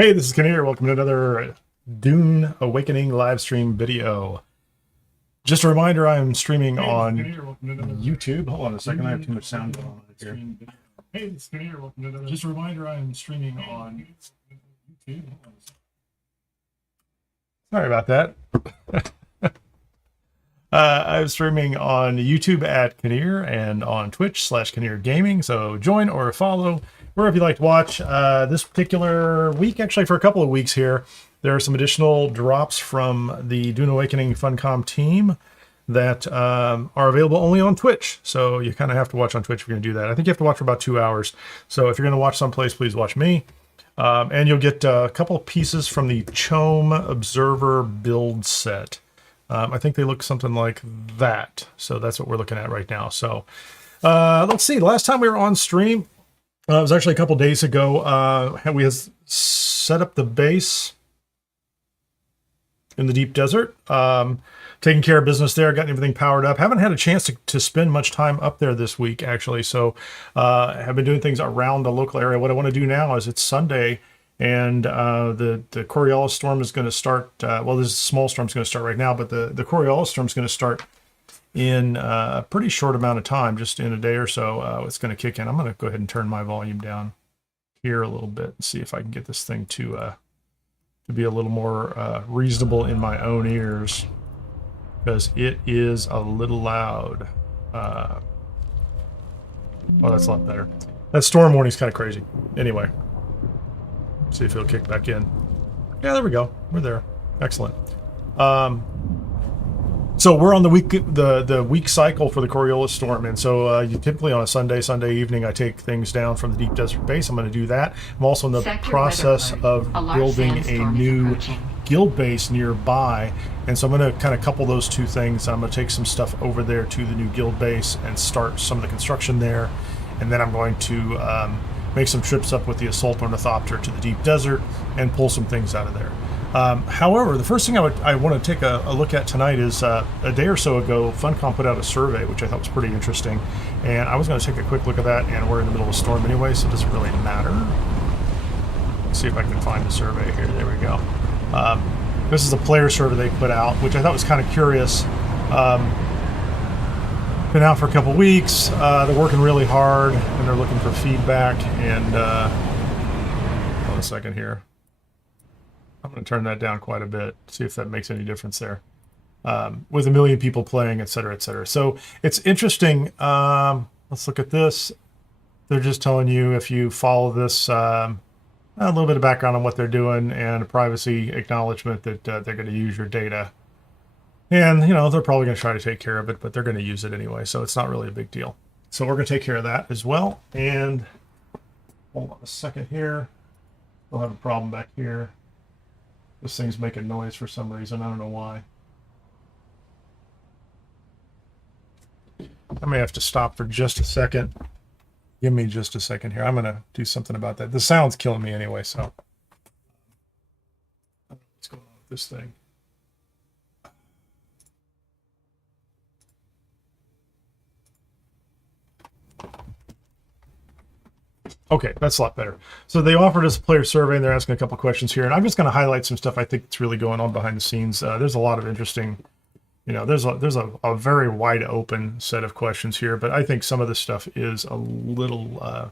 Hey, this is Kineer. Welcome to another Dune Awakening live stream video. Just a reminder, I'm streaming on YouTube. Hold on a second, I have too much sound going on here. Hey, this is Kineer. Welcome to another. Just a reminder, I'm streaming on YouTube. Sorry about that. I'm streaming on YouTube at Kineer and on Twitch /Kineer Gaming. So join or follow wherever you like to watch. This particular week, actually for a couple of weeks here, there are some additional drops from the Dune Awakening Funcom team that are available only on Twitch. So you kind of have to watch on Twitch if you're going to do that. I think you have to watch for about 2 hours. So if you're going to watch someplace, please watch me. And you'll get a couple of pieces from the CHOAM Observer build set. I think they look something like that. So that's what we're looking at right now. So let's see. The last time we were on stream, it was actually a couple days ago. We had set up the base in the deep desert, taking care of business there, gotten everything powered up. Haven't had a chance to spend much time up there this week, actually. So have been doing things around the local area. What I want to do now is it's Sunday, and the Coriolis storm is going to start. Well, this small storm is going to start right now, but the Coriolis storm is going to start in a pretty short amount of time, just in a day or so. It's going to kick in. I'm going to go ahead and turn my volume down here a little bit and see if I can get this thing to be a little more reasonable in my own ears, because it is a little loud. Oh, that's a lot better. That storm warning is kind of crazy. Anyway, see if it'll kick back in. Yeah, there we go. We're there. Excellent. So we're on the week cycle for the Coriolis storm, and so you typically on a Sunday evening, I take things down from the deep desert base. I'm going to do that. I'm also in the process of building a new guild base nearby, and so I'm going to kind of couple those two things. I'm going to take some stuff over there to the new guild base and start some of the construction there, and then I'm going to make some trips up with the assault ornithopter to the deep desert and pull some things out of there. However, the first thing I want to take a look at tonight is a day or so ago, Funcom put out a survey, which I thought was pretty interesting. And I was going to take a quick look at that, and we're in the middle of a storm anyway, so it doesn't really matter. Let's see if I can find the survey here. There we go. This is a player survey they put out, which I thought was kind of curious. Been out for a couple weeks. They're working really hard, and they're looking for feedback. And hold on a second here. I'm going to turn that down quite a bit, see if that makes any difference there. With 1 million people playing, et cetera, et cetera. So it's interesting. Let's look at this. They're just telling you, if you follow this, a little bit of background on what they're doing and a privacy acknowledgement that they're going to use your data. And, you know, they're probably going to try to take care of it, but they're going to use it anyway, so it's not really a big deal. So we're going to take care of that as well. And hold on a second here. We'll have a problem back here. This thing's making noise for some reason. I don't know why. I may have to stop for just a second. Give me just a second here. I'm going to do something about that. The sound's killing me anyway, so. I don't know what's going on with this thing. Okay, that's a lot better. So they offered us a player survey, and they're asking a couple questions here, and I'm just going to highlight some stuff I think that's really going on behind the scenes. There's a lot of interesting, you know, there's a very wide open set of questions here, but I think some of this stuff is a little, I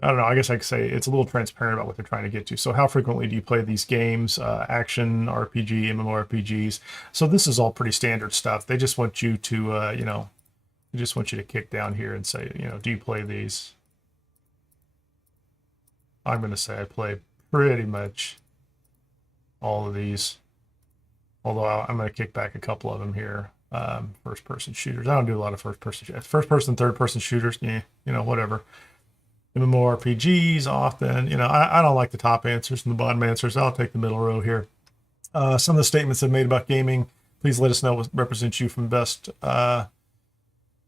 don't know, I guess I could say it's a little transparent about what they're trying to get to. So how frequently do you play these games, action, RPG, MMORPGs? So this is all pretty standard stuff. They just want you to, you know, they just want you to kick down here and say, you know, do you play these? I'm going to say I play pretty much all of these, although I'm going to kick back a couple of them here. First-person shooters. I don't do a lot of first-person, third-person shooters. Yeah, you know, whatever. MMORPGs often. You know, I don't like the top answers and the bottom answers. I'll take the middle row here. Some of the statements they've made about gaming. Please let us know what represents you from best.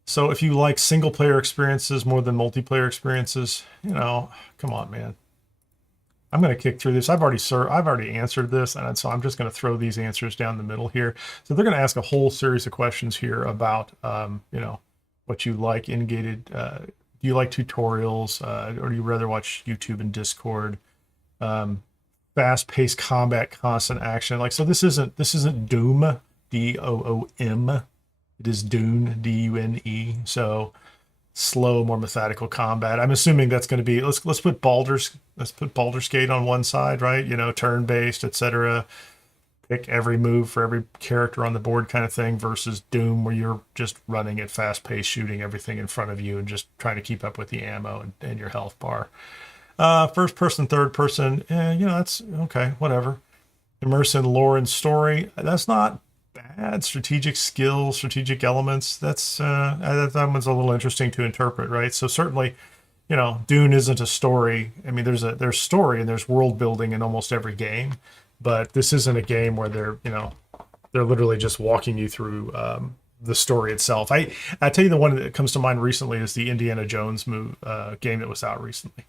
So if you like single-player experiences more than multiplayer experiences, you know, come on, man. I'm going to kick through this. I've already answered this, and so I'm just going to throw these answers down the middle here. So they're going to ask a whole series of questions here about, you know, what you like in-gated. Do you like tutorials, or do you rather watch YouTube and Discord? fast-paced combat, constant action. Like, so this isn't Doom, Doom. It is Dune, Dune. So slow, more methodical combat. I'm assuming that's going to be, let's put Baldur's Gate on one side, right? You know, turn-based, etc. Pick every move for every character on the board kind of thing, versus Doom, where you're just running at fast pace, shooting everything in front of you and just trying to keep up with the ammo and your health bar. First person, third person, you know, that's okay, whatever. Immerse in lore and story. That's not bad. Strategic skills, strategic elements. That one's a little interesting to interpret, right? So certainly, you know, Dune isn't a story. I mean, there's story and there's world building in almost every game, but this isn't a game where they're literally just walking you through the story itself. I tell you, the one that comes to mind recently is the Indiana Jones game that was out recently.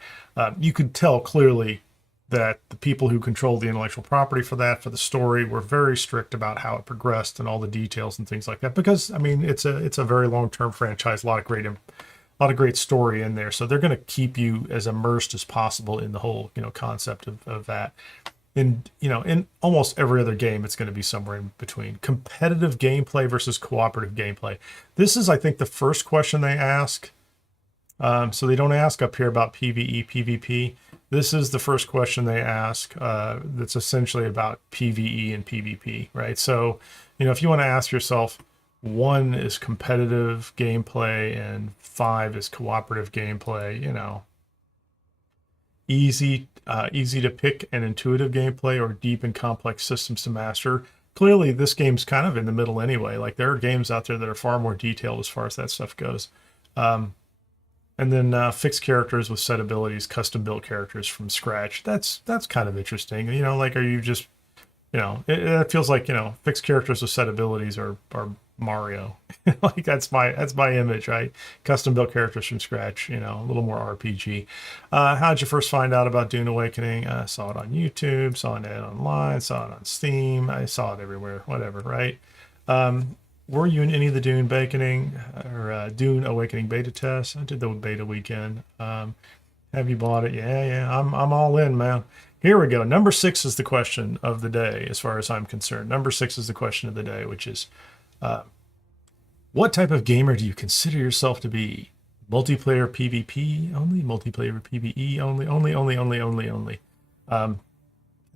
You could tell clearly that the people who controlled the intellectual property for the story, were very strict about how it progressed and all the details and things like that. Because I mean, it's a very long-term franchise, a lot of great story in there. So they're going to keep you as immersed as possible in the whole, you know, concept of that. And, you know, in almost every other game, it's going to be somewhere in between. Competitive gameplay versus cooperative gameplay. This is, I think, the first question they ask. So they don't ask up here about PvE, PvP. This is the first question they ask that's essentially about PvE and PvP, right? So, you know, if you want to ask yourself, 1 is competitive gameplay and 5 is cooperative gameplay, you know, easy to pick and intuitive gameplay or deep and complex systems to master. Clearly, this game's kind of in the middle anyway. Like, there are games out there that are far more detailed as far as that stuff goes. And then fixed characters with set abilities, custom built characters from scratch. That's kind of interesting. You know, like, are you just, you know, it feels like, you know, fixed characters with set abilities are Mario. Like, that's my image, right? Custom built characters from scratch, you know, a little more RPG. How'd you first find out about Dune Awakening? I saw it on YouTube, saw it online, saw it on Steam. I saw it everywhere, whatever, right? Were you in any of the Dune Dune Awakening beta tests? I did the beta weekend. Have you bought it? Yeah. I'm all in, man. Here we go. Number 6 is the question of the day, as far as I'm concerned. Number 6 is the question of the day, which is, what type of gamer do you consider yourself to be? Multiplayer PvP only? Multiplayer PvE only? And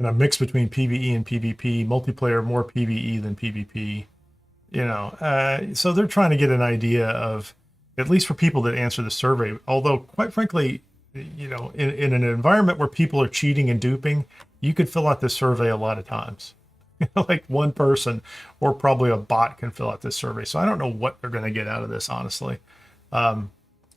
a mix between PvE and PvP. Multiplayer more PvE than PvP. You know, so they're trying to get an idea of, at least for people that answer the survey, although quite frankly, you know, in an environment where people are cheating and duping, you could fill out this survey a lot of times. Like, one person or probably a bot can fill out this survey. So I don't know what they're going to get out of this, honestly.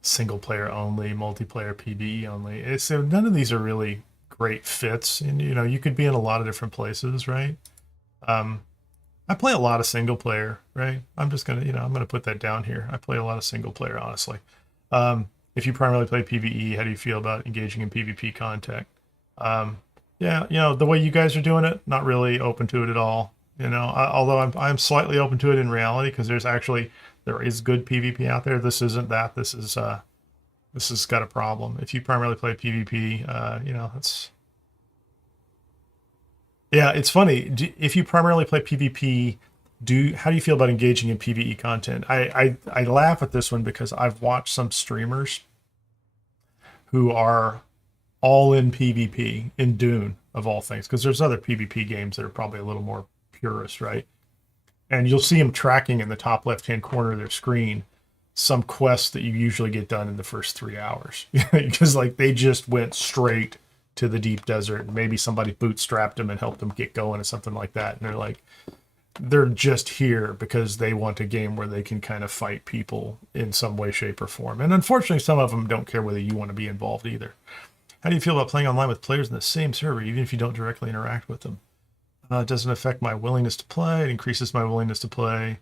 Single player only, multiplayer PvE only. So none of these are really great fits. And, you know, you could be in a lot of different places, right? I play a lot of single player, right? I'm just going to, you know, I'm going to put that down here. I play a lot of single player, honestly. If you primarily play PvE, how do you feel about engaging in PvP content? Yeah, you know, the way you guys are doing it, not really open to it at all. You know, although I'm slightly open to it in reality, because there is good PvP out there. This isn't that. This has got a problem. If you primarily play PvP, you know, yeah, it's funny. If you primarily play PvP, how do you feel about engaging in PvE content? I laugh at this one because I've watched some streamers who are all in PvP, in Dune, of all things, because there's other PvP games that are probably a little more purist, right? And you'll see them tracking in the top left-hand corner of their screen some quests that you usually get done in the first 3 hours. Because, like, they just went straight to the deep desert, and maybe somebody bootstrapped them and helped them get going or something like that. And they're just here because they want a game where they can kind of fight people in some way, shape, or form. And unfortunately, some of them don't care whether you want to be involved either. How do you feel about playing online with players in the same server, even if you don't directly interact with them? It doesn't affect my willingness to play. It increases my willingness to play.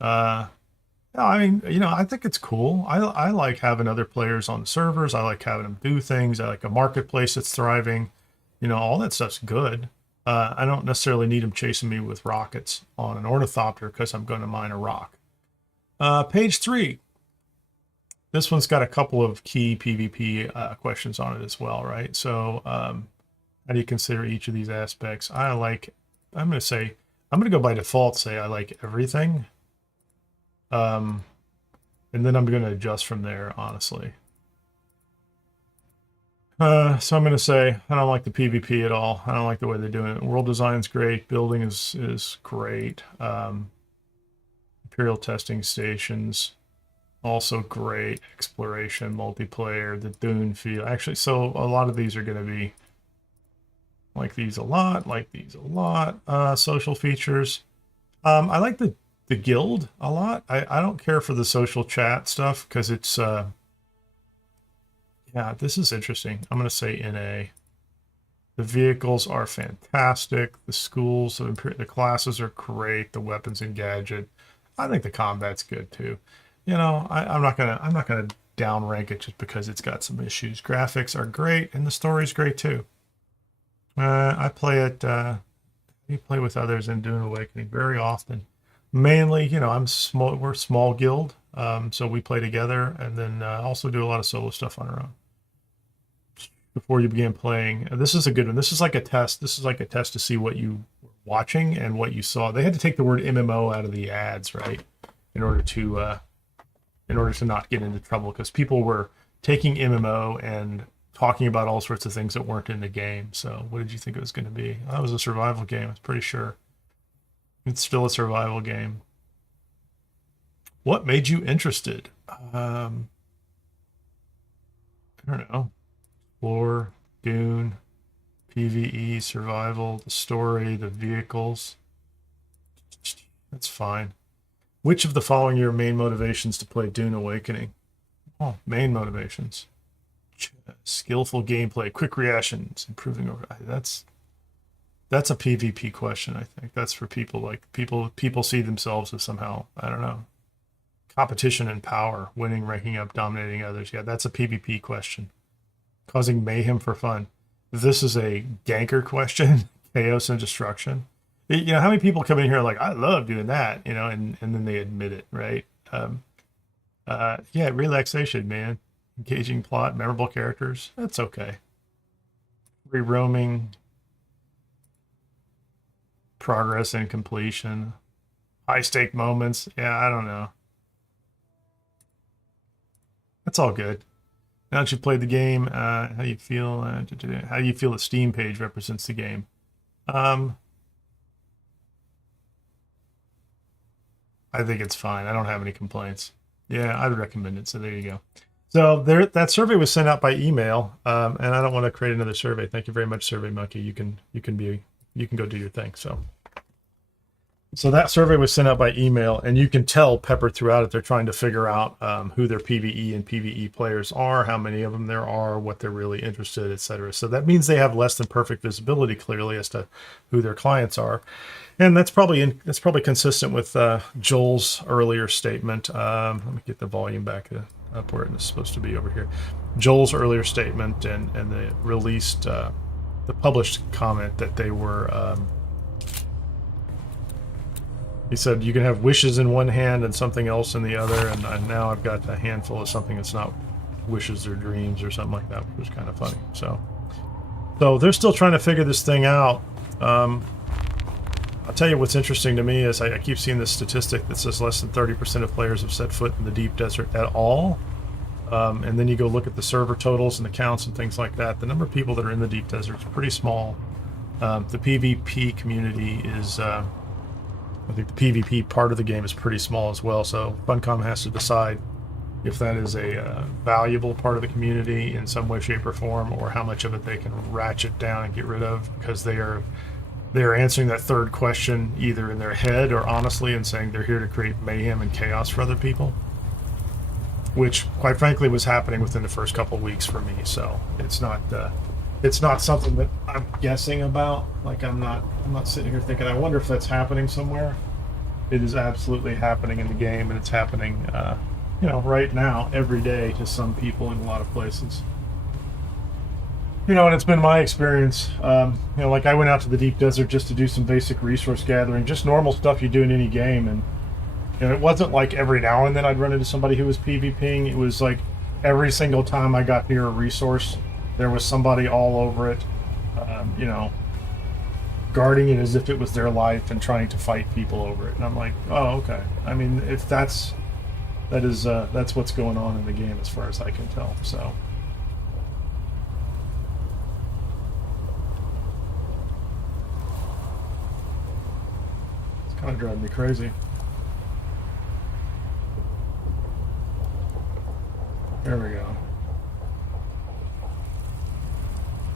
I mean, you know, I think it's cool. I like having other players on the servers. I like having them do things. I like a marketplace that's thriving. You know, all that stuff's good. I don't necessarily need them chasing me with rockets on an ornithopter because I'm going to mine a rock. Page 3. This one's got a couple of key PvP questions on it as well, right? So How do you consider each of these aspects? I'm going to go by default, say I like everything. And then I'm going to adjust from there, honestly. So I'm going to say I don't like the PvP at all. I don't like the way they're doing it. World design's great. Building is great. Imperial testing stations, also great. Exploration, multiplayer, the Dune feel. Actually, so a lot of these are going to be like these a lot, like these a lot. Social features. I like the guild a lot. I don't care for the social chat stuff because it's yeah, this is interesting. I'm going to say NA. The vehicles are fantastic. The schools, the classes are great. The weapons and gadget. I think the combat's good too. You know, I'm not gonna downrank it just because it's got some issues. Graphics are great, and the story's great too. I play it. You play with others in Dune Awakening very often. Mainly, you know, we're a small guild, so we play together, and then also do a lot of solo stuff on our own. Before you begin playing, this is a good one. This is like a test. This is like a test to see what you were watching and what you saw. They had to take the word MMO out of the ads, right, in order to not get into trouble, because people were taking MMO and talking about all sorts of things that weren't in the game. So, what did you think it was going to be? That was a survival game. I was pretty sure. It's still a survival game. What made you interested? I don't know. Explore, Dune, PvE, survival, the story, the vehicles. That's fine. Which of the following are your main motivations to play Dune Awakening? Oh, main motivations. Skillful gameplay, quick reactions, improving over. That's a PvP question, I think. That's for people like people see themselves as somehow, I don't know, competition and power, winning, ranking up, dominating others. Yeah, that's a PvP question. Causing mayhem for fun. This is a ganker question, chaos and destruction. You know, how many people come in here like, I love doing that, you know, and then they admit it, right? Yeah, relaxation, man. Engaging plot, memorable characters. That's okay. Re-roaming. Progress and completion. High stake moments. Yeah, I don't know. That's all good. Now that you've played the game, how do you feel? How do you feel the Steam page represents the game? I think it's fine. I don't have any complaints. Yeah, I'd recommend it. So there you go. So that survey was sent out by email, and I don't want to create another survey. Thank you very much, Survey Monkey. You can go do your thing. So that survey was sent out by email, and you can tell peppered throughout it, they're trying to figure out who their PvE and PvE players are, how many of them there are, what they're really interested in, etc. So that means they have less than perfect visibility, clearly, as to who their clients are, and that's probably consistent with Joel's earlier statement. Let me get the volume back up where it's supposed to be over here. Joel's earlier statement and the released, the published comment that they were. He said you can have wishes in one hand and something else in the other, and now I've got a handful of something that's not wishes or dreams or something like that, which was kind of funny. So they're still trying to figure this thing out. I'll tell you what's interesting to me is I keep seeing this statistic that says less than 30% of players have set foot in the deep desert at all. And then you go look at the server totals and the counts and things like that. The number of people that are in the deep desert is pretty small. The PvP community is... I think the PvP part of the game is pretty small as well, so Funcom has to decide if that is a valuable part of the community in some way, shape, or form, or how much of it they can ratchet down and get rid of, because they are answering that third question either in their head or honestly and saying they're here to create mayhem and chaos for other people, which, quite frankly, was happening within the first couple of weeks for me. So it's not something that I'm guessing about. Like I'm not sitting here thinking, I wonder if that's happening somewhere. It is absolutely happening in the game, and it's happening, right now, every day to some people in a lot of places. And it's been my experience. Like I went out to the deep desert just to do some basic resource gathering, just normal stuff you do in any game, and it wasn't like every now and then I'd run into somebody who was PvPing. It was like every single time I got near a resource, there was somebody all over it. you know, guarding it as if it was their life and trying to fight people over it. And I'm like, oh, okay. I mean, if that's what's going on in the game as far as I can tell. So. It's kind of driving me crazy. There we go.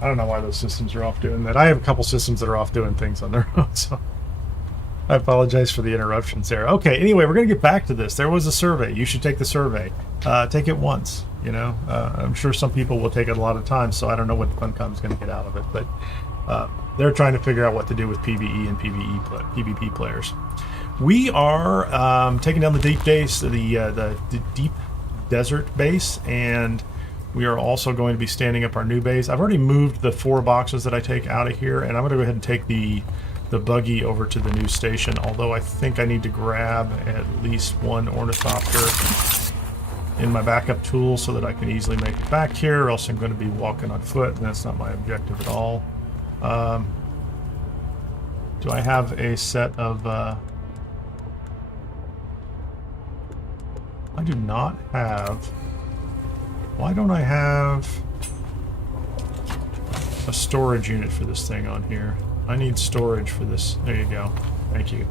I don't know why those systems are off doing that. I have a couple systems that are off doing things on their own, so I apologize for the interruptions there. Okay, anyway, we're going to get back to this. There was a survey. You should take the survey. Take it once, you know. I'm sure some people will take it a lot of times, so I don't know what Funcom is going to get out of it, but they're trying to figure out what to do with PvE and PvP players. We are taking down the deep base, the deep desert base, and we are also going to be standing up our new base. I've already moved the 4 boxes that I take out of here, and I'm going to go ahead and take the buggy over to the new station, although I think I need to grab at least 1 ornithopter in my backup tool so that I can easily make it back here, or else I'm going to be walking on foot, and that's not my objective at all. Do I have a set of... I do not have... Why don't I have a storage unit for this thing on here? I need storage for this. There you go. Thank you.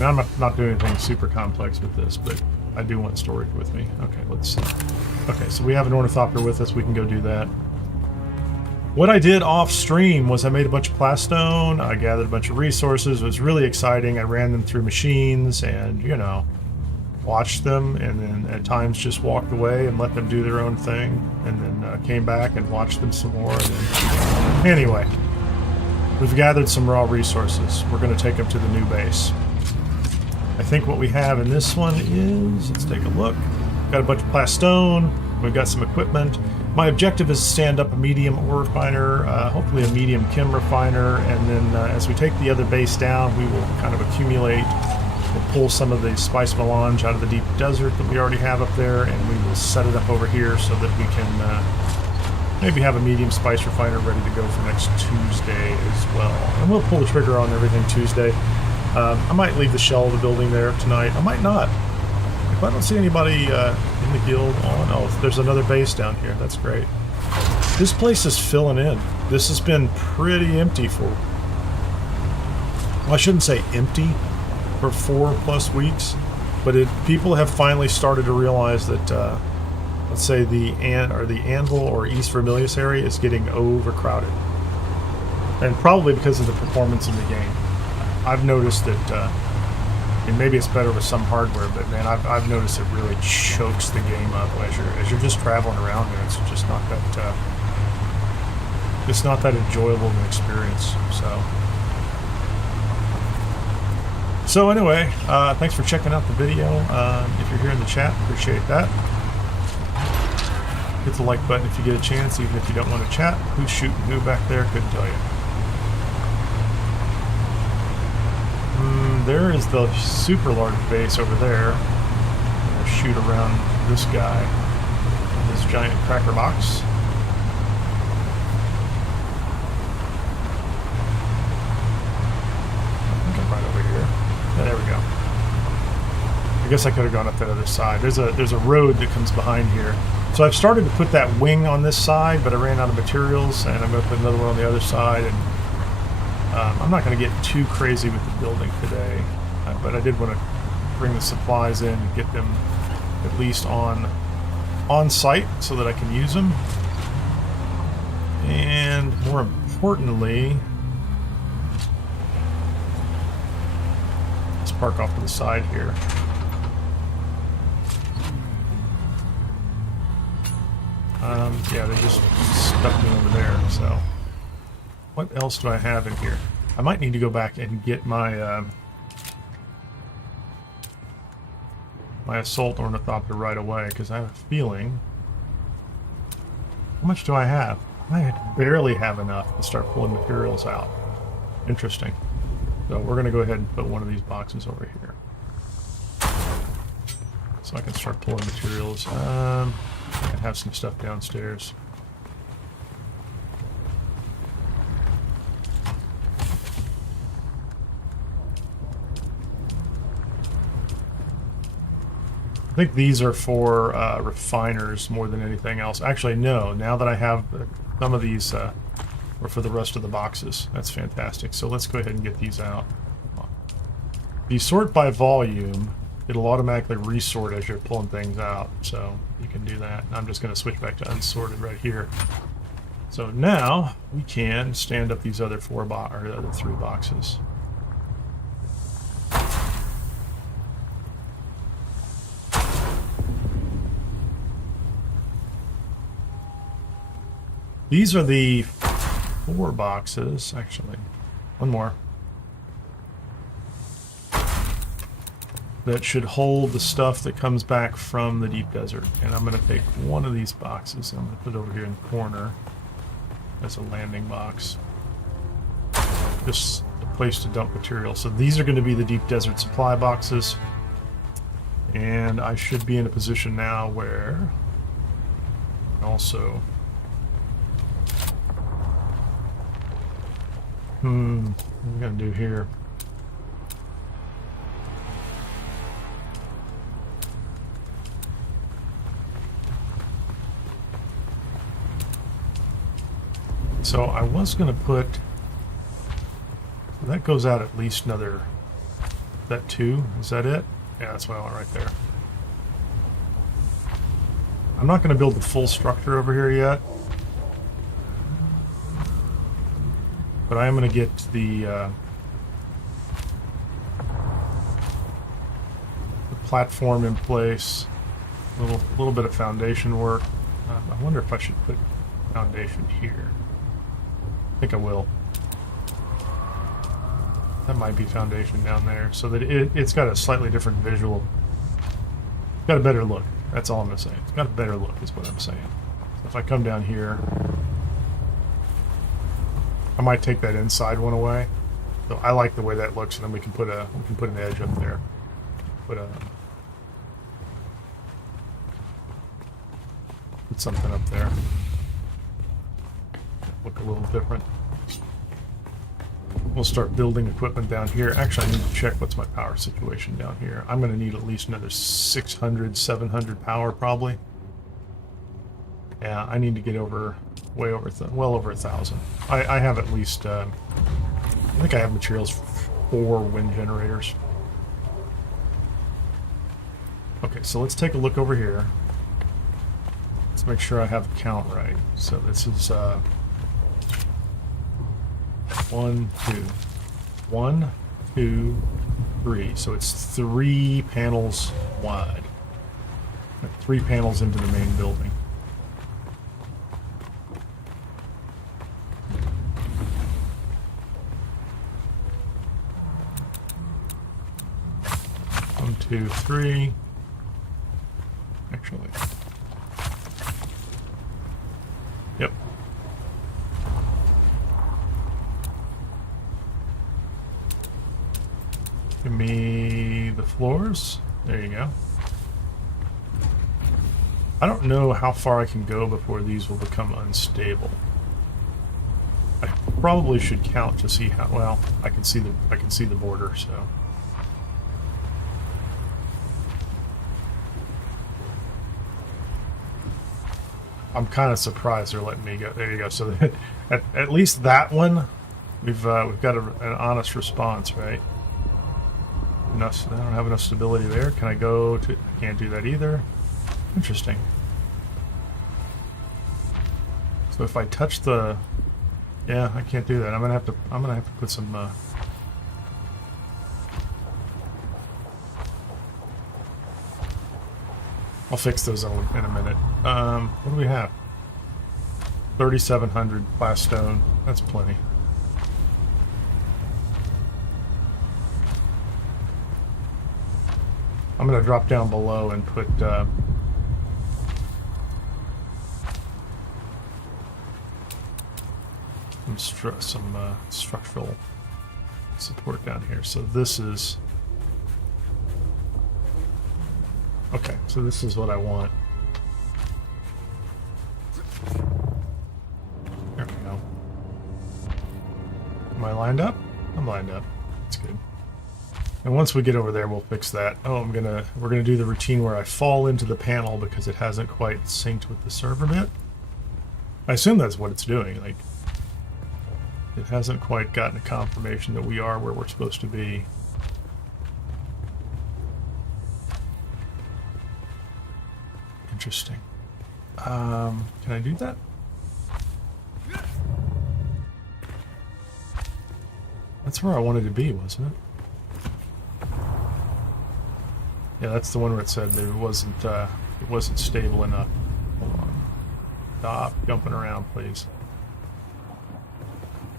Now, I'm not doing anything super complex with this, but I do want storage with me. Okay, let's see. Okay, so we have an ornithopter with us. We can go do that. What I did off stream was I made a bunch of plastone. I gathered a bunch of resources. It was really exciting. I ran them through machines and, you know, watched them, and then at times just walked away and let them do their own thing, and then came back and watched them some more. And then... Anyway, we've gathered some raw resources. We're going to take them to the new base. I think what we have in this one is, let's take a look. Got a bunch of plastone. We've got some equipment. My objective is to stand up a medium ore refiner, hopefully a medium chem refiner, and then as we take the other base down, we will kind of accumulate. We'll pull some of the spice melange out of the deep desert that we already have up there, and we will set it up over here so that we can maybe have a medium spice refiner ready to go for next Tuesday as well. And we'll pull the trigger on everything Tuesday. I might leave the shell of the building there tonight. I might not. If I don't see anybody in the guild on... Oh, there's another base down here. That's great. This place is filling in. This has been pretty empty for... Well, I shouldn't say empty for 4+ weeks, but people have finally started to realize that, let's say the Anvil or East Vermilius area is getting overcrowded, and probably because of the performance in the game. I've noticed that, and maybe it's better with some hardware, but man, I've noticed it really chokes the game up as you're just traveling around there. It's just not that it's not that enjoyable of an experience. So anyway, thanks for checking out the video. If you're here in the chat, appreciate that. Hit the like button if you get a chance, even if you don't want to chat. Who's shooting who back there? Couldn't tell you. There is the super large base over there. I'm gonna shoot around this guy, this giant cracker box. I think I'm right over here. There we go. I guess I could have gone up that other side. There's a road that comes behind here. So I've started to put that wing on this side, but I ran out of materials, and I'm going to put another one on the other side. And I'm not going to get too crazy with the building today, but I did want to bring the supplies in and get them at least on site so that I can use them. And more importantly, let's park off to the side here. Yeah, they just stuck me over there, so... What else do I have in here? I might need to go back and get my my assault ornithopter right away, because I have a feeling... How much do I have? I barely have enough to start pulling materials out. Interesting. So we're going to go ahead and put one of these boxes over here, so I can start pulling materials. I have some stuff downstairs. think these are for refiners more than anything else. Actually, no. Now that I have some of these, are for the rest of the boxes. That's fantastic. So let's go ahead and get these out. If you sort by volume, it'll automatically resort as you're pulling things out. So you can do that. I'm just going to switch back to unsorted right here. So now we can stand up these other other 3 boxes. These are the 4 boxes, actually. One more. That should hold the stuff that comes back from the deep desert. And I'm going to take one of these boxes and I'm going to put it over here in the corner as a landing box. Just a place to dump material. So these are going to be the deep desert supply boxes. And I should be in a position now where also... what am I going to do here? So I was going to put... that goes out at least another... that 2? Is that it? Yeah, that's what I want right there. I'm not going to build the full structure over here yet. But I am going to get the platform in place. A little bit of foundation work. I wonder if I should put foundation here. I think I will. That might be foundation down there, so that it's got a slightly different visual. Got a better look. That's all I'm going to say. It's got a better look, is what I'm saying. So if I come down here, I might take that inside one away. So I like the way that looks, and then we can put an edge up there. Put something up there. Look a little different. We'll start building equipment down here. Actually, I need to check what's my power situation down here. I'm going to need at least another 600, 700 power probably. Yeah, I need to get over, well over 1,000. I have at least, I think I have materials for 4 wind generators. Okay, so let's take a look over here. Let's make sure I have the count right. So this is 1, 2. 1, 2, 3. So it's 3 panels wide. 3 panels into the main building. One, 2, 3. Actually. Yep. Give me the floors. There you go. I don't know how far I can go before these will become unstable. I probably should count to see how well I can see the border, so. I'm kind of surprised they're letting me go. There you go. So at least that one, we've got an honest response, right? I don't have enough stability there. Can I go to? Can't do that either. Interesting. So if I touch the, yeah, I can't do that. I'm gonna have to put some. I'll fix those in a minute. What do we have? 3,700 glass stone. That's plenty. I'm going to drop down below and put some structural support down here. So this is... Okay, so this is what I want. There we go. Am I lined up? I'm lined up. That's good. And once we get over there, we'll fix that. Oh, we're gonna do the routine where I fall into the panel because it hasn't quite synced with the server bit. I assume that's what it's doing. Like, it hasn't quite gotten a confirmation that we are where we're supposed to be. Interesting. Can I do that? That's where I wanted to be, wasn't it? Yeah, that's the one where it said that it wasn't stable enough. Hold on. Stop jumping around, please.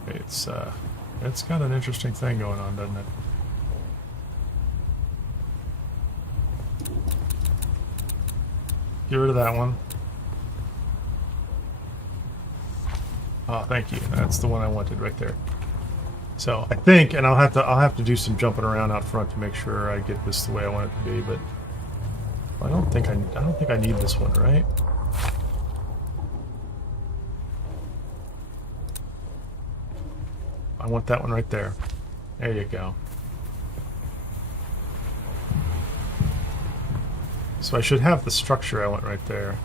Okay, it's got an interesting thing going on, doesn't it? Get rid of that one. Oh, thank you. That's the one I wanted right there. So I think, and I'll have to do some jumping around out front to make sure I get this the way I want it to be. But I don't think I need this one, right? I want that one right there. There you go. So I should have the structure element right there.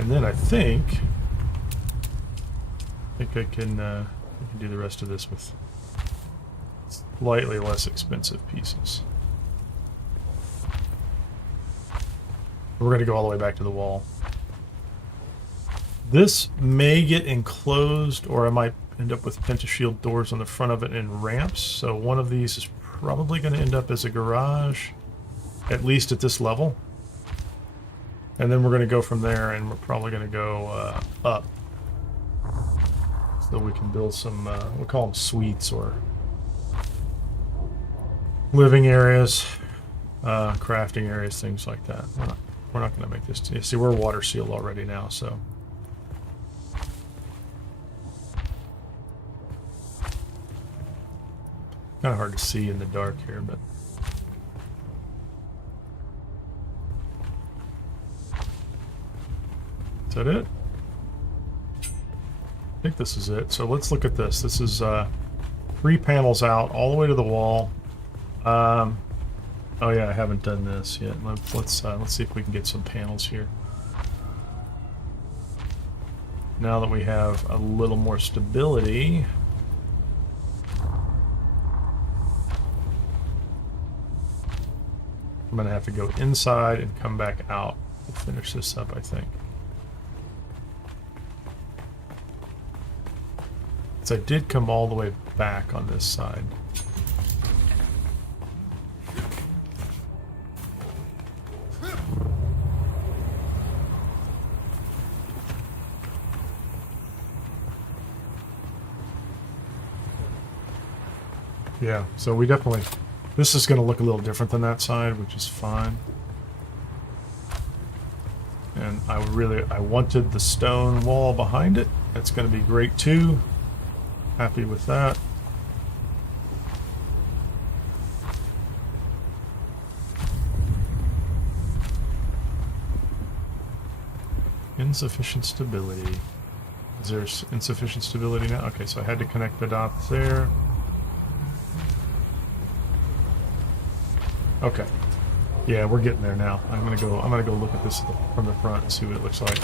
And then I think I can do the rest of this with slightly less expensive pieces. We're going to go all the way back to the wall. This may get enclosed, or I might end up with pentashield doors on the front of it and ramps. So one of these is probably going to end up as a garage, at least at this level. And then we're going to go from there, and we're probably going to go up. So we can build some, we'll call them suites or living areas, crafting areas, things like that. We're not going to make this. See, we're water sealed already now, so. Kind of hard to see in the dark here, but. Is that it? I think this is it. So let's look at this. This is 3 panels out all the way to the wall. Oh yeah, I haven't done this yet. Let's see if we can get some panels here. Now that we have a little more stability. I'm gonna have to go inside and come back out to finish this up, I think. So I did come all the way back on this side. Yeah, so we definitely, this is going to look a little different than that side, which is fine. And I wanted the stone wall behind it. That's going to be great too. Happy with that. Insufficient stability. Is there insufficient stability now? Okay, so I had to connect the dots there. Okay. Yeah, we're getting there now. I'm gonna go look at this from the front and see what it looks like.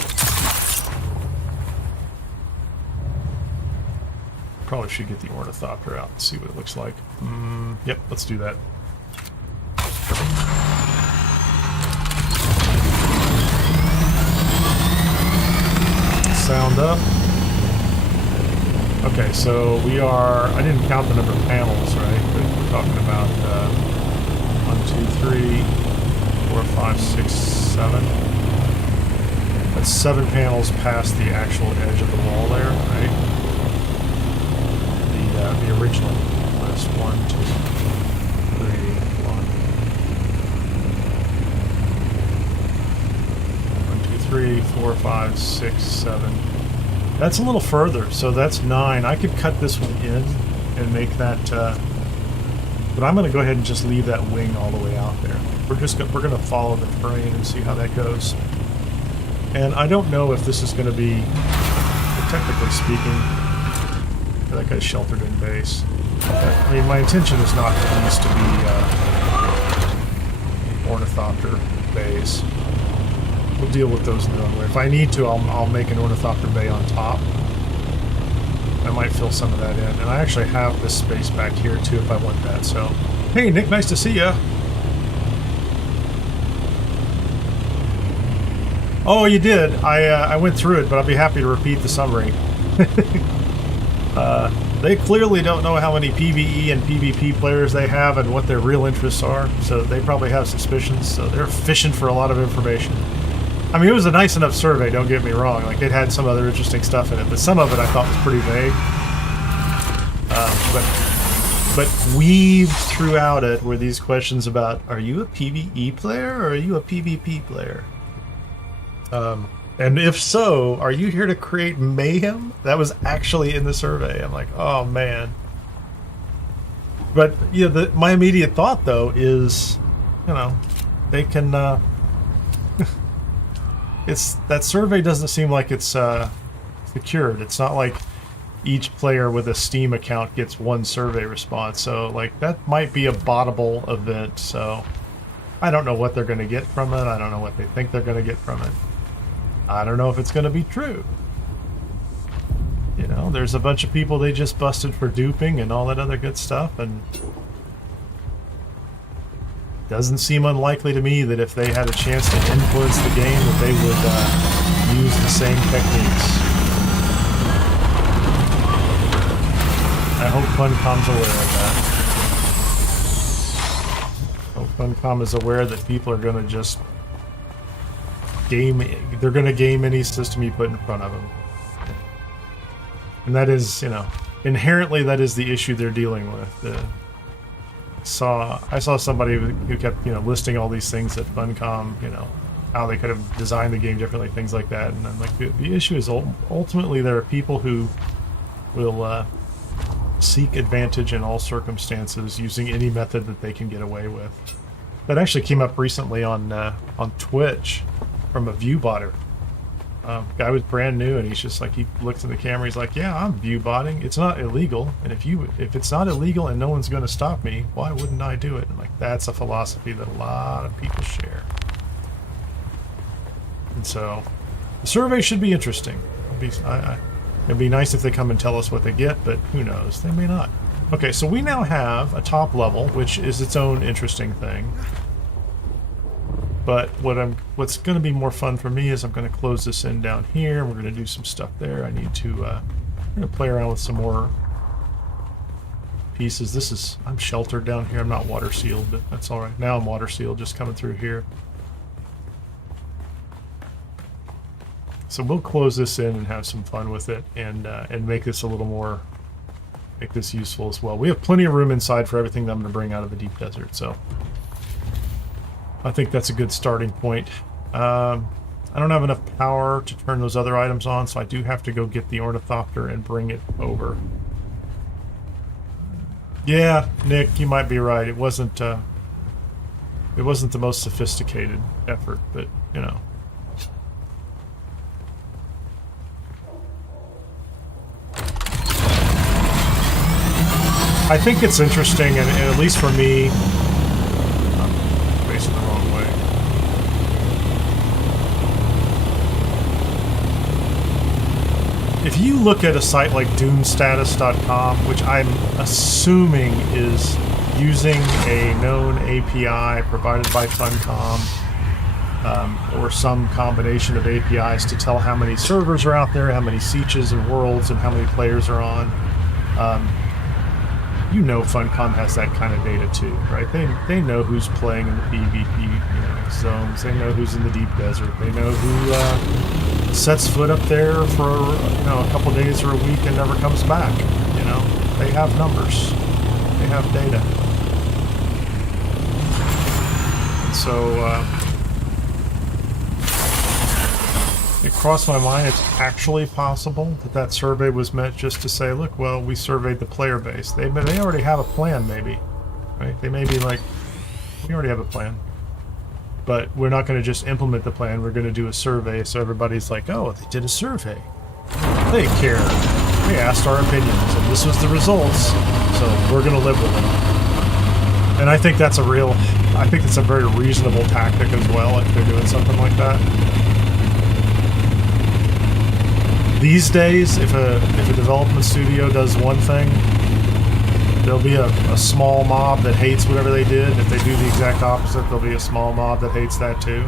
Probably should get the ornithopter out and see what it looks like. Yep, let's do that. Sound up. Okay, so we are, I didn't count the number of panels, right? But we're talking about 1, 2, 3, 4, 5, 6, 7. That's 7 panels past the actual edge of the wall there, right? The original list. 1, 2, 3, 1. 1, 2, 3, 4, 5, 6, 7. That's a little further, so that's 9. I could cut this one in and make that, but I'm going to go ahead and just leave that wing all the way out there. We're going to follow the terrain and see how that goes. And I don't know if this is going to be, technically speaking, that guy's sheltered in base. I mean, my intention is not for these to be ornithopter bays. We'll deal with those in their own way. If I need to, I'll make an ornithopter bay on top. I might fill some of that in. And I actually have this space back here too if I want that. So, hey Nick, nice to see ya. Oh, you did. I went through it, but I'll be happy to repeat the summary. They clearly don't know how many PvE and PvP players they have and what their real interests are, so they probably have suspicions, so they're fishing for a lot of information. I mean, it was a nice enough survey, don't get me wrong. Like, it had some other interesting stuff in it, but some of it I thought was pretty vague. But weaved throughout it were these questions about, are you a PvE player or are you a PvP player? And if so, are you here to create mayhem? That was actually in the survey. I'm like, oh man. But yeah, my immediate thought though is, you know, they can. It's that survey doesn't seem like it's secured. It's not like each player with a Steam account gets one survey response. So like that might be a bottable event. So I don't know what they're going to get from it. I don't know what they think they're going to get from it. I don't know if it's going to be true. You know, there's a bunch of people they just busted for duping and all that other good stuff, and it doesn't seem unlikely to me that if they had a chance to influence the game that they would use the same techniques. I hope Funcom's aware of that. I hope Funcom is aware that people are going to just they're going to game any system you put in front of them. And that is, you know, inherently that is the issue they're dealing with. I saw somebody who kept, you know, listing all these things at Funcom, you know, how they could have designed the game differently, things like that. And I'm like, the issue is ultimately there are people who will seek advantage in all circumstances using any method that they can get away with. That actually came up recently on Twitch. From a view botter. Guy was brand new and he's just like, he looks in the camera, he's like, yeah, I'm view botting. It's not illegal. And if it's not illegal and no one's going to stop me, why wouldn't I do it? And like, that's a philosophy that a lot of people share. And so the survey should be interesting. It'd be nice if they come and tell us what they get, but who knows? They may not. Okay, so we now have a top level, which is its own interesting thing. But what's going to be more fun for me is I'm going to close this in down here, and we're going to do some stuff there. I need to I'm going to play around with some more pieces. I'm sheltered down here. I'm not water sealed, but that's all right. Now I'm water sealed, just coming through here. So we'll close this in and have some fun with it, and make this a little more, make this useful as well. We have plenty of room inside for everything that I'm going to bring out of the deep desert, so I think that's a good starting point. I don't have enough power to turn those other items on, so I do have to go get the ornithopter and bring it over. Yeah, Nick, you might be right. It wasn't the most sophisticated effort, but you know. I think it's interesting, and at least for me, facing the wrong way. If you look at a site like DuneStatus.com, which I'm assuming is using a known API provided by Funcom, or some combination of APIs to tell how many servers are out there, how many sietches and worlds, and how many players are on. You know Funcom has that kind of data too, right? They know who's playing in the PvP zones. They know who's in the deep desert. They know who sets foot up there for a couple days or a week and never comes back. You know, they have numbers. They have data. And so it crossed my mind it's actually possible that survey was meant just to say, look, well, we surveyed the player base. They already have a plan, maybe, right? They may be like, we already have a plan, but we're not going to just implement the plan. We're going to do a survey, so everybody's like, oh, they did a survey. They care. We asked our opinions, and this was the results, so we're going to live with it. And I think that's a very reasonable tactic as well if they're doing something like that. These days, if a development studio does one thing, there'll be a small mob that hates whatever they did. If they do the exact opposite, there'll be a small mob that hates that too.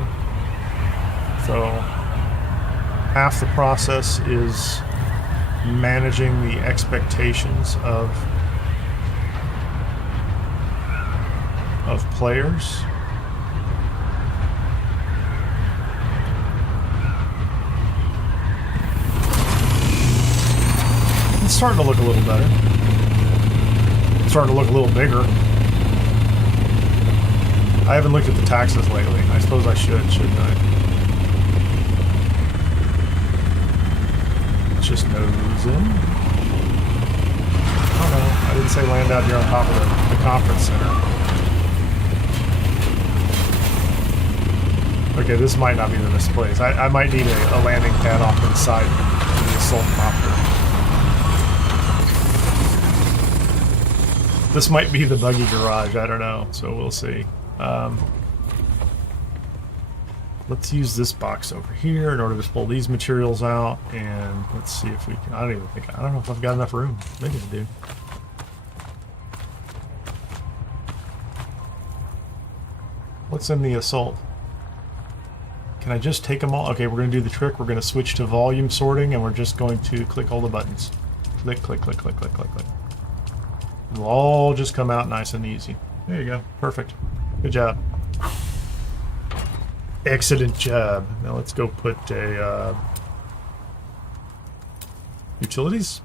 So half the process is managing the expectations of players. It's starting to look a little better. It's starting to look a little bigger. I haven't looked at the taxes lately. I suppose I should, shouldn't I? Let's just nose in. Oh no, I didn't say land out here on top of the conference center. Okay, this might not be the best place. I might need a landing pad off to the side of the assault copter. This might be the buggy garage, I don't know, so we'll see. Let's use this box over here in order to pull these materials out, and let's see if we can. I don't know if I've got enough room. Maybe I do. What's in the assault? Can I just take them all? Okay, we're going to do the trick. We're going to switch to volume sorting, and we're just going to click all the buttons. Click, click, click, click, click, click, click. It'll all just come out nice and easy. There you go. Perfect. Good job. Excellent job. Now let's go put a... utilities?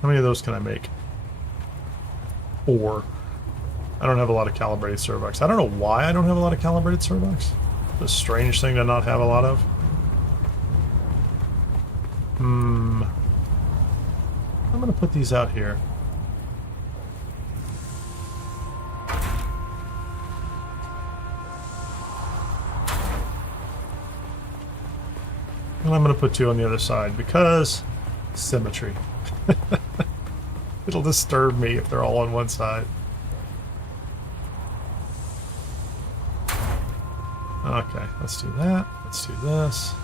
How many of those can I make? 4. I don't have a lot of calibrated servox. I don't know why I don't have a lot of calibrated servox. The strange thing to not have a lot of. I'm going to put these out here. And I'm going to put 2 on the other side because symmetry. It'll disturb me if they're all on one side. Okay, let's do that. Let's do this.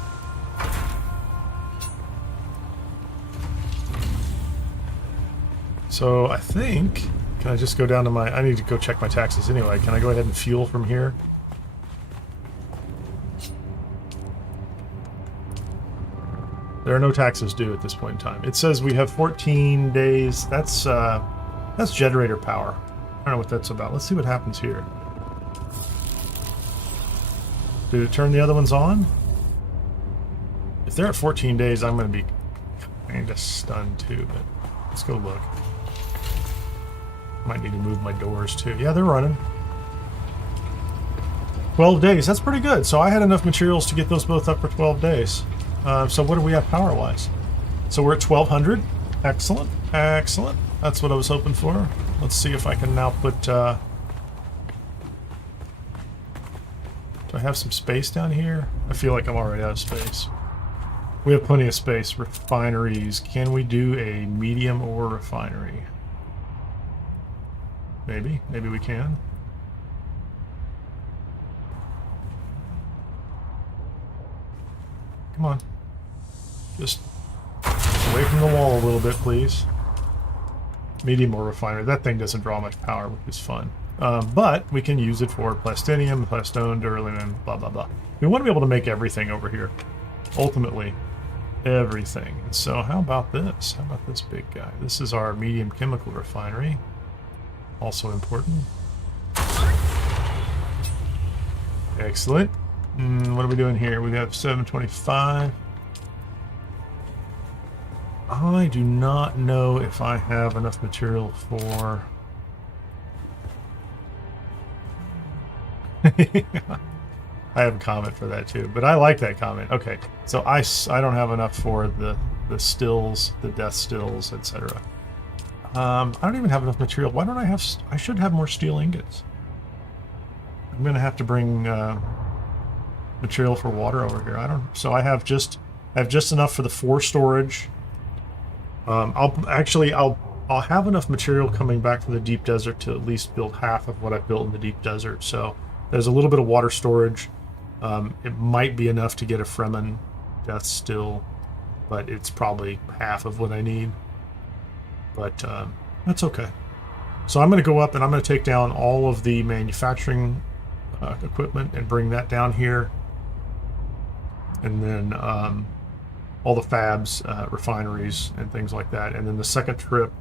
So I think, can I just go down to my, I need to go check my taxes anyway. Can I go ahead and fuel from here? There are no taxes due at this point in time. It says we have 14 days. That's generator power. I don't know what that's about. Let's see what happens here. Did it turn the other ones on? If they're at 14 days, I'm going to be kind of stunned too, but let's go look. Might need to move my doors too. Yeah, they're running. 12 days. That's pretty good. So I had enough materials to get those both up for 12 days. So what do we have power-wise? So we're at 1200. Excellent. Excellent. That's what I was hoping for. Let's see if I can now put... do I have some space down here? I feel like I'm already out of space. We have plenty of space. Refineries. Can we do a medium ore refinery? Maybe. Maybe we can. Come on. Just away from the wall a little bit, please. Medium ore refinery. That thing doesn't draw much power, which is fun. But we can use it for plastinium, plastone, duralumin, blah, blah, blah. We want to be able to make everything over here. Ultimately, everything. So how about this? How about this big guy? This is our medium chemical refinery. Also important. Excellent. What are we doing here? We have 725. I do not know if I have enough material for... I have a comment for that too, but I like that comment. Okay, so I don't have enough for the stills, the death stills, etc. I don't even have enough material. Why don't I have... I should have more steel ingots. I'm going to have to bring material for water over here. I don't... So I have just enough for the 4 storage I'll have enough material coming back from the deep desert to at least build half of what I've built in the deep desert. So there's a little bit of water storage. It might be enough to get a Fremen death still, but it's probably half of what I need. But that's okay. So I'm going to go up and I'm going to take down all of the manufacturing equipment and bring that down here. And then all the fabs, refineries, and things like that. And then the second trip,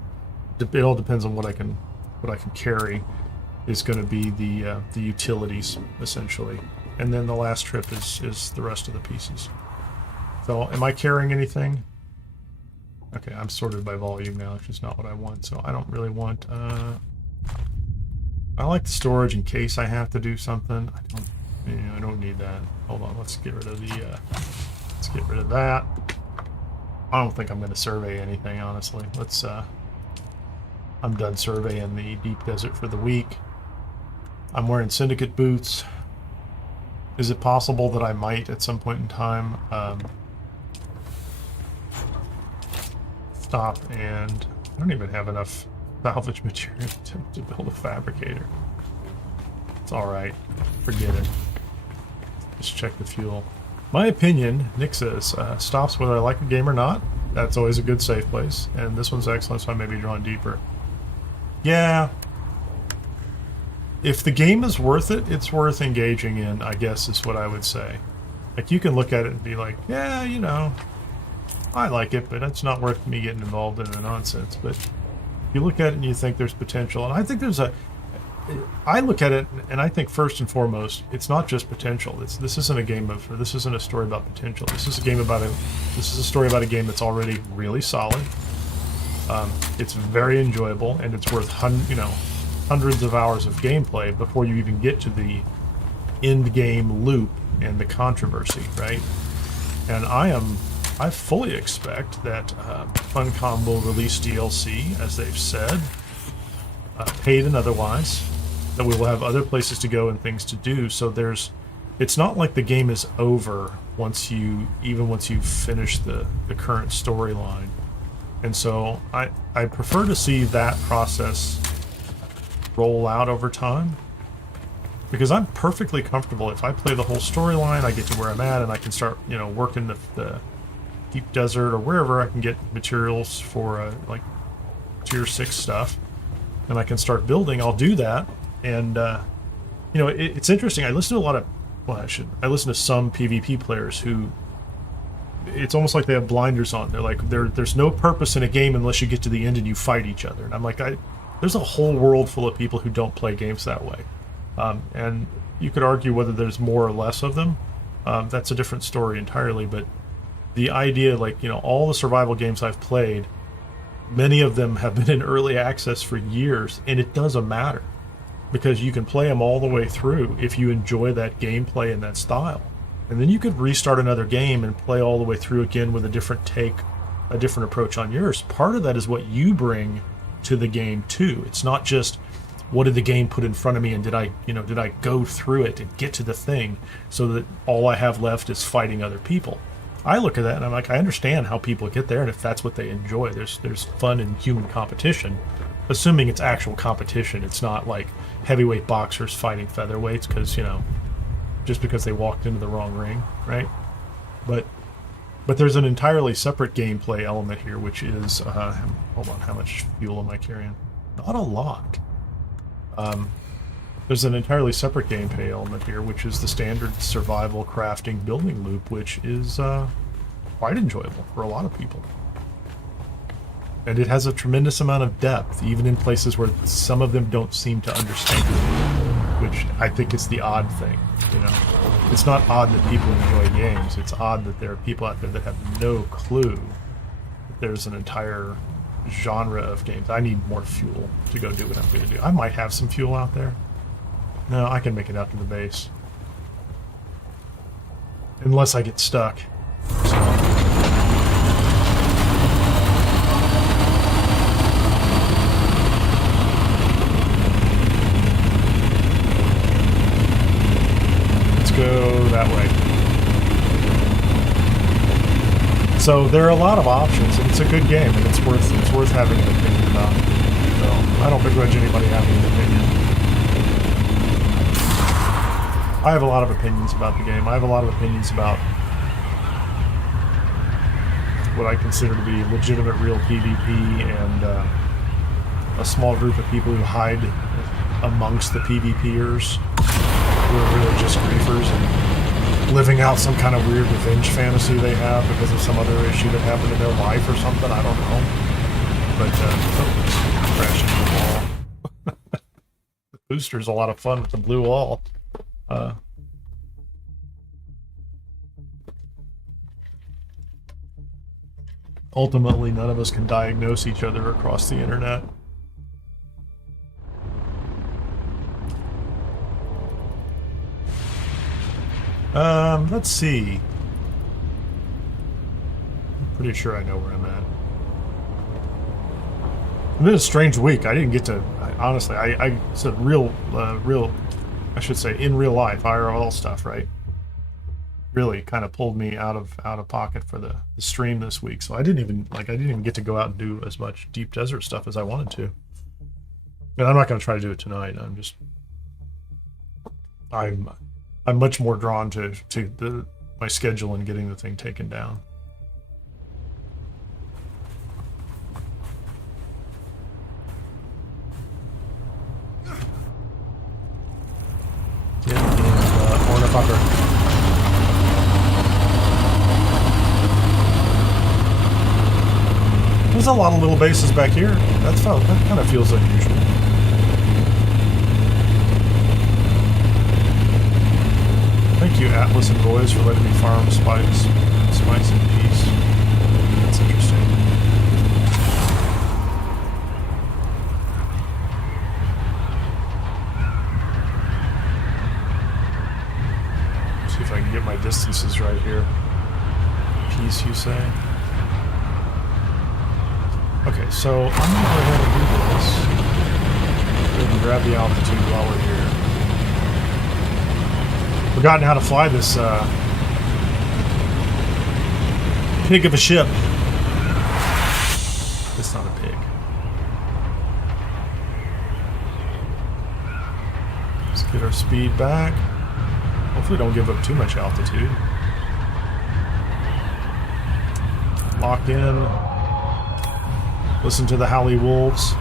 it all depends on what I can carry, is going to be the utilities essentially. And then the last trip is the rest of the pieces. So am I carrying anything? Okay, I'm sorted by volume now, which is not what I want. So I don't really want. I like the storage in case I have to do something. I don't need that. Hold on, let's get rid of the. Let's get rid of that. I don't think I'm going to survey anything, honestly. Let's. I'm done surveying the deep desert for the week. I'm wearing syndicate boots. Is it possible that I might at some point in time stop and I don't even have enough salvage material to build a fabricator. It's alright. Forget it. Just check the fuel. My opinion, Nick says, stops whether I like a game or not. That's always a good safe place. And this one's excellent, so I may be drawn deeper. Yeah. If the game is worth it, it's worth engaging in, I guess is what I would say. Like, you can look at it and be like, yeah, you know, I like it, but it's not worth me getting involved in the nonsense. But you look at it and you think there's potential. And I think I look at it and I think first and foremost, it's not just potential. This isn't a game of, or this isn't a story about potential. This is a story about a game that's already really solid. It's very enjoyable, and it's worth hundreds of hours of gameplay before you even get to the end game loop and the controversy, right? And I fully expect that Funcom will release DLC, as they've said, paid and otherwise, that we will have other places to go and things to do. So it's not like the game is over once you finish the current storyline. And so I prefer to see that process roll out over time, because I'm perfectly comfortable if I play the whole storyline, I get to where I'm at, and I can start, working the deep desert or wherever I can get materials for like tier 6 stuff, and I can start building. I'll do that. And it's interesting. I listen to a lot of I listen to some PvP players who, it's almost like they have blinders on. They're like, there's no purpose in a game unless you get to the end and you fight each other. And I'm like, there's a whole world full of people who don't play games that way. And you could argue whether there's more or less of them. That's a different story entirely. But the idea, all the survival games I've played, many of them have been in early access for years, and it doesn't matter, because you can play them all the way through if you enjoy that gameplay and that style. And then you could restart another game and play all the way through again with a different take, a different approach on yours. Part of that is what you bring to the game too. It's not just what did the game put in front of me and did I go through it and get to the thing so that all I have left is fighting other people. I look at that and I'm like, I understand how people get there, and if that's what they enjoy, there's fun in human competition, assuming it's actual competition. It's not like heavyweight boxers fighting featherweights just because they walked into the wrong ring, right? But there's an entirely separate gameplay element here, which is, hold on, how much fuel am I carrying? Not a lot. There's an entirely separate gameplay element here, which is the standard survival crafting building loop, which is quite enjoyable for a lot of people. And it has a tremendous amount of depth, even in places where some of them don't seem to understand, which I think is the odd thing. It's not odd that people enjoy games. It's odd that there are people out there that have no clue that there's an entire genre of games. I need more fuel to go do what I'm going to do. I might have some fuel out there. No, I can make it out to the base. Unless I get stuck. So. Let's go that way. So there are a lot of options, and it's a good game, and it's worth having an opinion about. So I don't begrudge anybody having an opinion. I have a lot of opinions about the game. I have a lot of opinions about what I consider to be legitimate, real PvP, and a small group of people who hide amongst the PvPers, who are really just griefers and living out some kind of weird revenge fantasy they have because of some other issue that happened in their life or something. I don't know. But crashing the wall. The booster's a lot of fun with the blue wall. Ultimately, none of us can diagnose each other across the internet. Let's see. I'm pretty sure I know where I'm at. It's been a strange week. I didn't get to, honestly, it's a real, I should say, in real life, IRL stuff, right? Really kind of pulled me out of pocket for the stream this week. So I didn't even get to go out and do as much deep desert stuff as I wanted to. And I'm not going to try to do it tonight. I'm much more drawn to my schedule and getting the thing taken down. Yeah, and ornithopter. There's a lot of little bases back here. That kind of feels unusual. Thank you, Atlas and Boys, for letting me farm spice in peace. That's interesting. See if I can get my distances right here. Peace, you say? Okay, so I'm going to go ahead and do this. Go ahead and grab the altitude while we're here. Forgotten how to fly this pig of a ship. It's not a pig. Let's get our speed back. Hopefully don't give up too much altitude. Lock in. Listen to the howly wolves.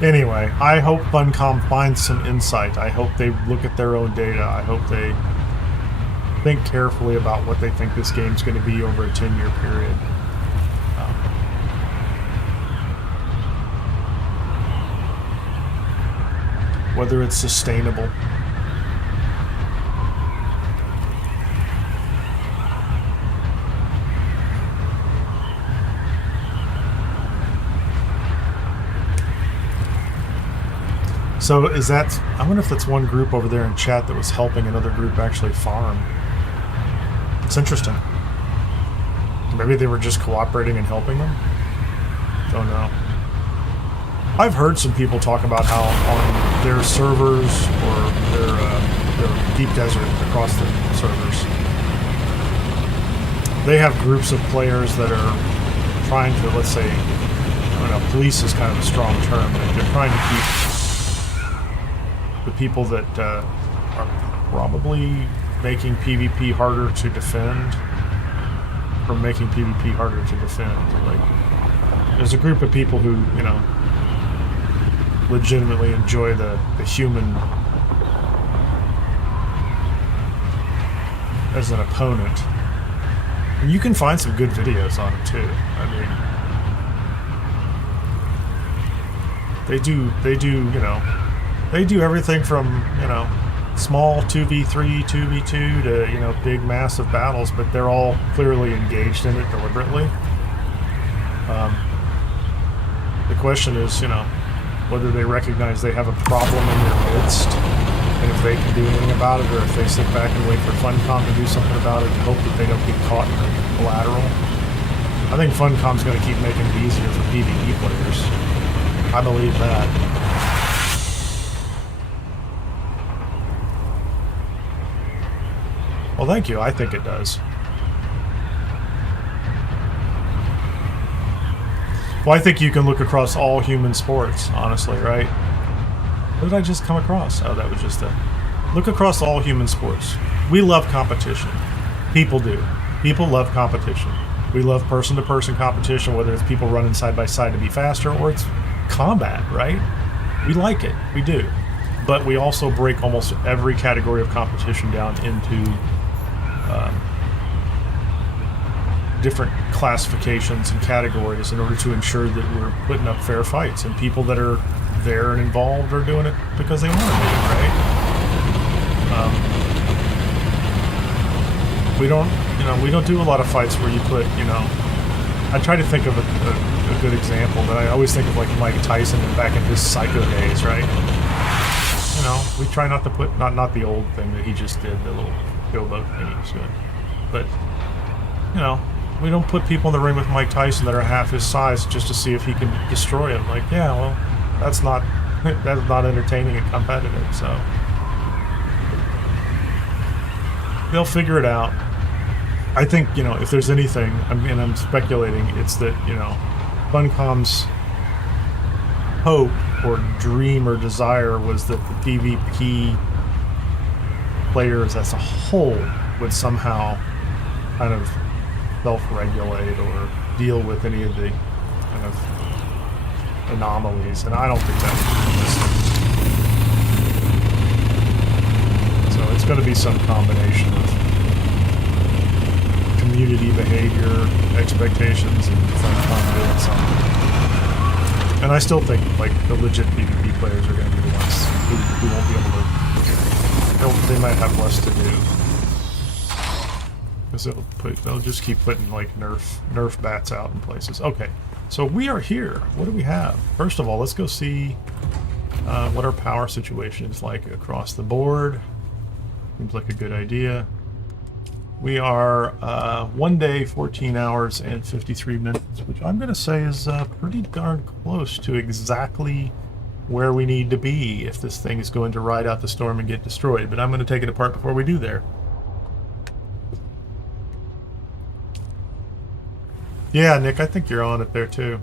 Anyway, I hope Funcom finds some insight. I hope they look at their own data. I hope they think carefully about what they think this game's going to be over a 10-year period. Whether it's sustainable. So is that, I wonder if that's one group over there in chat that was helping another group actually farm. It's interesting. Maybe they were just cooperating and helping them? Don't know. I've heard some people talk about how on their servers or their deep desert across the servers, they have groups of players that are trying to, let's say, I don't know, police is kind of a strong term, but they're trying to keep the people that are probably making PvP harder to defend from making PvP harder to defend. Like, there's a group of people who, you know, legitimately enjoy the human as an opponent. And you can find some good videos on it too. I mean, they do, you know, they do everything from, you know, small 2v3, 2v2 to, you know, big massive battles, but they're all clearly engaged in it deliberately. The question is, you know, whether they recognize they have a problem in their midst, and if they can do anything about it, or if they sit back and wait for Funcom to do something about it and hope that they don't get caught in the collateral. I think Funcom's going to keep making it easier for PvE players. I believe that. Well, thank you. I think it does. Well, I think you can look across all human sports, honestly, right? What did I just come across? Oh, that was just a... Look across all human sports. We love competition. People do. People love competition. We love person-to-person competition, whether it's people running side by side to be faster or it's combat, right? We like it. We do. But we also break almost every category of competition down into different classifications and categories in order to ensure that we're putting up fair fights, and people that are there and involved are doing it because they want to be, right? We don't do a lot of fights where you put, I try to think of a good example, but I always think of like Mike Tyson and back in his Psycho days, right? We try not to put, not the old thing that he just did, the little showboat thing he was doing, but, we don't put people in the ring with Mike Tyson that are half his size just to see if he can destroy him. Like, yeah, well, that's not entertaining and competitive, so. They'll figure it out. I think, if there's anything, I'm speculating, it's that, Funcom's hope or dream or desire was that the PvP players as a whole would somehow kind of self-regulate or deal with any of the kind of anomalies, and I don't think that would be realistic. So it's going to be some combination of community behavior, expectations, and Funcom doing something. And I still think, like, the legit PvP players are going to be the ones who won't be able to... They might have less to do. Because they'll just keep putting, like, nerf bats out in places. Okay, so we are here. What do we have? First of all, let's go see what our power situation is like across the board. Seems like a good idea. We are 1 day, 14 hours, and 53 minutes, which I'm going to say is pretty darn close to exactly where we need to be if this thing is going to ride out the storm and get destroyed. But I'm going to take it apart before we do there. Yeah, Nick, I think you're on it there too.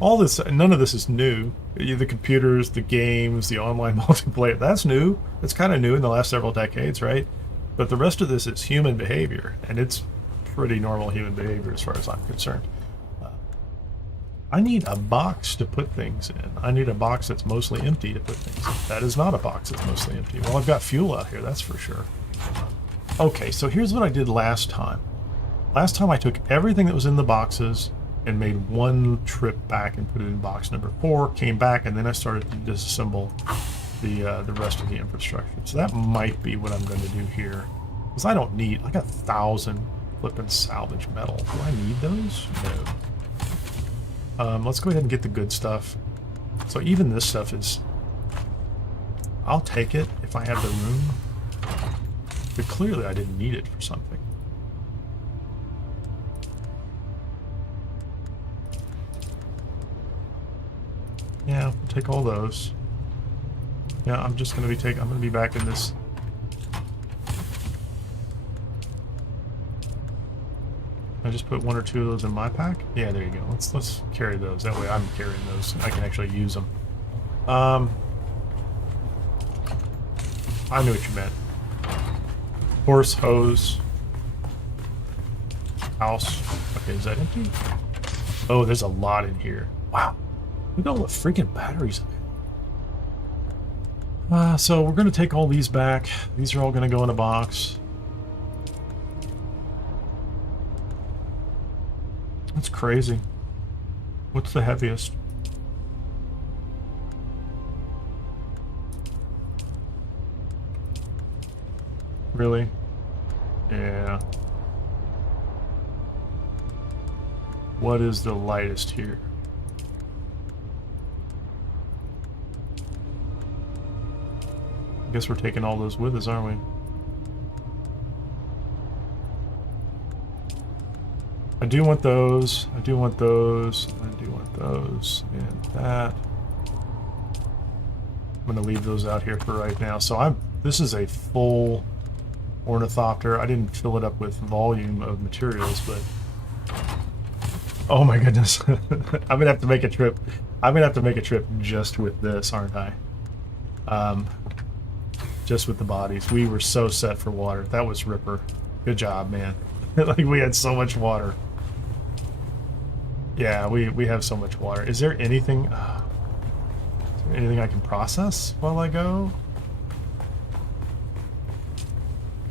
All this, none of this is new. The computers, the games, the online multiplayer, that's new. It's kind of new in the last several decades, right? But the rest of this is human behavior, and it's pretty normal human behavior as far as I'm concerned. I need a box to put things in. I need a box that's mostly empty to put things in. That is not a box that's mostly empty. Well, I've got fuel out here, that's for sure. Okay, so here's what I did last time. Last time I took everything that was in the boxes and made one trip back and put it in box number 4, came back, and then I started to disassemble the rest of the infrastructure. So that might be what I'm going to do here. Because I don't need, like 1,000 flippin' salvage metal. Do I need those? No. Let's go ahead and get the good stuff. So even this stuff is, I'll take it if I have the room. But clearly I didn't need it for something. Yeah, we'll take all those. Yeah, I'm just going to be I'm going to be back in this. I just put 1 or 2 of those in my pack. Yeah, there you go. Let's carry those. That way I'm carrying those. I can actually use them. I knew what you meant. Horse, hose, house. Okay, is that empty? Oh, there's a lot in here. Wow. Look at all the freaking batteries in there. So we're going to take all these back. These are all going to go in a box. That's crazy. What's the heaviest? Really? Yeah. What is the lightest here? I guess we're taking all those with us, aren't we? I do want those. I do want those. I do want those. And that. I'm going to leave those out here for right now. So This is a full ornithopter. I didn't fill it up with volume of materials, but oh my goodness. I'm gonna have to make a trip. I'm gonna have to make a trip just with this, aren't I? Just with the bodies. We were so set for water. That was Ripper. Good job, man. Like, we had so much water. Yeah, we have so much water. Is there anything I can process while I go?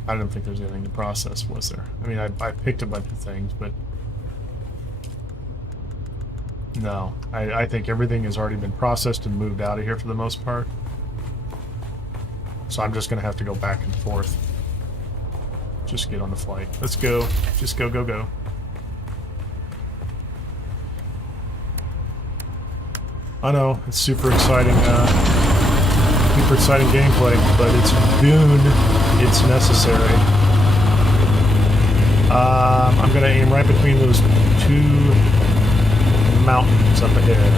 I don't think there's anything to process, was there? I mean, I picked a bunch of things, but no. I think everything has already been processed and moved out of here for the most part. So I'm just going to have to go back and forth. Just get on the flight. Let's go. Just go, go, go. I know, it's super exciting gameplay, but it's Dune. It's necessary. I'm going to aim right between those two mountains up ahead.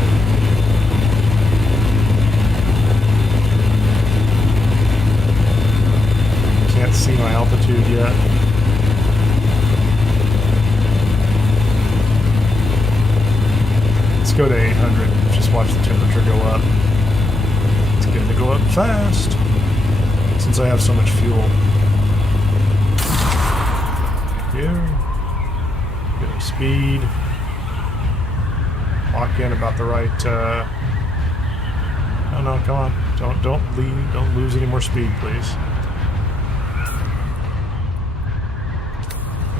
Can't see my altitude yet. Let's go to 800. Just watch the temperature go up. It's going to go up fast since I have so much fuel. Here. Get our speed. Lock in about the right. Oh no, come on! Don't leave. Don't lose any more speed, please.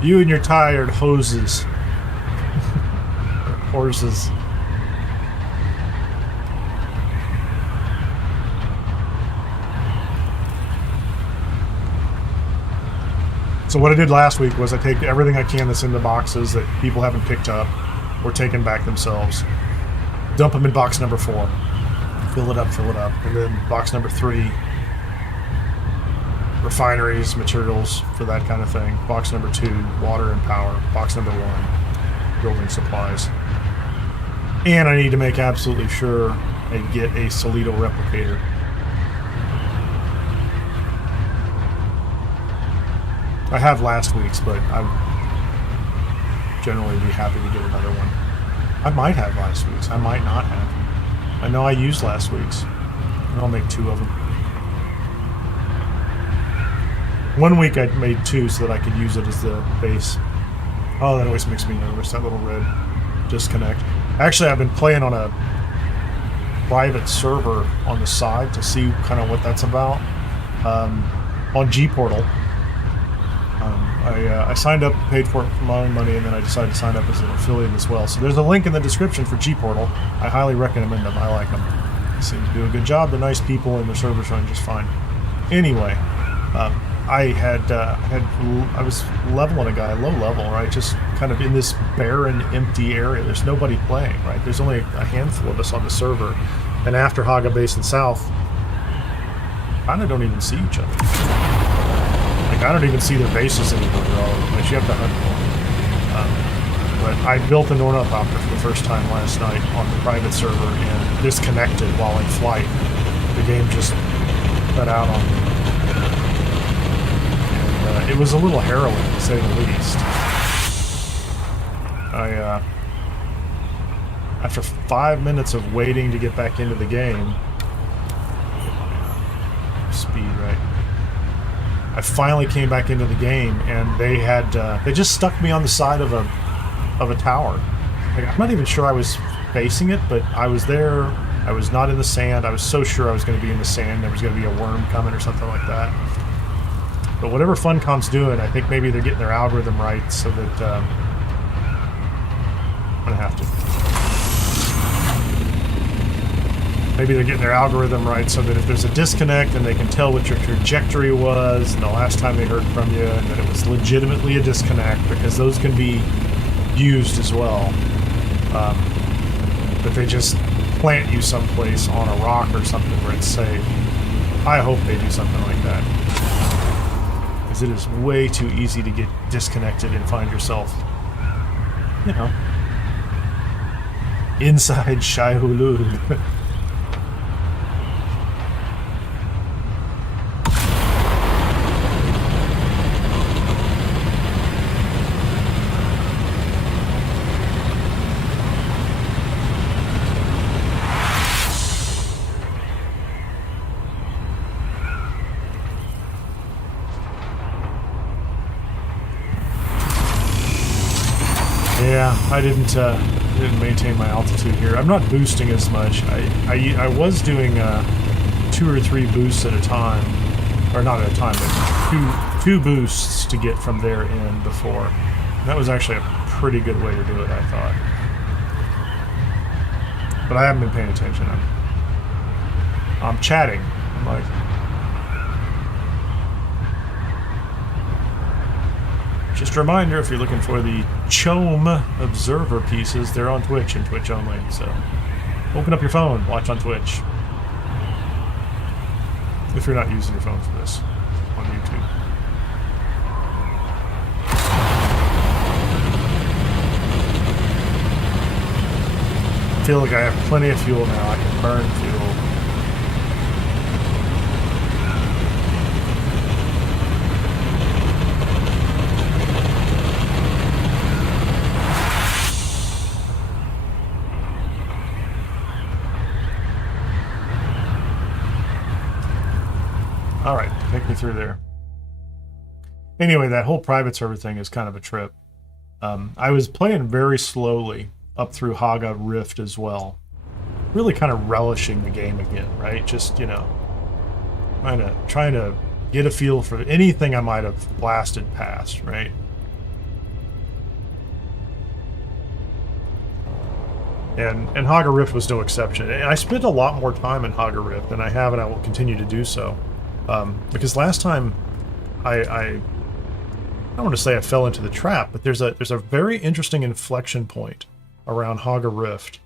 You and your tired hoses. Horses. So what I did last week was I take everything I can that's in the boxes that people haven't picked up or taken back themselves, dump them in box number 4, fill it up, and then box number 3, refineries, materials for that kind of thing. Box number 2, water and power. Box number 1, building supplies. And I need to make absolutely sure I get a Solito replicator. I have last week's, but I would generally be happy to get another one. I might have last week's. I might not have. I know I used last week's. And I'll make 2 of them. One week I made 2 so that I could use it as the base. Oh, that always makes me nervous, that little red disconnect. Actually, I've been playing on a private server on the side to see kind of what that's about. On G-Portal. I signed up, paid for it for my own money, and then I decided to sign up as an affiliate as well. So there's a link in the description for G-Portal. I highly recommend them. I like them. They seem to do a good job. They're nice people, and their server's running just fine. Anyway, I was leveling a guy, low level, right? Just kind of in this barren, empty area. There's nobody playing, right? There's only a handful of us on the server. And after Haga Basin South, kind of don't even see each other. Like, I don't even see their bases anymore. Like, you have to hunt for them. But I built an ornithopter for the first time last night on the private server and disconnected while in flight. The game just cut out on me. And it was a little harrowing, to say the least. After 5 minutes of waiting to get back into the game, speed, right? I finally came back into the game, and they had they just stuck me on the side of a tower. Like, I'm not even sure I was facing it, but I was there. I was not in the sand. I was so sure I was going to be in the sand. There was going to be a worm coming or something like that. But whatever Funcom's doing, I think maybe they're getting their algorithm right so that I'm going to have to. Maybe they're getting their algorithm right so that if there's a disconnect, then they can tell what your trajectory was and the last time they heard from you, and that it was legitimately a disconnect, because those can be used as well. But they just plant you someplace on a rock or something where it's safe. I hope they do something like that. Because it is way too easy to get disconnected and find yourself, you know, inside Shai Hulud. Yeah, I didn't maintain my altitude here. I'm not boosting as much. I was doing 2 or 3 boosts at a time, or not at a time, but two boosts to get from there in before. And that was actually a pretty good way to do it, I thought. But I haven't been paying attention. I'm chatting. I'm like, just a reminder, if you're looking for the CHOAM Observer pieces, they're on Twitch and Twitch only. So open up your phone, watch on Twitch. If you're not using your phone for this on YouTube. I feel like I have plenty of fuel now. I can burn fuel. All right, take me through there. Anyway, that whole private server thing is kind of a trip. I was playing very slowly up through Haga Rift as well. Really kind of relishing the game again, right? Just, you know, trying to get a feel for anything I might have blasted past, right? And Haga Rift was no exception. And I spent a lot more time in Haga Rift than I have, and I will continue to do so. Because last time I don't want to say I fell into the trap, but there's a very interesting inflection point around Haga Rift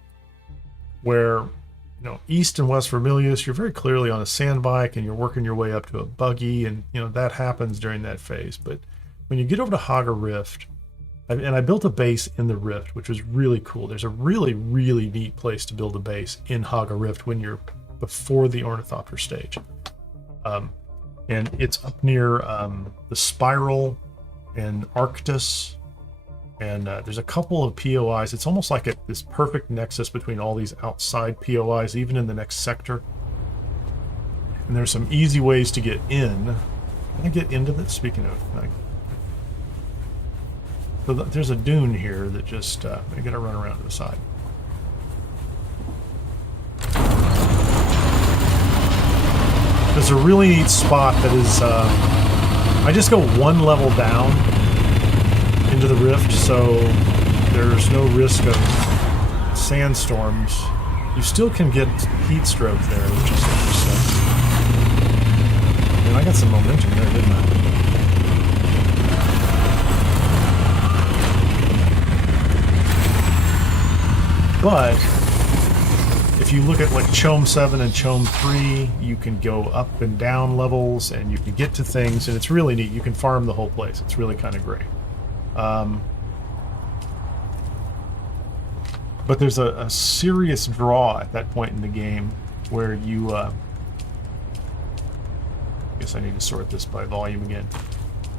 where, you know, east and west Vermilius, you're very clearly on a sand bike and you're working your way up to a buggy, and you know that happens during that phase. But when you get over to Haga Rift, and I built a base in the Rift, which was really cool. There's a really, really neat place to build a base in Haga Rift when you're before the Ornithopter stage. And it's up near the Spiral and Arctis, and there's a couple of POIs. It's almost like this perfect nexus between all these outside POIs, even in the next sector. And there's some easy ways to get in. Can I get into this? Speaking of, so there's a dune here that just I gotta run around to the side. There's a really neat spot that is, I just go 1 level down into the rift, so there's no risk of sandstorms. You still can get heat stroke there, which is interesting. And I got some momentum there, didn't I? But if you look at like CHOAM 7 and CHOAM 3, you can go up and down levels and you can get to things, and it's really neat. You can farm the whole place. It's really kind of great. But there's a serious draw at that point in the game where you... I guess I need to sort this by volume again.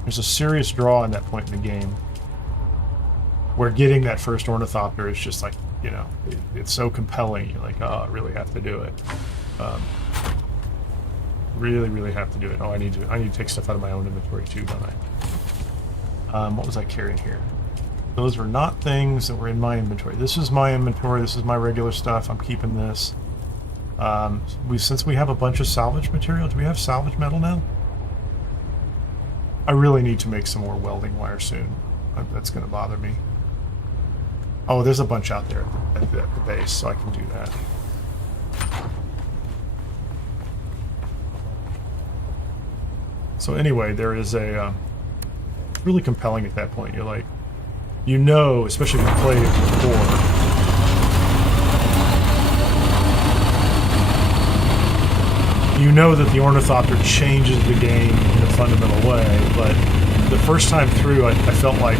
There's a serious draw in that point in the game where getting that first Ornithopter is just like, you know, it's so compelling. You're like, oh, I really have to do it. Really have to do it. Oh, I need to take stuff out of my own inventory too, don't I? What was I carrying here? Those were not things that were in my inventory. This is my inventory. This is my regular stuff. I'm keeping this. Since we have a bunch of salvage material, do we have salvage metal now? I really need to make some more welding wire soon. That's going to bother me. Oh, there's a bunch out there at the base, so I can do that. So anyway, there is a really compelling at that point. You're like, you know, especially if you played it before, you know that the Ornithopter changes the game in a fundamental way. But the first time through, I felt like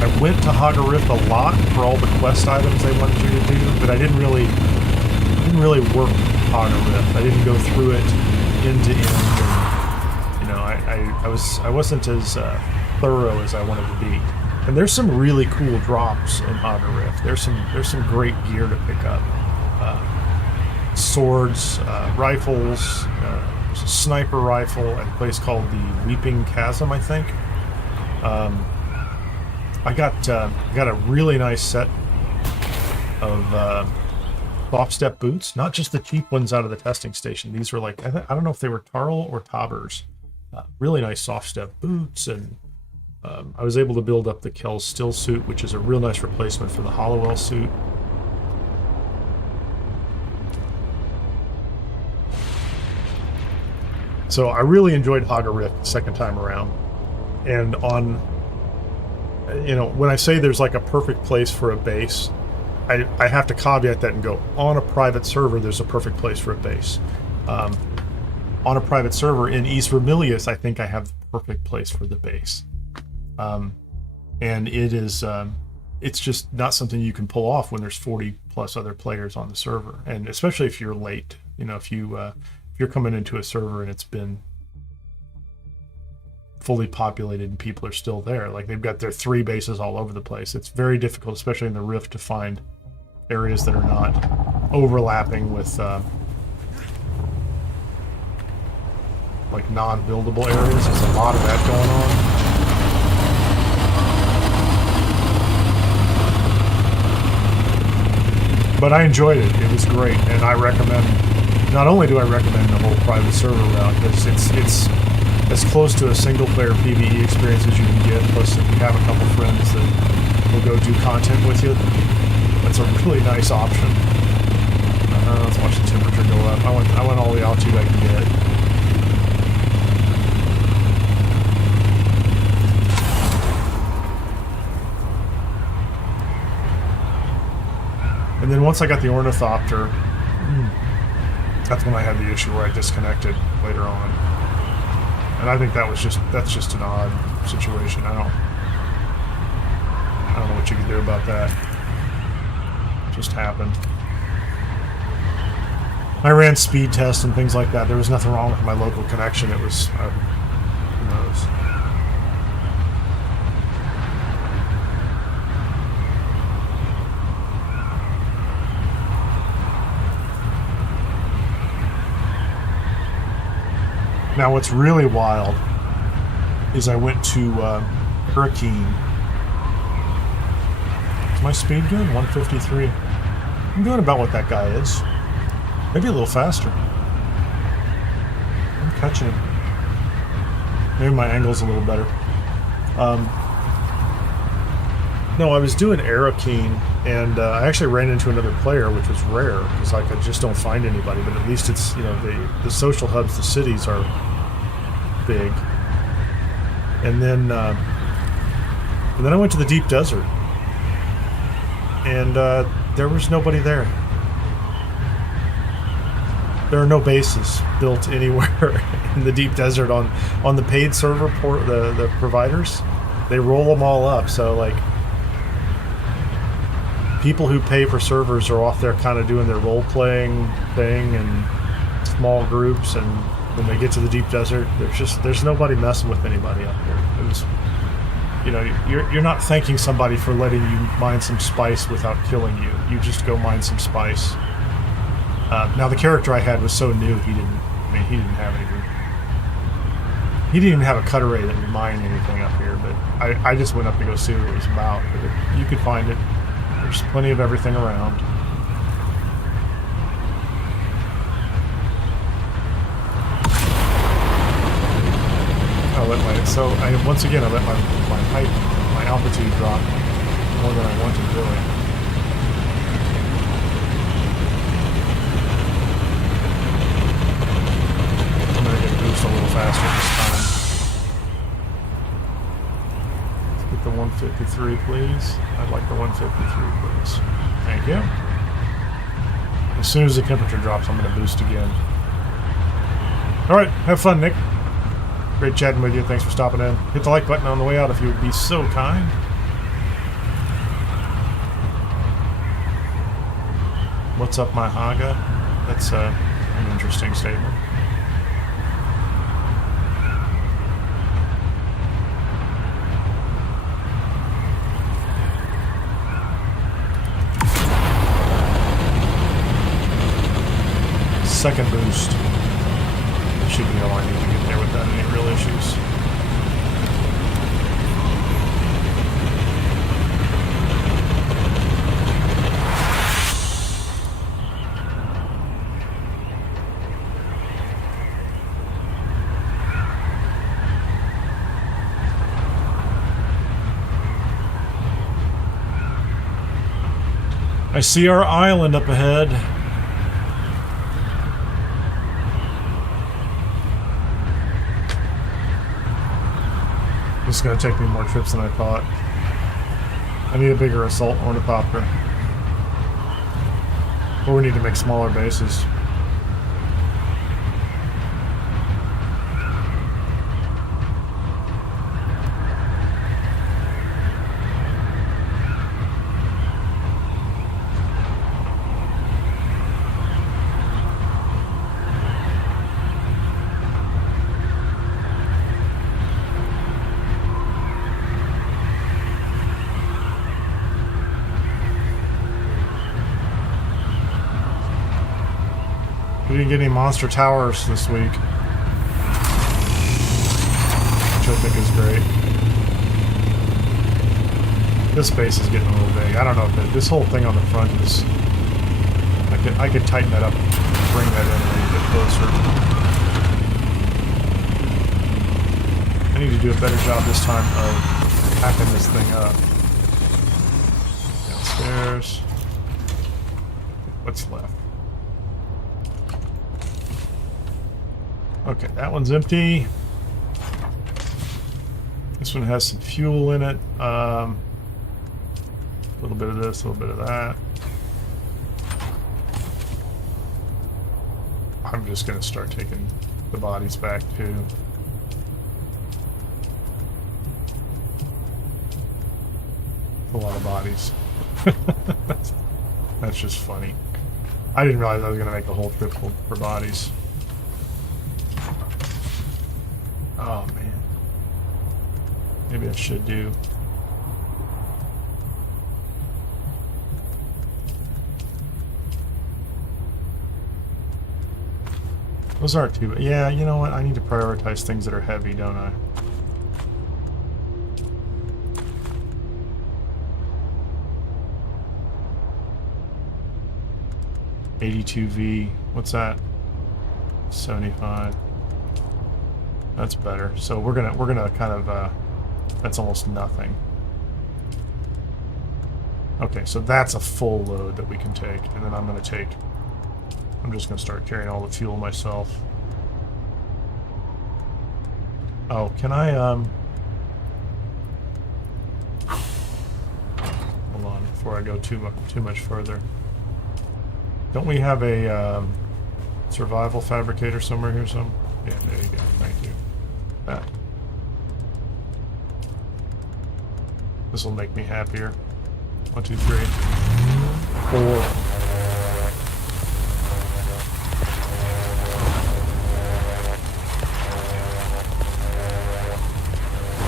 I went to Haga Rift a lot for all the quest items they wanted you to do, but I didn't really work Haga Rift. I didn't go through it end to end. And, you know, I wasn't as thorough as I wanted to be. And there's some really cool drops in Haga Rift. There's some great gear to pick up. Swords, rifles. There's a sniper rifle at a place called the Weeping Chasm, I think. I got a really nice set of soft step boots, not just the cheap ones out of the testing station. These were like, I don't know if they were Tarl or Taubers. Really nice soft step boots, and I was able to build up the Kel's Still suit, which is a real nice replacement for the Hollowell suit. So I really enjoyed Haga Rift the second time around. And on, you know, when I say there's like a perfect place for a base, I have to caveat that and go, on a private server, there's a perfect place for a base. On a private server in East Vermilius, I think I have the perfect place for the base. And it is, it's just not something you can pull off when there's 40 plus other players on the server. And especially if you're late, you know, if you're coming into a server and it's been fully populated and people are still there, like they've got their 3 bases all over the place. It's very difficult, especially in the Rift, to find areas that are not overlapping with like non-buildable areas. There's a lot of that going on. But I enjoyed it. It was great, and I recommend. Not only do I recommend the whole private server route, because it's as close to a single-player PvE experience as you can get. Plus, if you have a couple friends that will go do content with you, that's a really nice option. Let's watch the temperature go up. I went all the altitude I can get. And then once I got the Ornithopter, that's when I had the issue where I disconnected later on. And I think that's just an odd situation. I don't know what you can do about that. It just happened. I ran speed tests and things like that. There was nothing wrong with my local connection. It was, who knows. Now, what's really wild is I went to Hurricane. Is my speed good? 153. I'm doing about what that guy is. Maybe a little faster. I'm catching him. Maybe my angle's a little better. No, I was doing Arrakis, and I actually ran into another player, which was rare, because like, I just don't find anybody, but at least it's, you know, the social hubs, the cities are big. And then I went to the deep desert, and there was nobody there. There are no bases built anywhere in the deep desert on the paid server the providers. They roll them all up, so like people who pay for servers are off there kind of doing their role-playing thing in small groups, and when they get to the deep desert, there's nobody messing with anybody up there. It was, you know, you're not thanking somebody for letting you mine some spice without killing you. You just go mine some spice. Now the character I had was so new, he didn't have anything. He didn't even have a cut array that would mine anything up here, but I just went up to go see what it was about. But you could find it. There's plenty of everything around. Once again, I let my height, my altitude drop more than I wanted, really. I'm going to get a boost a little faster this time. Let's get the 153, please. I'd like the 153, please. Thank you. As soon as the temperature drops, I'm going to boost again. Alright, have fun, Nick. Great chatting with you. Thanks for stopping in. Hit the like button on the way out if you would be so kind. What's up, my Haga? That's an interesting statement. Second boost. Should be all I need to get there without any real issues. I see our island up ahead. This is going to take me more trips than I thought. I need a bigger assault ornithopter. Or we need to make smaller bases. We didn't get any monster towers this week, which I think is great. This base is getting a little big. I don't know if this whole thing on the front is... I could tighten that up and bring that in a little bit closer. I need to do a better job this time of packing this thing up. Downstairs. What's left? Okay, that one's empty. This one has some fuel in it. A little bit of this, a little bit of that. I'm just going to start taking the bodies back too. A lot of bodies. That's just funny. I didn't realize I was going to make a whole trip for bodies. Oh man. Maybe I should do. Those aren't too bad. Yeah, you know what? I need to prioritize things that are heavy, don't I? $82V. What's that? 75. That's better. So we're gonna kind of that's almost nothing. Okay, so that's a full load that we can take, and then I'm just gonna start carrying all the fuel myself. Oh, can I hold on before I go too much further. Don't we have a survival fabricator somewhere here? Yeah, there you go. Thank you. That. This will make me happier. 1, 2, 3, 4.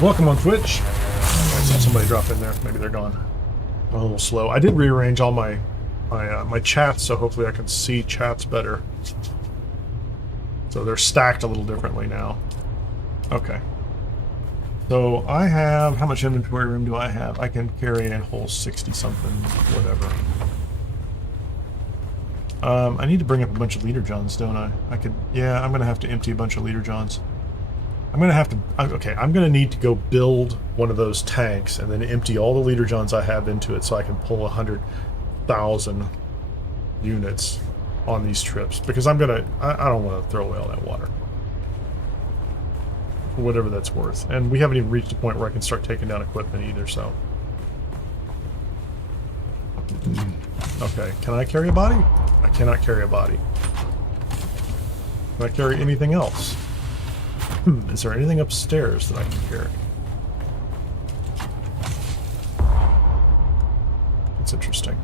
Welcome on Twitch. I saw somebody drop in there. Maybe they're gone. I'm a little slow. I did rearrange all my chats, so hopefully I can see chats better. So they're stacked a little differently now. Okay. So I have, how much inventory room do I have? I can carry a whole 60-something, whatever. I need to bring up a bunch of leader johns, don't I? Yeah, I'm going to have to empty a bunch of leader johns. I'm going to have to, okay, I'm going to need to go build one of those tanks and then empty all the leader johns I have into it so I can pull 100,000 units on these trips, because I don't want to throw away all that water. For whatever that's worth. And we haven't even reached a point where I can start taking down equipment either, so. Okay, can I carry a body? I cannot carry a body. Can I carry anything else? Is there anything upstairs that I can carry? That's interesting.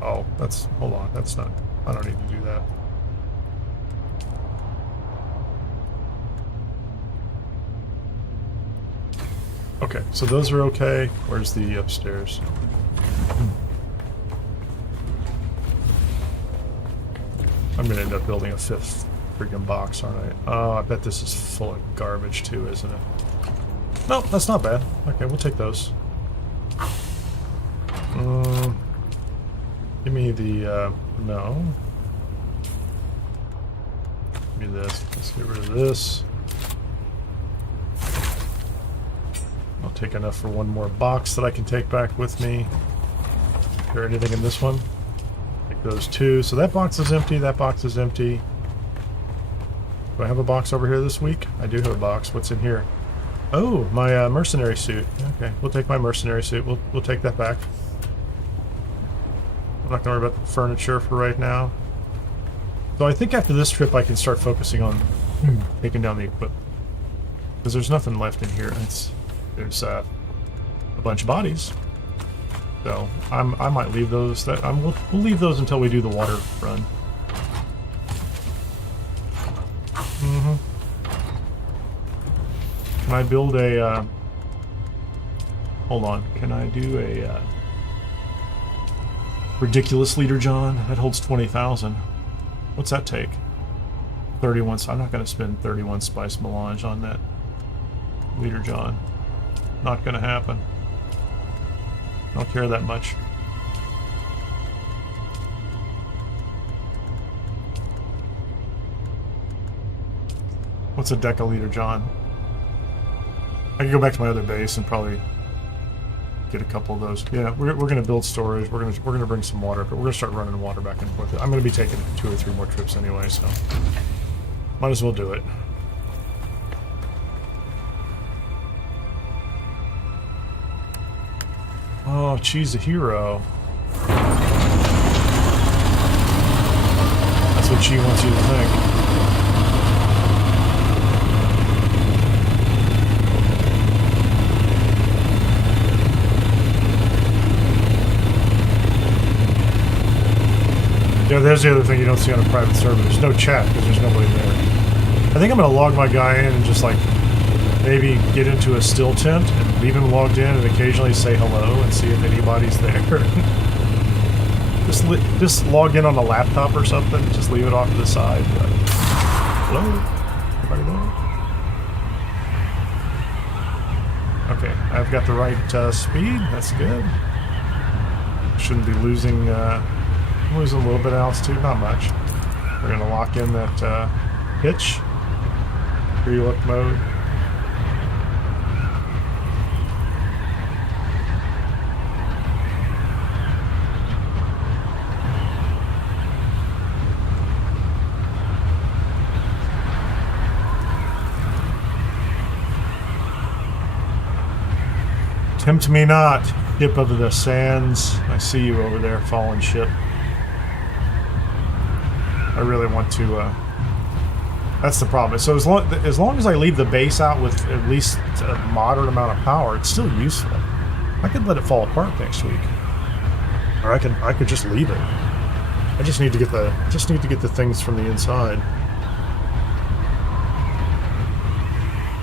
Oh, hold on, that's not, I don't need to do that. Okay, so those are okay. Where's the upstairs? I'm gonna end up building a 5th freaking box, aren't I? Oh, I bet this is full of garbage too, isn't it? No, that's not bad. Okay, we'll take those. Give me the, no. Give me this. Let's get rid of this. I'll take enough for one more box that I can take back with me. there anything in this one? Take those two. So that box is empty. That box is empty. Do I have a box over here this week? I do have a box. What's in here? Oh, my mercenary suit. Okay, we'll take my mercenary suit. We'll take that back. I'm not going to worry about the furniture for right now. So I think after this trip I can start focusing on taking down the equipment. Because there's nothing left in here. There's a bunch of bodies. So I might leave those. We'll leave those until we do the water run. Can I build a... hold on. Can I do a... ridiculous leader, John? That holds 20,000. What's that take? 31. So I'm not going to spend 31 spice melange on that leader, John. Not going to happen. Don't care that much. What's a deca leader, John? I can go back to my other base and probably get a couple of those. Yeah, we're going to build storage. We're going to bring some water, but we're going to start running water back and forth. I'm going to be taking 2 or 3 more trips anyway, so might as well do it. Oh, she's a hero. That's what she wants you to think. Yeah, there's the other thing you don't see on a private server. There's no chat because there's nobody there. I think I'm going to log my guy in and just like maybe get into a still tent and leave him logged in and occasionally say hello and see if anybody's there. just log in on a laptop or something. Just leave it off to the side. Like, hello? Anybody there? Okay, I've got the right speed. That's good. Shouldn't be losing... losing a little bit of altitude, not much. We're going to lock in that pitch. Pre-look mode. Tempt me not, ship of the sands. I see you over there, fallen ship. I really want to, that's the problem. So as long as I leave the base out with at least a moderate amount of power, it's still useful. I could let it fall apart next week. Or I could just leave it. I just need to get the things from the inside.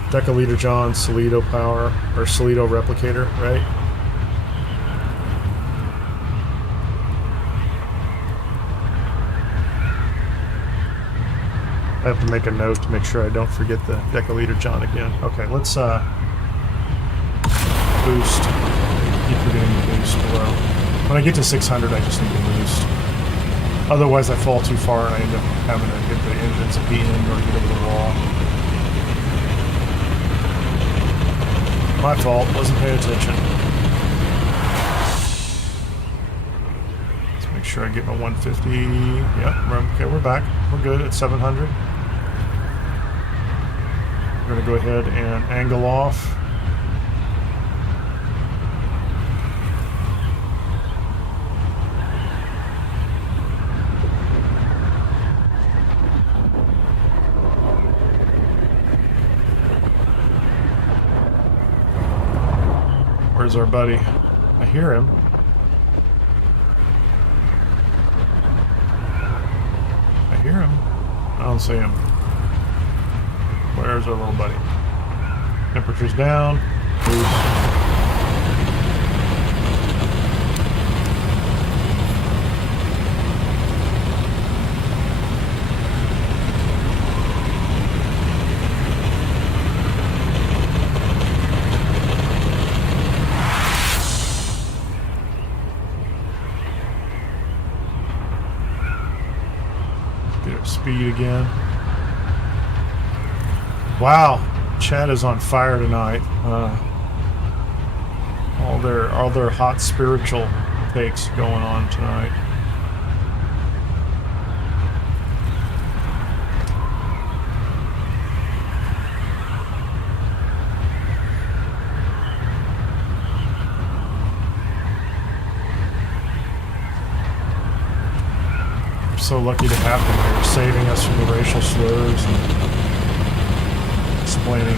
Deca Leader John, Solido Power, or Solido Replicator, right? I have to make a note to make sure I don't forget the Deca Leader John again. Okay, let's boost. Keep forgetting to boost below. When I get to 600, I just need to boost. Otherwise, I fall too far and I end up having to get the engines at the end or get over the wall. My fault. Wasn't paying attention. Let's make sure I get my 150. Yep. Okay, we're back. We're good at 700. We're going to go ahead and angle off. Where's our buddy? I hear him. I hear him. I don't see him. Where's our little buddy? Temperature's down. Boost. Get our speed again. Wow, chat is on fire tonight. All their hot spiritual takes going on tonight. We're so lucky to have them here, saving us from the racial slurs and explaining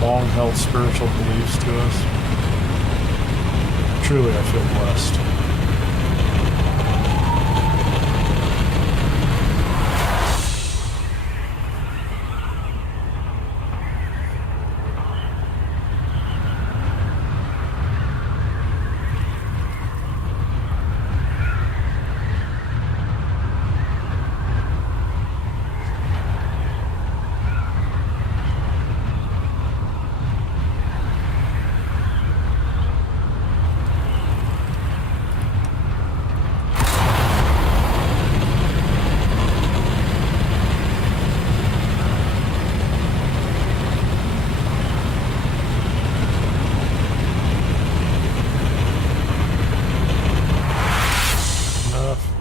long-held spiritual beliefs to us. Truly, I feel blessed.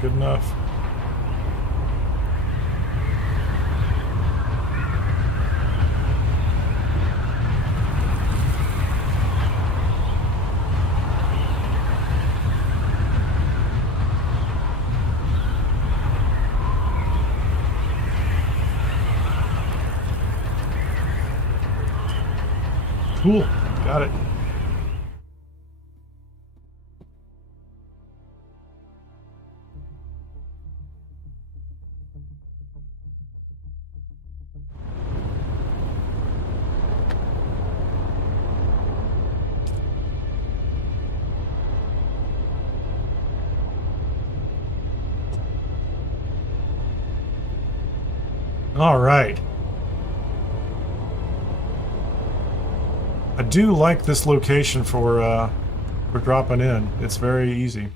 Good enough. Cool. Got it. All right. I do like this location for dropping in. It's very easy.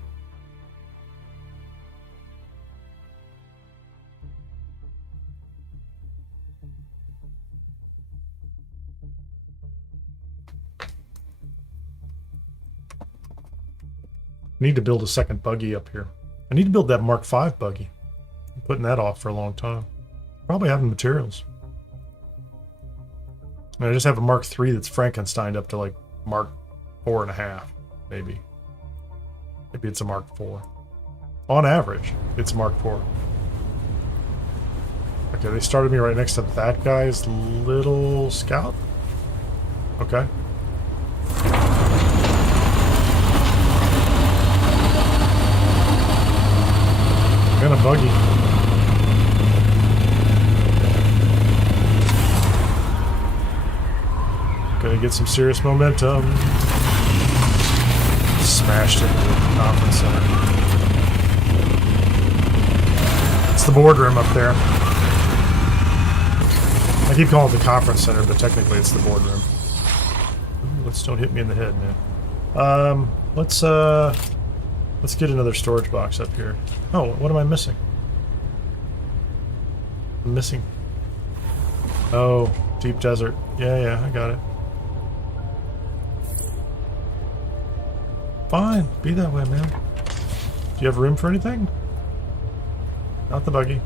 Need to build a second buggy up here. I need to build that Mark V buggy. I'm putting that off for a long time. Probably have the materials. I just have a Mark III that's Frankenstein up to like Mark 4.5, maybe. Maybe it's a Mark IV. On average, it's Mark IV. Okay, they started me right next to that guy's little scout. Okay. And a buggy. Gonna get some serious momentum. Smashed into the conference center. It's the boardroom up there. I keep calling it the conference center, but technically it's the boardroom. Ooh, let's don't hit me in the head, man. Let's get another storage box up here. Oh, what am I missing? I'm missing. Oh, deep desert. Yeah, I got it. Fine, be that way, man. Do you have room for anything? Not the buggy.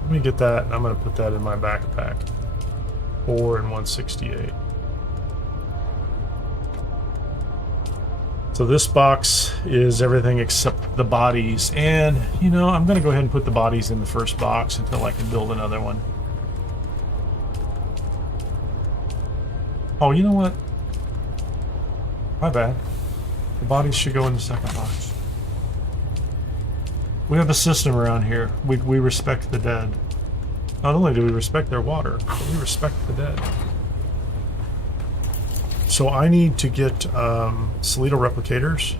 Let me get that. I'm going to put that in my backpack. 4 and 168. So this box is everything except the bodies. And, you know, I'm going to go ahead and put the bodies in the first box until I can build another one. Oh, you know what? My bad. The bodies should go in the second box. We have a system around here. We respect the dead. Not only do we respect their water, but we respect the dead. So I need to get Salito replicators.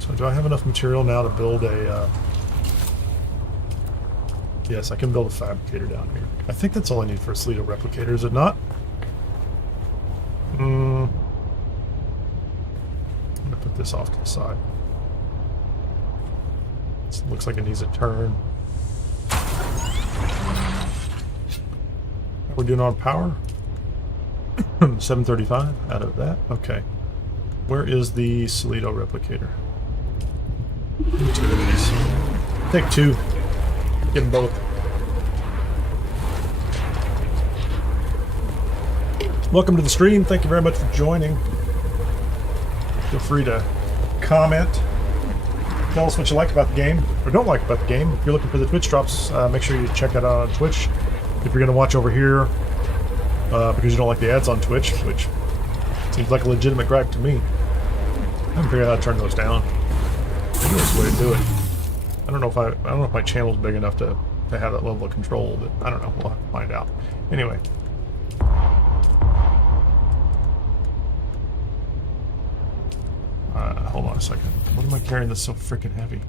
So do I have enough material now to build a... Yes, I can build a fabricator down here. I think that's all I need for a Salito replicator, is it not? I'm gonna put this off to the side. It's Looks like it needs a turn. We're doing on power. 735 out of that. Okay. Where is the Solido replicator? Two of these. Take two. Get them both. Welcome to the stream. Thank you very much for joining. Feel free to comment. Tell us what you like about the game or don't like about the game. If you're looking for the Twitch drops, make sure you check it out on Twitch. If you're going to watch over here because you don't like the ads on Twitch, which seems like a legitimate gripe to me, I haven't figured out how to turn those down. Maybe that's the way to do it. I don't know if my channel's big enough to have that level of control, but I don't know. We'll have to find out. Anyway. Hold on a second. What am I carrying that's so freaking heavy?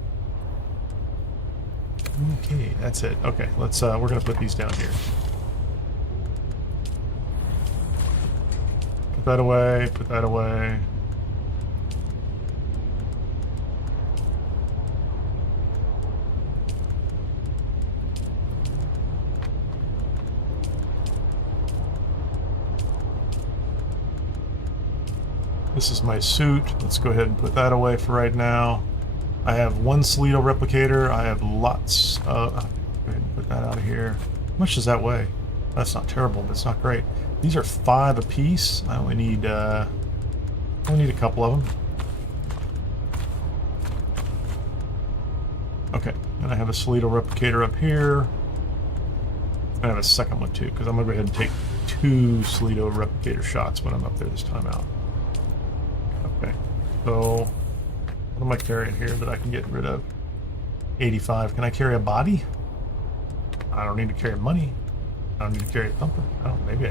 Okay, that's it. Okay, let's we're gonna put these down here. Put that away, put that away. This is my suit. Let's go ahead and put that away for right now. I have one Solido replicator. I have lots of... go ahead and put that out of here. How much does that weigh? That's not terrible, but it's not great. These are 5 apiece. I only need a couple of them. Okay, and I have a Solido replicator up here. I have a second one too, because I'm going to go ahead and take 2 Solido replicator shots when I'm up there this time out. Okay, so what am I carrying here that I can get rid of? 85. Can I carry a body? I don't need to carry money. I don't need to carry a thumper. I don't. Maybe I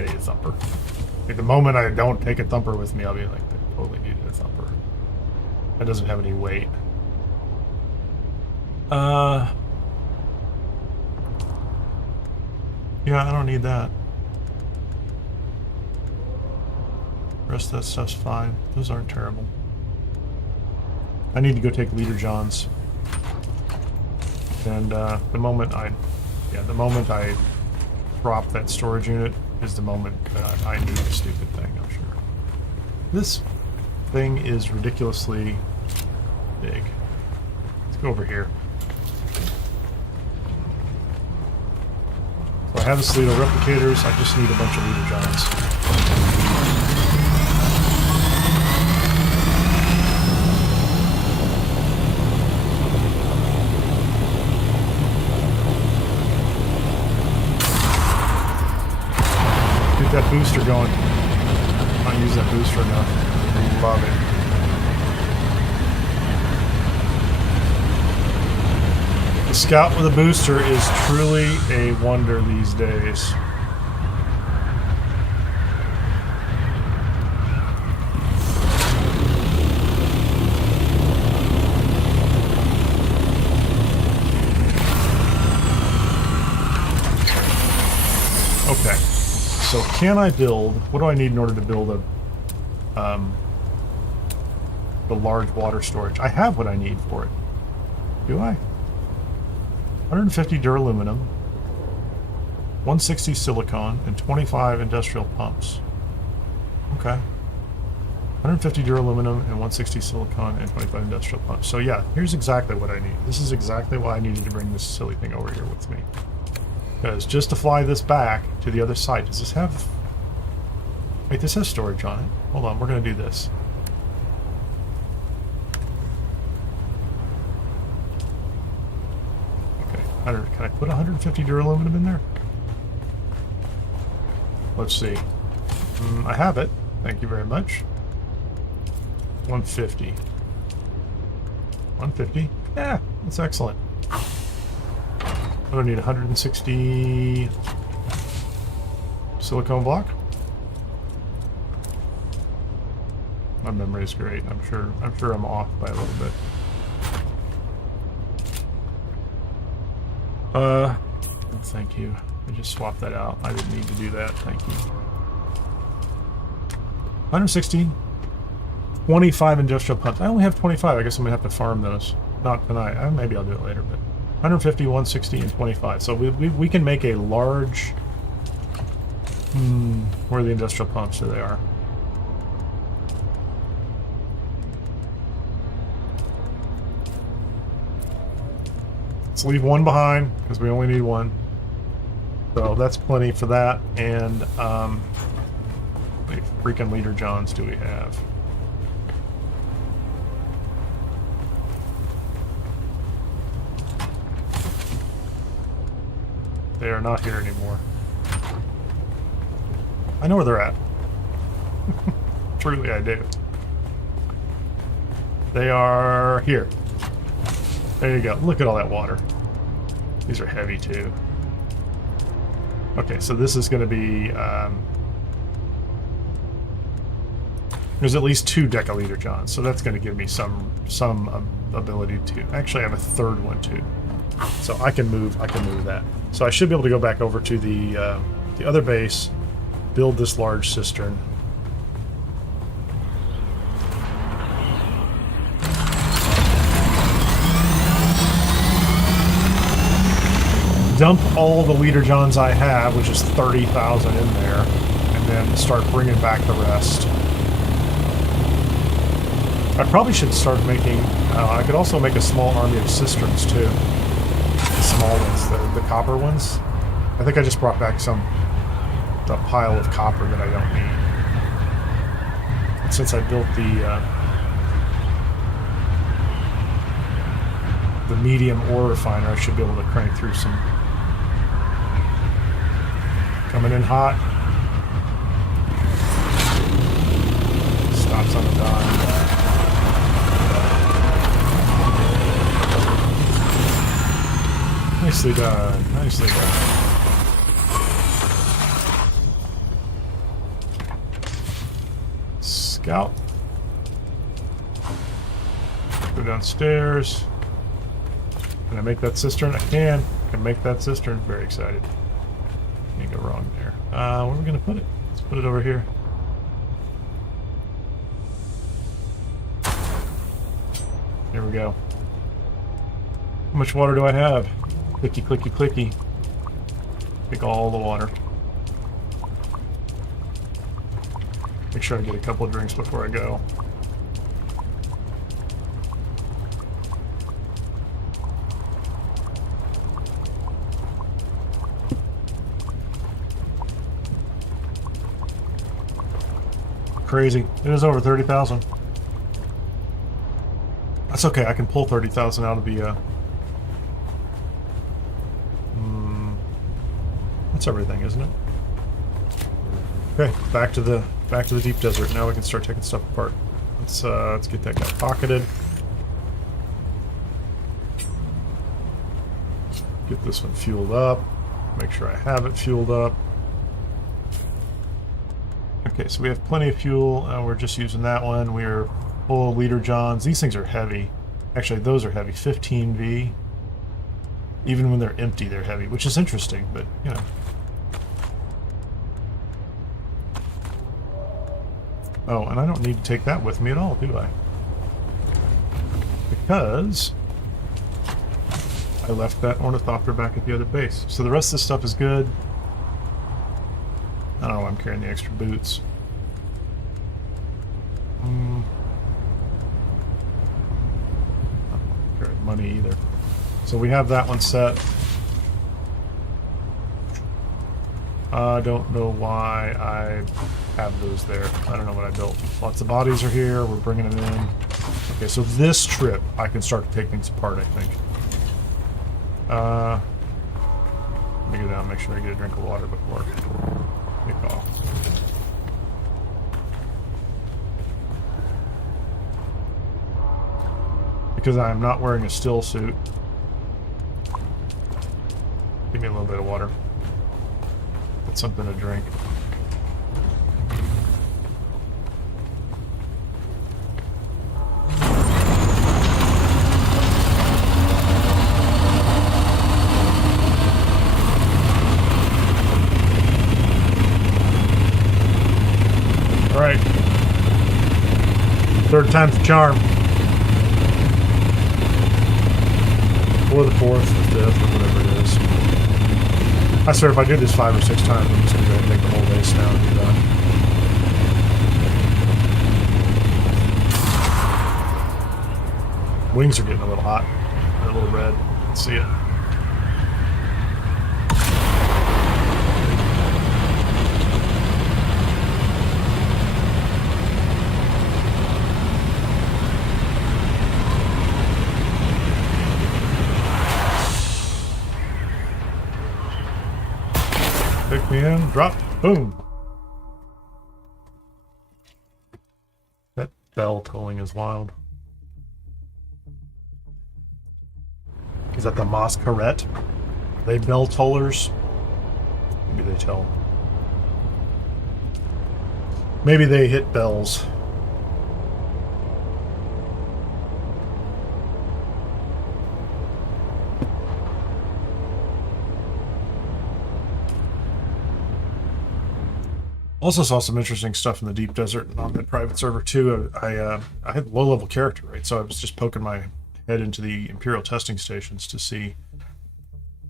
need a thumper. At the moment I don't take a thumper with me, I'll be like, I totally needed a thumper. That doesn't have any weight. Yeah, I don't need that. The rest of that stuff's fine. Those aren't terrible. I need to go take Leader John's. And the moment I drop that storage unit is the moment that I need the stupid thing, I'm sure. This thing is ridiculously big. Let's go over here. So I have the Solido replicators, I just need a bunch of Leader Johns. That booster going. I don't use that booster enough. I love it. The Scout with a booster is truly a wonder these days. Okay. So can I build, what do I need in order to build the large water storage? I have what I need for it. Do I? 150 duraluminum, 160 silicon, and 25 industrial pumps. Okay. 150 duraluminum and 160 silicon and 25 industrial pumps. So yeah, here's exactly what I need. This is exactly why I needed to bring this silly thing over here with me. Because just to fly this back to the other side, does this have... Wait, this has storage on it. Hold on, we're going to do this. Okay, can I put 150 duraluminum in there? Let's see. I have it. Thank you very much. 150. 150? Yeah, that's excellent. I don't need 160 silicone block. My memory is great. I'm sure I'm off by a little bit. Thank you. I just swapped that out. I didn't need to do that. Thank you. 116. 25 industrial pumps. I only have 25. I guess I'm gonna have to farm those. Not tonight. Maybe I'll do it later, but 150, 160, and 25. So we can make a large... where are the industrial pumps? There they are. Let's leave one behind, because we only need one. So that's plenty for that. And how many freaking Leader Johns do we have? They are not here anymore. I know where they're at. Truly I do. They are here. There you go. Look at all that water. These are heavy too. Okay, so this is going to be... there's at least 2 Decaleader Johns, so that's going to give me some ability to... Actually, I have a third one too. So I can move that. So I should be able to go back over to the other base, build this large cistern. Dump all the Leader Johns I have, which is 30,000 in there, and then start bringing back the rest. I probably should start making... I could also make a small army of cisterns too. The small ones, the copper ones. I think I just brought back a pile of copper that I don't need. And since I built the medium ore refiner, I should be able to crank through some. Coming in hot. Stops on a dime. Nicely done. Nicely done. Scout. Go downstairs. Can I make that cistern? I can. I can make that cistern. Very excited. Can't go wrong there. Where are we going to put it? Let's put it over here. There we go. How much water do I have? Clicky, clicky, clicky. Take all the water. Make sure I get a couple of drinks before I go. Crazy. It is over 30,000. That's okay. I can pull 30,000 out of the... that's everything, isn't it? Okay, back to the deep desert. Now we can start taking stuff apart. Let's get that guy pocketed. Get this one fueled up. Make sure I have it fueled up. Okay, so we have plenty of fuel. We're just using that one. We're full of Leader Johns. These things are heavy. Actually, those are heavy. 15V. Even when they're empty, they're heavy, which is interesting, but, you know. Oh, and I don't need to take that with me at all, do I? Because I left that ornithopter back at the other base. So the rest of this stuff is good. I don't know why I'm carrying the extra boots. I don't carry money either. So we have that one set. I don't know why I have those there. I don't know what I built. Lots of bodies are here. We're bringing them in. Okay, so this trip I can start to take things apart, I think. Let me go down and make sure I get a drink of water before we take off. Because I am not wearing a still suit. Give me a little bit of water. Get something to drink. Alright. Third time's the charm. Or the 4th, the 5th, or whatever it is. I swear, if I do this 5 or 6 times, I'm just going to go ahead and take the whole base down and be done. Wings are getting a little hot. They're a little red. Let's see it. Pick me in, drop, boom. That bell tolling is wild. Is that the Masquerette? Are they bell tollers? Maybe they tell. Maybe they hit bells. Also saw some interesting stuff in the deep desert and on the private server too. I had low-level character, right? So I was just poking my head into the Imperial testing stations to see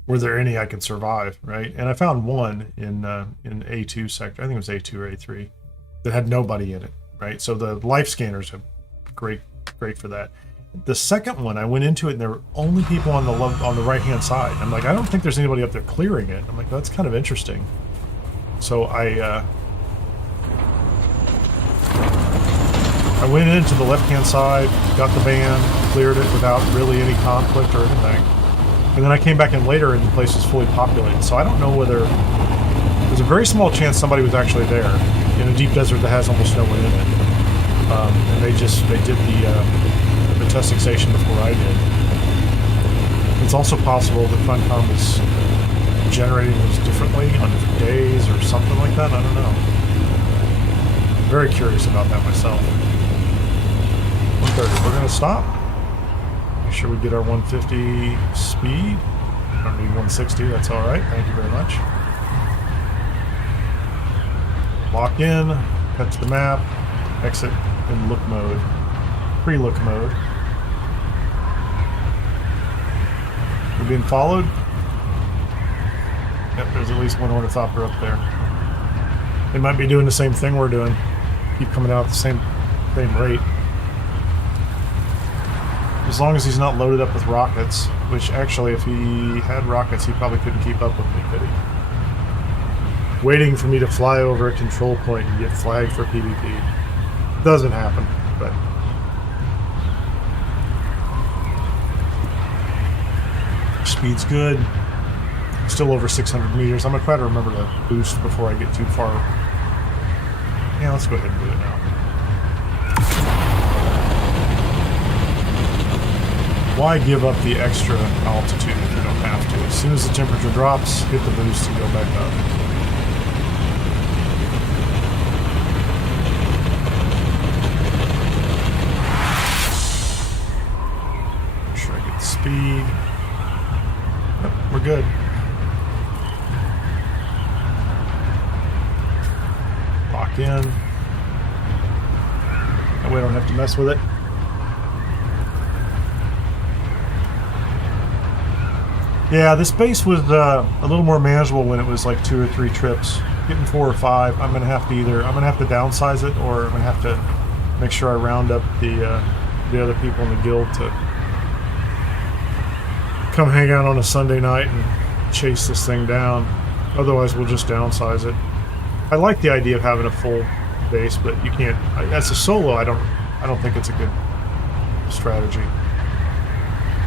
were there any I could survive, right? And I found one in A2 sector. I think it was A2 or A3 that had nobody in it, right? So the life scanners are great for that. The second one, I went into it and there were only people on the right-hand side. I'm like, I don't think there's anybody up there clearing it. I'm like, that's kind of interesting. So I went into the left-hand side, got the van, cleared it without really any conflict or anything. And then I came back in later and the place was fully populated. So I don't know whether... There's a very small chance somebody was actually there in a deep desert that has almost no one in it. And they did the testing station before I did. It's also possible that Funcom is generating those differently on different days or something like that. I don't know. I'm very curious about that myself. 130. We're going to stop. Make sure we get our 150 speed. I don't need 160. That's all right. Thank you very much. Lock in. Cut to the map. Exit in look mode. Pre-look mode. We're being followed. Yep, there's at least one ornithopter up there. They might be doing the same thing we're doing. Keep coming out at the same rate. As long as he's not loaded up with rockets, which actually if he had rockets he probably couldn't keep up with me, could he? Waiting for me to fly over a control point and get flagged for PvP. Doesn't happen, but... Speed's good. Still over 600 meters. I'm going to try to remember to boost before I get too far. Yeah, let's go ahead and do it now. Why give up the extra altitude if you don't have to? As soon as the temperature drops, hit the boost and go back up. Make sure I get the speed. Yep, we're good. Lock in. That way I don't have to mess with it. Yeah, this base was a little more manageable when it was like 2 or 3 trips. Getting 4 or 5, I'm gonna have to downsize it, or I'm gonna have to make sure I round up the other people in the guild to come hang out on a Sunday night and chase this thing down. Otherwise, we'll just downsize it. I like the idea of having a full base, but you can't. As a solo, I don't think it's a good strategy.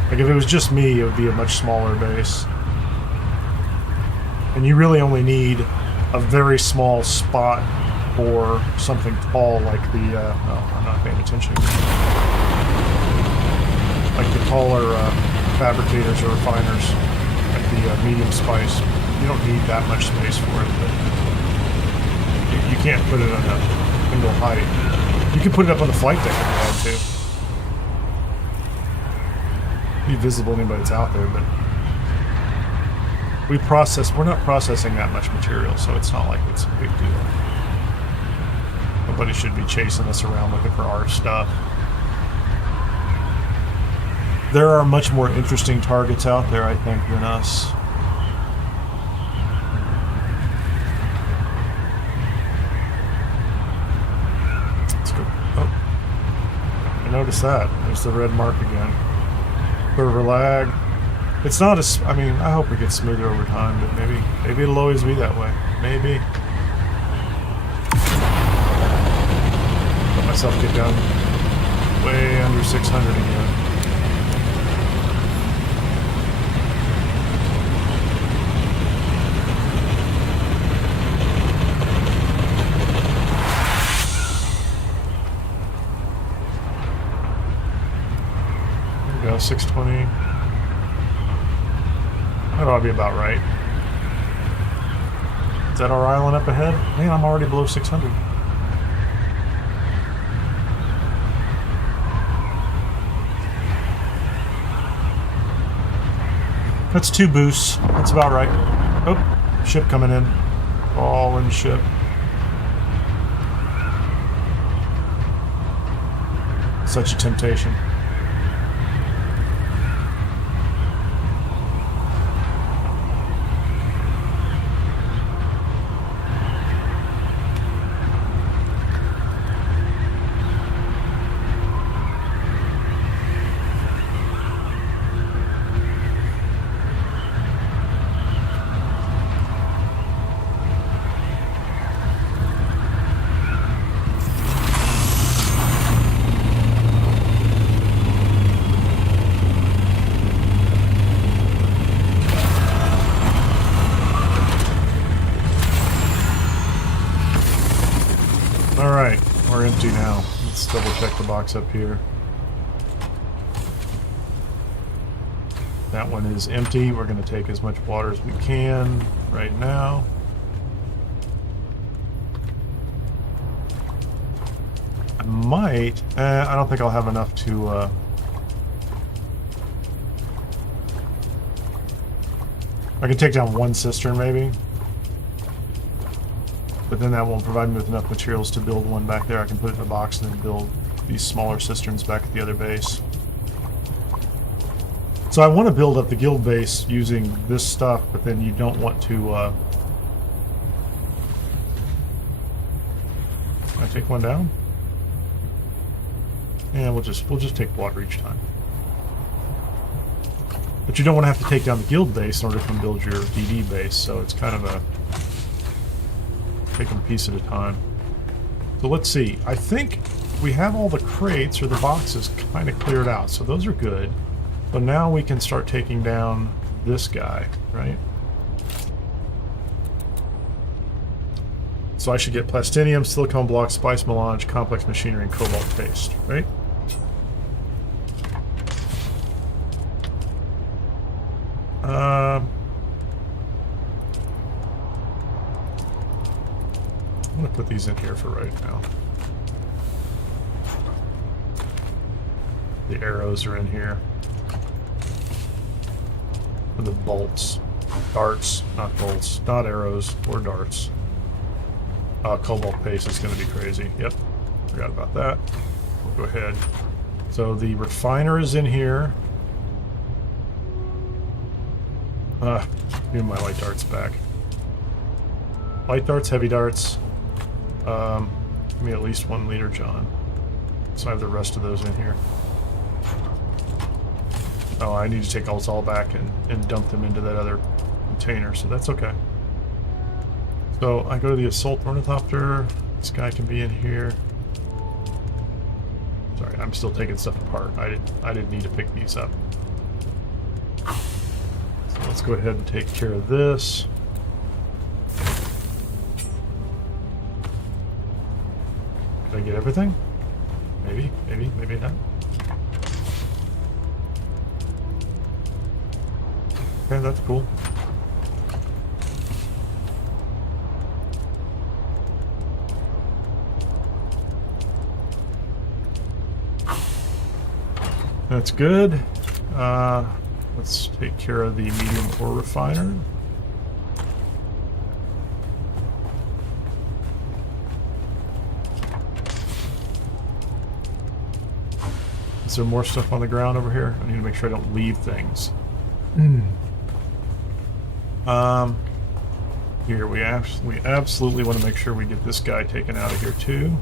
Like if it was just me, it would be a much smaller base. And you really only need a very small spot or something tall like the, oh, I'm not paying attention. Like the taller fabricators or refiners, like the medium spice. You don't need that much space for it, but you can't put it on a single height. You can put it up on the flight deck if you had to. Be visible to anybody that's out there, but we're not processing that much material, so it's not like it's a big deal. Nobody should be chasing us around looking for our stuff. There are much more interesting targets out there, I think, than us. Let's go. Oh, I noticed that. There's the red mark again. Server lag. It's not as. I mean, I hope it gets smoother over time, but maybe it'll always be that way. Maybe. Let myself get down way under 600 again. There we go, 620. That ought to be about right. Is that our island up ahead? Man, I'm already below 600. That's 2 boosts. That's about right. Oh, ship coming in. All in ship. Such a temptation. Empty now. Let's double check the box up here. That one is empty. We're going to take as much water as we can right now. I might. I don't think I'll have enough to. I can take down 1 cistern maybe. But then that won't provide me with enough materials to build one back there. I can put it in a box and then build these smaller cisterns back at the other base. So I want to build up the guild base using this stuff, but then you don't want to... Can I take one down? Yeah, we'll just take water each time. But you don't want to have to take down the guild base in order to build your DD base, so it's kind of a... Take them a piece at a time. So let's see. I think we have all the crates or the boxes kind of cleared out, so those are good. So now we can start taking down this guy, right? So I should get plastinium, silicone blocks, spice melange, complex machinery, and cobalt paste, right? I'm going to put these in here for right now. The arrows are in here. And the bolts. Darts, not bolts. Not arrows or darts. Cobalt paste is going to be crazy. Yep. Forgot about that. We'll go ahead. So the refiner is in here. Give my light darts back. Light darts, heavy darts. Give me at least 1 liter, John. So I have the rest of those in here. Oh, I need to take those all back and dump them into that other container, so that's okay. So I go to the assault ornithopter. This guy can be in here. Sorry, I'm still taking stuff apart. I didn't need to pick these up. So let's go ahead and take care of this. Did I get everything? Maybe, maybe not. Okay, that's cool. That's good. Let's take care of the medium ore refiner. Let's Is there more stuff on the ground over here? I need to make sure I don't leave things. Here, we absolutely want to make sure we get this guy taken out of here too.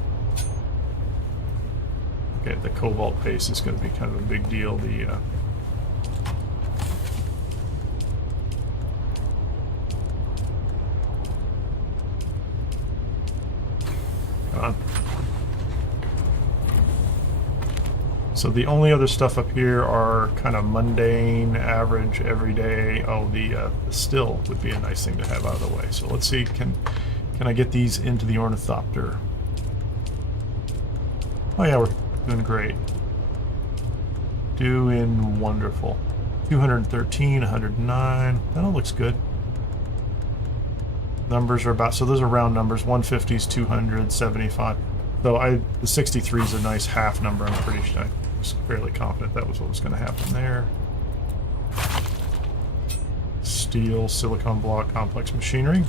Okay, the cobalt paste is going to be kind of a big deal. The come on. So the only other stuff up here are kind of mundane, average, everyday. Oh, the still would be a nice thing to have out of the way. So let's see, can I get these into the ornithopter? Oh yeah, we're doing great. Doing wonderful. 213, 109. That all looks good. Numbers are about, so those are round numbers. 150s, 200, 75. So the 63 is a nice half number. I'm pretty sure. I was fairly confident that was what was going to happen there. Steel, silicon block, complex machinery.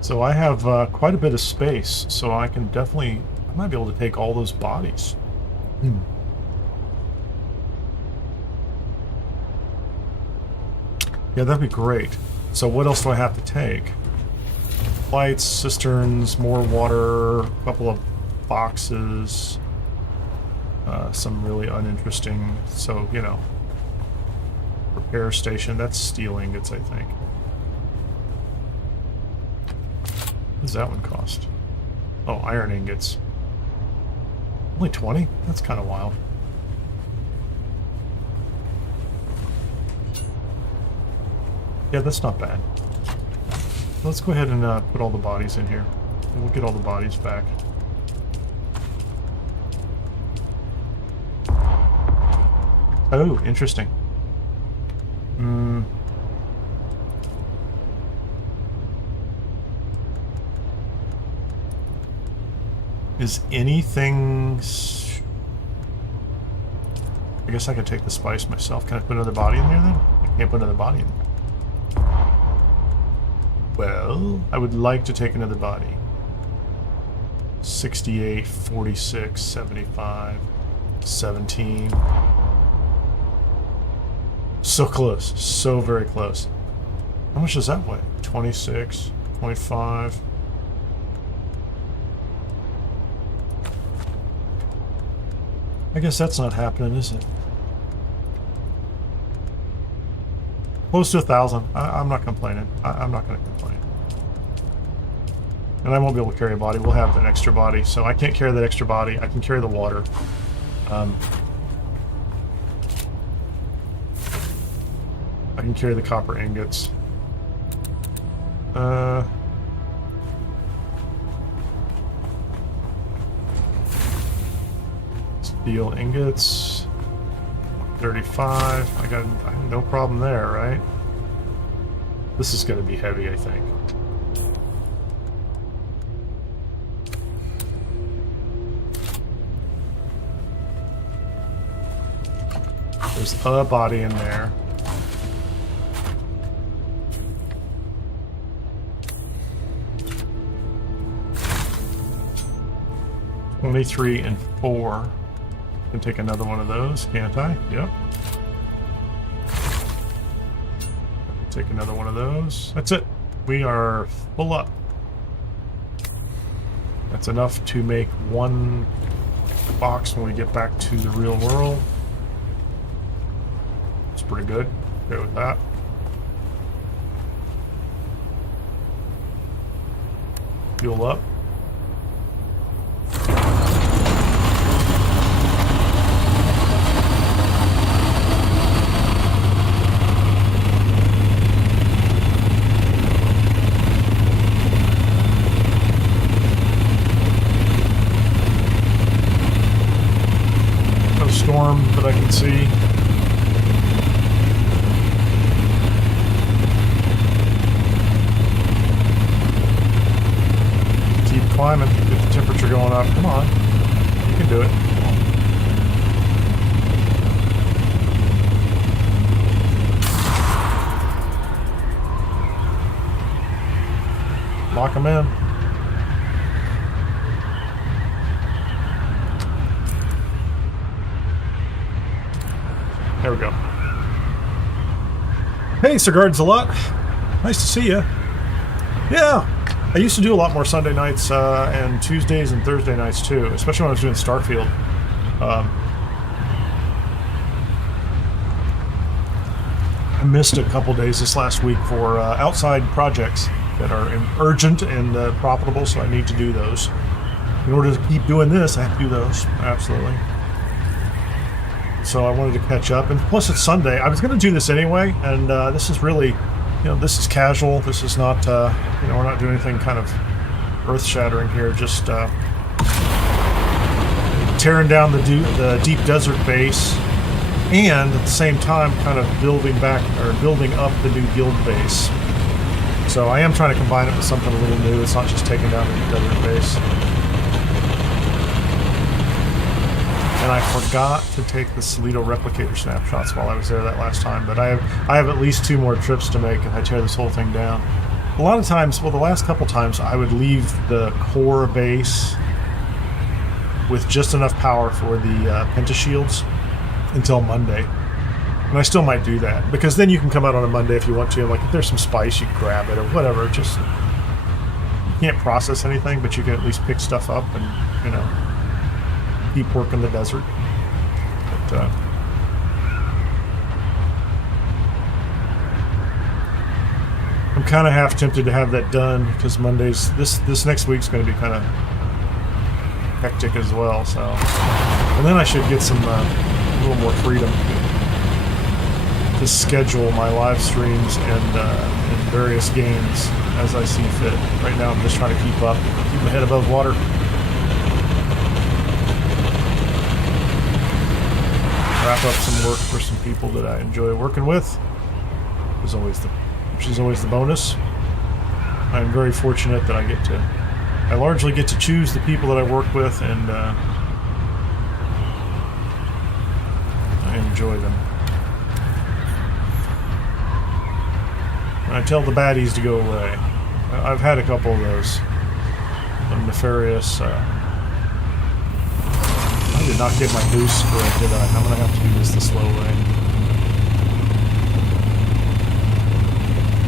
So I have quite a bit of space, so I can definitely, I might be able to take all those bodies. Yeah, that'd be great. So what else do I have to take? Lights, cisterns, more water, a couple of boxes, some really uninteresting, so, you know, repair station. That's steel ingots, I think. What does that one cost? Oh, iron ingots. Only 20? That's kind of wild. Yeah, that's not bad. Let's go ahead and put all the bodies in here. We'll get all the bodies back. Oh, interesting. Is anything... I guess I could take the spice myself. Can I put another body in there then? I can't put another body in there. Well, I would like to take another body. 68, 46, 75, 17. So close. So very close. How much does that weigh? 26, 25. I guess that's not happening, is it? Close to 1,000. I'm not complaining. I'm not going to complain. And I won't be able to carry a body. We'll have an extra body. So I can't carry that extra body. I can carry the water. I can carry the copper ingots. Steel ingots. 35. I got no problem there, right? This is going to be heavy, I think. There's a body in there. $23 and $4. Can take another one of those, can't I? Yep. Take another one of those. That's it. We are full up. That's enough to make one box when we get back to the real world. It's pretty good. Go with that. Fuel up. Storm that I can see. Keep climbing, get the temperature going up. Come on, you can do it. Lock them in. There we go. Hey, Sir Guards a lot. Nice to see you. Yeah, I used to do a lot more Sunday nights and Tuesdays and Thursday nights too, especially when I was doing Starfield. I missed a couple days this last week for outside projects that are urgent and profitable, so I need to do those. In order to keep doing this, I have to do those. Absolutely. So I wanted to catch up, and plus it's Sunday. I was going to do this anyway, and this is really, this is casual. This is not, we're not doing anything kind of earth-shattering here. Just tearing down the deep desert base, and at the same time, kind of building up the new guild base. So I am trying to combine it with something a little new. It's not just taking down the deep desert base. And I forgot to take the Solido replicator snapshots while I was there that last time, but I have at least 2 more trips to make if I tear this whole thing down. A lot of times, well, the last couple times, I would leave the core base with just enough power for the pentashields until Monday. And I still might do that, because then you can come out on a Monday if you want to. Like, if there's some spice, you can grab it or whatever. Just, you can't process anything, but you can at least pick stuff up and, keep working the desert. But, I'm kind of half tempted to have that done, because Mondays, this next week's going to be kind of hectic as well. So, and then I should get some a little more freedom to schedule my live streams and various games as I see fit. Right now, I'm just trying to keep my head above water. Wrap up some work for some people that I enjoy working with, which is always the bonus. I'm very fortunate that I largely get to choose the people that I work with, and I enjoy them. And I tell the baddies to go away. I've had a couple of those. Some nefarious. I did not get my boost correct, did I? I'm going to have to do this the slow way.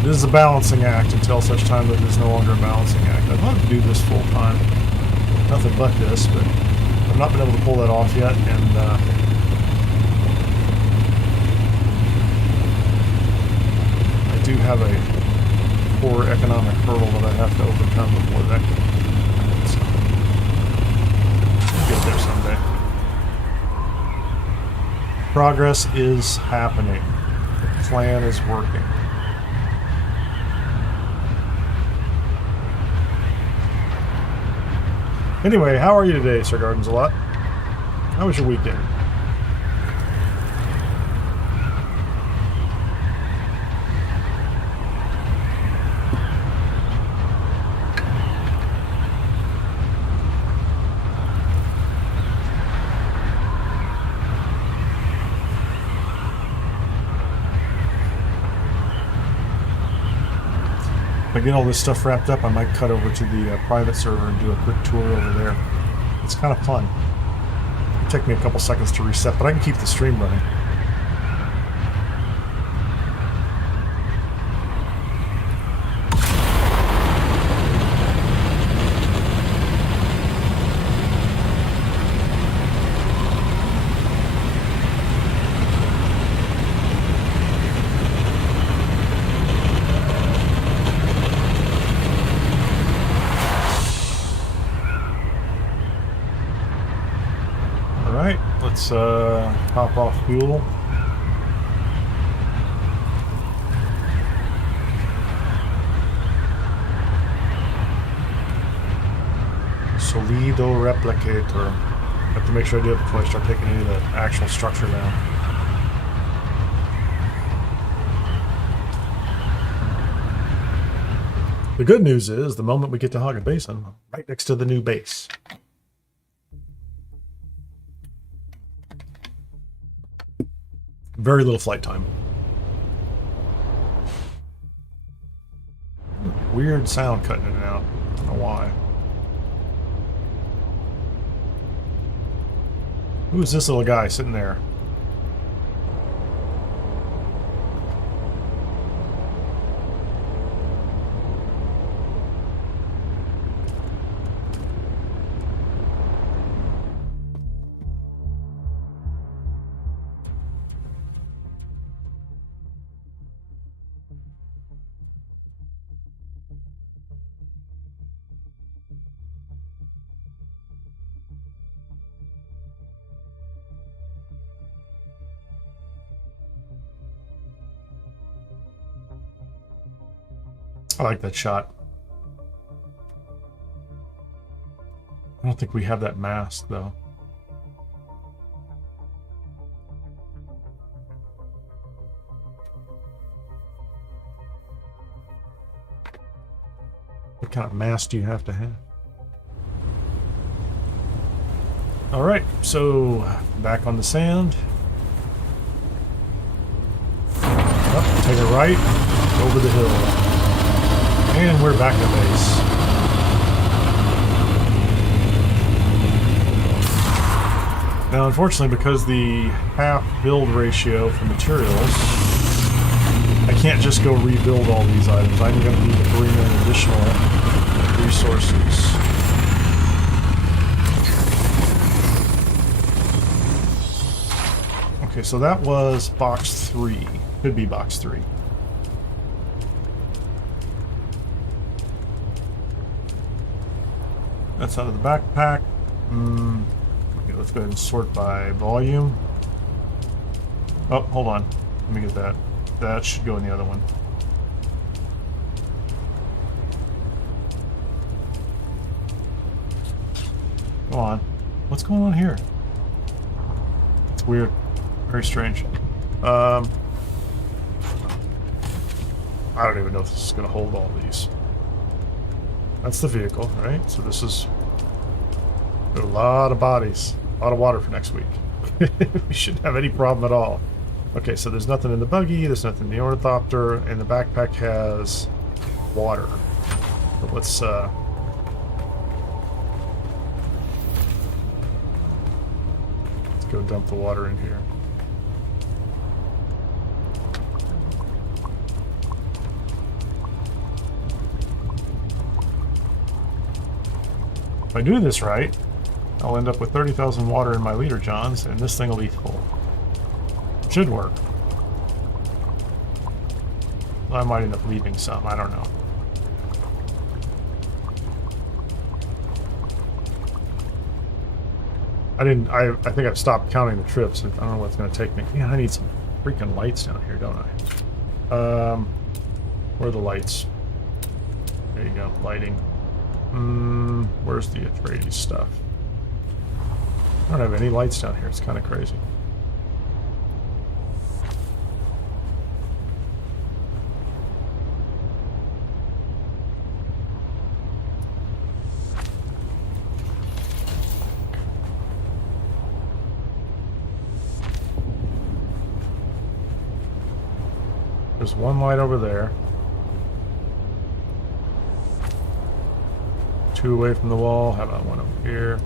It is a balancing act until such time that it is no longer a balancing act. I'd love to do this full time. Nothing but this, but I've not been able to pull that off yet, and I do have a poor economic hurdle that I have to overcome before that can happen. So I'll get there someday. Progress is happening. The plan is working. Anyway, how are you today, Sir Gardens a lot? How was your weekend? If I get all this stuff wrapped up, I might cut over to the private server and do a quick tour over there. It's kind of fun. It'll take me a couple seconds to reset, but I can keep the stream running. Let's top off fuel. Solido replicator. Have to make sure I do it before I start taking any of the actual structure down. The good news is, the moment we get to Hagen Basin, right next to the new base. Very little flight time. Weird sound cutting in and out. I don't know why. Who is this little guy sitting there? I like that shot. I don't think we have that mask, though. What kind of mask do you have to have? Alright, so back on the sand. Up, take a right, over the hill. And we're back to base. Now, unfortunately, because the half build ratio for materials, I can't just go rebuild all these items. I'm going to need to bring in additional resources. Okay, so that was box 3. Could be box 3. That's out of the backpack. Okay, let's go ahead and sort by volume. Oh, hold on. Let me get that. That should go in the other one. Go on. What's going on here? It's weird. Very strange. I don't even know if this is going to hold all these. That's the vehicle, right? So this is a lot of bodies, a lot of water for next week. We shouldn't have any problem at all. Okay, so there's nothing in the buggy, there's nothing in the ornithopter, and the backpack has water. But let's go dump the water in here. If I do this right, I'll end up with 30,000 water in my liter johns, and this thing will be full. Should work. I might end up leaving some, I don't know. I think I've stopped counting the trips. I don't know what it's going to take me. Man, I need some freaking lights down here, don't I? Where are the lights? There you go, lighting. Where's the Atreides stuff? I don't have any lights down here. It's kind of crazy. There's one light over there. 2 away from the wall. How about one over here?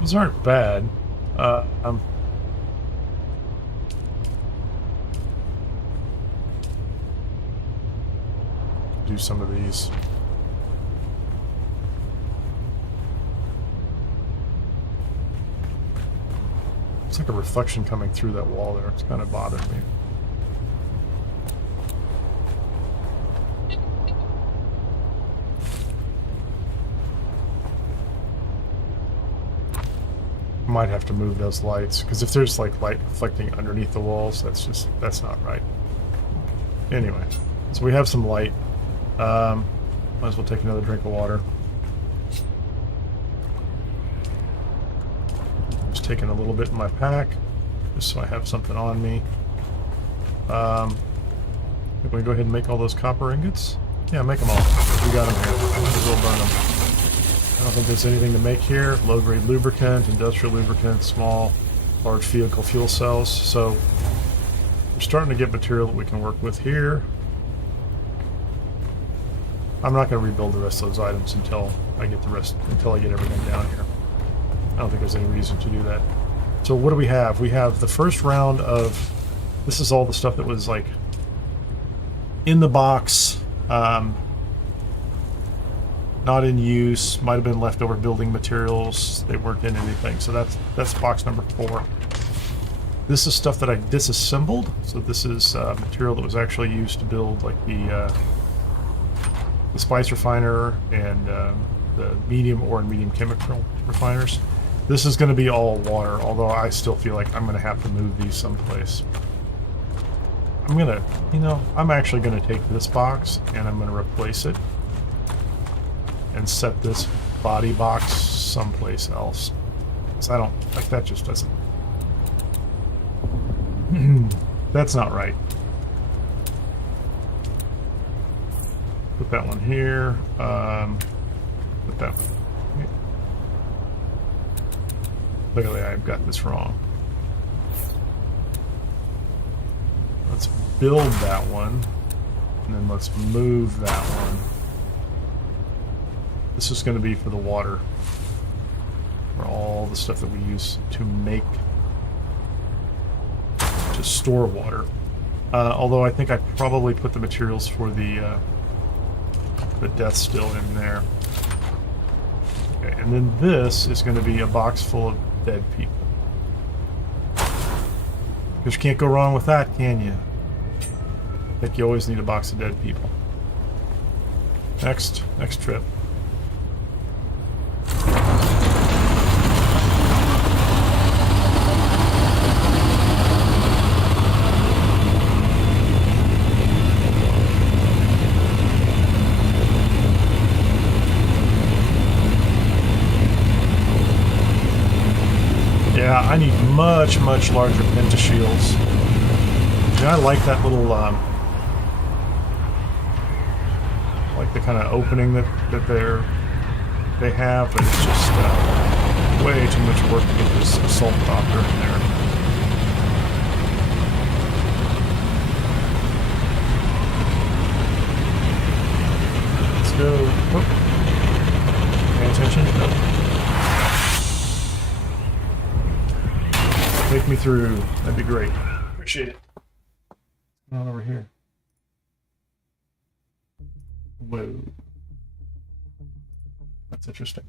These aren't bad. Do some of these. It's like a reflection coming through that wall there. It's kind of bothering me. Might have to move those lights, because if there's like light reflecting underneath the walls, that's not right. Anyway, so we have some light. Might as well take another drink of water. Just taking a little bit in my pack, just so I have something on me. Can we go ahead and make all those copper ingots? Yeah, make them all. We got them here. Might as well burn them. don't think there's anything to make here. Low-grade lubricant, industrial lubricant, small, large vehicle fuel cells. So we're starting to get material that we can work with here. I'm not going to rebuild the rest of those items until I get everything down here. I don't think there's any reason to do that. So what do we have? We have the first round of, this is all the stuff that was like in the box, not in use, might have been leftover building materials. They weren't in anything. So that's box number 4. This is stuff that I disassembled. So this is material that was actually used to build like the spice refiner and the medium ore and medium chemical refiners. This is going to be all water, although I still feel like I'm going to have to move these someplace. I'm actually going to take this box and I'm going to replace it and set this body box someplace else. So I don't, like, that just doesn't, that's not right. Put that one here, put that one here. Clearly I've got this wrong. Let's build that one, and then let's move that one. This is going to be for the water, for all the stuff that we use to store water. Although I think I probably put the materials for the death still in there. Okay, and then this is going to be a box full of dead people. Because you can't go wrong with that, can you? I think you always need a box of dead people. Next trip. Yeah, I need much larger pentashields. Yeah, I like that little, like the kind of opening that they have, but it's just way too much work to get this assault copter in there. Let's go. Oh. Pay attention. Nope. Take me through. That'd be great. Appreciate it. What's on over here? Whoa. That's interesting.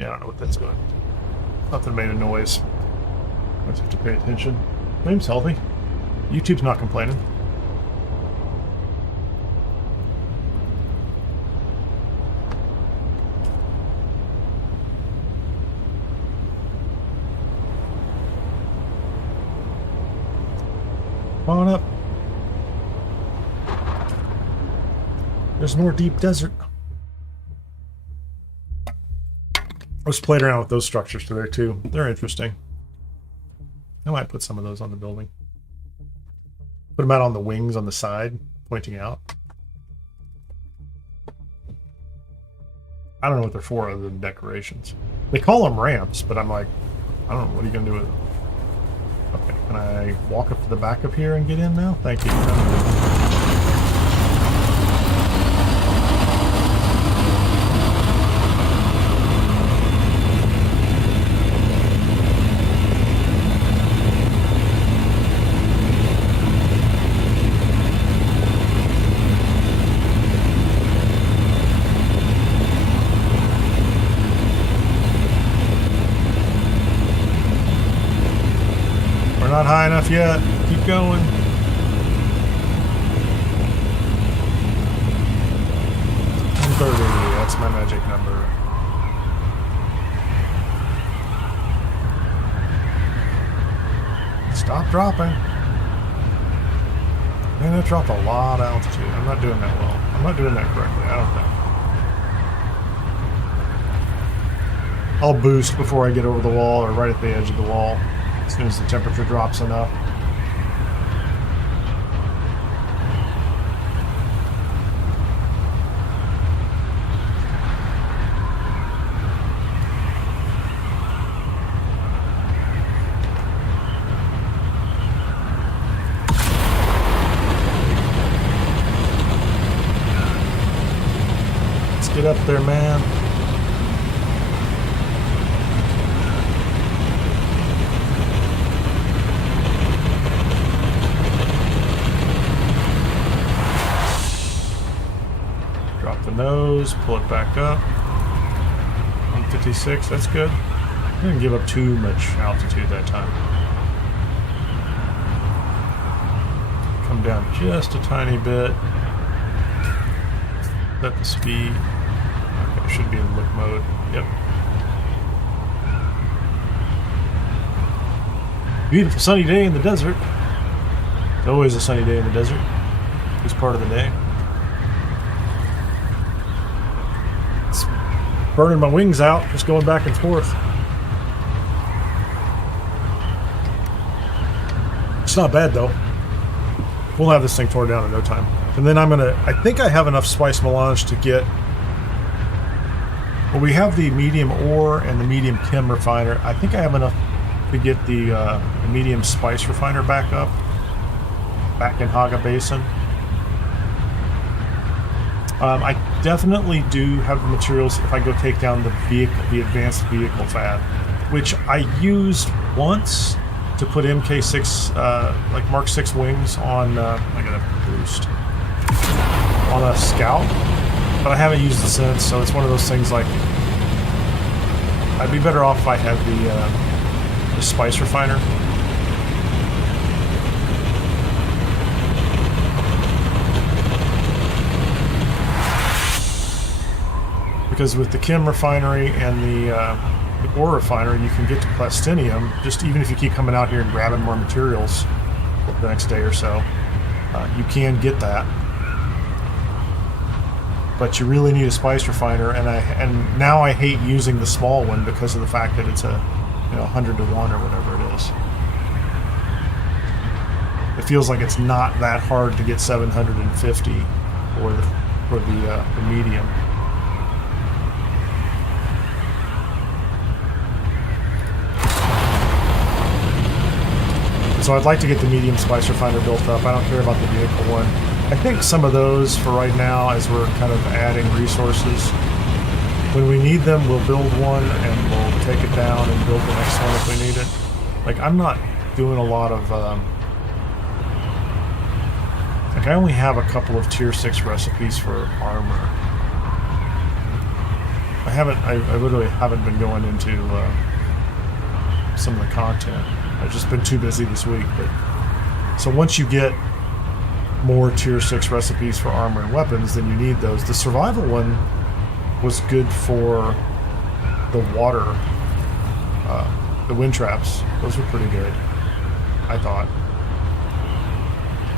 Yeah, I don't know what that's doing. Nothing made a noise. I just have to pay attention. Name's healthy. YouTube's not complaining. Come on up. There's more deep desert. I was playing around with those structures today too. They're interesting. I might put some of those on the building. Put them out on the wings on the side, pointing out. I don't know what they're for other than decorations. They call them ramps, but I'm like, I don't know, what are you going to do with them? Okay, can I walk up to the back of here and get in now? Thank you. Not high enough yet. Keep going. $130. That's my magic number. Stop dropping. Man, that dropped a lot of altitude. I'm not doing that well. I'm not doing that correctly, I don't think. I'll boost before I get over the wall or right at the edge of the wall. As soon as the temperature drops enough. Get up there, man. Drop the nose, pull it back up. 156, that's good. I didn't give up too much altitude that time. Come down just a tiny bit. Set the speed. Okay, should be in look mode. Yep. Beautiful sunny day in the desert. It's always a sunny day in the desert. This part of the day. It's burning my wings out, just going back and forth. It's not bad though. We'll have this thing torn down in no time. And then I think I have enough spice melange to get, well, we have the medium ore and the medium chem refiner. I think I have enough to get the medium spice refiner back in Haga Basin. I definitely do have the materials if I go take down the advanced vehicle fab, which I used once to put MK6, like Mark 6 wings on, I got a boost, on a Scout, but I haven't used it since, so it's one of those things like, I'd be better off if I had the spice refiner. Because with the chem refinery and the ore refinery, you can get to plastinium, just even if you keep coming out here and grabbing more materials the next day or so. You can get that. But you really need a spice refiner, and now I hate using the small one because of the fact that it's a 100 to 1 or whatever it is. It feels like it's not that hard to get 750 for the medium. So I'd like to get the medium spice refiner built up. I don't care about the vehicle one. I think some of those for right now, as we're kind of adding resources, when we need them, we'll build one and we'll take it down and build the next one if we need it. Like, I'm not doing a lot of, like, I only have a couple of tier 6 recipes for armor. I literally haven't been going into some of the content. I've just been too busy this week. But so once you get more tier 6 recipes for armor and weapons, then you need those. The survival one was good for the water, the wind traps. Those were pretty good, I thought.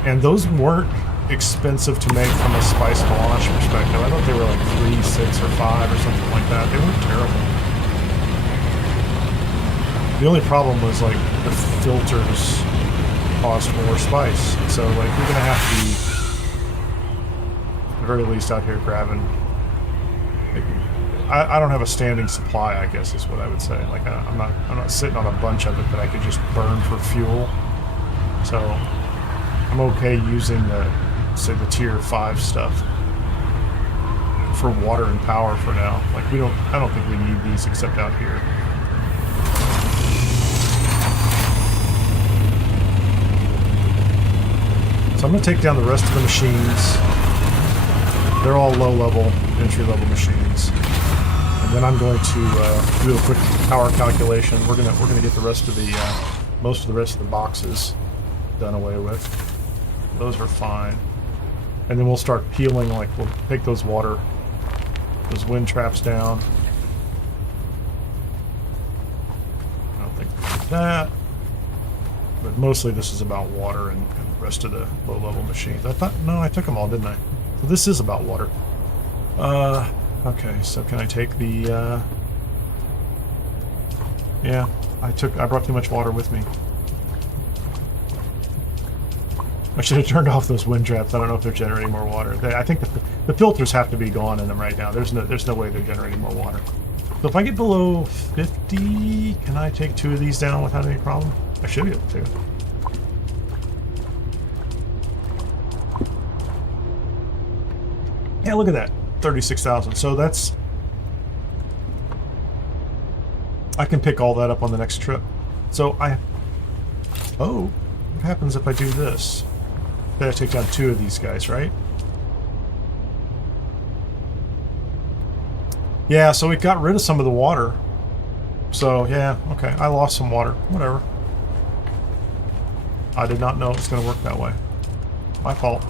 And those weren't expensive to make from a spice melange perspective. I thought they were like 3, 6, or 5 or something like that. They weren't terrible. The only problem was like the filters cost more spice. So like we're gonna have to be at the very least out here grabbing. Like, I don't have a standing supply, I guess is what I would say. Like I'm not sitting on a bunch of it that I could just burn for fuel. So I'm okay using say the tier 5 stuff for water and power for now. Like I don't think we need these except out here. So I'm going to take down the rest of the machines. They're all low-level, entry-level machines. And then I'm going to do a quick power calculation. We're gonna get the rest of the most of the rest of the boxes done away with. Those are fine. And then we'll start peeling. Like we'll take those wind traps down. I don't think we need that. But mostly this is about water and the rest of the low-level machines. No, I took them all, didn't I? So this is about water. Okay, so can I take the, yeah, I brought too much water with me. I should have turned off those wind traps. I don't know if they're generating more water. I think the filters have to be gone in them right now. There's no way they're generating more water. So if I get below 50, can I take 2 of these down without any problem? I should be able to. Yeah, look at that. 36,000. So that's... I can pick all that up on the next trip. So oh, what happens if I do this? Then I take down 2 of these guys, right? Yeah, so we got rid of some of the water. So, yeah, okay, I lost some water. Whatever. I did not know it was going to work that way. My fault.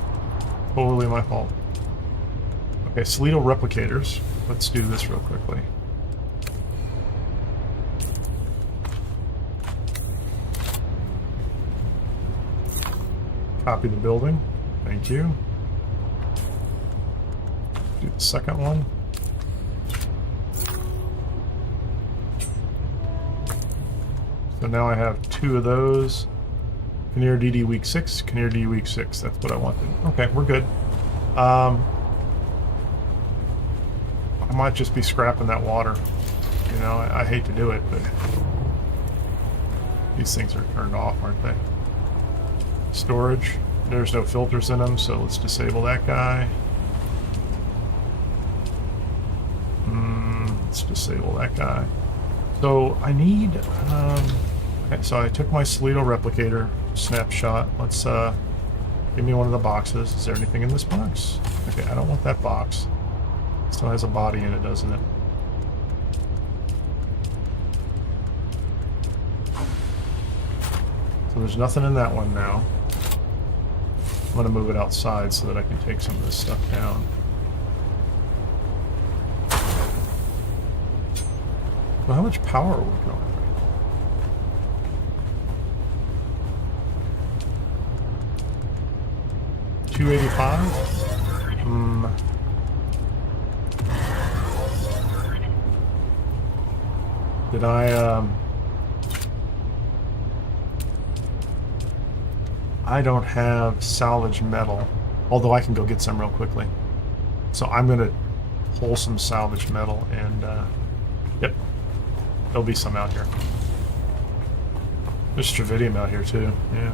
Totally my fault. Okay, Solido replicators. Let's do this real quickly. Copy the building. Thank you. Do the second one. So now I have 2 of those. Kineer DD week 6, Kineer DD week 6. That's what I wanted. Okay, we're good. I might just be scrapping that water. You know, I hate to do it, but these things are turned off, aren't they? Storage. There's no filters in them, so let's disable that guy. Let's disable that guy. So I need... okay, so I took my Solido replicator snapshot. Let's give me one of the boxes. Is there anything in this box? Okay, I don't want that box. It still has a body in it, doesn't it? So there's nothing in that one now. I'm going to move it outside so that I can take some of this stuff down. Well, how much power are we going on? 285? Did I don't have salvage metal, although I can go get some real quickly. So I'm going to pull some salvage metal and, yep, there'll be some out here. There's Stravidium out here too, yeah.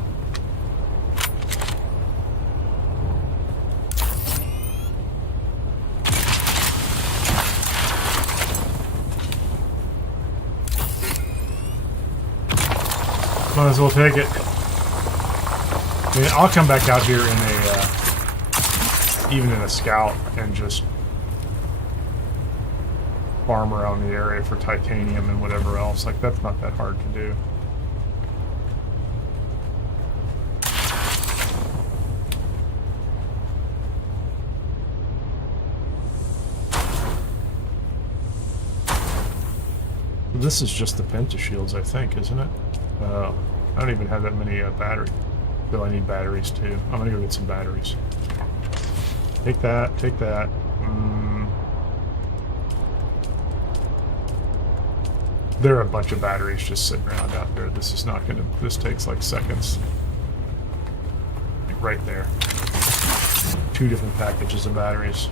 Might as well take it. I mean, I'll come back out here in a, even in a scout, and just farm around the area for titanium and whatever else. Like, that's not that hard to do. This is just the pentashields, I think, isn't it? I don't even have that many batteries. Still, I need batteries too. I'm gonna go get some batteries. Take that, take that. There are a bunch of batteries just sitting around out there. This is not gonna, this takes like seconds. Like right there. 2 different packages of batteries.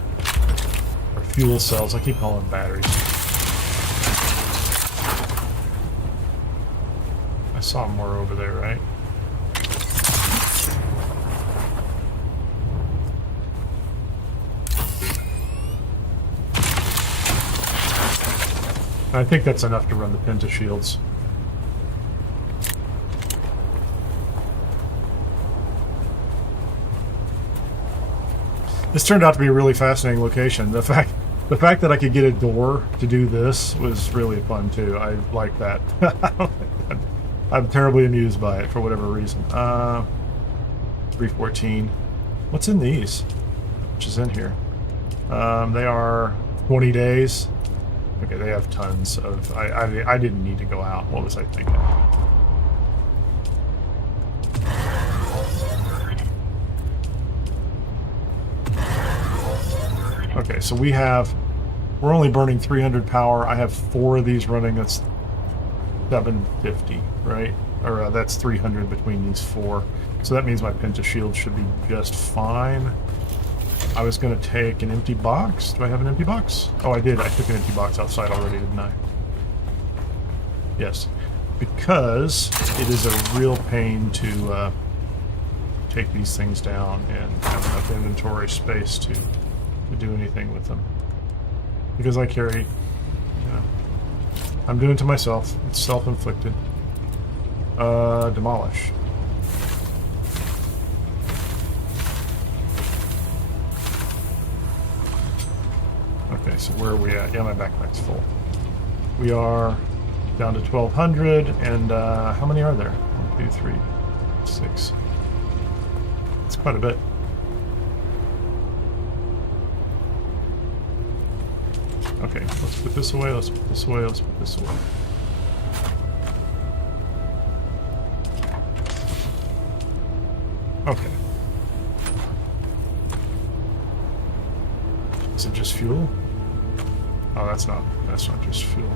Or fuel cells, I keep calling them batteries. I saw more over there, right? I think that's enough to run the pentashields. This turned out to be a really fascinating location. The fact that I could get a door to do this was really fun too. I like that. I'm terribly amused by it for whatever reason. 314. What's in these? Which is in here? They are 20 days. Okay, they have tons of... I didn't need to go out. What was I thinking? Okay, so we're only burning 300 power. I have 4 of these running. That's 750, right? Or that's 300 between these 4. So that means my pentashield should be just fine. I was going to take an empty box. Do I have an empty box? Oh, I did. I took an empty box outside already, didn't I? Yes. Because it is a real pain to take these things down and have enough inventory space to do anything with them. Because I carry, you know, I'm doing it to myself. It's self-inflicted. Demolish. Okay, so where are we at? Yeah, my backpack's full. We are down to 1,200, and how many are there? 1, 2, 3, 6. It's quite a bit. Okay, let's put this away, let's put this away, let's put this away. Okay. Is it just fuel? Oh, that's not just fuel.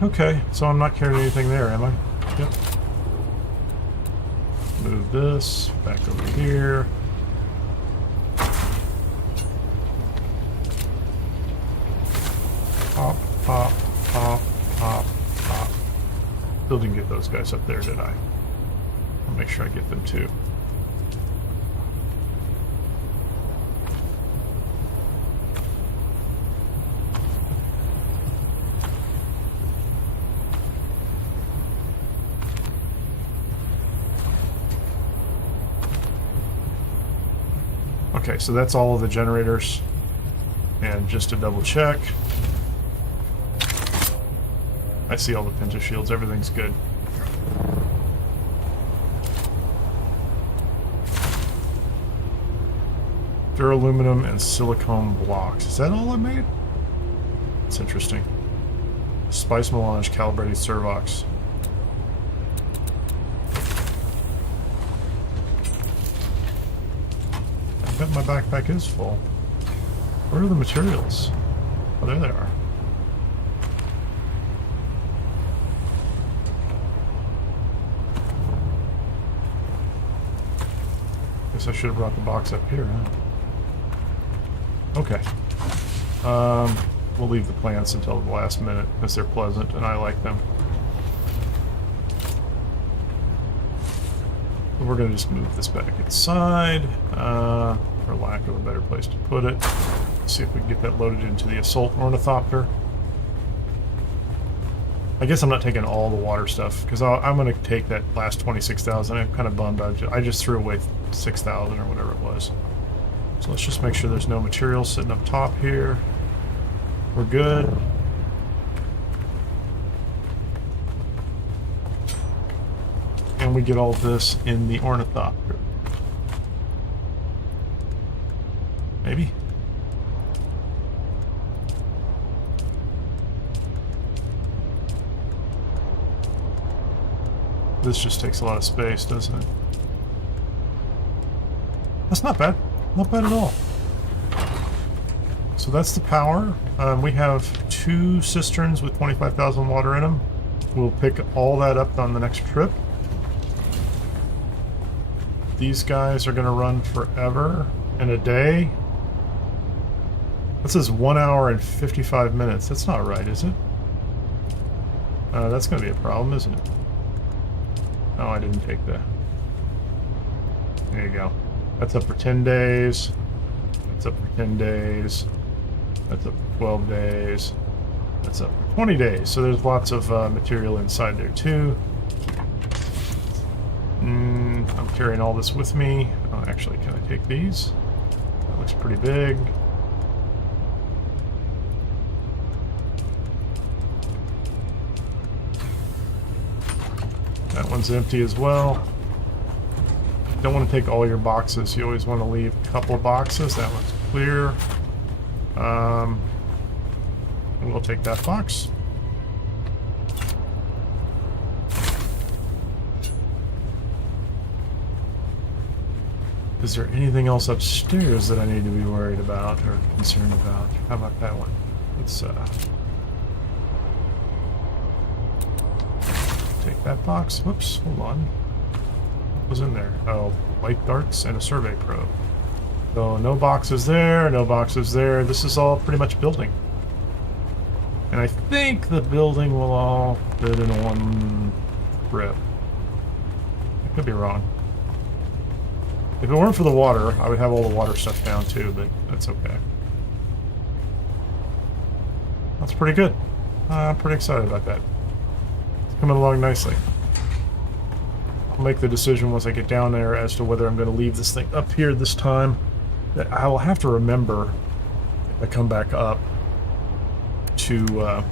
Okay, so I'm not carrying anything there, am I? Yep. Move this back over here. Pop, pop, pop, pop, pop. Still didn't get those guys up there, did I? I'll make sure I get them too. Okay, so that's all of the generators. And just to double check, I see all the pincer shields, everything's good. Duraluminum and silicone blocks. Is that all I made? That's interesting. Spice melange, calibrated servox. I bet my backpack is full. Where are the materials? Oh, there they are. Guess I should have brought the box up here, huh? Okay. We'll leave the plants until the last minute because they're pleasant and I like them. We're going to just move this back inside, for lack of a better place to put it. Let's see if we can get that loaded into the assault ornithopter. I guess I'm not taking all the water stuff because I'm going to take that last 26,000. I'm kind of bummed out. I just threw away 6,000 or whatever it was. So let's just make sure there's no material sitting up top here. We're good. And we get all this in the ornithopter. Maybe? This just takes a lot of space, doesn't it? That's not bad. Not bad at all. So that's the power. We have 2 cisterns with 25,000 water in them. We'll pick all that up on the next trip. These guys are going to run forever and a day. That says 1 hour and 55 minutes. That's not right, is it? That's going to be a problem, isn't it? Oh, I didn't take the... There you go. That's up for 10 days. That's up for 10 days. That's up for 12 days. That's up for 20 days. So there's lots of material inside there too. I'm carrying all this with me. Oh, actually, can I take these? That looks pretty big. That one's empty as well. Don't want to take all your boxes. You always want to leave a couple of boxes. That one's clear. We'll take that box. Is there anything else upstairs that I need to be worried about or concerned about? How about that one? Let's take that box. Whoops, hold on. What was in there? Oh, light darts and a survey probe. So no boxes there, no boxes there. This is all pretty much building. And I think the building will all fit in one trip. I could be wrong. If it weren't for the water, I would have all the water stuff down too, but that's okay. That's pretty good. I'm pretty excited about that. It's coming along nicely. I'll make the decision once I get down there as to whether I'm going to leave this thing up here this time. I will have to remember if I come back up to I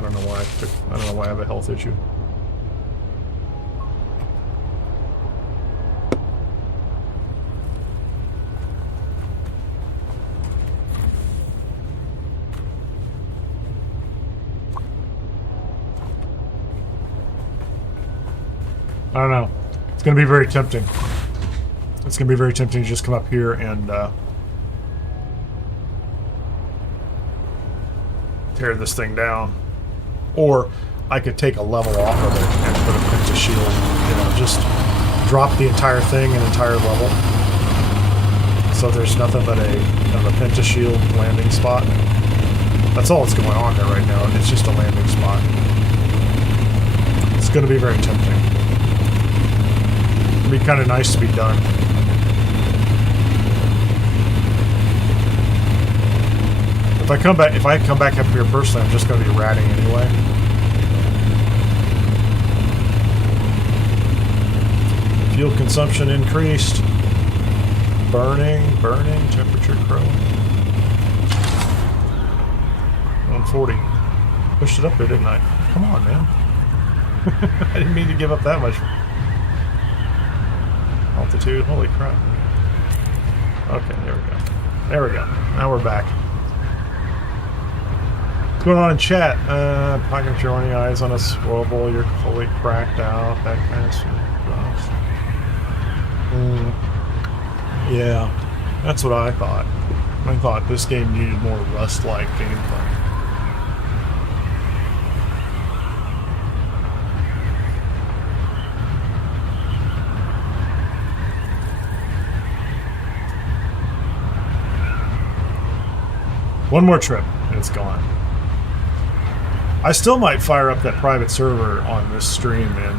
don't know why I have a health issue. I don't know. It's going to be very tempting. It's going to be very tempting to just come up here and tear this thing down. Or I could take a level off of it and put a Penta shield, you know, just drop the entire thing an entire level. So there's nothing but a kind of a Penta shield landing spot. That's all that's going on there right now. It's just a landing spot. It's going to be very tempting. It'd be kind of nice to be done. If I come back up here personally, I'm just going to be ratting anyway. Fuel consumption increased. Burning, temperature growing. 140. Pushed it up there, didn't I? Come on, man. I didn't mean to give up that much altitude. Holy crap. Okay, there we go. There we go. Now we're back. What's going on in chat? Pocket joining, eyes on a swivel, you're fully cracked out, that kind of stuff. Yeah, that's what I thought. I thought this game needed more Rust-like gameplay. One more trip, and it's gone. I still might fire up that private server on this stream and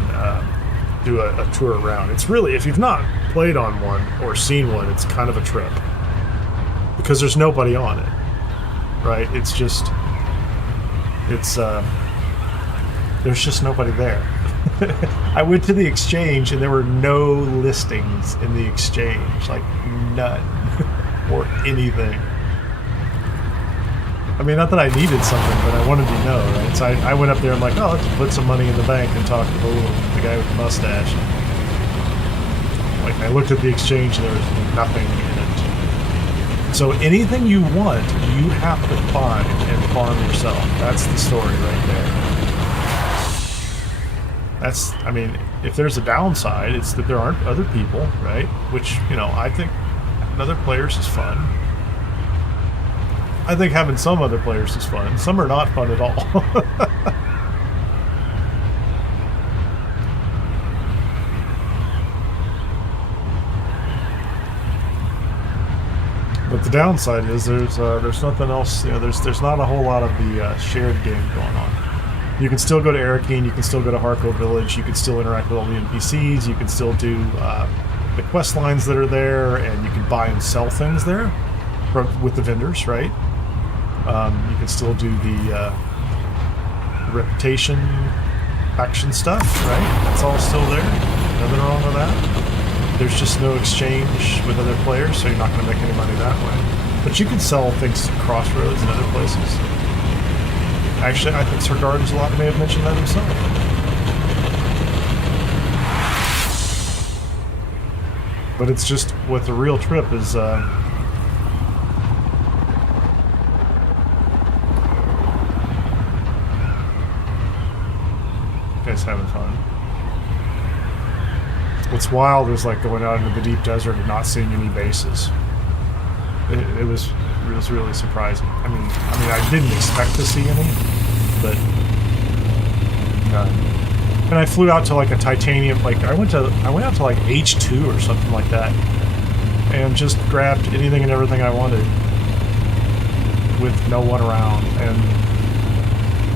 do a tour around. It's really, if you've not played on one or seen one, it's kind of a trip. Because there's nobody on it, right? It's just, there's just nobody there. I went to the exchange and there were no listings in the exchange, like none, or anything. I mean, not that I needed something, but I wanted to know, right? So I went up there and I'm like, oh, let's put some money in the bank and talk to the guy with the mustache. Like, I looked at the exchange and there was nothing in it. So anything you want, you have to find and farm yourself. That's the story right there. That's, I mean, if there's a downside, it's that there aren't other people, right? Which, you know, I think having other players is fun. I think having some other players is fun. Some are not fun at all. But the downside is there's nothing else. You know, there's not a whole lot of the shared game going on. You can still go to Arrakis, you can still go to Harkonnen Village, you can still interact with all the NPCs, you can still do the quest lines that are there, and you can buy and sell things there with the vendors, right? You can still do the reputation faction stuff, right? That's all still there. Nothing wrong with that. There's just no exchange with other players, so you're not going to make any money that way. But you can sell things to Crossroads and other places. Actually, I think Sir Garden's a lot may have mentioned that himself. But it's just what the real trip is. Guys having fun. What's wild is like going out into the deep desert and not seeing any bases. It was really surprising. I mean, I didn't expect to see any, but none. And I flew out to like a titanium, like I went out to like H2 or something like that, and just grabbed anything and everything I wanted. with no one around, and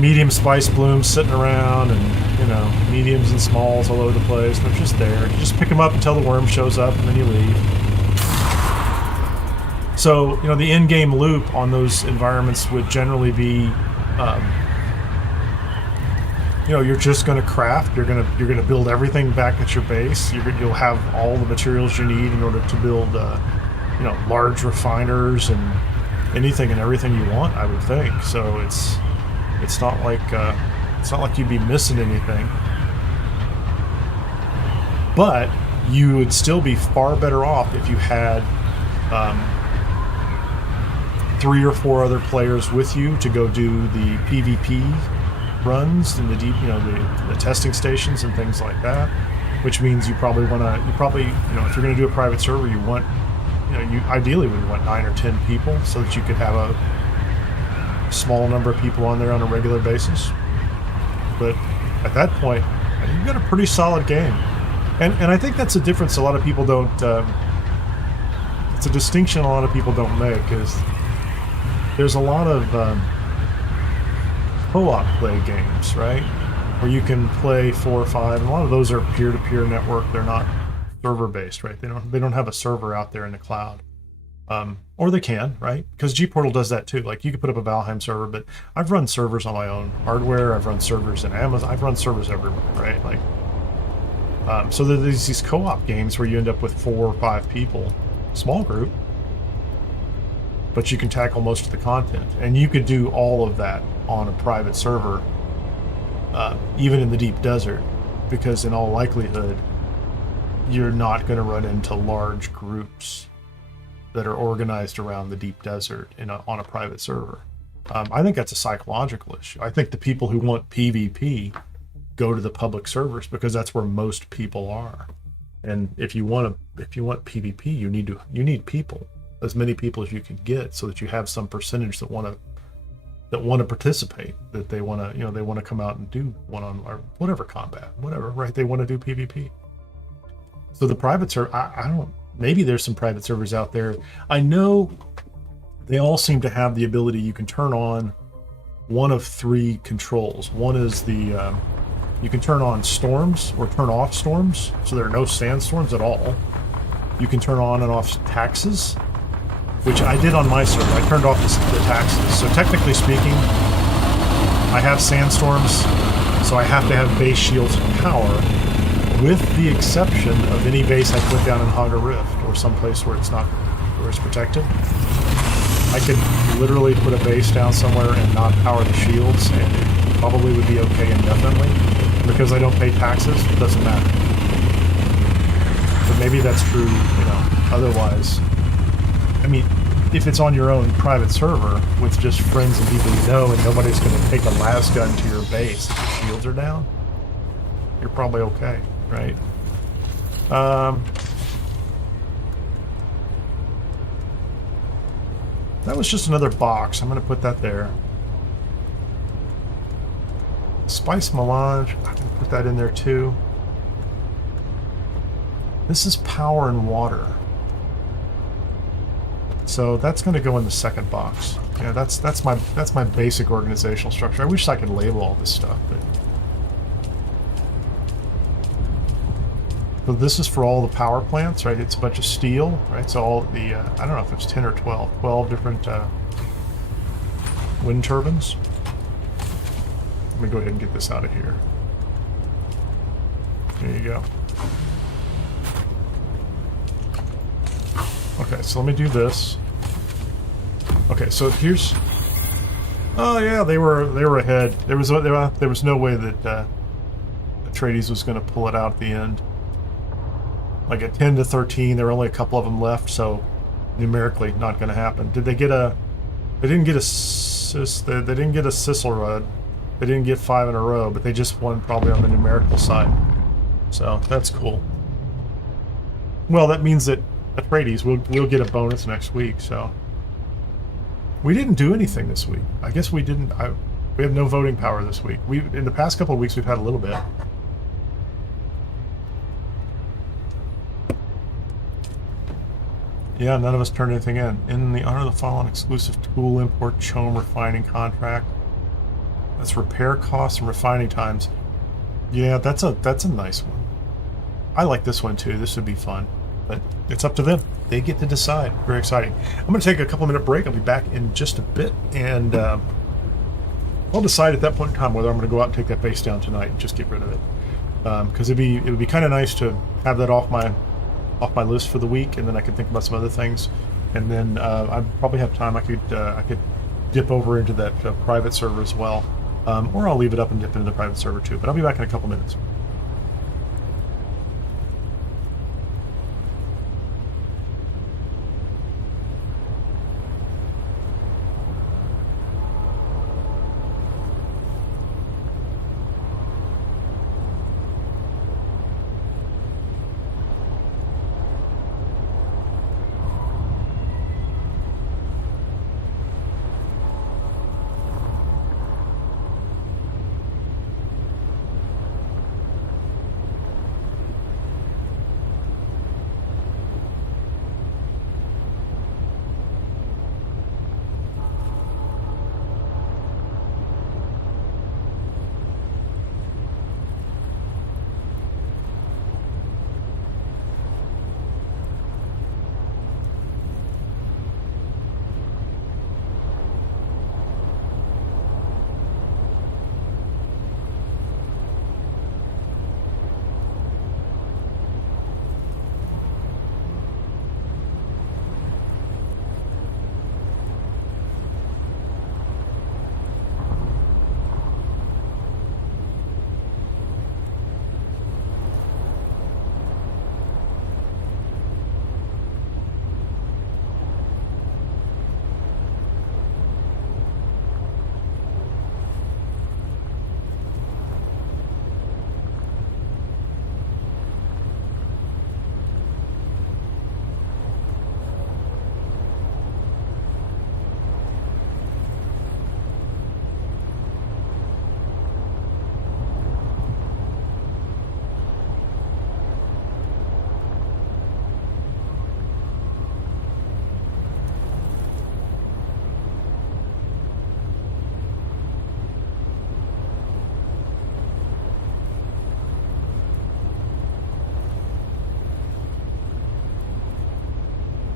medium spice blooms sitting around, and, you know, mediums and smalls all over the place. They're just there. You just pick them up until the worm shows up, and then you leave. So, you know, the in-game loop on those environments would generally be, you know, you're just going to craft. You're going to build everything back at your base. You'll have all the materials you need in order to build, you know, large refiners and anything and everything you want, I would think. So it's not like you'd be missing anything. But you would still be far better off if you had 3 or 4 other players with you to go do the PvP runs in the deep, you know, the testing stations and things like that. Which means you probably, you know, if you're going to do a private server, you want, you know, you ideally would want 9 or 10 people so that you could have a small number of people on there on a regular basis. But at that point, you've got a pretty solid game. And I think that's a difference a lot of people don't, it's a distinction a lot of people don't make, is there's a lot of co-op play games, right? Where you can play 4 or 5, and a lot of those are peer-to-peer network. They're not server-based, right? They don't have a server out there in the cloud. Or they can, right? Because Gportal does that too. Like, you could put up a Valheim server, but I've run servers on my own hardware. I've run servers in Amazon. I've run servers everywhere, right? Like, so there's these co-op games where you end up with 4 or 5 people, small group, but you can tackle most of the content. And you could do all of that on a private server, even in the deep desert, because in all likelihood, you're not going to run into large groups that are organized around the deep desert on a private server. I think that's a psychological issue. I think the people who want PvP go to the public servers because that's where most people are. And if you want PvP, you need people, as many people as you can get, so that you have some percentage that want to participate, that they want to, you know, they want to come out and do one-on or whatever combat, whatever, right? They want to do PvP. So the private server, I don't. Maybe there's some private servers out there. I know they all seem to have the ability. You can turn on one of 3 controls. One is the you can turn on storms or turn off storms, so there are no sandstorms at all. You can turn on and off taxes, which I did on my server. I turned off the taxes. So technically speaking, I have sandstorms, so I have to have base shields and power, with the exception of any base I put down in Haga Rift or someplace where it's protected. I could literally put a base down somewhere and not power the shields, and it probably would be okay indefinitely. Because I don't pay taxes, it doesn't matter. But maybe that's true, you know, otherwise. I mean, if it's on your own private server with just friends and people you know, and nobody's going to take a las gun to your base if the shields are down, you're probably okay, right? That was just another box. I'm going to put that there. Spice melange, I can put that in there too. This is power and water. So that's going to go in the second box. Yeah, that's my basic organizational structure. I wish I could label all this stuff, but so this is for all the power plants, right? It's a bunch of steel, right? So all the I don't know if it's 10 or 12 different wind turbines. Let me go ahead and get this out of here. There you go. Okay, so let me do this. Okay, so here's. Oh yeah, they were ahead. There was no way that Atreides was going to pull it out at the end. Like at 10 to 13, there were only a couple of them left, so numerically not going to happen. Did they get a? They didn't get a. They didn't get a Sissel Rud. They didn't get 5 in a row, but they just won probably on the numerical side. So that's cool. Well, that means that Atreides will get a bonus next week. So we didn't do anything this week. I guess we didn't. We have no voting power this week. In the past couple of weeks we've had a little bit. Yeah, none of us turned anything in. In the honor of the following exclusive tool import CHOAM refining contract. That's repair costs and refining times. Yeah, that's a nice one. I like this one too. This would be fun. But it's up to them. They get to decide. Very exciting. I'm going to take a couple-minute break. I'll be back in just a bit, and I'll decide at that point in time whether I'm going to go out and take that base down tonight and just get rid of it. Because it would be kind of nice to have that off my list for the week, and then I could think about some other things. And then I probably have time. I could dip over into that private server as well, or I'll leave it up and dip into the private server too. But I'll be back in a couple minutes.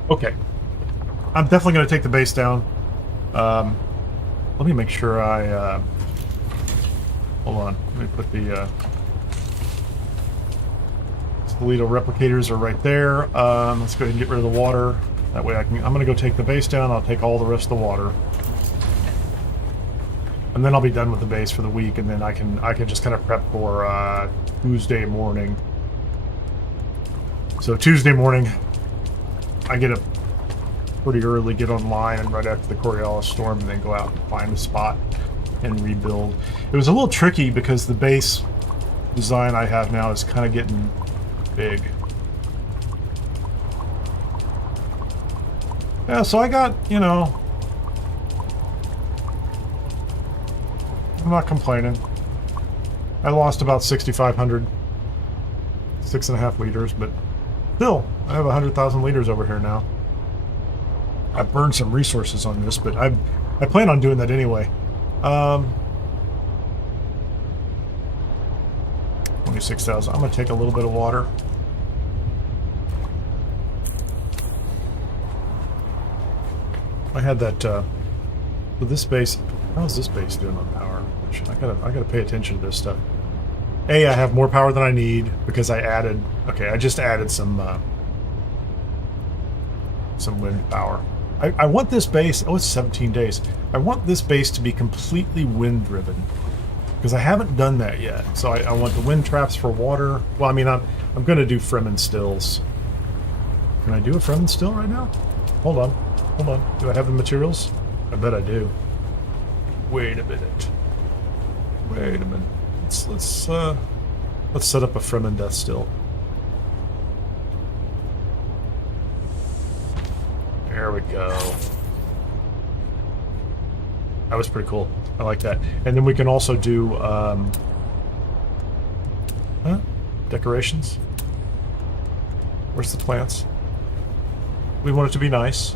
Okay. I'm definitely going to take the base down. Let me make sure I... hold on. Let me put the... Toledo replicators are right there. Let's go ahead and get rid of the water. That way I can... I'm going to go take the base down. I'll take all the rest of the water. And then I'll be done with the base for the week, and then I can just kind of prep for Tuesday morning. So Tuesday morning, I get up pretty early, get online, and right after the Coriolis storm, and then go out and find a spot and rebuild. It was a little tricky because the base design I have now is kind of getting big. Yeah, so I got, you know, I'm not complaining. I lost about 6,500, 6.5 liters, but still, I have 100,000 liters over here now. I've burned some resources on this, but I plan on doing that anyway. 26,000. I'm going to take a little bit of water. I had that, so this base, how's this base doing on power? I gotta pay attention to this stuff. I have more power than I need because I added, okay, I just added some wind power. I want this base, oh, it's 17 days. I want this base to be completely wind driven because I haven't done that yet. So I want the wind traps for water. Well, I mean, I'm going to do Fremen stills. Can I do a Fremen still right now? Hold on. Do I have the materials? I bet I do. Wait a minute. Let's set up a Fremen death still. There we go. That was pretty cool. I like that. And then we can also do decorations. Where's the plants? We want it to be nice.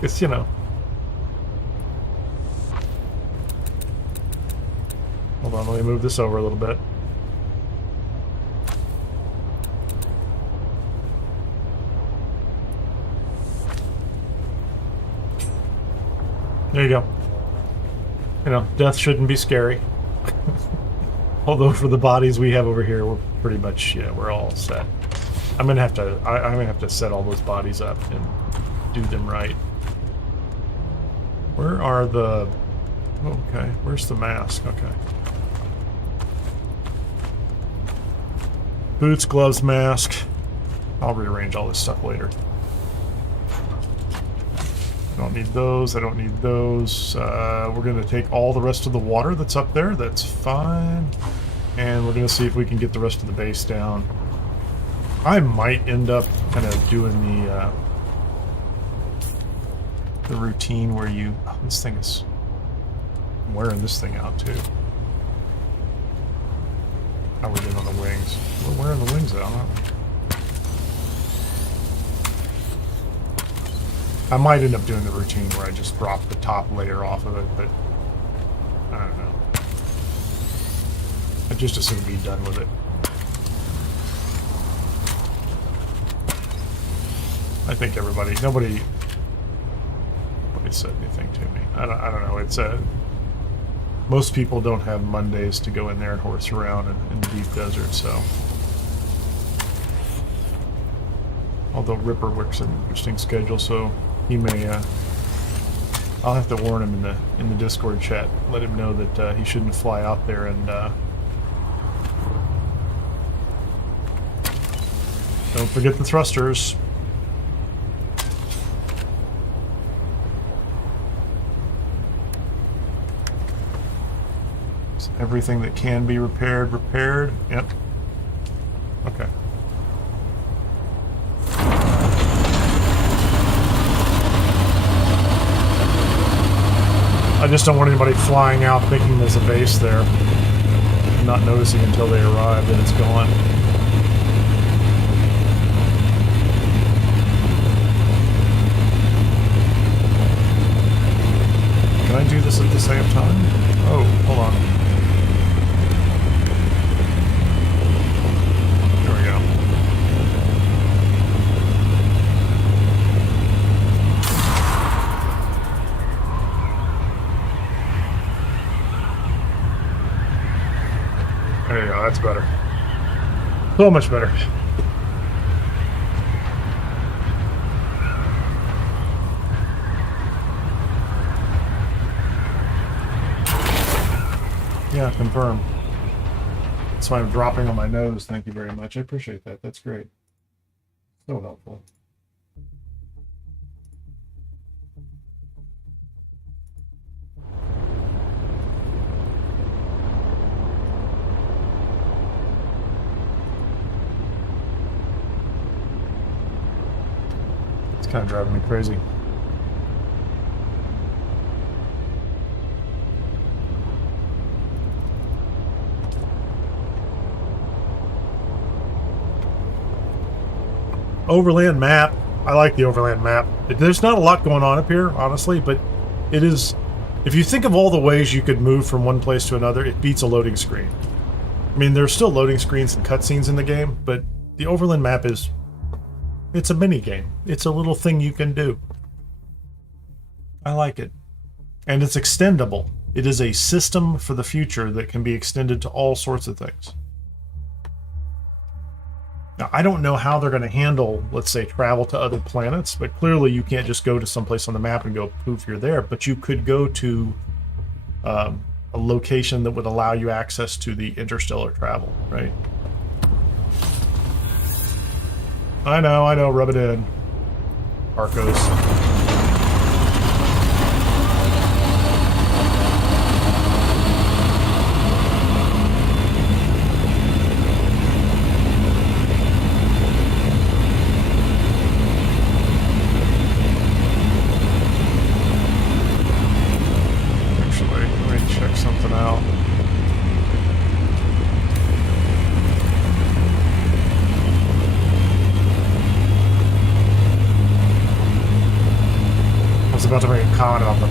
It's, you know. Hold on, let me move this over a little bit. There you go. You know, death shouldn't be scary. Although for the bodies we have over here, we're pretty much, yeah, we're all set. I'm gonna have to, I'm gonna have to set all those bodies up and do them right. Where are the, okay, where's the mask? Okay. Boots, gloves, mask. I'll rearrange all this stuff later. I don't need those, I don't need those. We're gonna take all the rest of the water that's up there, that's fine. And we're gonna see if we can get the rest of the base down. I might end up kind of doing the routine where you, oh, this thing is, I'm wearing this thing out too. How are we doing on the wings? We're wearing the wings out, aren't we? I might end up doing the routine where I just drop the top layer off of it, but I don't know. I just assume be done with it. I think nobody said anything to me. I don't know. It's most people don't have Mondays to go in there and horse around in the deep desert, so. Although Ripper works an interesting schedule, so he may. I'll have to warn him in the Discord chat. Let him know that he shouldn't fly out there and. Don't forget the thrusters. Everything that can be repaired, repaired. Yep. Okay. I just don't want anybody flying out thinking there's a base there. Not noticing until they arrive that it's gone. Can I do this at the same time? Oh, hold on. There you go, that's better. So much better. Yeah, confirm. That's why I'm dropping on my nose. Thank you very much. I appreciate that. That's great. So helpful. Kind of driving me crazy. Overland map. I like the overland map. There's not a lot going on up here, honestly, but it is. If you think of all the ways you could move from one place to another, it beats a loading screen. I mean, there's still loading screens and cutscenes in the game, but the overland map is. It's a mini game. It's a little thing you can do. I like it. And it's extendable. It is a system for the future that can be extended to all sorts of things. Now, I don't know how they're going to handle, let's say, travel to other planets, but clearly you can't just go to someplace on the map and go, poof, you're there. But you could go to a location that would allow you access to the interstellar travel, right? I know, rub it in. Arcos. Actually, let me check something out. about to make a comment on them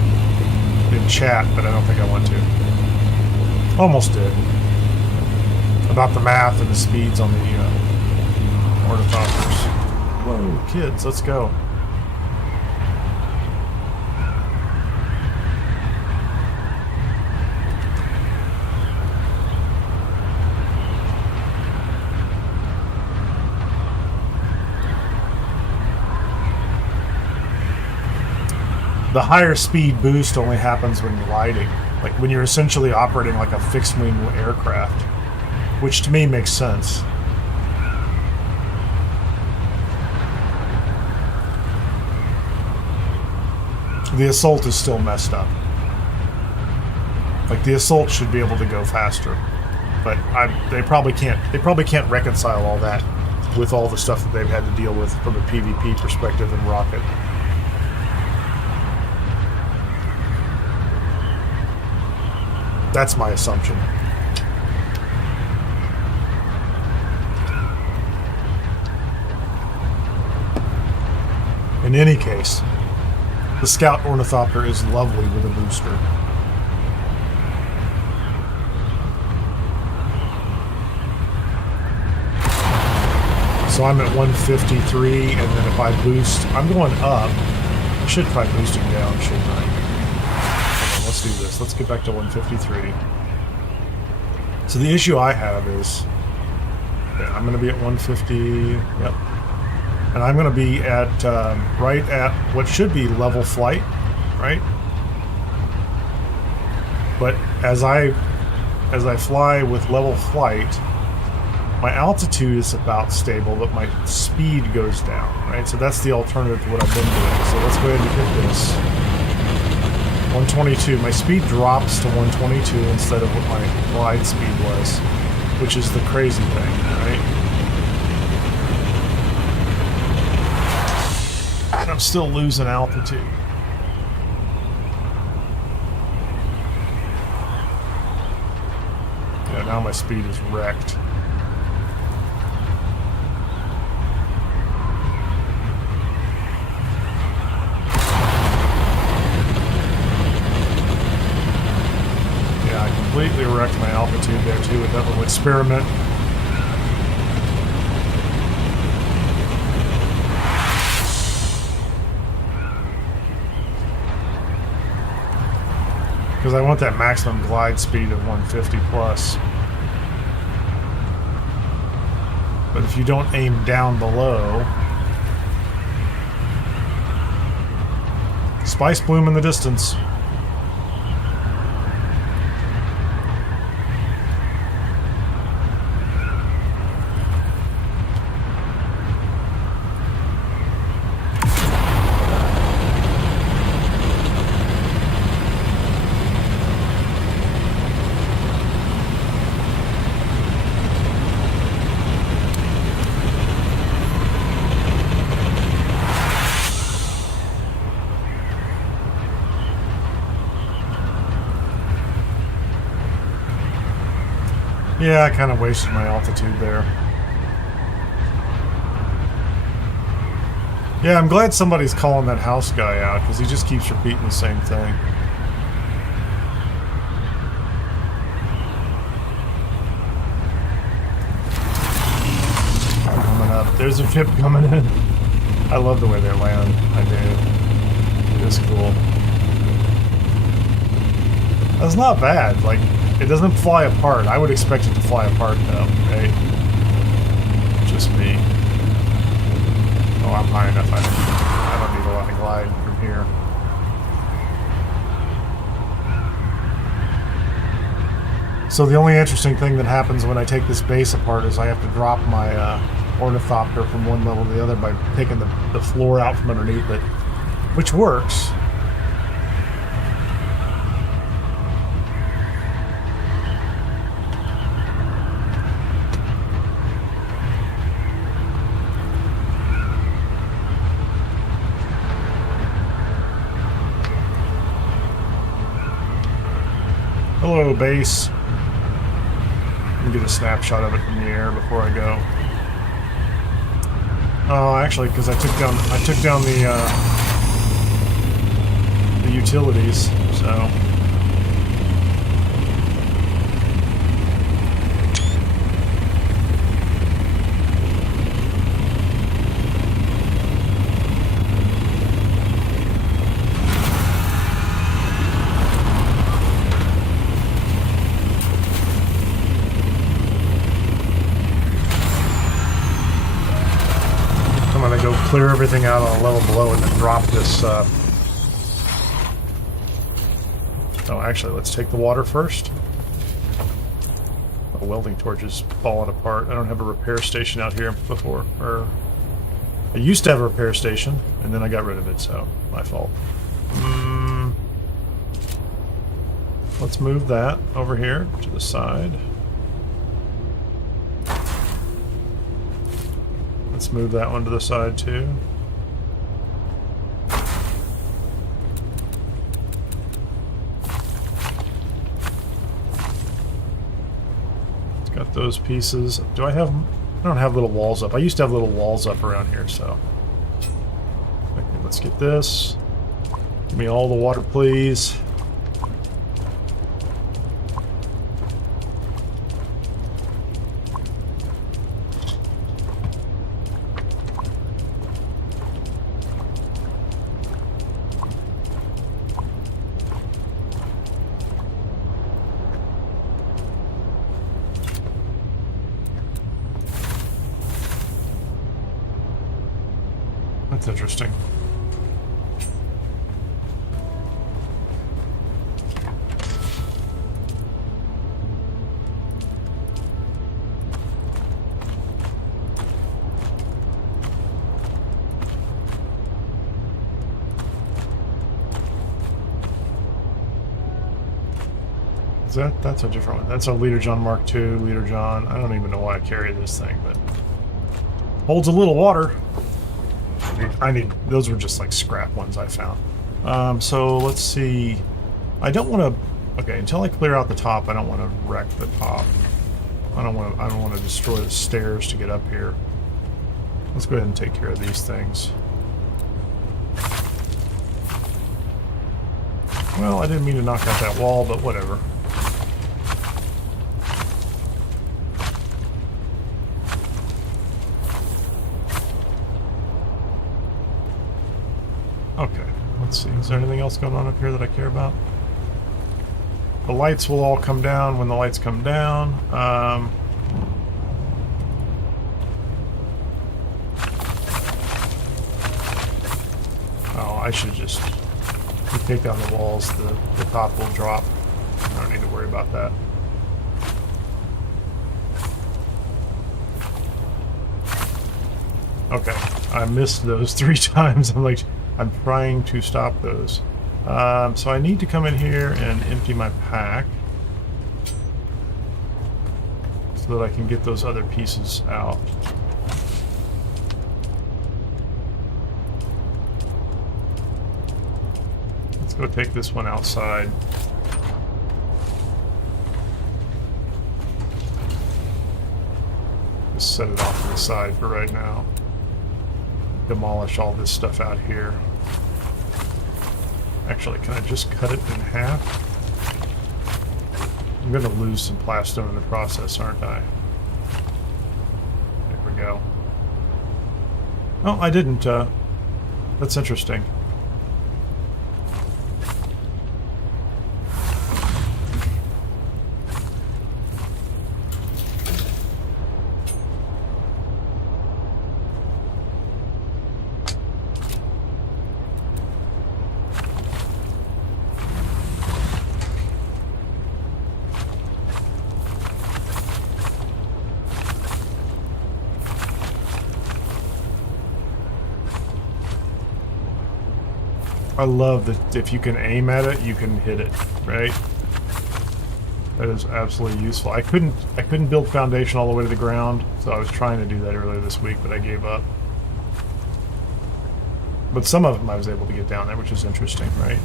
in chat, but I don't think I want to. Almost did. About the math and the speeds on the ornithopters. Whoa, kids, let's go. The higher speed boost only happens when gliding, like when you're essentially operating like a fixed wing aircraft, which to me makes sense. The assault is still messed up. Like the assault should be able to go faster, but they probably can't reconcile all that with all the stuff that they've had to deal with from a PvP perspective in Rocket. That's my assumption. In any case, the Scout Ornithopter is lovely with a booster. So I'm at 153, and then if I boost, I'm going up. I should try boosting down, shouldn't I? Let's do this. Let's get back to 153. So the issue I have is, yeah, I'm going to be at 150. Yep. And I'm going to be at right at what should be level flight, right? But as I fly with level flight, my altitude is about stable, but my speed goes down, right? So that's the alternative to what I've been doing. So let's go ahead and hit this. 122. My speed drops to 122 instead of what my glide speed was, which is the crazy thing, right? And I'm still losing altitude. Yeah, now my speed is wrecked. Completely wrecked my altitude there too with that little experiment. Because I want that maximum glide speed of 150 plus. But if you don't aim down below, spice bloom in the distance. Yeah, I kind of wasted my altitude there. Yeah, I'm glad somebody's calling that house guy out, because he just keeps repeating the same thing. Coming up. There's a ship coming in. I love the way they land. I do. It is cool. That's not bad. Like, it doesn't fly apart. I would expect it to fly apart, though, right? Just me. Oh, I'm high enough. I don't need a lot of glide from here. So the only interesting thing that happens when I take this base apart is I have to drop my ornithopter from one level to the other by taking the floor out from underneath it, which works. Hello, base. Let me get a snapshot of it from the air before I go. Oh, actually, because I took down the the utilities, so. I'm gonna go clear everything out on a level below and then drop this. Oh, actually, let's take the water first. The welding torch is falling apart. I don't have a repair station out here before. Or I used to have a repair station, and then I got rid of it, so my fault. Let's move that over here to the side. Let's move that one to the side too. It's got those pieces. Do I have... I don't have little walls up. I used to have little walls up around here, so... Okay, let's get this. Give me all the water, please. That's interesting. Is that's a different one. That's a Leader John Mark II, Leader John. I don't even know why I carry this thing, but holds a little water. I need those were just like scrap ones I found. So let's see. I don't want to. Okay, until I clear out the top, I don't want to wreck the top. I don't want to destroy the stairs to get up here. Let's go ahead and take care of these things. Well, I didn't mean to knock out that wall, but whatever. Okay, let's see. Is there anything else going on up here that I care about? The lights will all come down when the lights come down. Oh, I should just... If you take down the walls, the top will drop. I don't need to worry about that. Okay, I missed those 3 times. I'm trying to stop those. So I need to come in here and empty my pack so that I can get those other pieces out. Let's go take this one outside. Just set it off to the side for right now. Demolish all this stuff out here. Actually, can I just cut it in half? I'm going to lose some plastone in the process, aren't I? There we go. Oh, I didn't. That's interesting. I love that if you can aim at it, you can hit it, right? That is absolutely useful. I couldn't build foundation all the way to the ground, so I was trying to do that earlier this week, but I gave up. But some of them I was able to get down there, which is interesting, right?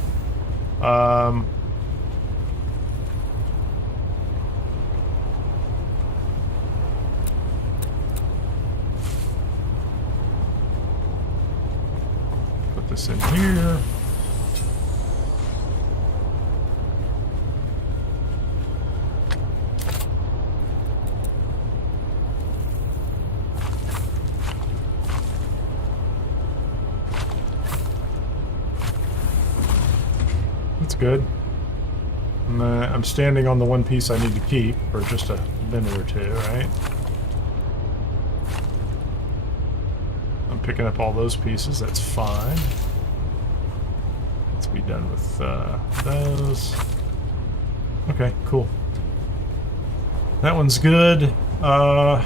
Put this in here. That's good. I'm standing on the one piece I need to keep for just a minute or two, right? I'm picking up all those pieces, that's fine. Let's be done with those. Okay, cool. That one's good. I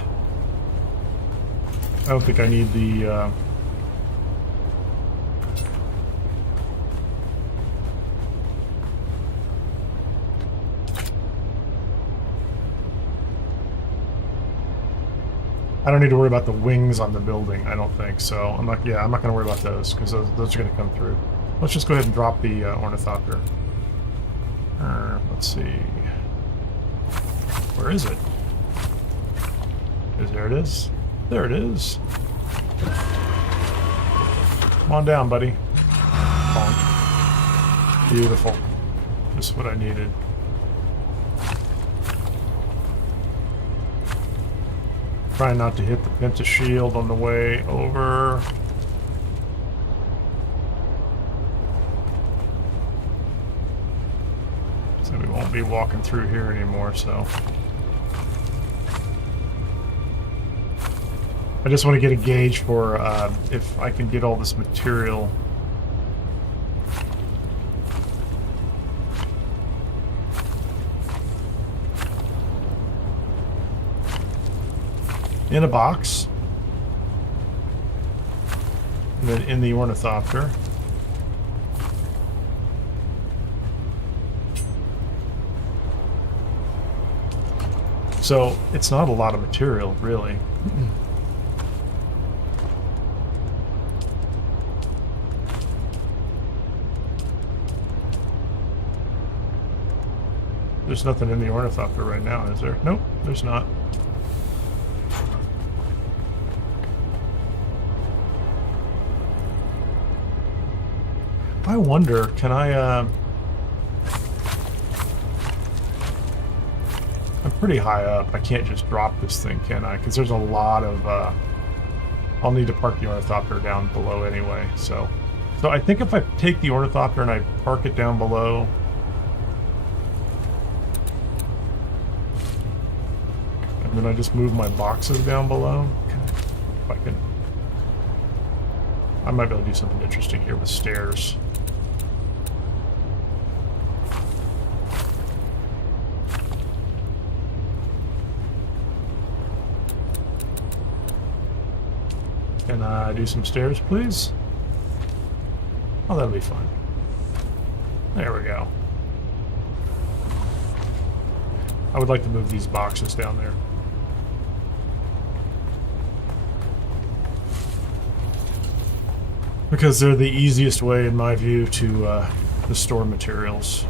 don't think I need the... I don't need to worry about the wings on the building, I don't think. So I'm not going to worry about those because those are going to come through. Let's just go ahead and drop the ornithopter. Let's see. Where is it? There it is. There it is. Come on down, buddy. Bonk. Beautiful. Just what I needed. Trying not to hit the Penta shield on the way over. So we won't be walking through here anymore, so. I just want to get a gauge for if I can get all this material. In a box, and then in the ornithopter. So it's not a lot of material, really. There's nothing in the ornithopter right now, is there? Nope, there's not. I wonder, can I, I'm pretty high up. I can't just drop this thing, can I? Because there's a lot of, I'll need to park the ornithopter down below anyway, so I think if I take the ornithopter and I park it down below, and then I just move my boxes down below, if I can, I might be able to do something interesting here with stairs. Can I do some stairs, please? Oh, that'll be fun. There we go. I would like to move these boxes down there. Because they're the easiest way, in my view, to store materials.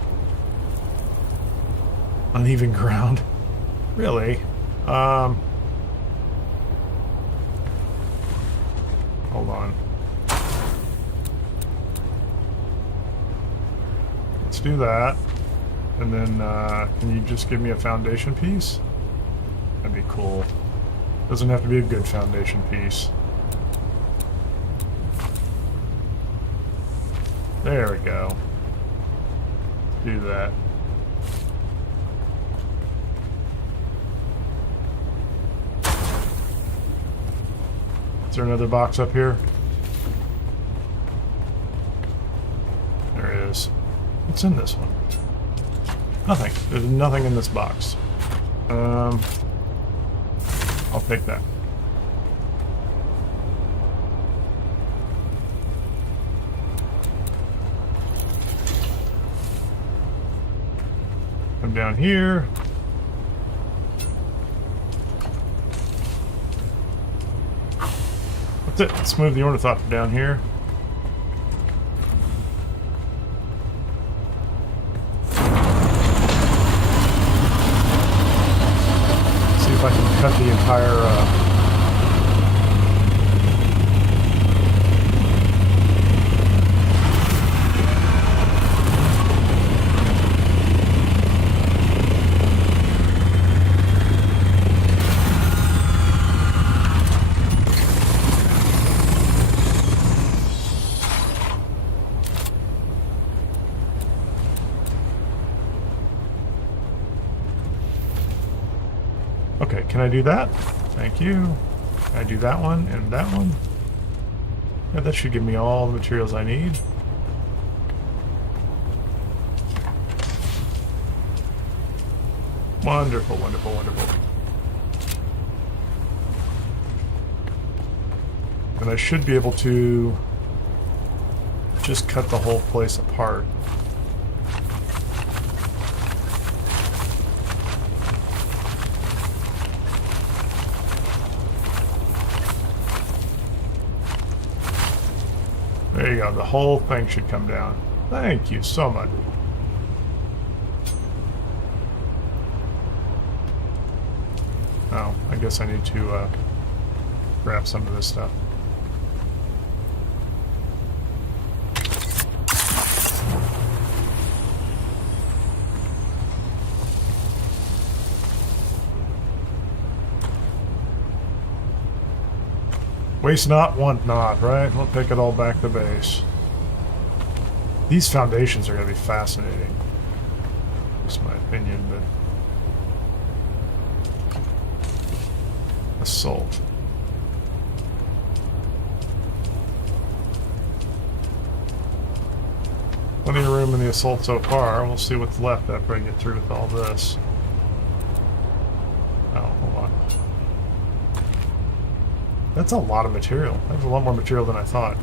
Uneven ground. Really? Hold on. Let's do that. And then, can you just give me a foundation piece? That'd be cool. Doesn't have to be a good foundation piece. There we go. Do that. Is there another box up here? There it is. What's in this one? Nothing. There's nothing in this box. I'll take that. Come down here. That's it. Let's move the ornithopter down here. See if I can cut the entire can I do that? Thank you. Can I do that one and that one? Yeah, that should give me all the materials I need. Wonderful, wonderful, wonderful. And I should be able to just cut the whole place apart. There you go, the whole thing should come down. Thank you so much. Oh, I guess I need to grab some of this stuff. Waste not, want not, right? We'll take it all back to base. These foundations are going to be fascinating. Just my opinion, but... Assault. Plenty of room in the assault so far. We'll see what's left after I get through with all this. Oh, hold on. That's a lot of material. That's a lot more material than I thought.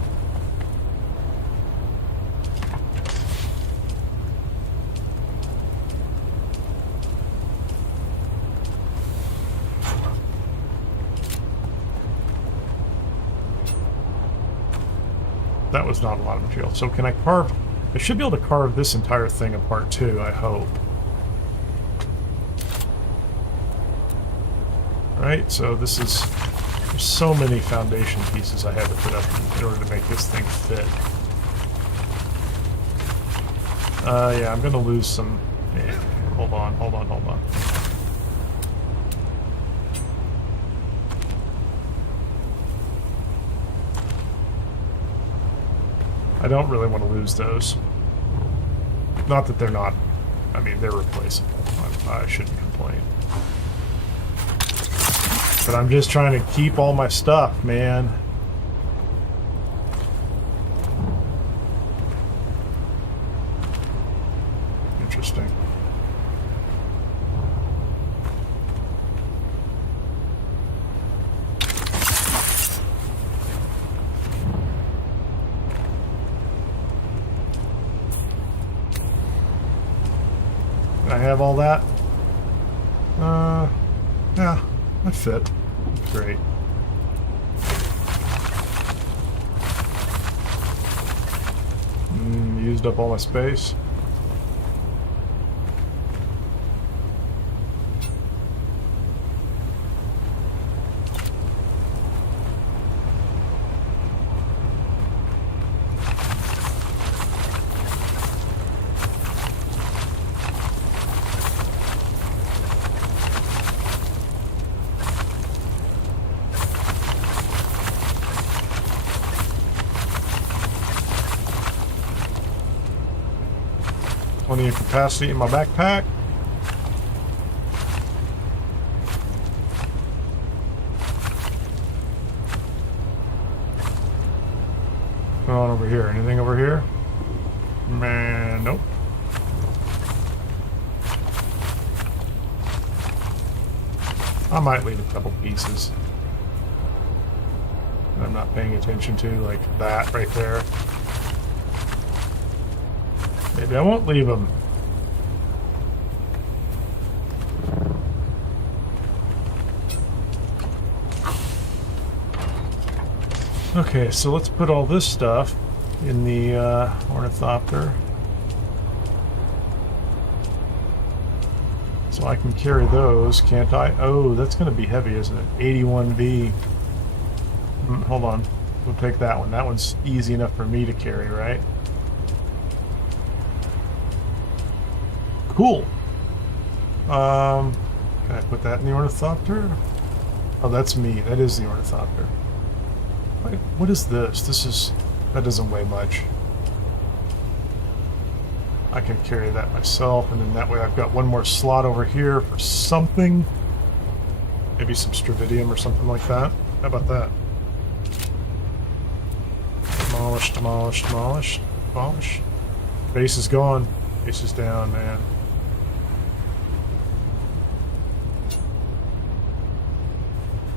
That was not a lot of material. So can I carve... I should be able to carve this entire thing apart too, I hope. Right, so this is... There's so many foundation pieces I had to put up in order to make this thing fit. Yeah, I'm gonna lose some... Yeah, hold on. I don't really want to lose those. Not that they're not... I mean, they're replaceable. I shouldn't complain. But I'm just trying to keep all my stuff, man. Interesting. Can I have all that? Yeah, that fit. Great. Used up all my space. Plenty of capacity in my backpack. What's going on over here? Anything over here? Man, nope. I might leave a couple pieces that I'm not paying attention to, like that right there. Maybe I won't leave them. Okay, so let's put all this stuff in the ornithopter. So I can carry those, can't I? Oh, that's going to be heavy, isn't it? 81B. Hold on. We'll take that one. That one's easy enough for me to carry, right? Cool. Can I put that in the ornithopter? Oh, that's me. That is the ornithopter. Wait, what is this? That doesn't weigh much. I can carry that myself, and then that way I've got one more slot over here for something. Maybe some stravidium or something like that. How about that? Demolish, demolish, demolish, demolish. Base is gone. Base is down, man.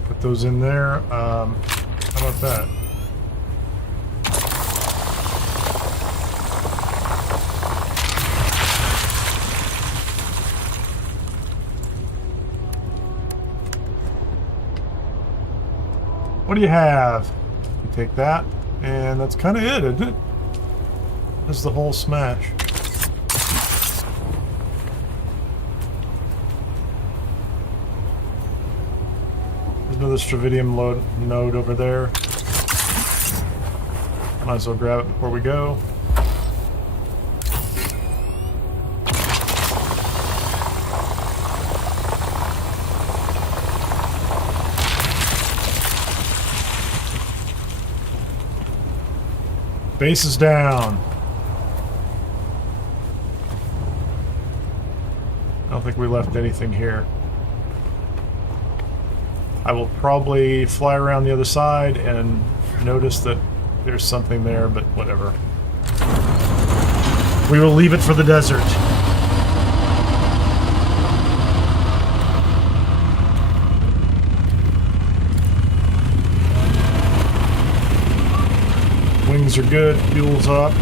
Put those in there. How about that? What do you have? You take that, and that's kind of it, isn't it? That's the whole smash. There's another stravidium node over there. Might as well grab it before we go. Base is down. I don't think we left anything here. I will probably fly around the other side and notice that there's something there, but whatever. We will leave it for the desert. Wings are good, fuel's up.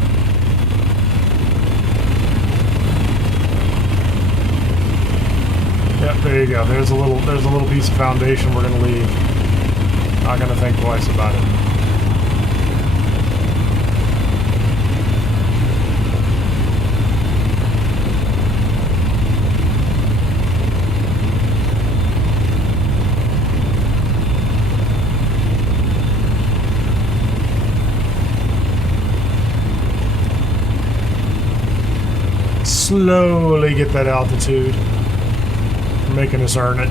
Yep, there you go. There's a little piece of foundation we're gonna leave. Not gonna think twice about it. Slowly get that altitude. Making us earn it.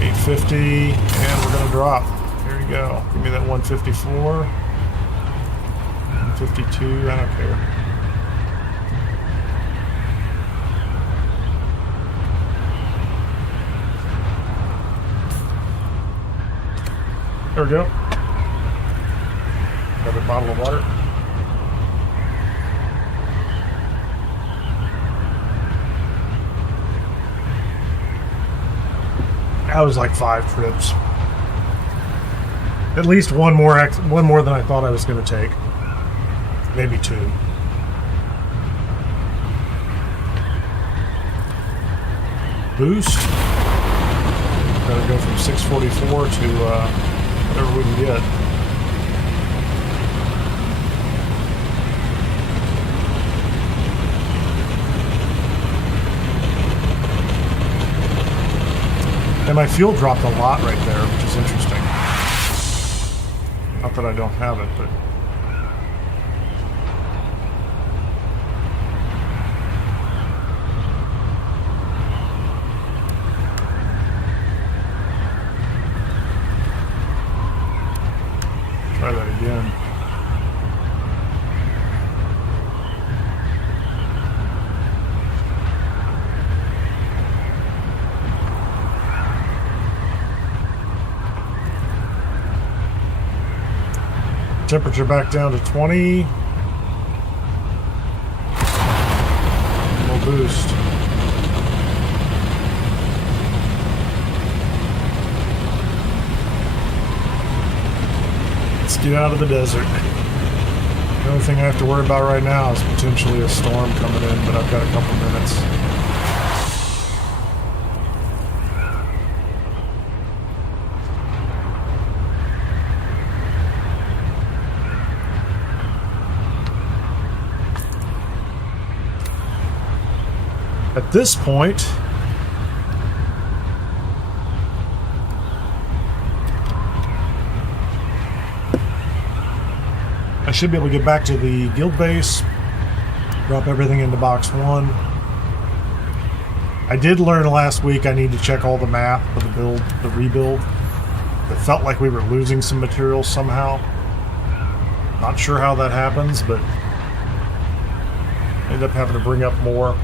$850, and we're gonna drop. Here you go. Give me that 154. 152, I don't care. There we go. Another bottle of water. That was like 5 trips. At least one more than I thought I was going to take. Maybe 2. Boost. Gotta go from 644 to whatever we can get. And my fuel dropped a lot right there, which is interesting. Not that I don't have it, but... Try that again. Temperature back down to 20. We'll boost. Let's get out of the desert. The only thing I have to worry about right now is potentially a storm coming in, but I've got a couple minutes. At this point, I should be able to get back to the guild base, drop everything into box 1. I did learn last week I need to check all the map for the rebuild. It felt like we were losing some materials somehow. Not sure how that happens, but End up having to bring up more.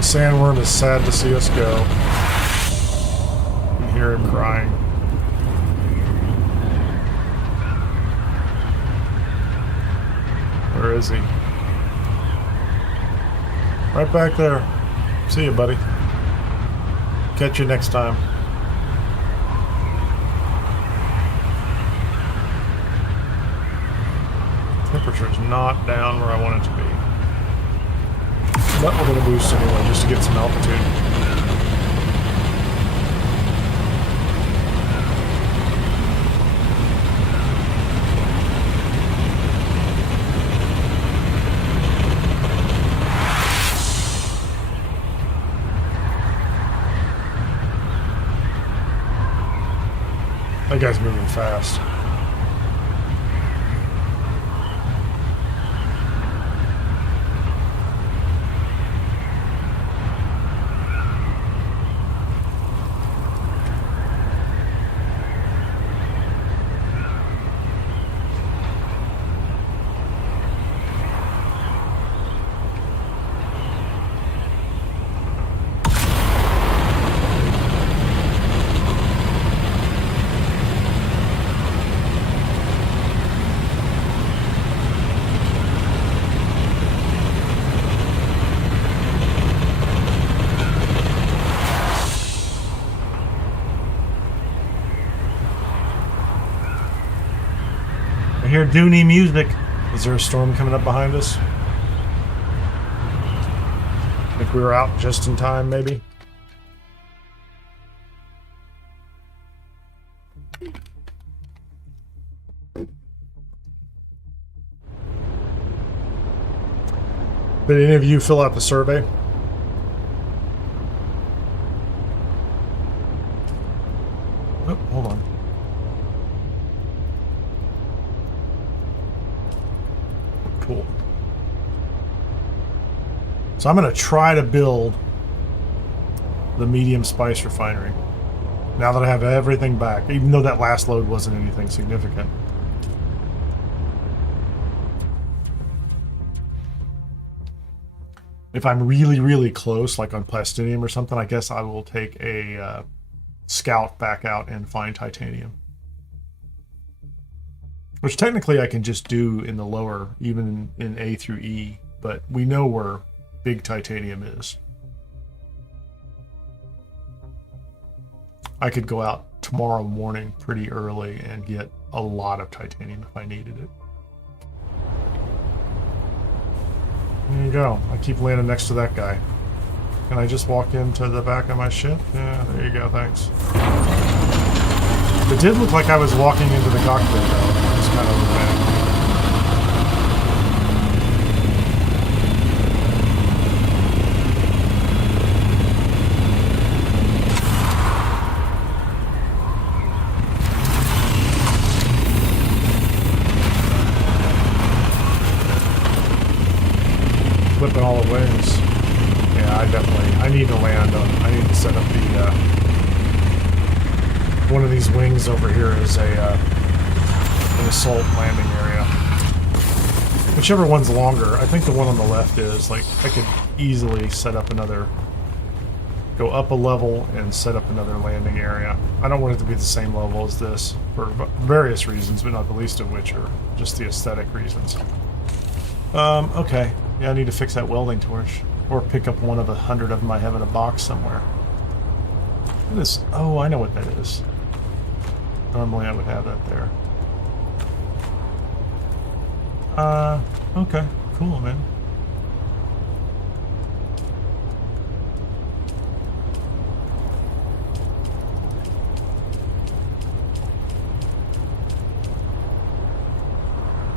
Sandworm is sad to see us go. You can hear him crying. Where is he? Right back there. See you, buddy. Catch you next time. Temperature's not down where I want it to be. But we're going to boost anyway, just to get some altitude. That guy's moving fast. I hear Dune music. Is there a storm coming up behind us? I think we were out just in time, maybe. Did any of you fill out the survey? Oh, hold on. Cool. So I'm going to try to build the medium spice refinery. Now that I have everything back, even though that last load wasn't anything significant. If I'm really, really close, like on Plastinium or something, I guess I will take a scout back out and find titanium. Which technically I can just do in the lower, even in A through E, but we know where big titanium is. I could go out tomorrow morning pretty early and get a lot of titanium if I needed it. There you go. I keep landing next to that guy. Can I just walk into the back of my ship? Yeah, there you go, thanks. It did look like I was walking into the cockpit, though. It's kind of bad. Flipping all the wings. Yeah, I need to land on, I need to set up the, one of these wings over here is an assault landing area. Whichever one's longer. I think the one on the left is, like, I could easily set up another, go up a level and set up another landing area. I don't want it to be the same level as this for various reasons, but not the least of which are just the aesthetic reasons. Okay. Yeah, I need to fix that welding torch. Or pick up one of 100 of them I have in a box somewhere. What is... Oh, I know what that is. Normally I would have that there. Okay. Cool, man.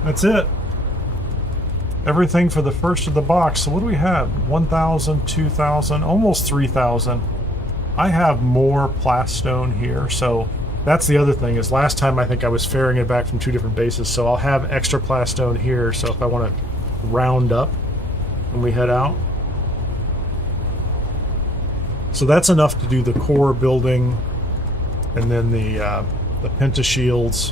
That's it. Everything for the first of the box. So what do we have? 1,000, 2,000, almost 3,000. I have more plastone here, so that's the other thing, is last time I think I was ferrying it back from 2 different bases, so I'll have extra plastone here, so if I want to round up when we head out. So that's enough to do the core building, and then the pentashields,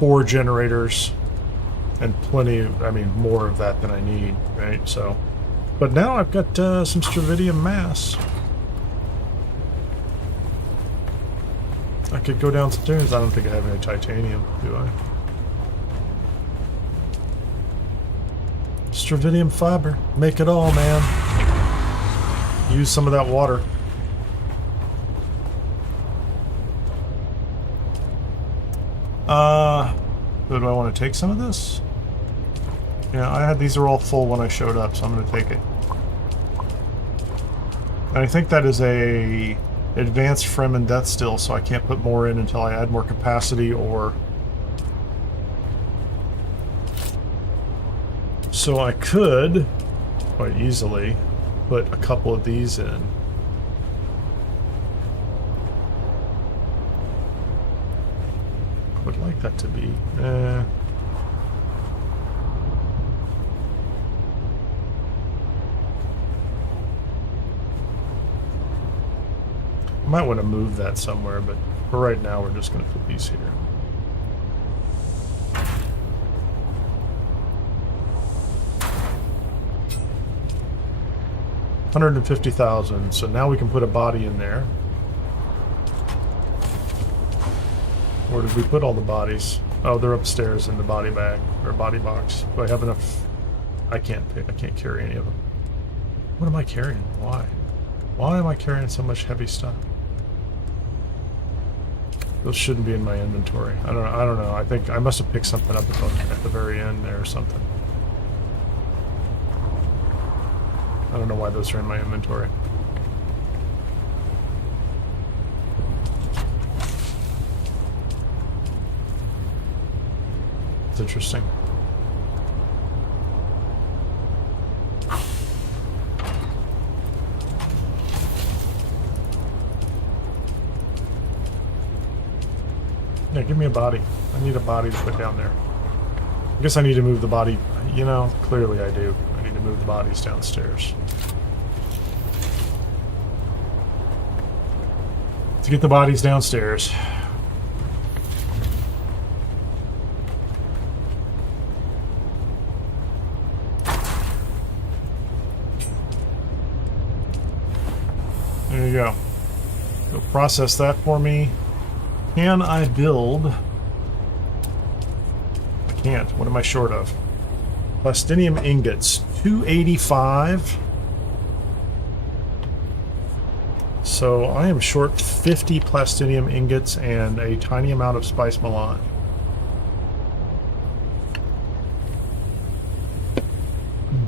4 generators, and plenty of, I mean, more of that than I need, right? So, but now I've got some stravidium mass. I could go down some dunes. I don't think I have any titanium, do I? Stravidium fiber. Make it all, man. Use some of that water. Do I want to take some of this? Yeah, I had these are all full when I showed up, so I'm going to take it. And I think that is a advanced Fremen death still, so I can't put more in until I add more capacity, or so I could quite easily put a couple of these in. I would like that to be I might want to move that somewhere, but for right now we're just going to put these here. $150,000, so now we can put a body in there. Where did we put all the bodies? Oh, they're upstairs in the body bag, or body box. Do I have enough? I can't carry any of them. What am I carrying? Why? Why am I carrying so much heavy stuff? Those shouldn't be in my inventory. I don't know. I think I must have picked something up at the very end there or something. I don't know why those are in my inventory. It's interesting. Yeah, give me a body. I need a body to put down there. I guess I need to move the body. You know, clearly I do. I need to move the bodies downstairs. To get the bodies downstairs. There you go. Go process that for me. Can I build? I can't. What am I short of? Plastinium ingots. 285. So I am short 50 plastinium ingots and a tiny amount of spice melange.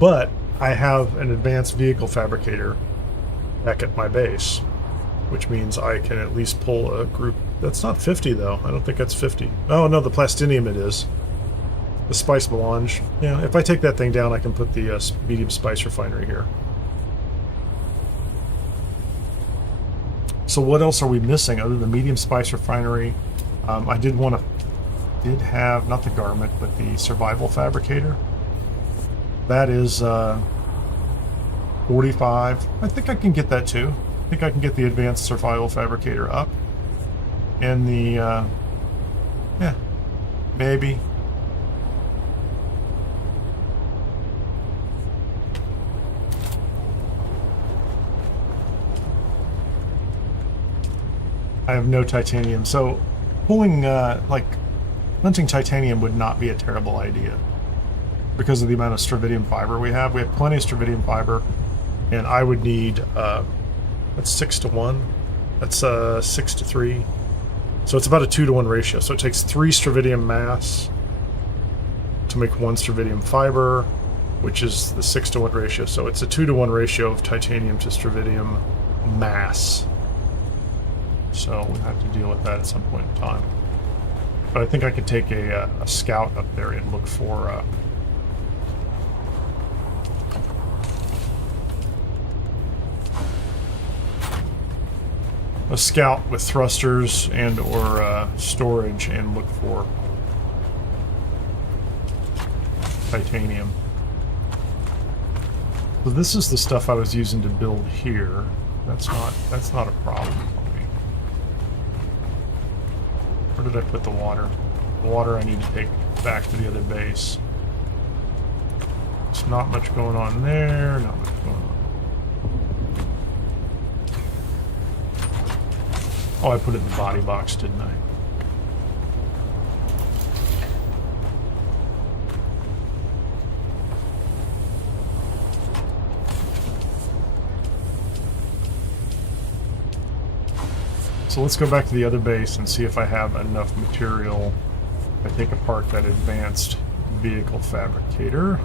But I have an advanced vehicle fabricator back at my base, which means I can at least pull a group. That's not 50 though. I don't think that's 50. Oh no, the plastinium it is. The spice melange. Yeah, if I take that thing down, I can put the medium spice refinery here. So what else are we missing other than medium spice refinery? I did have, not the garment, but the survival fabricator. That is 45. I think I can get that too. I think I can get the advanced survival fabricator up. And the, yeah, maybe. I have no titanium, so pulling, like, hunting titanium would not be a terrible idea because of the amount of stravidium fiber we have. We have plenty of stravidium fiber, and I would need, that's 6 to 1. That's 6 to 3. So it's about a 2 to 1 ratio. So it takes 3 stravidium mass to make 1 stravidium fiber, which is the 6 to 1 ratio. So it's a 2 to 1 ratio of titanium to stravidium mass. So we'll have to deal with that at some point in time. But I think I could take a scout up there and look for a scout with thrusters and or storage and look for titanium. So this is the stuff I was using to build here. That's not a problem for me. Where did I put the water? The water I need to take back to the other base. There's not much going on there, not much going on. Oh, I put it in the body box, didn't I? So let's go back to the other base and see if I have enough material. I take apart that advanced vehicle fabricator.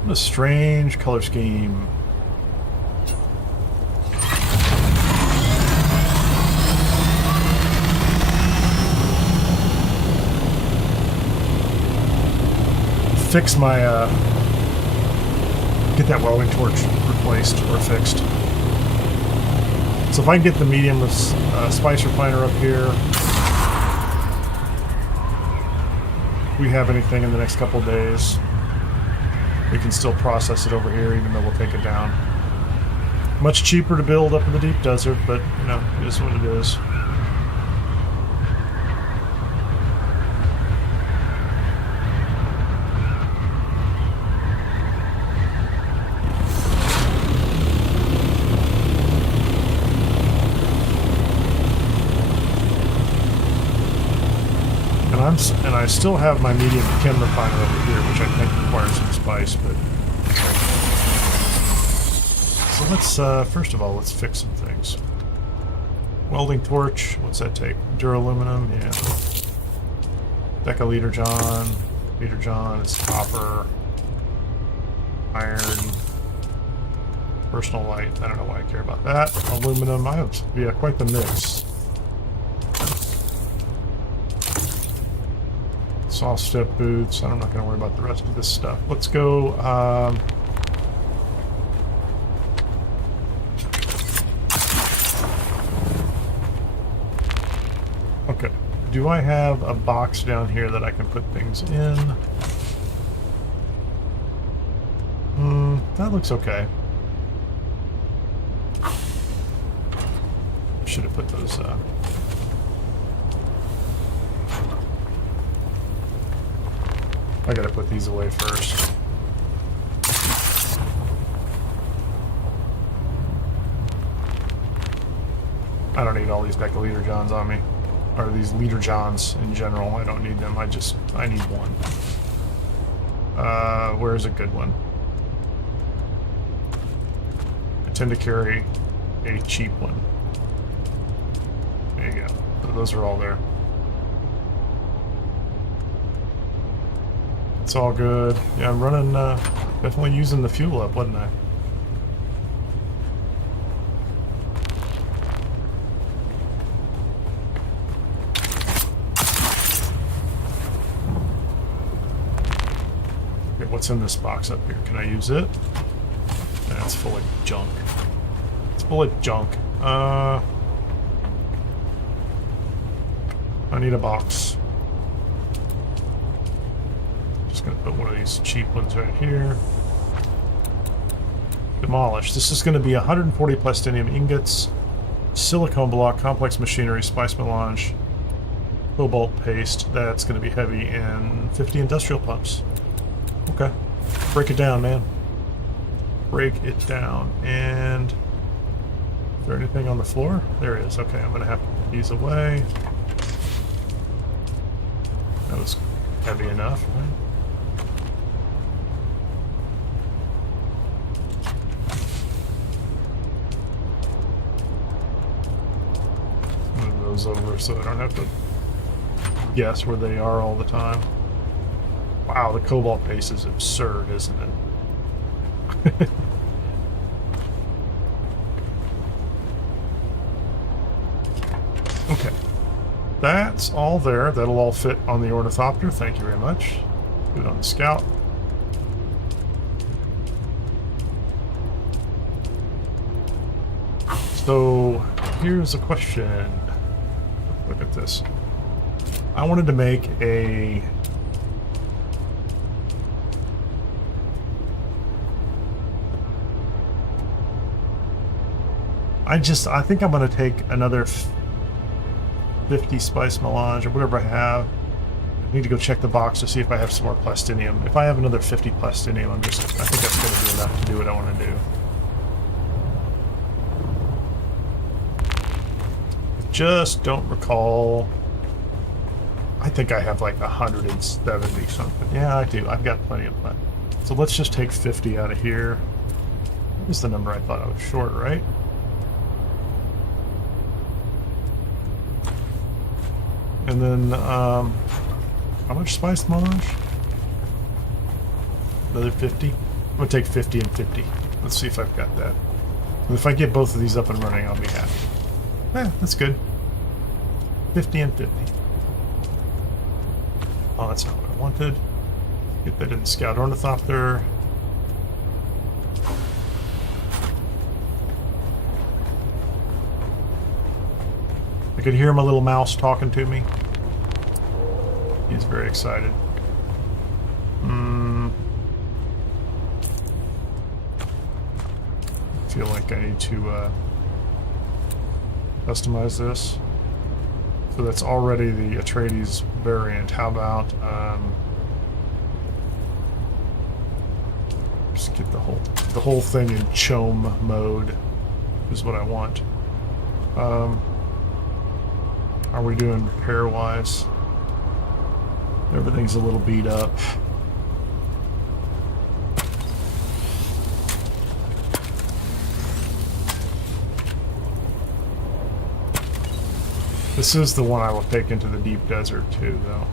What a strange color scheme. Fix my, get that welding torch replaced or fixed. So if I can get the medium spice refiner up here, if we have anything in the next couple of days, we can still process it over here, even though we'll take it down. Much cheaper to build up in the deep desert, but, you know, it is what it is. And I still have my medium chem refiner over here, which I think requires some spice, but... So let's, first of all, let's fix some things. Welding torch, what's that take? Duraluminum, yeah. Decaliter John. Liter John is copper. Iron. Personal light, I don't know why I care about that. Aluminum, I have, yeah, quite the mix. Soft step boots. I'm not going to worry about the rest of this stuff. Let's go. Okay. Do I have a box down here that I can put things in? That looks okay. Should have put those. I gotta put these away first. I don't need all these decaliter Johns on me. Or these liter Johns in general. I don't need them. I need one. Where's a good one? I tend to carry a cheap one. There you go. So those are all there. It's all good. Yeah, I'm running, definitely using the fuel up, wasn't I? Okay, what's in this box up here? Can I use it? That's full of junk. It's full of junk. I need a box. Gonna put one of these cheap ones right here. Demolish. This is going to be 140 plastinium ingots, silicone block, complex machinery, spice melange, cobalt paste. That's going to be heavy, and 50 industrial pumps. Okay. Break it down, man. Break it down. And is there anything on the floor? There is. Okay, I'm going to have to put these away. That was heavy enough, right? Over so I don't have to guess where they are all the time. Wow, the cobalt paste is absurd, isn't it? Okay. That's all there. That'll all fit on the ornithopter. Thank you very much. Put it on the scout. So here's a question. Look at this. I wanted to make a I think I'm going to take another 50 spice melange or whatever I have. I need to go check the box to see if I have some more plastinium. If I have another 50 plastinium, I think that's going to be enough to do what I want to do. Just don't recall. I think I have like 170 something. Yeah, I do. I've got plenty of that. So let's just take 50 out of here. What was the number I thought I was short, right? And then, how much spice melange? Another 50? I'm gonna take 50 and 50. Let's see if I've got that. And if I get both of these up and running, I'll be happy. Yeah, that's good. 50 and 50. Oh, that's not what I wanted. Get that in the Scout Ornithopter. I could hear my little mouse talking to me. He's very excited. I feel like I need to customize this. So that's already the Atreides variant. How about just get the whole thing in CHOAM mode is what I want. How are we doing repair wise? Everything's a little beat up. This is the one I will take into the deep desert too, though.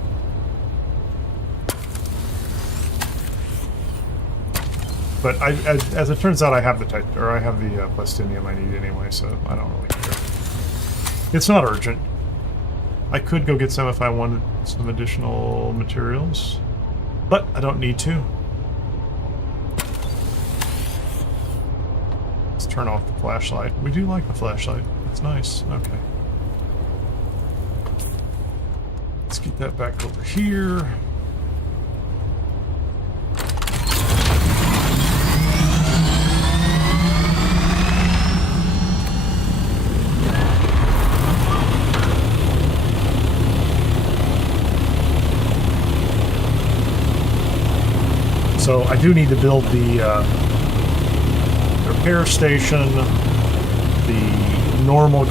But as it turns out, I have the plastinium I need anyway, so I don't really care. It's not urgent. I could go get some if I wanted some additional materials, but I don't need to. Let's turn off the flashlight. We do like the flashlight. It's nice. Okay. Let's get that back over here. So I do need to build the repair station, the normal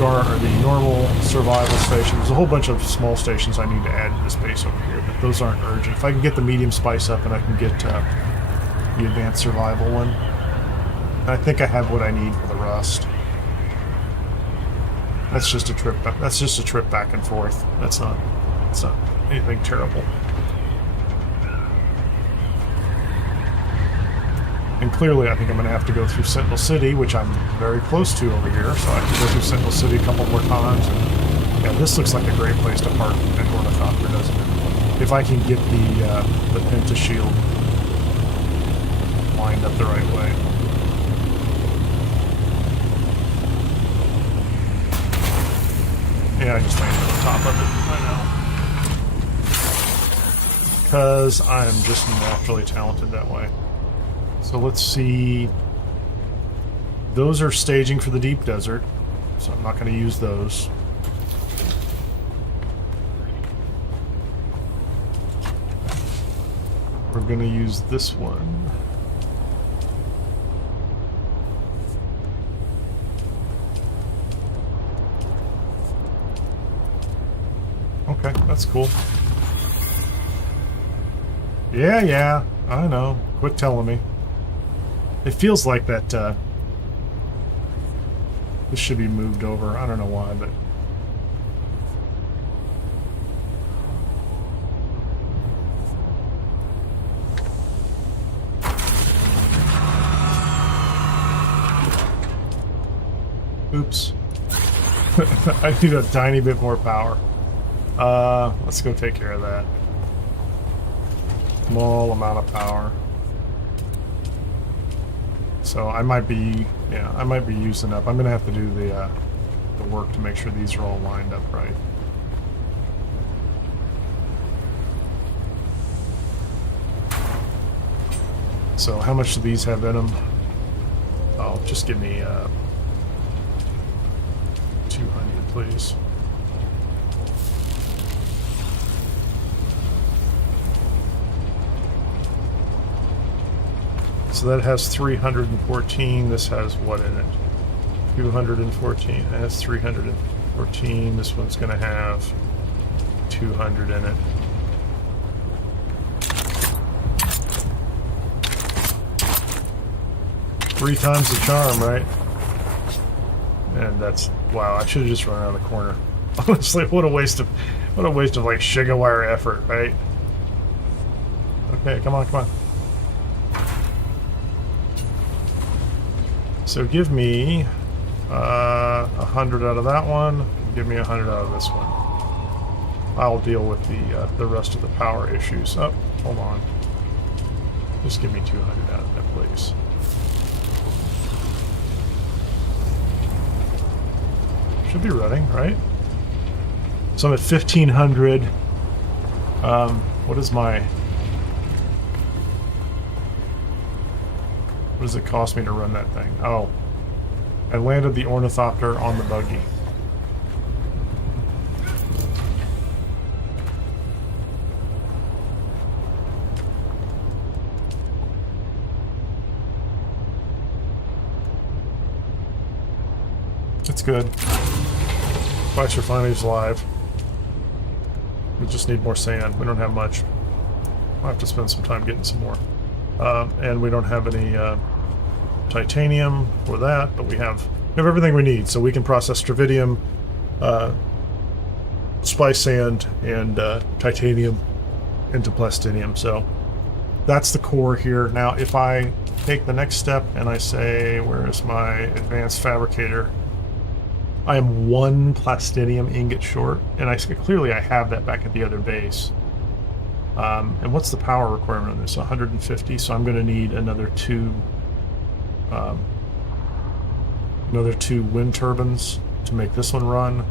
survival station. There's a whole bunch of small stations I need to add to the space over here, but those aren't urgent. If I can get the medium spice up and I can get the advanced survival one, I think I have what I need for the rust. That's just a trip. That's just a trip back and forth. It's not anything terrible. And clearly, I think I'm going to have to go through Sentinel City, which I'm very close to over here, so I can go through Sentinel City a couple more times. And, yeah, this looks like a great place to park an Ornithopter, doesn't it? If I can get the Penta Shield lined up the right way. Yeah, I just landed on the top of it. I know. Because I'm just naturally talented that way. So let's see. Those are staging for the deep desert, so I'm not going to use those. We're going to use this one. Okay, that's cool. Yeah, I know. Quit telling me. It feels like that, this should be moved over. I don't know why, but... Oops. I need a tiny bit more power. Let's go take care of that. Small amount of power. So I might be, yeah, I might be using up. I'm gonna have to do the work to make sure these are all lined up right. So how much do these have in them? Oh, just give me 200, please. So that has 314. This has what in it? 214. That has 314. This one's going to have 200 in it. Three times the charm, right? And that's, wow, I should have just run around the corner. Honestly, what a waste of like Shigawire effort, right? Okay, come on, come on. So give me 100 out of that one. Give me 100 out of this one. I'll deal with the rest of the power issues. Oh, hold on. Just give me 200 out of that, please. Should be running, right? So I'm at 1500. What is my... What does it cost me to run that thing? Oh. I landed the ornithopter on the buggy. It's good. Spice refinery's live. We just need more sand. We don't have much. I'll have to spend some time getting some more. And we don't have any titanium for that, but we have everything we need. So we can process stravidium, spice sand, and titanium into plastinium. So that's the core here. Now, if I take the next step and I say, where is my advanced fabricator? I am 1 plastinium ingot short, and clearly I have that back at the other base. And what's the power requirement on this? 150, so I'm going to need another two wind turbines to make this one run.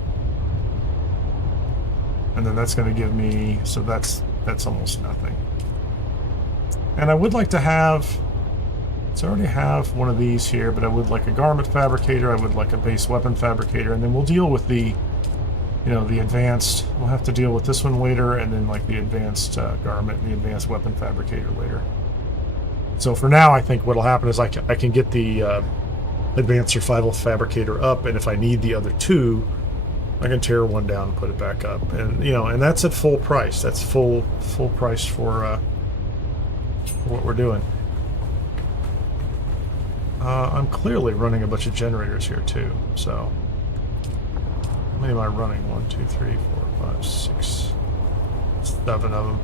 And then that's going to give me, so that's almost nothing. And I would like to have, so I already have one of these here, but I would like a garment fabricator, I would like a base weapon fabricator, and then we'll deal with the, you know, the advanced, we'll have to deal with this one later, and then like the advanced garment and the advanced weapon fabricator later. So for now, I think what'll happen is I can get the advanced survival fabricator up, and if I need the other two, I can tear one down and put it back up. And, you know, and that's at full price. That's full price for what we're doing. I'm clearly running a bunch of generators here too, so how many am I running? 1, 2, 3, 4, 5, 6, 7 of them.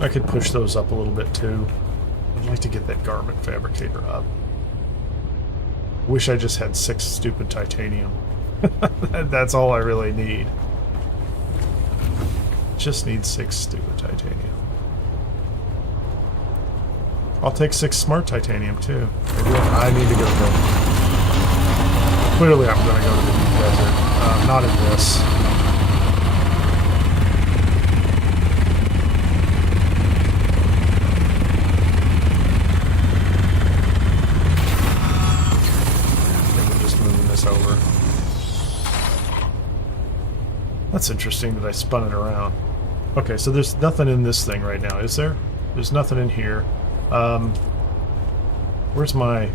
I could push those up a little bit too. I'd like to get that garment fabricator up. Wish I just had 6 stupid titanium. That's all I really need. Just need 6 stupid titanium. I'll take 6 smart titanium too. I need to go to clearly I'm going to go to the deep desert. Not in this. Over. That's interesting that I spun it around. Okay, so there's nothing in this thing right now, is there? There's nothing in here. Where's my...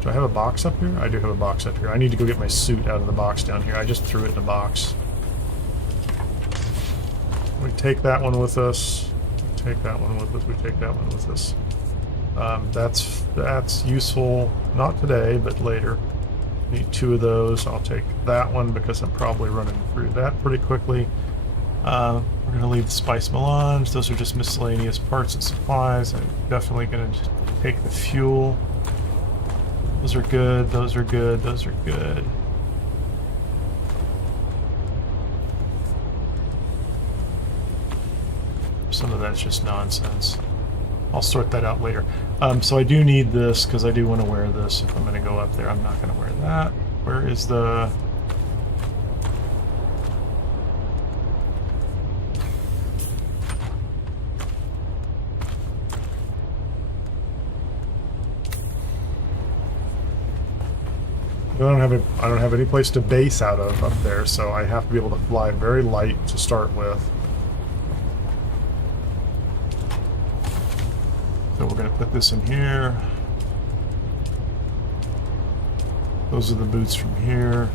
Do I have a box up here? I do have a box up here. I need to go get my suit out of the box down here. I just threw it in a box. We take that one with us. We take that one with us. We take that one with us. That's useful, not today, but later. Need 2 of those. I'll take that one because I'm probably running through that pretty quickly. We're going to leave the spice melange. Those are just miscellaneous parts and supplies. I'm definitely going to take the fuel. Those are good, those are good, those are good. Some of that's just nonsense. I'll sort that out later. So I do need this because I do want to wear this. If I'm going to go up there, I'm not going to wear that. Where is the... I don't have any place to base out of up there, so I have to be able to fly very light to start with. So we're going to put this in here. Those are the boots from here.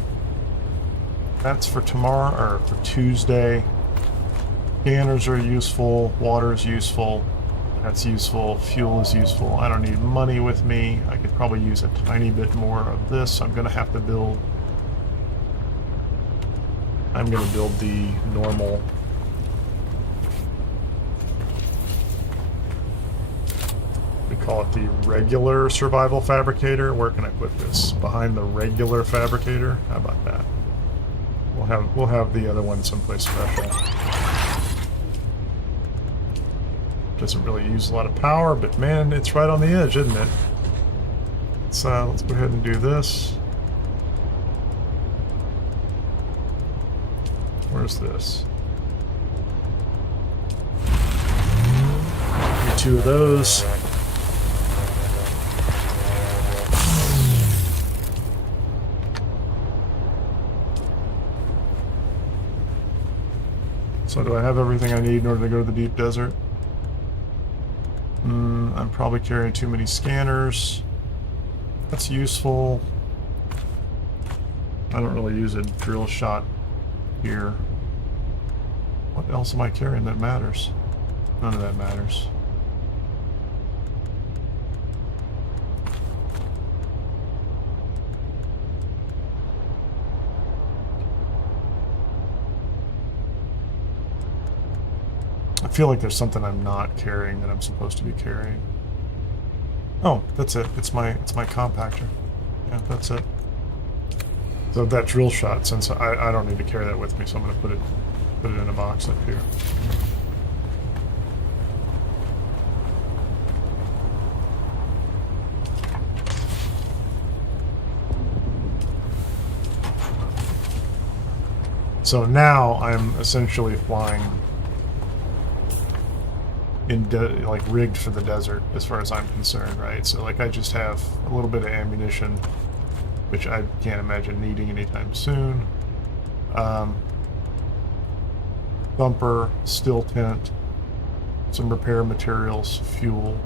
That's for tomorrow, or for Tuesday. Scanners are useful. Water is useful. That's useful. Fuel is useful. I don't need money with me. I could probably use a tiny bit more of this. I'm going to have to build... I'm going to build the normal... We call it the regular survival fabricator. Where can I put this? Behind the regular fabricator? How about that? We'll have the other one someplace special. Doesn't really use a lot of power, but man, it's right on the edge, isn't it? So let's go ahead and do this. Where's this? Get 2 of those. So do I have everything I need in order to go to the deep desert? I'm probably carrying too many scanners. That's useful. I don't really use a drill shot here. What else am I carrying that matters? None of that matters. I feel like there's something I'm not carrying that I'm supposed to be carrying. Oh, that's it. It's my compactor. Yeah, that's it. So that drill shot, since I don't need to carry that with me, so I'm going to put it in a box up here. So now I'm essentially flying like rigged for the desert as far as I'm concerned, right? So like I just have a little bit of ammunition, which I can't imagine needing anytime soon. Bumper, steel tent, some repair materials, fuel,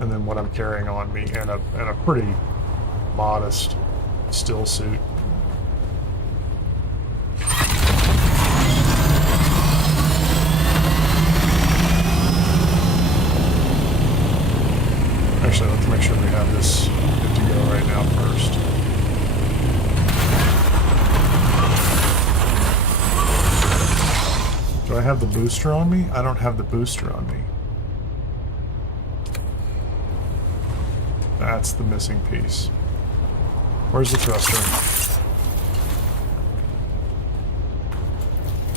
and then what I'm carrying on me, and a pretty modest still suit. Actually, let's make sure we have this good to go right now first. Do I have the booster on me? I don't have the booster on me. That's the missing piece. Where's the thruster?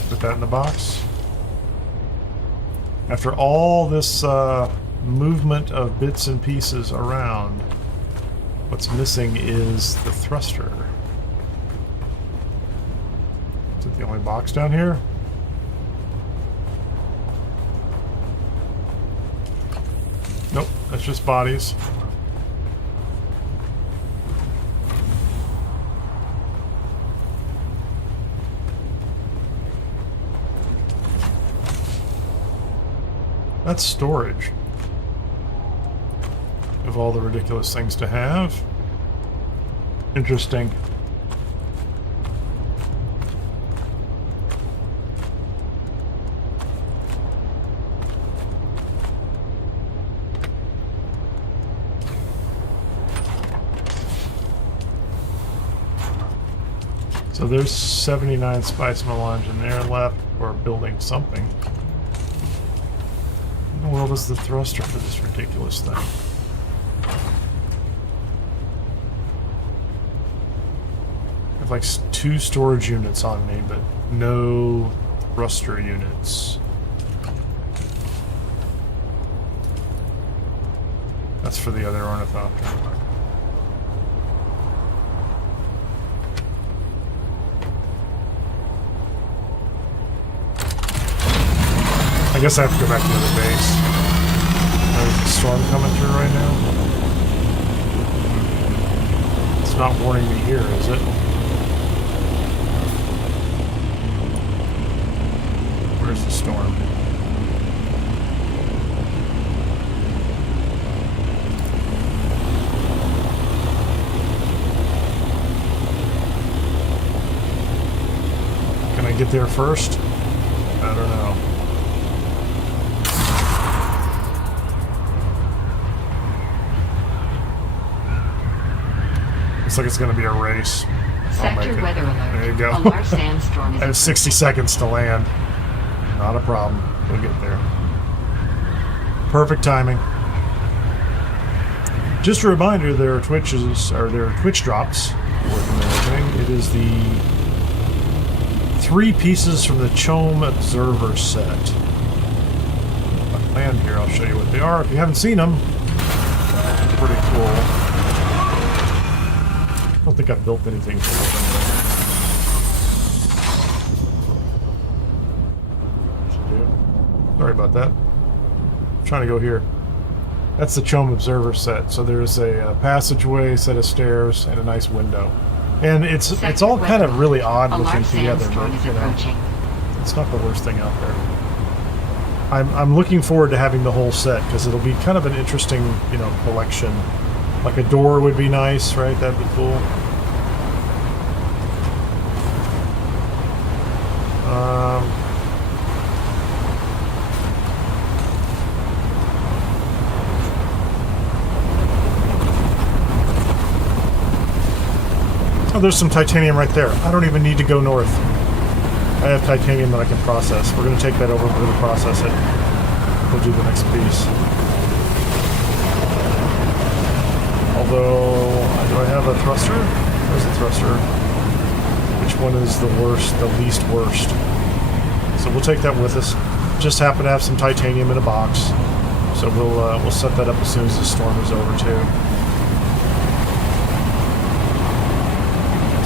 Put that in the box. After all this movement of bits and pieces around, what's missing is the thruster. Is it the only box down here? Nope, that's just bodies. That's storage of all the ridiculous things to have. Interesting. So there's 79 spice melange in there left for building something. What in the world is the thruster for this ridiculous thing? I have like 2 storage units on me, but no thruster units. That's for the other ornithopter. I guess I have to go back to the other base. There's a storm coming through right now. It's not warning me here, is it? Where's the storm? Can I get there first? I don't know. Looks like it's going to be a race. Sector weather alert. There you go. A large sandstorm is I have 60 seconds to land. Not a problem. We'll get there. Perfect timing. Just a reminder, there are Twitch drops worth mentioning. It is the 3 pieces from the CHOAM Observer set. If I land here, I'll show you what they are. If you haven't seen them, pretty cool. I don't think I've built anything for them. Sorry about that. I'm trying to go here. That's the CHOAM Observer set. So there's a passageway, set of stairs, and a nice window. And it's all kind of really odd looking together, but you know, it's not the worst thing out there. I'm looking forward to having the whole set because it'll be kind of an interesting, you know, collection. Like a door would be nice, right? That'd be cool. Oh, there's some titanium right there. I don't even need to go north. I have titanium that I can process. We're going to take that over. We're going to process it. We'll do the next piece. Although, do I have a thruster? There's a thruster. Which one is the worst, the least worst? So we'll take that with us. Just happen to have some titanium in a box. So we'll set that up as soon as the storm is over too.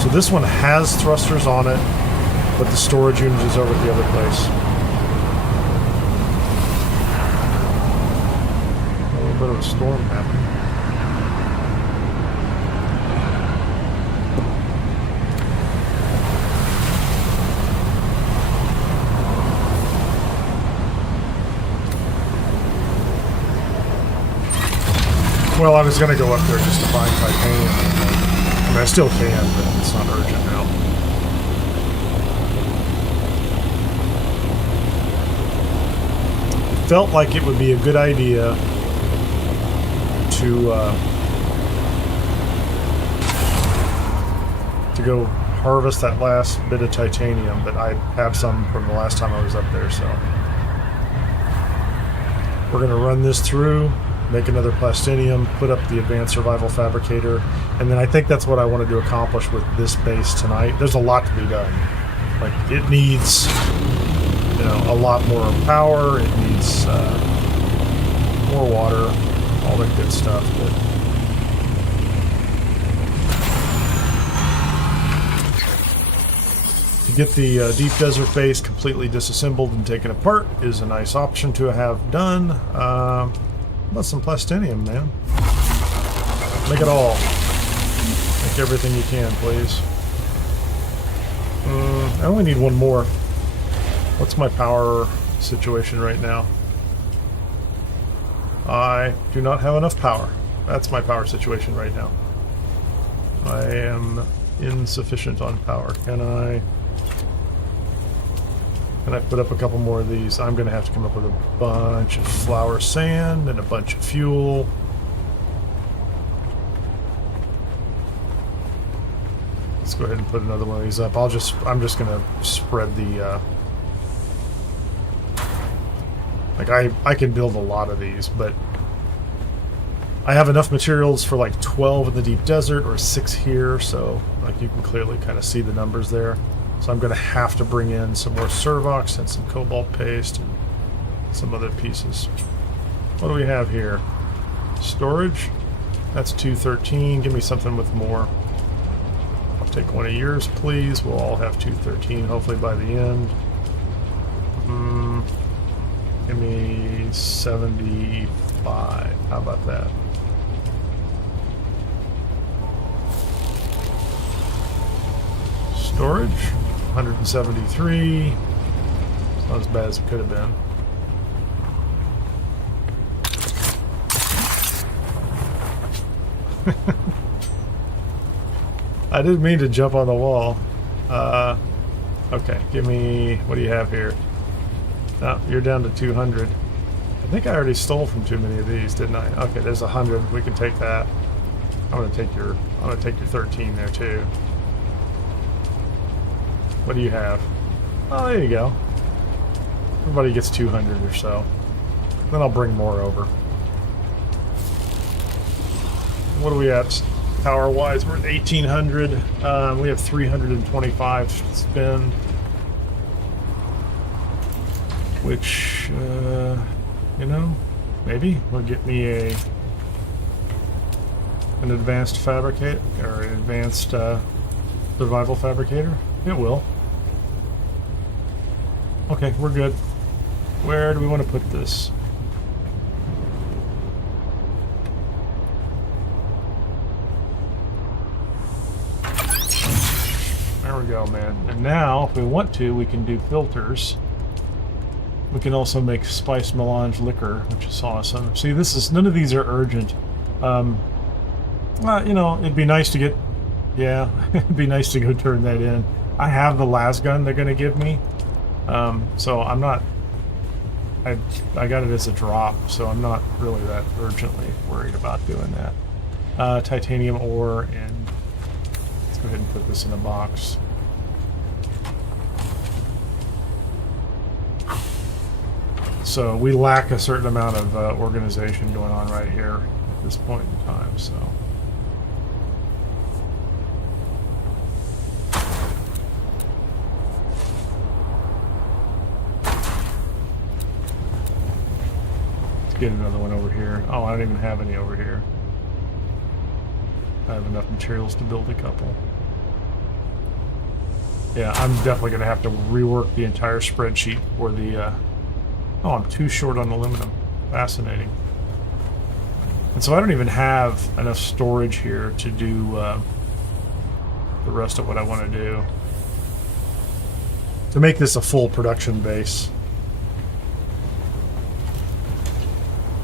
So this one has thrusters on it, but the storage unit is over at the other place. A little bit of a storm happening. Well, I was going to go up there just to find titanium. I mean, I still can, but it's not urgent now. Felt like it would be a good idea to go harvest that last bit of titanium, but I have some from the last time I was up there, so we're going to run this through, make another plastinium, put up the advanced survival fabricator, and then I think that's what I wanted to accomplish with this base tonight. There's a lot to be done. Like, it needs, you know, a lot more power, it needs more water, all that good stuff. But to get the deep desert base completely disassembled and taken apart is a nice option to have done. About some plastinium, man. Make it all. Make everything you can, please. I only need one more. What's my power situation right now? I do not have enough power. That's my power situation right now. I am insufficient on power. Can I put up a couple more of these? I'm going to have to come up with a bunch of flour sand and a bunch of fuel. Let's go ahead and put another one of these up. I'm just going to spread the like I can build a lot of these, but I have enough materials for like 12 in the deep desert or 6 here, so like you can clearly kind of see the numbers there. So I'm going to have to bring in some more Servox and some cobalt paste and some other pieces. What do we have here? Storage. That's 213. Give me something with more. I'll take one of yours, please. We'll all have 213, hopefully by the end. Give me 75. How about that? Storage, 173. It's not as bad as it could have been. I didn't mean to jump on the wall. Okay, give me, what do you have here? No, you're down to 200. I think I already stole from too many of these, didn't I? Okay, there's 100. We can take that. I'm gonna take your 13 there too. What do you have? Oh, there you go. Everybody gets 200 or so. Then I'll bring more over. What are we at? Power-wise, we're at 1,800. We have 325 to spend. Which, you know, maybe will get me an advanced fabricator or an advanced survival fabricator. It will. Okay, we're good. Where do we want to put this? There we go, man. And now, if we want to, we can do filters. We can also make spiced melange liquor, which is awesome. See, this is none of these are urgent. You know, it'd be nice to get. Yeah, it'd be nice to go turn that in. I have the las gun they're going to give me, so I'm not. I got it as a drop, so I'm not really that urgently worried about doing that. Titanium ore, and let's go ahead and put this in a box. So we lack a certain amount of organization going on right here at this point in time, so. Let's get another one over here. Oh, I don't even have any over here. I have enough materials to build a couple. Yeah, I'm definitely going to have to rework the entire spreadsheet for the... Oh, I'm too short on aluminum. Fascinating. And so I don't even have enough storage here to do the rest of what I want to do. To make this a full production base.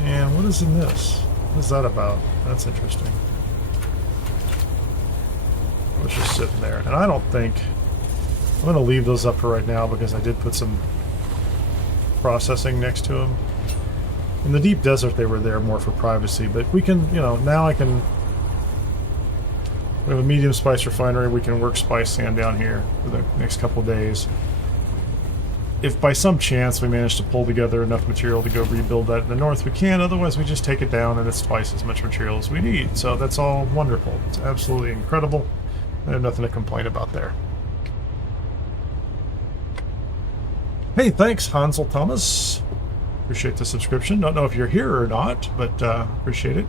And what is in this? What is that about? That's interesting. It's just sitting there. And I don't think... I'm going to leave those up for right now because I did put some processing next to them. In the deep desert they were there more for privacy, but we can, you know, now I can... We have a medium spice refinery, we can work spice sand down here for the next couple days. If by some chance we manage to pull together enough material to go rebuild that in the north, we can. Otherwise we just take it down and it's twice as much material as we need. So that's all wonderful. It's absolutely incredible. I have nothing to complain about there. Hey, thanks, Hansel Thomas. Appreciate the subscription. Don't know if you're here or not, but appreciate it.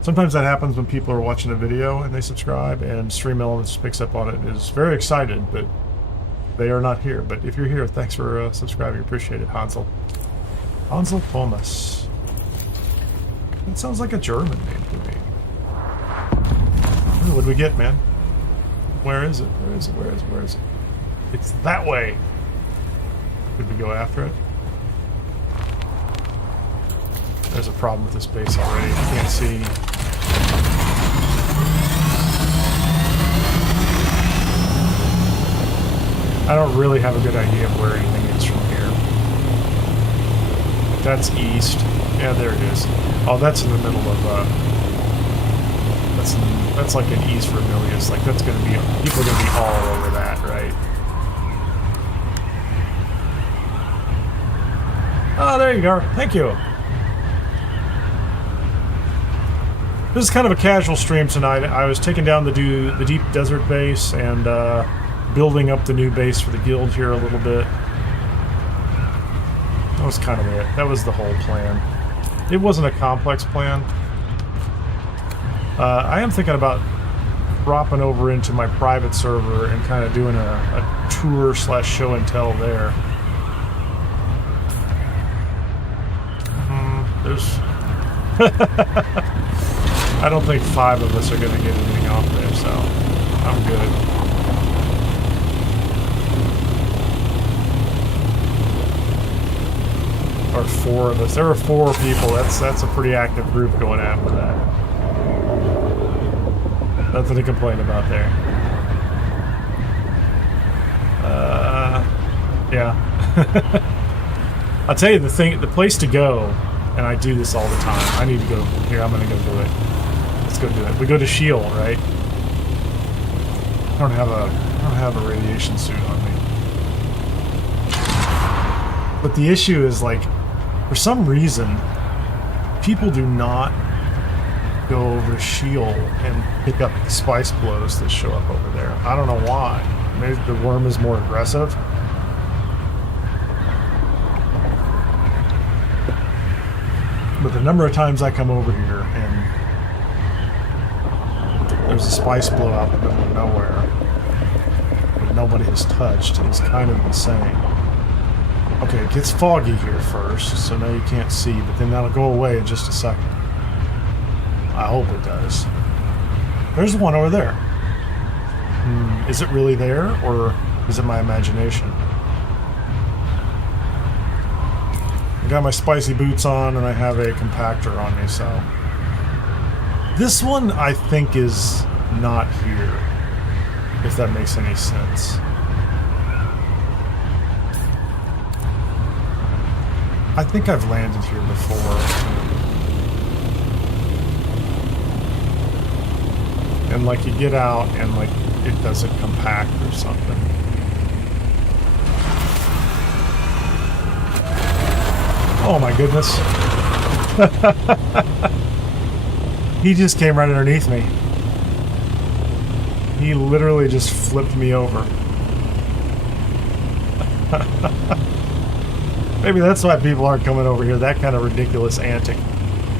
Sometimes that happens when people are watching a video and they subscribe, and Stream Elements picks up on it and is very excited, but they are not here. But if you're here, thanks for subscribing. Appreciate it, Hansel. Hansel Thomas. That sounds like a German name to me. What did we get, man? Where is it? Where is it? Where is it? Where is it? It's that way. Could we go after it? There's a problem with this base already. I can't see. I don't really have a good idea of where anything is from here. That's east. Yeah, there it is. Oh, that's in the middle of that's like an East Vermilius. Like that's gonna be, people are gonna be all over that, right? Oh, there you go. Thank you. This is kind of a casual stream tonight. I was taking down the deep desert base and building up the new base for the guild here a little bit. That was kind of it. That was the whole plan. It wasn't a complex plan. I am thinking about dropping over into my private server and kind of doing a tour / show and tell there. There's... I don't think 5 of us are going to get anything off there, so I'm good. Or 4 of us. There were 4 people. That's a pretty active group going after that. Nothing to complain about there. Yeah. I'll tell you the place to go, and I do this all the time. I need to go here. I'm gonna go do it. Let's go do it. We go to Shield, right? I don't have a radiation suit on me. But the issue is, like, for some reason, people do not go over to Shield and pick up the spice blows that show up over there. I don't know why. Maybe the worm is more aggressive. But the number of times I come over here and there's a spice blow out in the middle of nowhere that nobody has touched is kind of insane. Okay, it gets foggy here first, so now you can't see, but then that'll go away in just a second. I hope it does. There's one over there. Is it really there, or is it my imagination? I got my spicy boots on, and I have a compactor on me, so... This one, I think, is not here, if that makes any sense. I think I've landed here before. And, like, you get out, and, like, it doesn't compact or something. Oh my goodness. He just came right underneath me. He literally just flipped me over. Maybe that's why people aren't coming over here, that kind of ridiculous antic.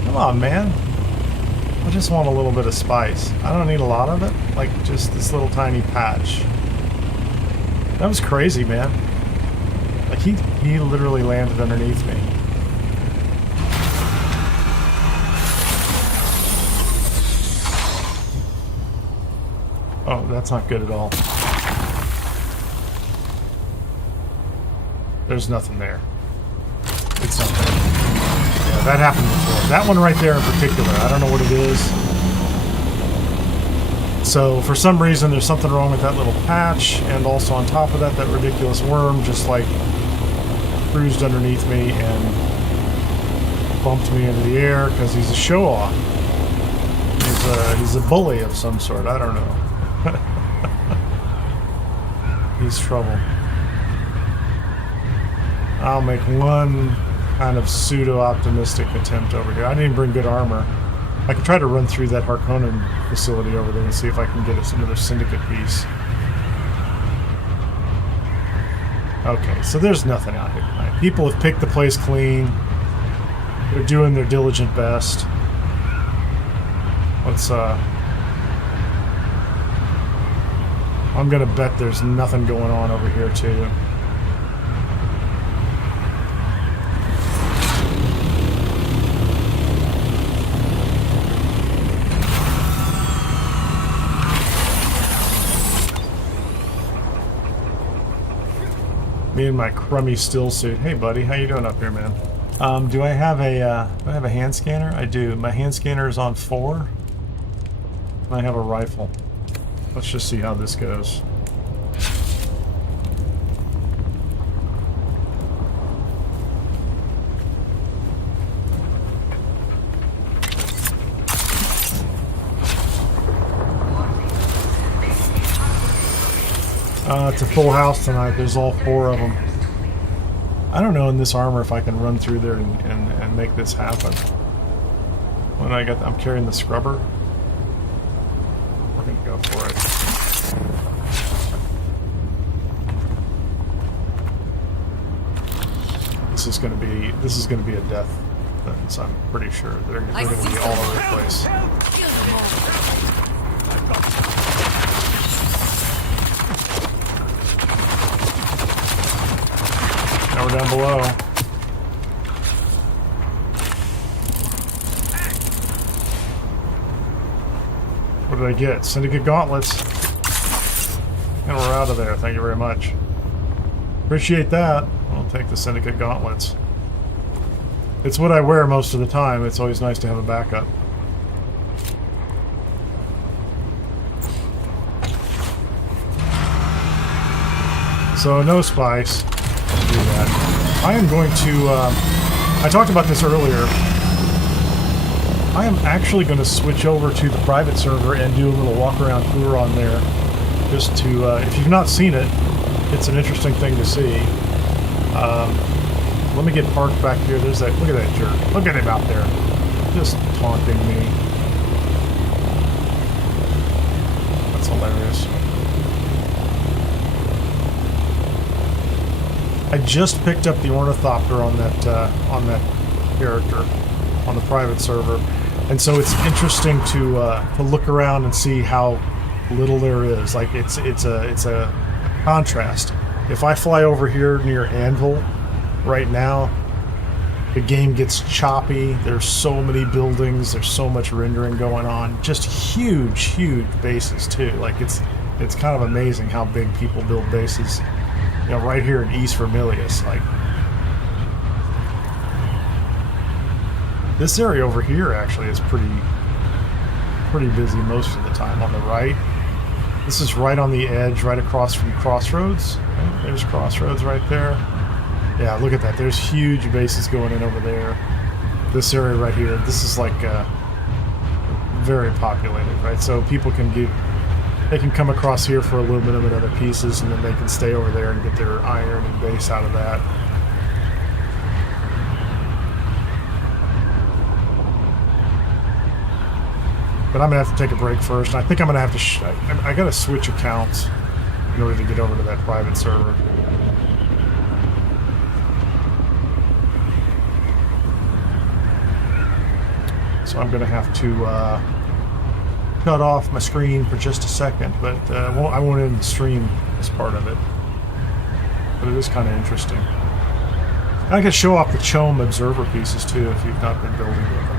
Come on, man. I just want a little bit of spice. I don't need a lot of it. Like, just this little tiny patch. That was crazy, man. Like, he literally landed underneath me. Oh, that's not good at all. There's nothing there. It's not there. Yeah, that happened before. That one right there in particular, I don't know what it is. So, for some reason, there's something wrong with that little patch, and also on top of that, that ridiculous worm just, like, cruised underneath me and bumped me into the air because he's a show-off. He's a bully of some sort, I don't know. He's trouble. I'll make one kind of pseudo-optimistic attempt over here. I didn't even bring good armor. I could try to run through that Harkonnen facility over there and see if I can get us another syndicate piece. Okay, so there's nothing out here tonight. People have picked the place clean. They're doing their diligent best. Let's, I'm gonna bet there's nothing going on over here, too. Me and my crummy still suit. Hey, buddy, how you doing up here, man? Do I have a hand scanner? I do. My hand scanner is on 4. And I have a rifle. Let's just see how this goes. It's a full house tonight. There's all 4 of them. I don't know in this armor if I can run through there and make this happen. When I'm carrying the scrubber. We're gonna go for it. This is gonna be a death weapons. I'm pretty sure they're going to be all over the place. Now we're down below. What did I get? Syndicate gauntlets. And we're out of there. Thank you very much. Appreciate that. I'll take the Syndicate gauntlets. It's what I wear most of the time. It's always nice to have a backup. So no spice. Let's do that. I am going to... I talked about this earlier. I am actually going to switch over to the private server and do a little walk-around tour on there. Just to... if you've not seen it, it's an interesting thing to see. Let me get parked back here. There's that... Look at that jerk. Look at him out there. Just taunting me. That's hilarious. I just picked up the ornithopter on that character on the private server, and so it's interesting to look around and see how little there is. Like it's a contrast. If I fly over here near Anvil right now, the game gets choppy. There's so many buildings. There's so much rendering going on. Just huge bases too. Like it's kind of amazing how big people build bases. You know, right here in East Vermilius, like this area over here actually is pretty busy most of the time. On the right, this is right on the edge, right across from Crossroads. Okay, there's Crossroads right there. Yeah, look at that. There's huge bases going in over there. This area right here, this is like very populated, right? So people can they can come across here for aluminum and other pieces, and then they can stay over there and get their iron and base out of that. But I'm going to have to take a break first. I think I'm going to have to... I got to switch accounts in order to get over to that private server. So I'm going to have to cut off my screen for just a second, but I won't end the stream as part of it. But it is kind of interesting. And I can show off the CHOAM Observer pieces too if you've not been building with them.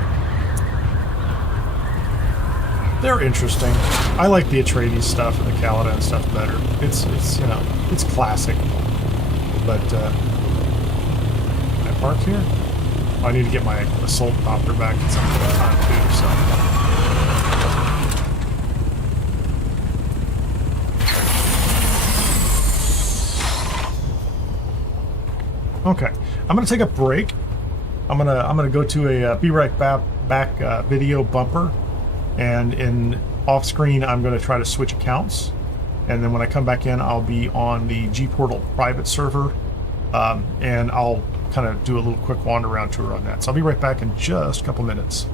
They're interesting. I like the Atreides stuff and the Caladan stuff better. It's you know, it's classic. But can I park here? Oh, I need to get my assault copter back at some point in time too, so. Okay, I'm gonna take a break. I'm gonna go to a be right back video bumper, and in off screen I'm gonna try to switch accounts, and then when I come back in I'll be on the G Portal private server, and I'll kind of do a little quick wander around tour on that. So I'll be right back in just a couple minutes.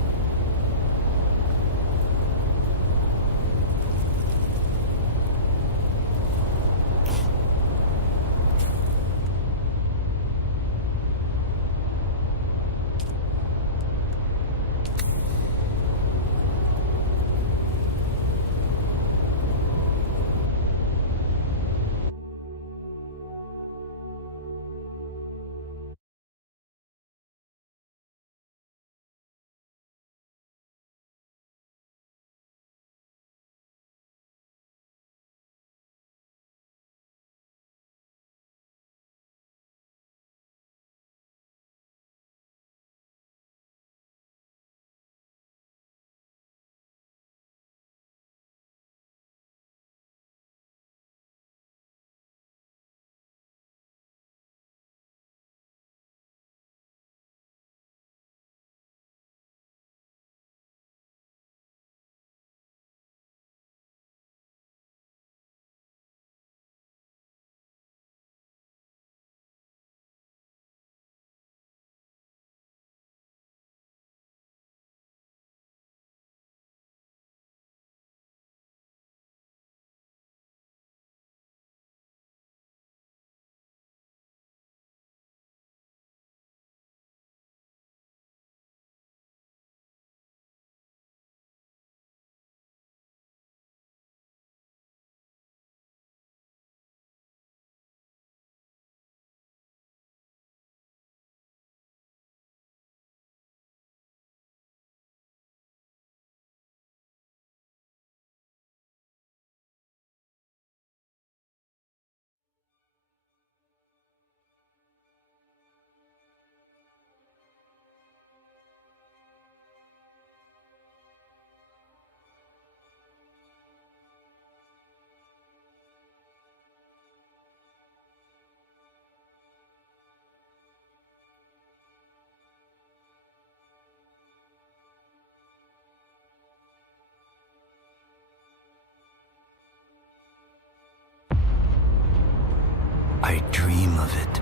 I dream of it,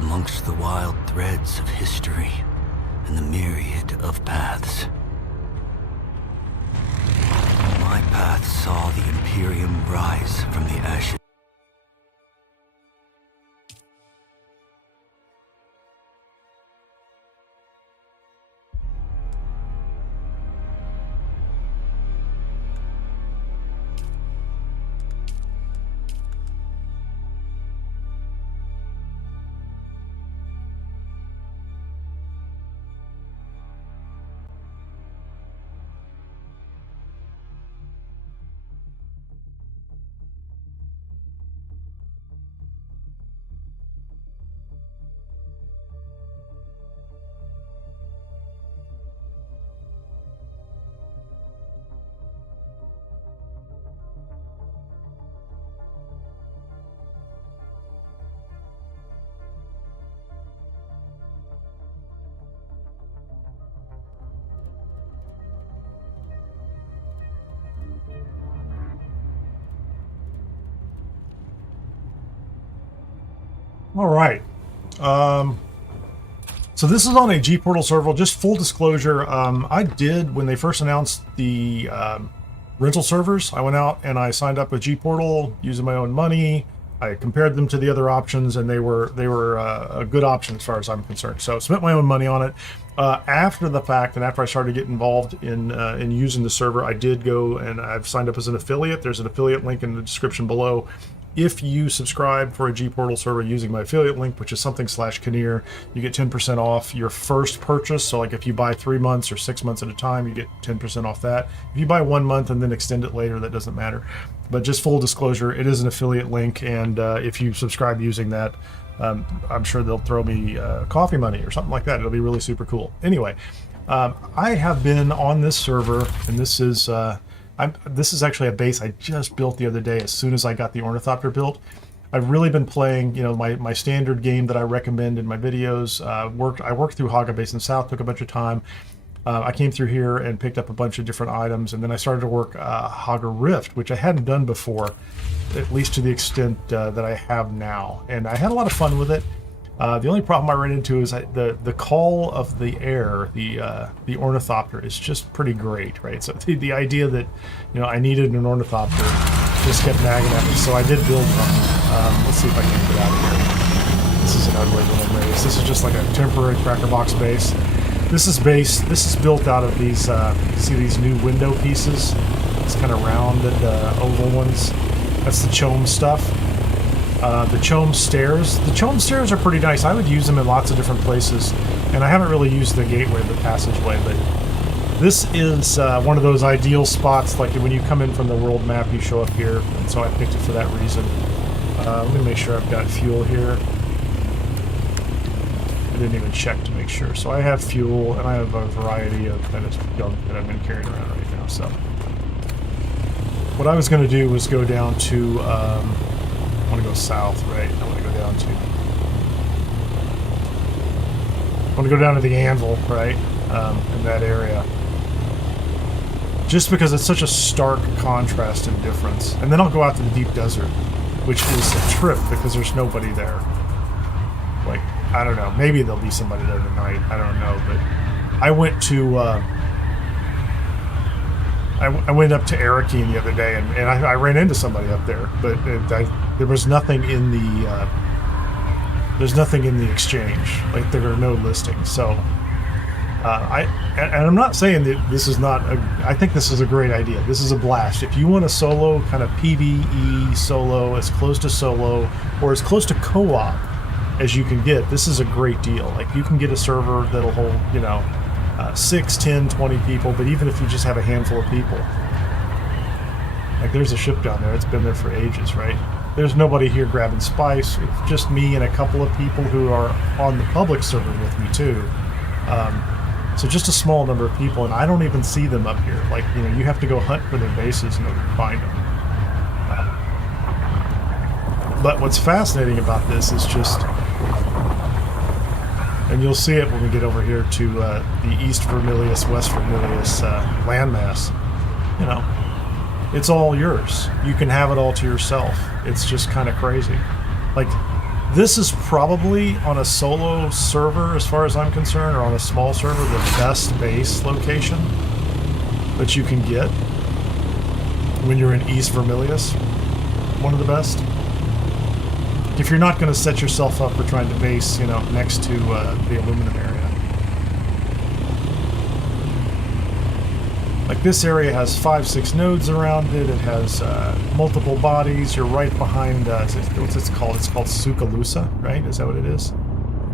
amongst the wild threads of history and the myriad of paths. My path saw the Imperium rise from the ashes. All right. So this is on a G Portal server. Just full disclosure, I did, when they first announced the rental servers, I went out and I signed up with G Portal using my own money. I compared them to the other options, and they were a good option as far as I'm concerned. So I spent my own money on it. After the fact, and after I started to get involved in using the server, I did go and I've signed up as an affiliate. There's an affiliate link in the description below. If you subscribe for a G Portal server using my affiliate link, which is something/Kineer, you get 10% off your first purchase. So like if you buy 3 months or 6 months at a time, you get 10% off that. If you buy 1 month and then extend it later, that doesn't matter. But just full disclosure, it is an affiliate link, and if you subscribe using that, I'm sure they'll throw me coffee money or something like that. It'll be really super cool. Anyway, I have been on this server, and this is actually a base I just built the other day as soon as I got the Ornithopter built. I've really been playing, my standard game that I recommend in my videos. I worked through Haga Basin South, took a bunch of time. I came through here and picked up a bunch of different items, and then I started to work Haga Rift, which I hadn't done before, at least to the extent that I have now. And I had a lot of fun with it. The only problem I ran into is the call of the air, the Ornithopter, is just pretty great, right? So the idea that I needed an Ornithopter just kept nagging at me. So I did build one. Let's see if I can get out of here. This is an ugly little base. This is just like a temporary cracker box base. This is built out of these. See these new window pieces? It's kind of rounded oval ones. That's the CHOAM stuff. The CHOAM stairs. The CHOAM stairs are pretty nice. I would use them in lots of different places, and I haven't really used the gateway, the passageway, but this is one of those ideal spots, like when you come in from the world map, you show up here, and so I picked it for that reason. Let me make sure I've got fuel here. I didn't even check to make sure. So I have fuel, and I have a variety of kind of junk that I've been carrying around right now. So what I was going to do was go down to... I want to go south, right? I want to go down to the Anvil, right? In that area. Just because it's such a stark contrast and difference. And then I'll go out to the deep desert, which is a trip because there's nobody there. Like, I don't know. Maybe there'll be somebody there tonight. I don't know. But I went to... I went up to Arrakis the other day, and I ran into somebody up there, but there was nothing in the there's nothing in the exchange. Like, there are no listings. So and I'm not saying that this is not I think this is a great idea. This is a blast. If you want a solo kind of PvE solo, as close to solo or as close to co-op as you can get, this is a great deal. Like, you can get a server that'll hold 6, 10, 20 people, but even if you just have a handful of people, like, there's a ship down there. It's been there for ages, right? There's nobody here grabbing spice. It's just me and a couple of people who are on the public server with me too. So just a small number of people, and I don't even see them up here. Like, you have to go hunt for their bases in order to find them. But what's fascinating about this is just, and you'll see it when we get over here to the East Vermilius, West Vermilius landmass. It's all yours. You can have it all to yourself. It's just kind of crazy. Like, this is probably on a solo server, as far as I'm concerned, or on a small server, the best base location that you can get when you're in East Vermilius. One of the best. If you're not going to set yourself up for trying to base, you know, next to the aluminum area. Like, this area has 5-6 nodes around it. It has multiple bodies. You're right behind, what's it called? It's called Sukalusa, right? Is that what it is?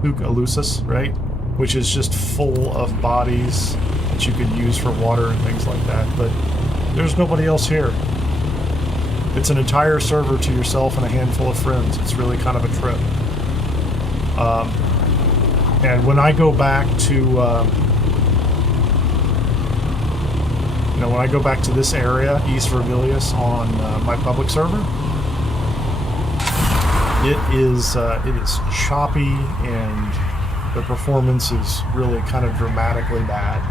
Sukalusas, right? Which is just full of bodies that you can use for water and things like that. But there's nobody else here. It's an entire server to yourself and a handful of friends. It's really kind of a trip. And when I go back to... you know, when I go back to this area, East Vermilius, on my public server, it is choppy, and the performance is really kind of dramatically bad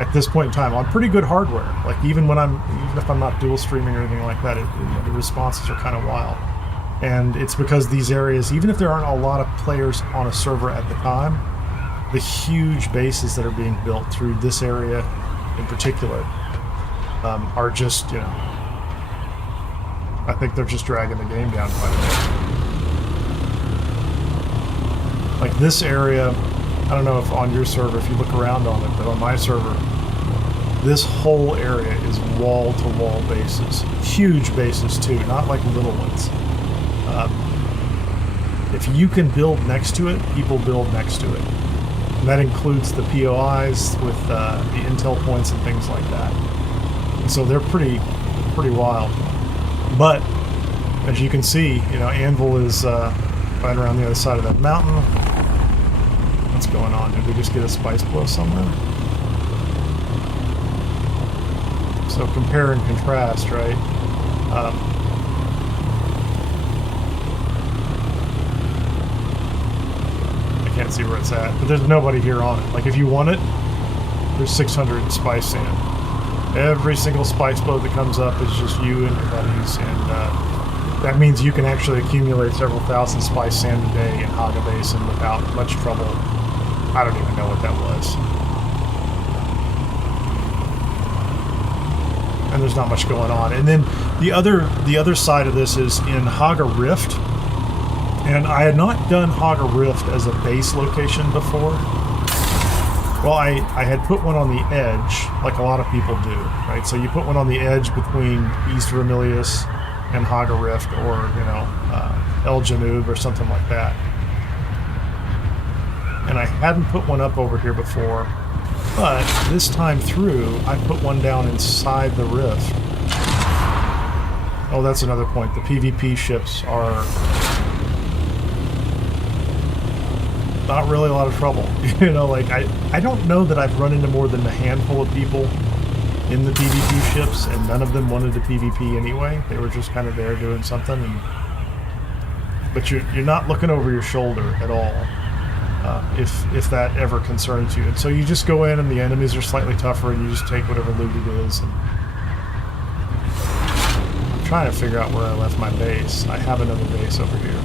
at this point in time on pretty good hardware. Like, even if I'm not dual streaming or anything like that, the responses are kind of wild. And it's because these areas, even if there aren't a lot of players on a server at the time, the huge bases that are being built through this area in particular are just, you know, I think they're just dragging the game down quite a bit. Like, this area, I don't know if on your server, if you look around on it, but on my server, this whole area is wall-to-wall bases. Huge bases, too, not like little ones. If you can build next to it, people build next to it. And that includes the POIs with the intel points and things like that. And so they're pretty wild. But as you can see, you know, Anvil is right around the other side of that mountain. What's going on? Did we just get a spice blow somewhere? So compare and contrast, right? Can't see where it's at, but there's nobody here on it. Like, if you want it, there's 600 spice sand. Every single spice boat that comes up is just you and your buddies, and that means you can actually accumulate several thousand spice sand a day in Haga Basin without much trouble. I don't even know what that was. And there's not much going on. And then the other side of this is in Haga Rift. And I had not done Haga Rift as a base location before. Well, I had put one on the edge, like a lot of people do, right? So you put one on the edge between East Vermilius and Haga Rift, or, you know, El Janub or something like that. And I hadn't put one up over here before, but this time through, I put one down inside the rift. Oh, that's another point. The PvP ships are not really a lot of trouble. You know, like, I don't know that I've run into more than a handful of people in the PvP ships, and none of them wanted to PvP anyway. They were just kind of there doing something. But you're not looking over your shoulder at all, if that ever concerns you. And so you just go in, and the enemies are slightly tougher, and you just take whatever loot it is. And I'm trying to figure out where I left my base. I have another base over here,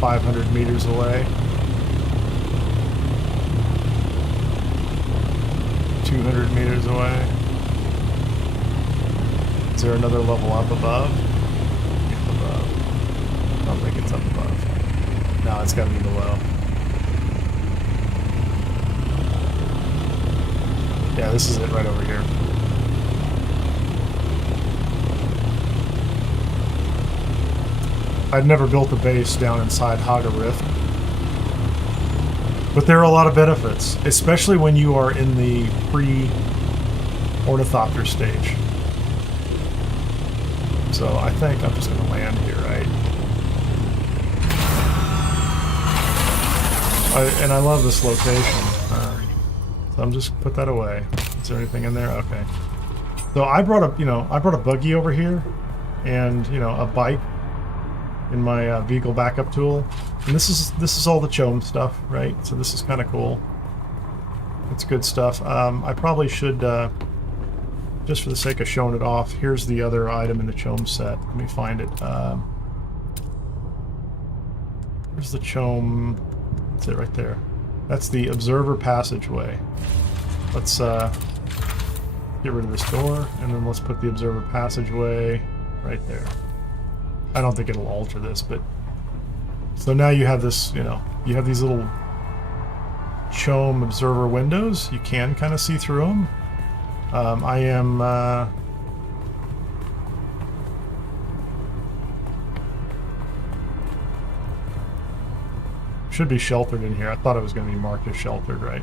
500 meters away. 200 meters away. Is there another level up above? Up above. I don't think it's up above. No, it's gotta be below. Yeah, this is it right over here. I'd never built a base down inside Haga Rift. But there are a lot of benefits, especially when you are in the pre-ornithopter stage. So I think I'm just going to land here, right? And I love this location. So I'm just put that away. Is there anything in there? Okay. So I brought a buggy over here, and, you know, a bike in my vehicle backup tool. And this is all the CHOAM stuff, right? So this is kind of cool. It's good stuff. I probably should, just for the sake of showing it off, here's the other item in the CHOAM set. Let me find it. Where's the CHOAM? That's it right there. That's the observer passageway. Let's get rid of this door, and then let's put the observer passageway right there. I don't think it'll alter this, but so now you have this, you know, you have these little CHOAM observer windows. You can kind of see through them. I am should be sheltered in here. I thought it was going to be marked as sheltered, right?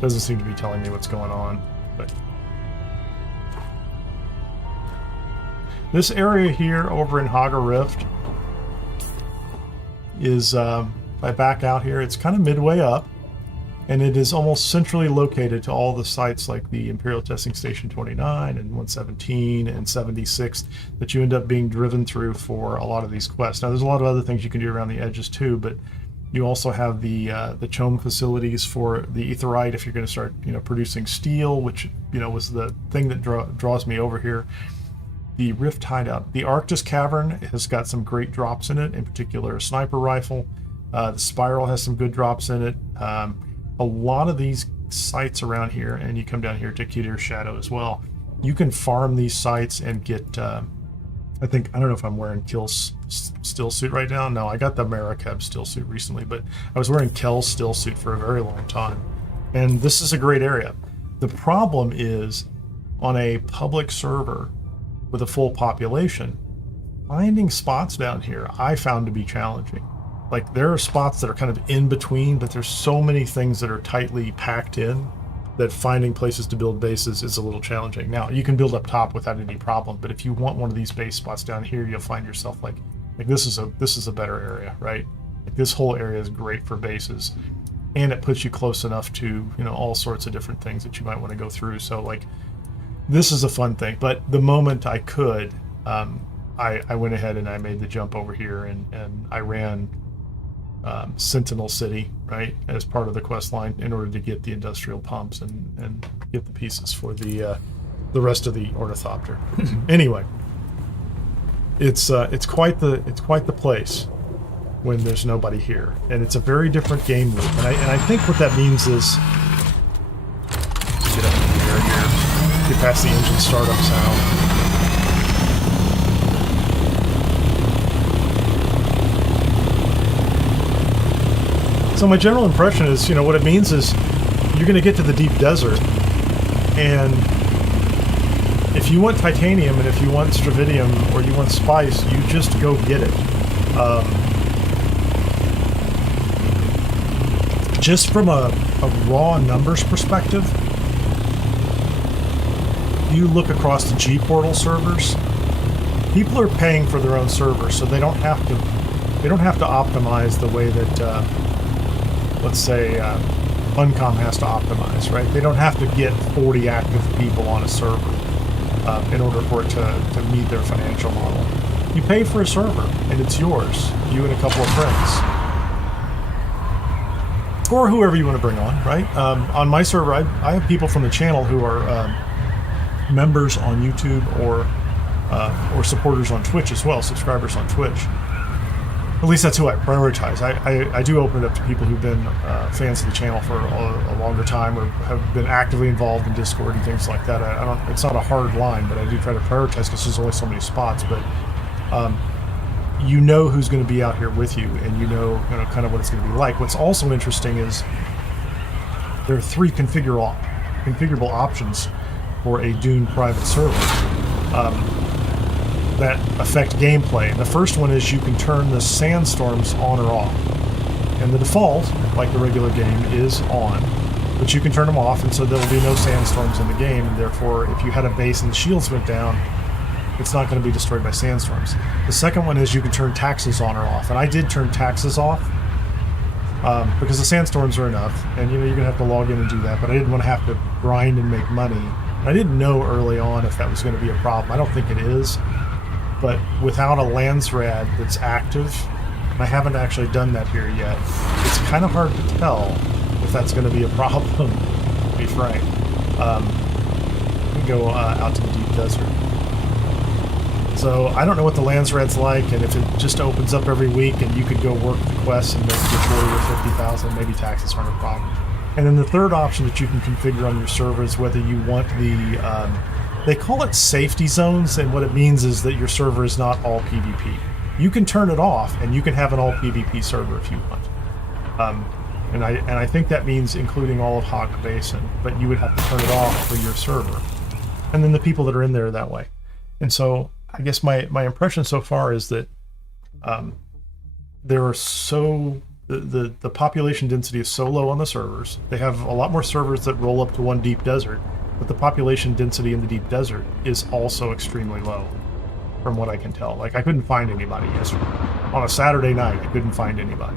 Doesn't seem to be telling me what's going on, but this area here over in Haga Rift is, if I back out here, it's kind of midway up, and it is almost centrally located to all the sites like the Imperial Testing Station 29 and 117 and 76 that you end up being driven through for a lot of these quests. Now, there's a lot of other things you can do around the edges too, but you also have the CHOAM facilities for the aetherite if you're going to start, you know, producing steel, which, you know, was the thing that draws me over here. The Rift Hideout. The Arctis Cavern has got some great drops in it, in particular a sniper rifle. The Spiral has some good drops in it. A lot of these sites around here, and you come down here to Kineer Shadow as well. You can farm these sites and get, I don't know if I'm wearing Kill's still suit right now. No, I got the Maracab still suit recently, but I was wearing Kel's still suit for a very long time. And this is a great area. The problem is, on a public server with a full population, finding spots down here I found to be challenging. Like, there are spots that are kind of in between, but there's so many things that are tightly packed in that finding places to build bases is a little challenging. Now, you can build up top without any problem, but if you want one of these base spots down here, you'll find yourself like this is a better area, right? Like, this whole area is great for bases, and it puts you close enough to, you know, all sorts of different things that you might want to go through. So, like, this is a fun thing. But the moment I could, I went ahead and I made the jump over here, and I ran Sentinel City, right, as part of the quest line in order to get the industrial pumps and get the pieces for the rest of the ornithopter. Anyway, it's quite the place when there's nobody here, and it's a very different game loop. And I think what that means is, get up in the air here, get past the engine startup sound. So my general impression is, you know, what it means is you're going to get to the deep desert, and if you want titanium and if you want stravidium or you want spice, you just go get it. Just from a raw numbers perspective, you look across the G-Portal servers, people are paying for their own servers, so they don't have to optimize the way that let's say Funcom has to optimize, right? They don't have to get 40 active people on a server in order for it to meet their financial model. You pay for a server, and it's yours, you and a couple of friends. Or whoever you want to bring on, right? On my server, I have people from the channel who are members on YouTube or supporters on Twitch as well, subscribers on Twitch. At least that's who I prioritize. I do open it up to people who've been fans of the channel for a longer time or have been actively involved in Discord and things like that. It's not a hard line, but I do try to prioritize because there's only so many spots. But you know who's going to be out here with you, and you know kind of what it's going to be like. What's also interesting is there are 3 configurable options for a Dune private server that affect gameplay. The first one is you can turn the sandstorms on or off. And the default, like the regular game, is on. But you can turn them off, and so there will be no sandstorms in the game, and therefore if you had a base and the shields went down, it's not going to be destroyed by sandstorms. The second one is you can turn taxes on or off. And I did turn taxes off because the sandstorms are enough, and you're going to have to log in and do that, but I didn't want to have to grind and make money. And I didn't know early on if that was going to be a problem. I don't think it is. But without a Landsrad that's active, and I haven't actually done that here yet, it's kind of hard to tell if that's going to be a problem, to be frank. We can go out to the deep desert. So I don't know what the lands red's like, and if it just opens up every week and you could go work the quests and make your 40 or 50,000, maybe taxes aren't a problem. And then the third option that you can configure on your server is whether you want the, they call it safety zones, and what it means is that your server is not all PvP. You can turn it off, and you can have an all PvP server if you want. And I think that means including all of Hawk Basin, but you would have to turn it off for your server. And then the people that are in there that way. And so I guess my impression so far is that there are the population density is so low on the servers. They have a lot more servers that roll up to one deep desert, but the population density in the deep desert is also extremely low, from what I can tell. Like, I couldn't find anybody yesterday. On a Saturday night, I couldn't find anybody.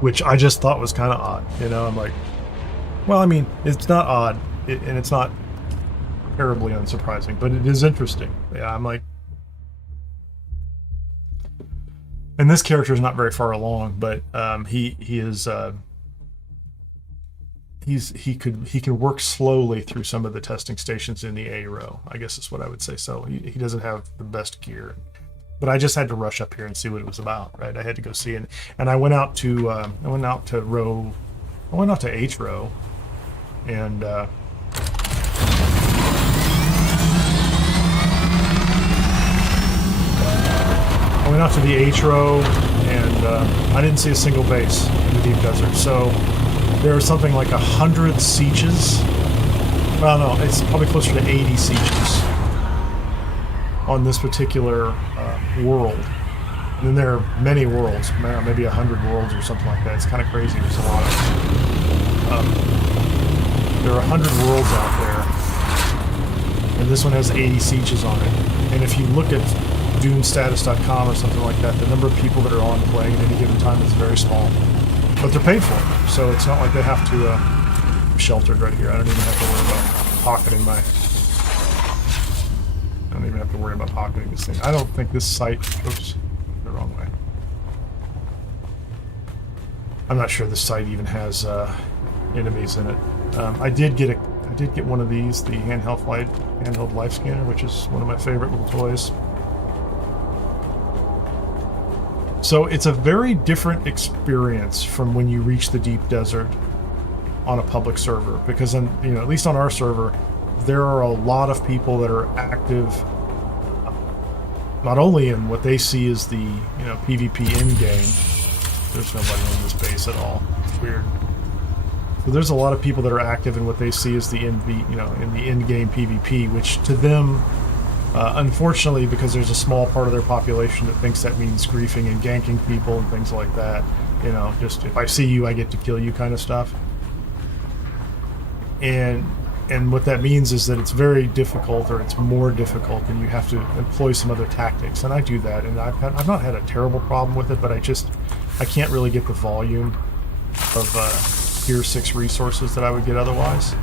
Which I just thought was kind of odd. You know, I'm like, well, I mean, it's not odd, and it's not terribly unsurprising, but it is interesting. Yeah, I'm like, and this character is not very far along, but he can work slowly through some of the testing stations in the A row, I guess is what I would say. So he doesn't have the best gear, but I just had to rush up here and see what it was about, right? I had to go see it, and I went out to H row, and I went out to the H row, and I didn't see a single base in the deep desert. So there are something like 100 sieges. Well, no, it's probably closer to 80 sieges on this particular world. And then there are many worlds, maybe 100 worlds or something like that. It's kind of crazy. There's a lot of there are 100 worlds out there, and this one has 80 sieges on it. And if you look at DuneStatus.com or something like that, the number of people that are on playing at any given time is very small. But they're paid for, so it's not like they have to I'm sheltered right here. I don't even have to worry about pocketing this thing. I don't think this site, oops, the wrong way. I'm not sure this site even has enemies in it. I did get one of these, the handheld life scanner, which is one of my favorite little toys. So it's a very different experience from when you reach the deep desert on a public server, because at least on our server, there are a lot of people that are active, not only in what they see as the PvP in game. There's nobody in this base at all. It's weird. So there's a lot of people that are active in what they see as the in the in-game PvP, which to them, unfortunately, because there's a small part of their population that thinks that means griefing and ganking people and things like that. Just if I see you, I get to kill you kind of stuff. And what that means is that it's very difficult, or it's more difficult, and you have to employ some other tactics. And I do that, and I've not had a terrible problem with it, but I can't really get the volume of Tier 6 resources that I would get otherwise.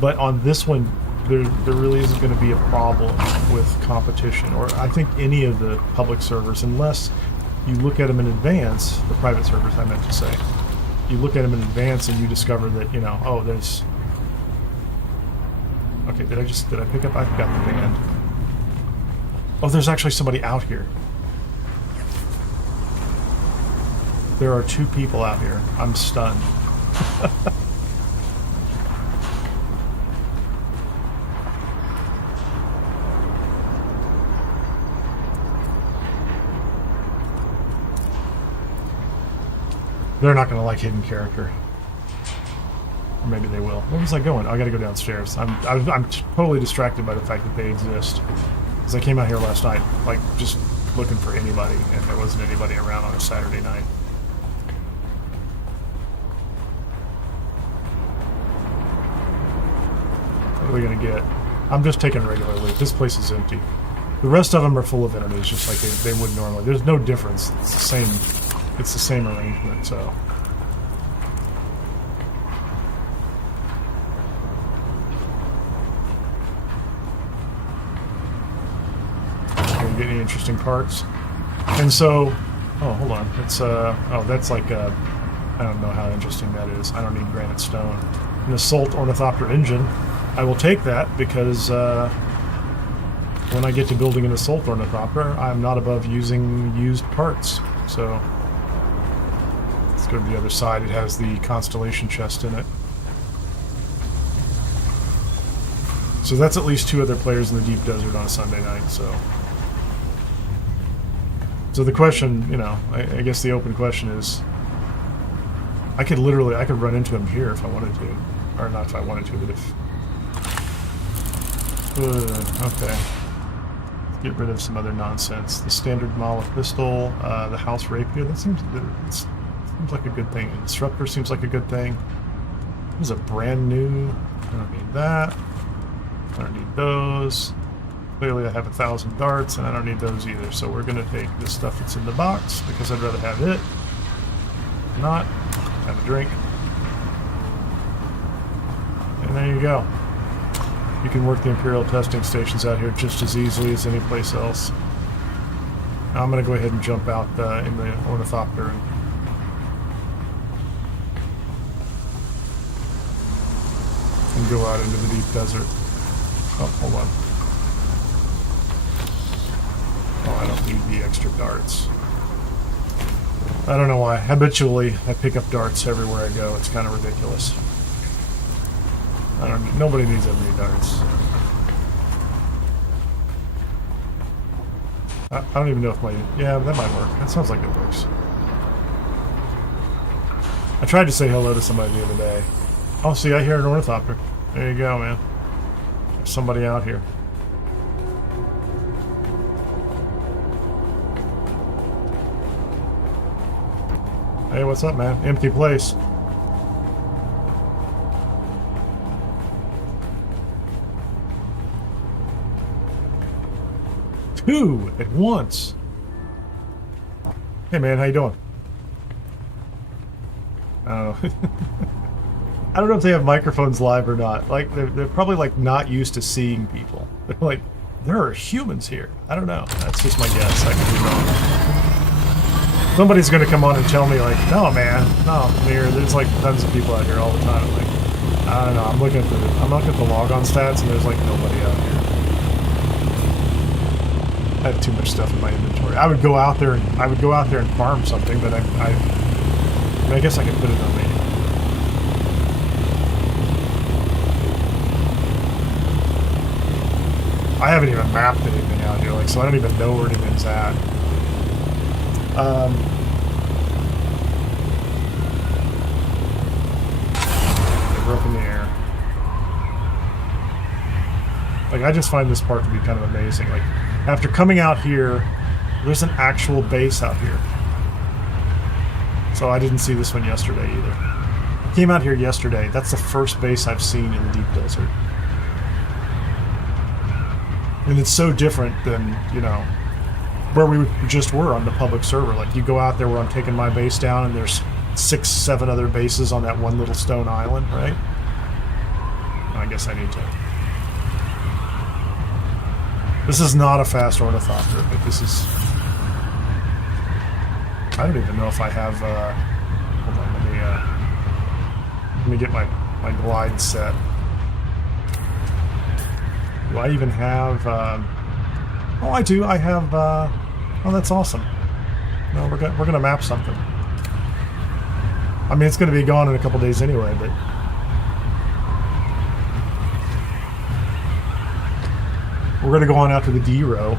But on this one, there really isn't going to be a problem with competition, or I think any of the public servers, unless you look at them in advance, the private servers I meant to say. You look at them in advance and you discover that, oh, there's... Okay, did I pick up? I've got the band. Oh, there's actually somebody out here. There are 2 people out here. I'm stunned. They're not going to like hidden character. Or maybe they will. Where was I going? Oh, I got to go downstairs. I'm totally distracted by the fact that they exist. Because I came out here last night, like, just looking for anybody, and there wasn't anybody around on a Saturday night. What are we going to get? I'm just taking regular loot. This place is empty. The rest of them are full of enemies, just like they would normally. There's no difference. It's the same. It's the same arrangement, so. Gonna get any interesting parts. And so, oh, hold on. It's that's like I don't know how interesting that is. I don't need granite stone. an assault ornithopter engine, I will take that because when I get to building an assault ornithopter, I'm not above using used parts. So let's go to the other side. It has the constellation chest in it. So that's at least 2 other players in the deep desert on a Sunday night. So the question, you know, I guess the open question is, I could run into him here if I wanted to, or not if I wanted to, but if. Okay. Let's get rid of some other nonsense. The standard Mala pistol, the house rapier. That seems like a good thing. The disruptor seems like a good thing. This is a brand new. I don't need that. I don't need those. Clearly I have 1,000 darts, and I don't need those either. So we're going to take this stuff that's in the box, because I'd rather have it. Not. Have a drink. And there you go. You can work the Imperial testing stations out here just as easily as any place else. Now I'm going to go ahead and jump out in the ornithopter and go out into the deep desert. Oh, hold on. Oh, I don't need the extra darts. I don't know why. Habitually, I pick up darts everywhere I go. It's kind of ridiculous. Nobody needs that many darts. I don't even know if my... Yeah, that might work. That sounds like it works. I tried to say hello to somebody the other day. Oh, see, I hear an ornithopter. There you go, man. There's somebody out here. Hey, what's up, man? Empty place. Two at once. Hey, man, how you doing? Oh. I don't know if they have microphones live or not. Like, they're probably, like, not used to seeing people. They're like, there are humans here. I don't know. That's just my guess. I could be wrong. Somebody's going to come on and tell me, like, no, man, no, there's, like, tons of people out here all the time. I'm like, I don't know. I'm looking at the logon stats, and there's, like, nobody out here. I have too much stuff in my inventory. I would go out there and farm something, but I guess I could put it on me. I haven't even mapped anything out here, like, so I don't even know where anything's at. We're up in the air. Like, I just find this part to be kind of amazing. Like, after coming out here, there's an actual base out here. So I didn't see this one yesterday either. I came out here yesterday. That's the first base I've seen in the deep desert. And it's so different than, you know, where we just were on the public server. Like, you go out there where I'm taking my base down, and there's 6, 7 other bases on that one little stone island, right? I guess I need to... This is not a fast ornithopter, but this is... I don't even know if I have... hold on, let me get my glide set. Do I even have... oh, I do. I have... oh, that's awesome. No, we're gonna map something. I mean, it's gonna be gone in a couple days anyway, but... We're gonna go on out to the D row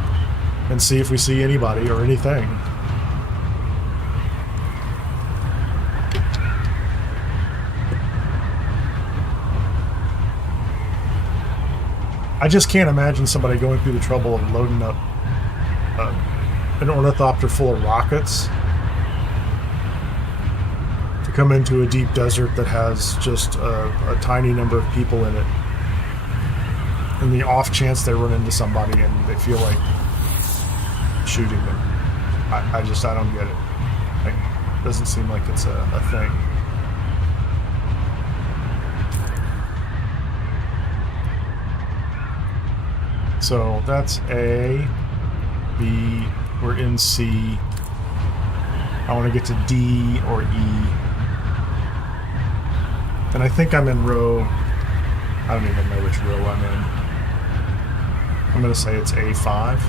and see if we see anybody or anything. I just can't imagine somebody going through the trouble of loading up an ornithopter full of rockets to come into a deep desert that has just a tiny number of people in it. And the off chance they run into somebody and they feel like shooting them. I don't get it. Like, it doesn't seem like it's a thing. So that's A, B, we're in C. I want to get to D or E. And I think I'm in row... I don't even know which row I'm in. I'm going to say it's A5.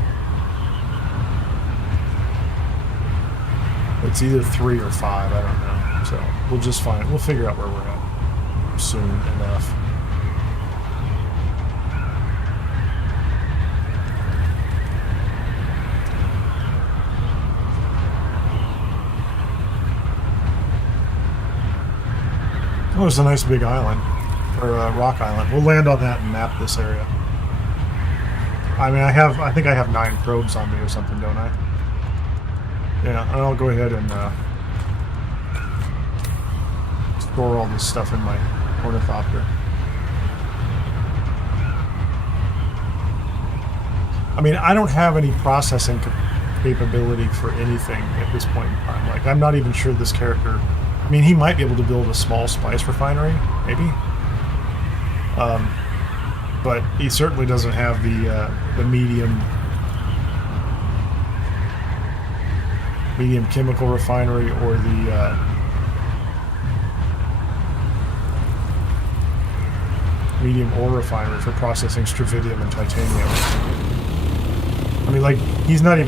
It's either 3 or 5, I don't know. So we'll just find... We'll figure out where we're at soon enough. Oh, there's a nice big island, or rock island. We'll land on that and map this area. I mean, I think I have 9 probes on me or something, don't I? Yeah, and I'll go ahead and store all this stuff in my ornithopter. I mean, I don't have any processing capability for anything at this point in time. Like, I'm not even sure this character... I mean, he might be able to build a small spice refinery, maybe. But he certainly doesn't have the medium chemical refinery or the medium ore refinery for processing strontium and titanium. I mean, like, he's not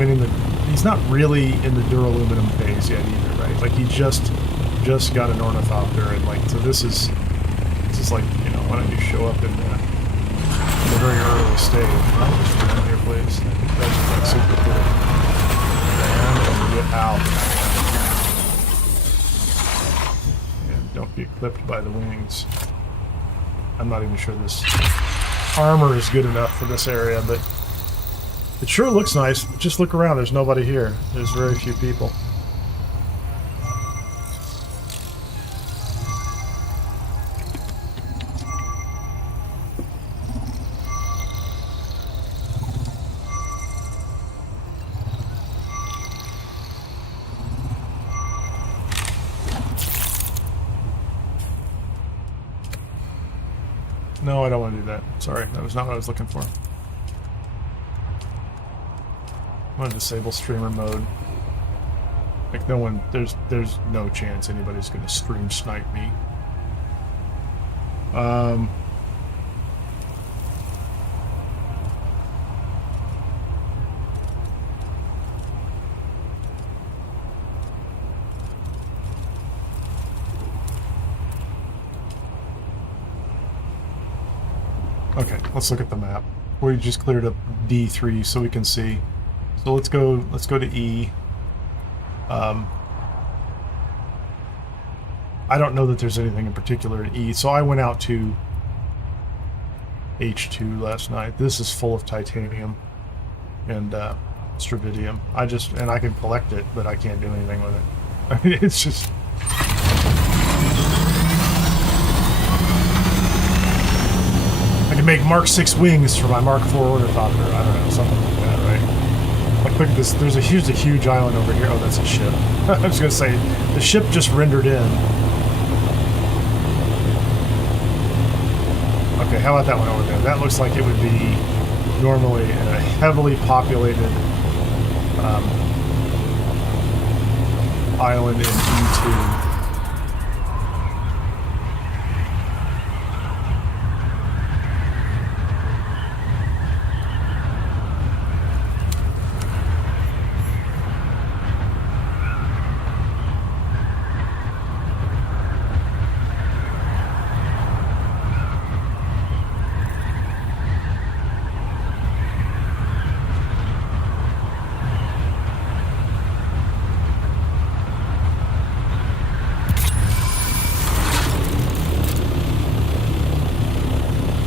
really in the duraluminum phase yet either, right? Like, he just got an ornithopter, and like, so this is like, you know, why don't you show up in the very early stage? Oh, just around here, please. I think that's super cool. And get out. And don't get clipped by the wings. I'm not even sure this armor is good enough for this area, but it sure looks nice. Just look around. There's nobody here. There's very few people. No, I don't want to do that. Sorry, that was not what I was looking for. I want to disable streamer mode. Like, no one, there's no chance anybody's going to stream snipe me. Okay, let's look at the map. We just cleared up D3 so we can see. So let's go to E. I don't know that there's anything in particular in E, so I went out to H2 last night. This is full of titanium and strontium. I can collect it, but I can't do anything with it. I mean, it's just... I can make Mark 6 wings for my Mark 4 ornithopter. I don't know, something like that, right? Like, look at this. There's a huge island over here. Oh, that's a ship. I was going to say, the ship just rendered in. Okay, how about that one over there? That looks like it would be normally a heavily populated island in E2.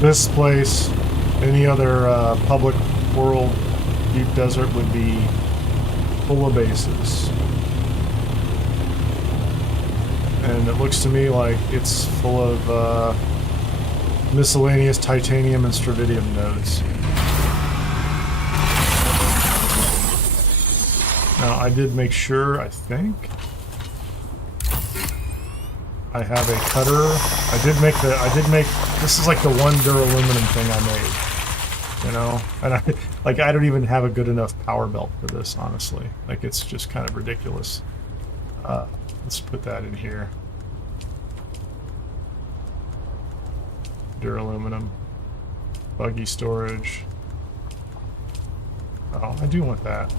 This place, any other public world deep desert would be full of bases. And it looks to me like it's full of miscellaneous titanium and strontium nodes. Now, I did make sure, I think, I have a cutter. I did make, this is like the one duraluminum thing I made, you know? And I don't even have a good enough power belt for this, honestly. Like, it's just kind of ridiculous. Let's put that in here. Duraluminum. Buggy storage. Oh, I do want that.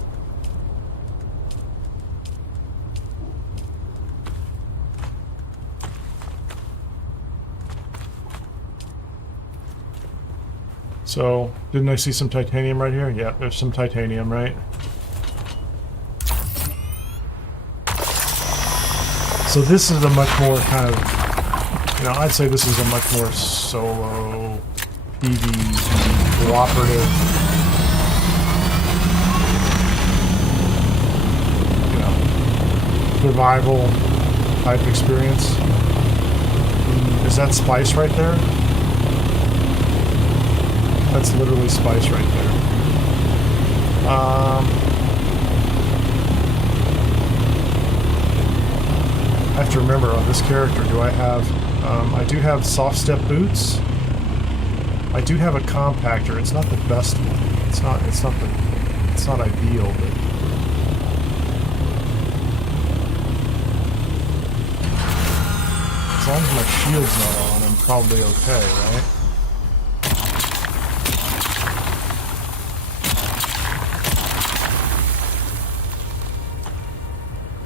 So, didn't I see some titanium right here? Yeah, there's some titanium, right? So this is a much more kind of, you know, I'd say this is a much more solo, PvE, cooperative, you know, survival type experience. Is that spice right there? That's literally spice right there. I have to remember on this character, do I have, I do have soft step boots. I do have a compactor. It's not the best one. It's not ideal, but as long as my shield's not on, I'm probably okay, right?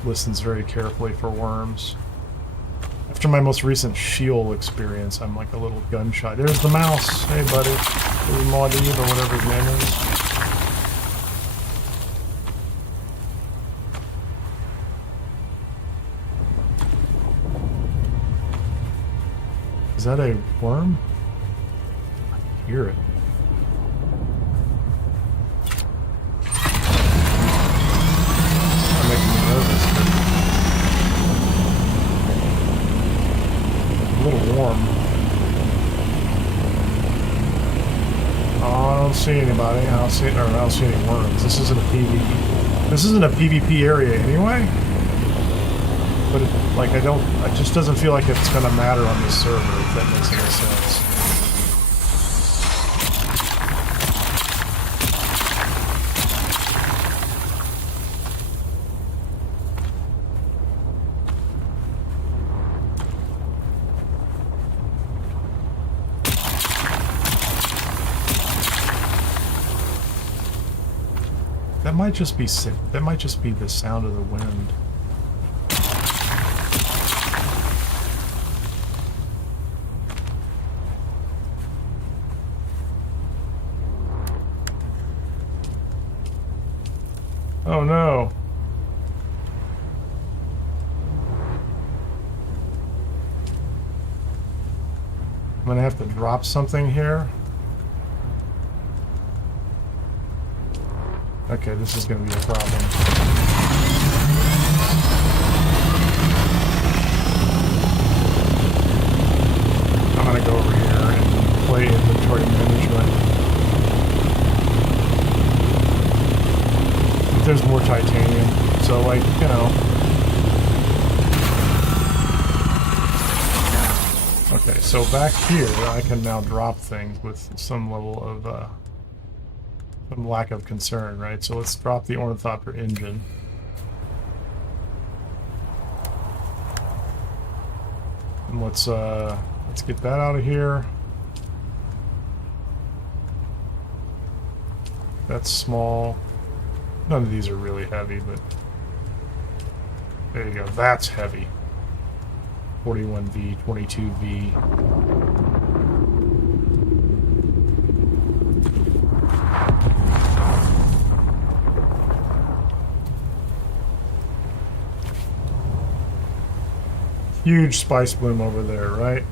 Listens very carefully for worms. After my most recent shield experience, I'm like a little gun shy. There's the mouse. Hey, buddy. There's Maudie, or whatever his name is. Is that a worm? I can hear it. A little warm. Oh, I don't see anybody. I don't see any worms. This isn't a PvP. This isn't a PvP area anyway. But it just doesn't feel like it's gonna matter on this server, if that makes any sense. That might just be sick. That might just be the sound of the wind. Oh no. I'm gonna have to drop something here. Okay, this is going to be a problem. I'm going to go over here and play inventory management. If there's more titanium, so like, you know. Okay, so back here I can now drop things with some level of some lack of concern, right? So let's drop the ornithopter engine. And let's get that out of here. That's small. None of these are really heavy, but there you go. That's heavy. 41V, 22V. Huge spice bloom over there, right?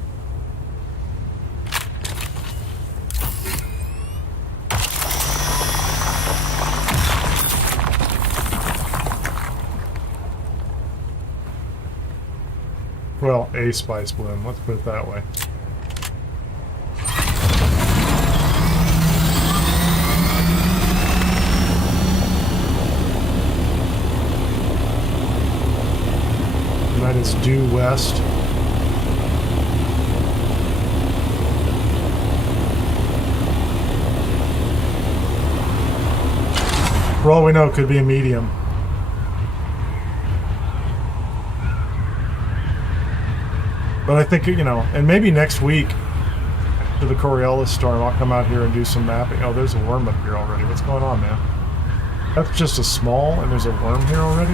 Well, a spice bloom, let's put it that way. That is due west. For all we know, it could be a medium. But I think, you know, and maybe next week, to the Coriolis storm, I'll come out here and do some mapping. Oh, there's a worm up here already. What's going on, man? That's just a small, and there's a worm here already?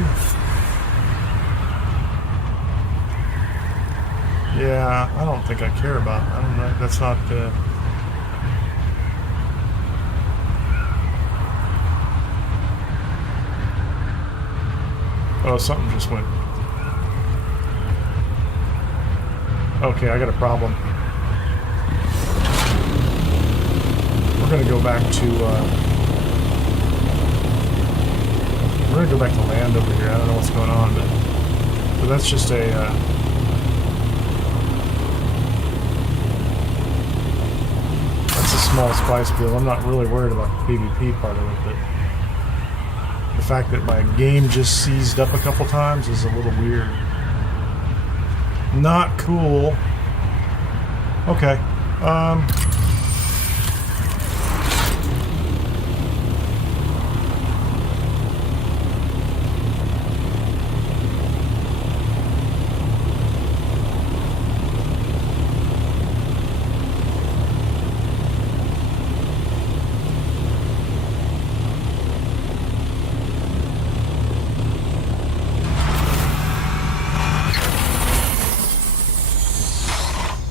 Yeah, I don't think I care about it. I don't know. That's not the... Oh, something just went... Okay, I got a problem. We're gonna go back to, we're gonna go back to land over here. I don't know what's going on, but that's just a, that's a small spice field. I'm not really worried about the PvP part of it, but the fact that my game just seized up a couple times is a little weird. Not cool. Okay.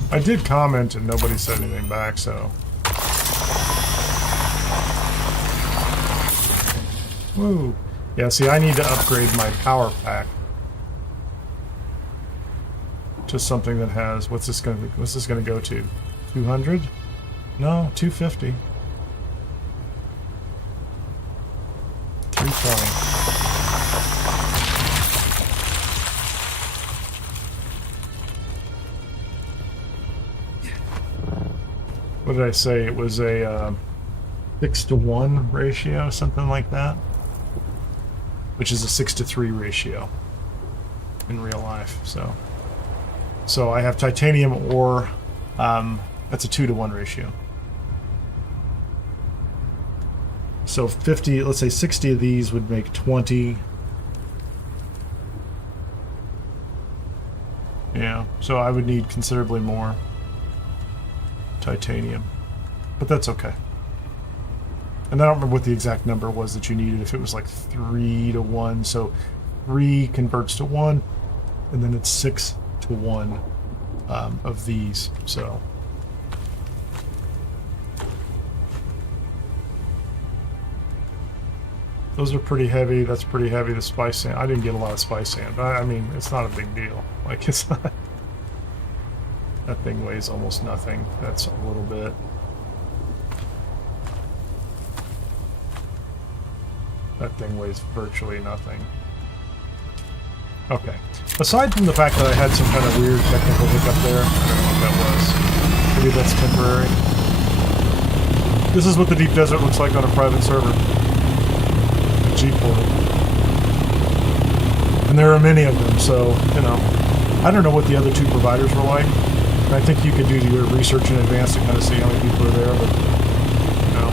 I did comment and nobody said anything back, so... Woo! Yeah, see, I need to upgrade my power pack to something that has... What's this gonna go to? 200? No, 250. 320. What did I say? It was a 6-to-1 ratio, something like that, which is a 6-to-3 ratio in real life. So I have titanium ore. That's a 2-to-1 ratio. So 50, let's say 60 of these would make 20. Yeah, so I would need considerably more titanium, but that's okay. And I don't remember what the exact number was that you needed, if it was like 3-to-1, so 3 converts to 1, and then it's 6-to-1 of these, so. Those are pretty heavy, that's pretty heavy, the spice sand. I didn't get a lot of spice sand, but I mean, it's not a big deal. Like, it's not... That thing weighs almost nothing. That's a little bit. That thing weighs virtually nothing. Okay. Aside from the fact that I had some kind of weird technical hiccup there, I don't know what that was. Maybe that's temporary. This is what the deep desert looks like on a private server. A G portal. And there are many of them, so, you know. I don't know what the other two providers were like. I think you could do your research in advance to kind of see how many people are there, but, you know.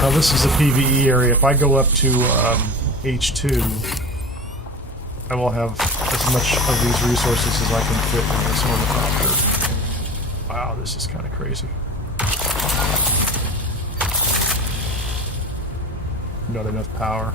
Now this is a PvE area. If I go up to H2, I will have as much of these resources as I can fit in this ornithopter. Wow, this is kind of crazy. Not enough power.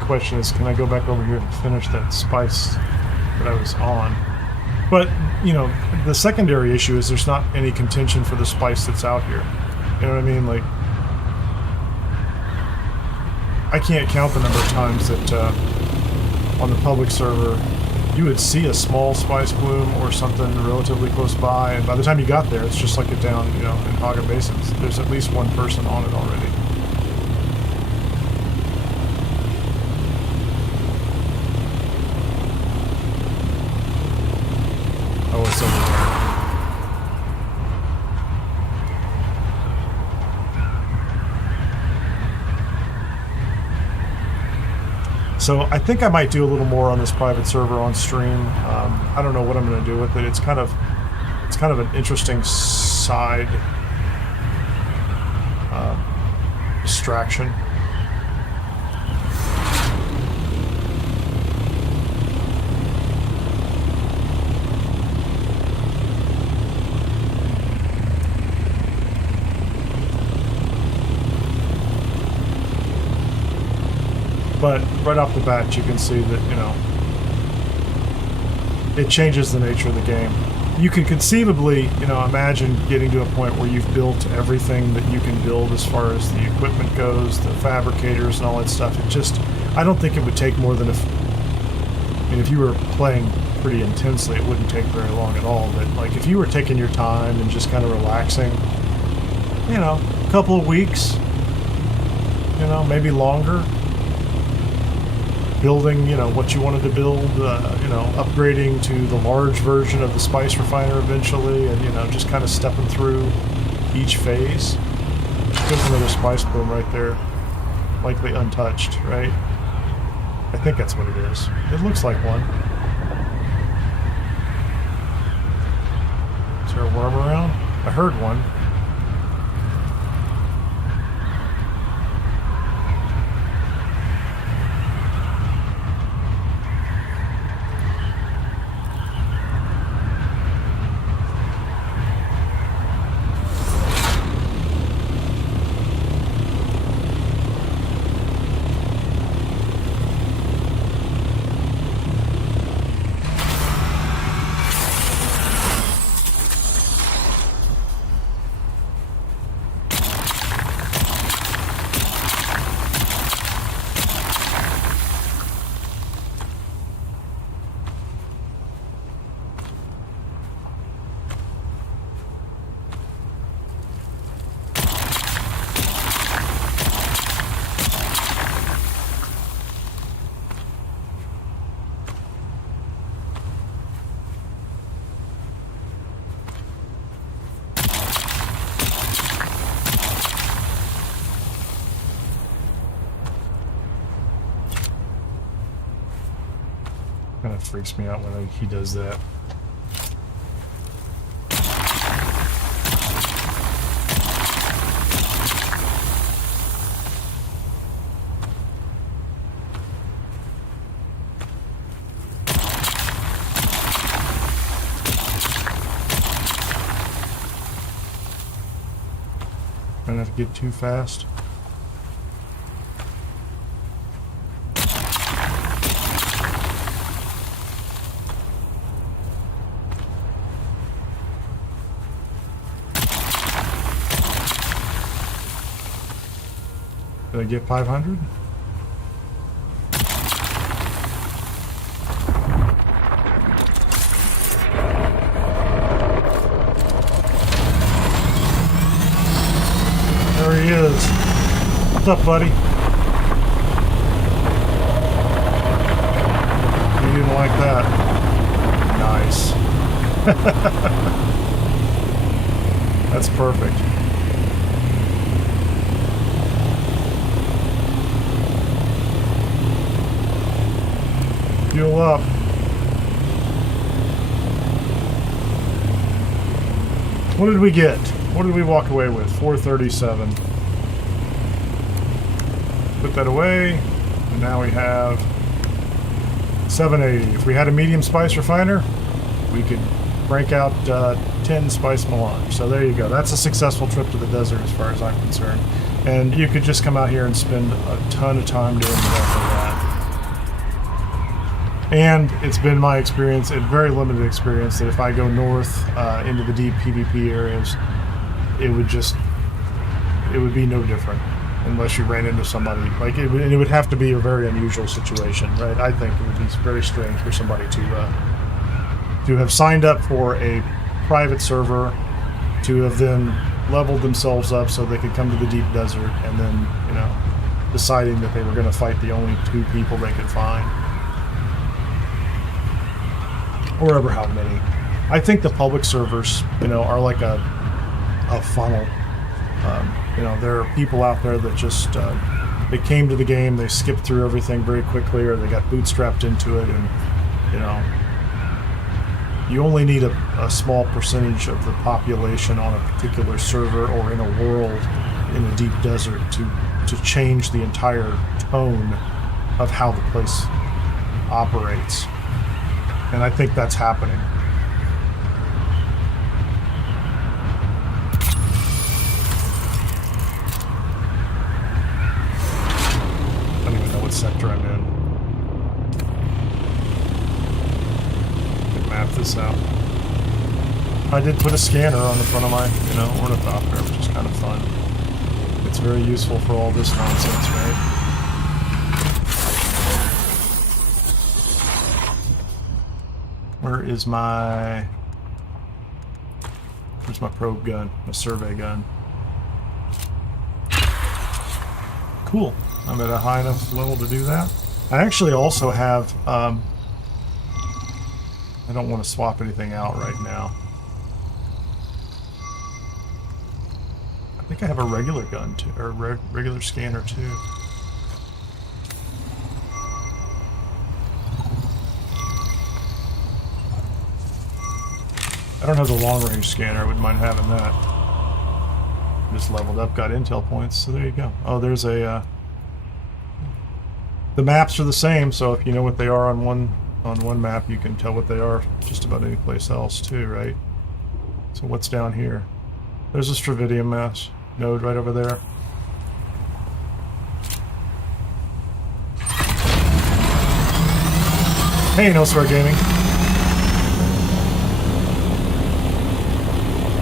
Question is, can I go back over here and finish that spice that I was on? But, you know, the secondary issue is there's not any contention for the spice that's out here. You know what I mean? Like, I can't count the number of times that on the public server, you would see a small spice bloom or something relatively close by, and by the time you got there, it's just like it down, you know, in Haga Basins. There's at least one person on it already. Oh, it's over there. So I think I might do a little more on this private server on stream. I don't know what I'm going to do with it. It's kind of an interesting side distraction. But right off the bat, you can see that, you know, it changes the nature of the game. You can conceivably, you know, imagine getting to a point where you've built everything that you can build as far as the equipment goes, the fabricators and all that stuff. It just, I don't think it would take more than I mean, if you were playing pretty intensely, it wouldn't take very long at all. But, like, if you were taking your time and just kind of relaxing, you know, a couple of weeks, you know, maybe longer, building, you know, what you wanted to build, you know, upgrading to the large version of the spice refiner eventually, and, you know, just kind of stepping through each phase. There's another spice bloom right there, likely untouched, right? I think that's what it is. It looks like one. Is there a worm around? I heard one. Kind of freaks me out when he does that. Try not to get too fast. Did I get 500? There he is. What's up, buddy? You didn't like that. Nice. That's perfect. Fuel up. What did we get? What did we walk away with? 437. Put that away. And now we have 780. If we had a medium spice refiner, we could crank out 10 spice melange. So there you go. That's a successful trip to the desert as far as I'm concerned. And you could just come out here and spend a ton of time doing stuff like that. And it's been my experience, a very limited experience, that if I go north into the deep PvP areas, it would be no different. unless you ran into somebody. Like it would have to be a very unusual situation, right? I think it would be very strange for somebody to have signed up for a private server, to have then leveled themselves up so they could come to the deep desert, and then, you know, deciding that they were going to fight the only 2 people they could find, or ever how many. I think the public servers, you know, are like a funnel. You know, there are people out there that just they came to the game, they skipped through everything very quickly, or they got bootstrapped into it, and, you know, you only need a small percentage of the population on a particular server or in a world in a deep desert to change the entire tone of how the place operates. And I think that's happening. I don't even know what sector I'm in. Map this out. I did put a scanner on the front of my, you know, ornithopter, which is kind of fun. It's very useful for all this nonsense, right? Where's my probe gun, my survey gun? Cool. I'm at a high enough level to do that. I actually also have I don't want to swap anything out right now. I think I have a regular gun too, or regular scanner too. I don't have the long range scanner. I wouldn't mind having that. Just leveled up, got intel points, so there you go. Oh, there's a the maps are the same, so if you know what they are on one map, you can tell what they are just about any place else too, right? So what's down here? There's a Stravidium mass node right over there. Hey, No Swear Gaming.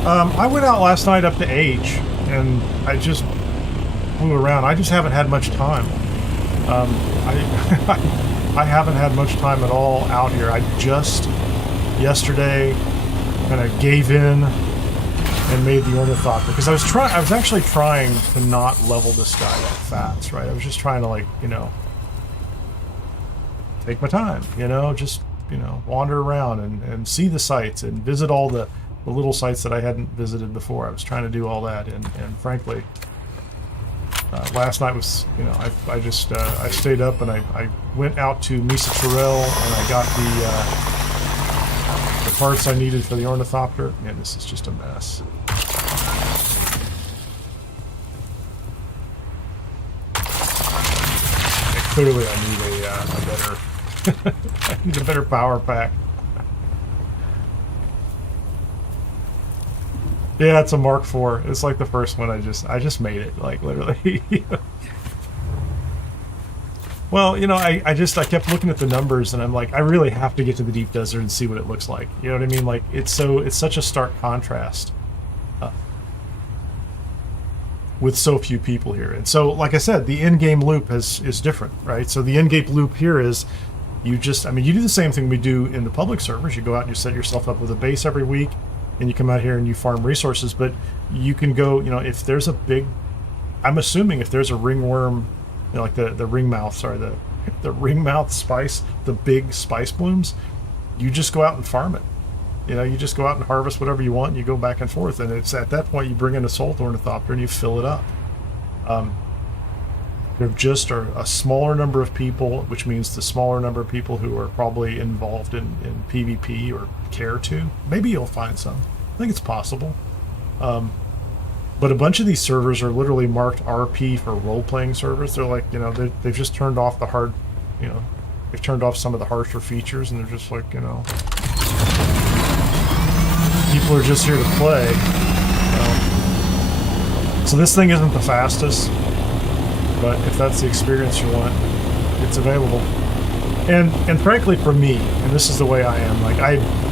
I went out last night up to H, and I just flew around. I just haven't had much time. I haven't had much time at all out here. I just yesterday kind of gave in and made the ornithopter because I was actually trying to not level this guy that fast, right? I was just trying to, like, you know, take my time, you know, just, you know, wander around and see the sites and visit all the little sites that I hadn't visited before. I was trying to do all that, and frankly, last night was, you know, I just I stayed up and I went out to Mesa Terrell and I got the parts I needed for the ornithopter. Man, this is just a mess. And clearly, I need a better I need a better power pack. Yeah, it's a Mark IV. It's like the first one. I just made it, like, literally. Well, you know, I kept looking at the numbers, and I'm like, I really have to get to the deep desert and see what it looks like. You know what I mean? Like, it's such a stark contrast with so few people here. And so, like I said, the in-game loop is different, right? So the in-game loop here is you do the same thing we do in the public servers. You go out and you set yourself up with a base every week, and you come out here and you farm resources, but you can go, you know, if there's a big, I'm assuming if there's a ringworm, you know, like the ringmouth, sorry, the ringmouth spice, the big spice blooms, you just go out and farm it. You know, you just go out and harvest whatever you want, and you go back and forth, and it's at that point you bring in a salt ornithopter and you fill it up. There just are a smaller number of people, which means the smaller number of people who are probably involved in PvP or care to. Maybe you'll find some. I think it's possible. But a bunch of these servers are literally marked RP for role-playing servers. They're like, you know, they've just turned off the hard, you know, they've turned off some of the harsher features, and they're just like, you know, people are just here to play. You know? So this thing isn't the fastest, but if that's the experience you want, it's available. And frankly, for me, and this is the way I am, like,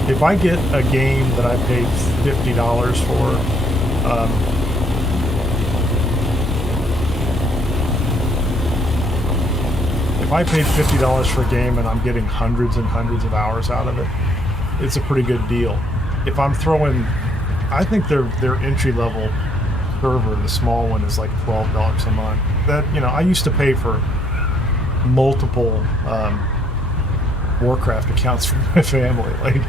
if I get a game that I paid $50 for, if I paid $50 for a game and I'm getting hundreds and hundreds of hours out of it, it's a pretty good deal. If I'm throwing, I think their entry level server, the small one, is like $12 a month. That, you know, I used to pay for multiple Warcraft accounts for my family. Like,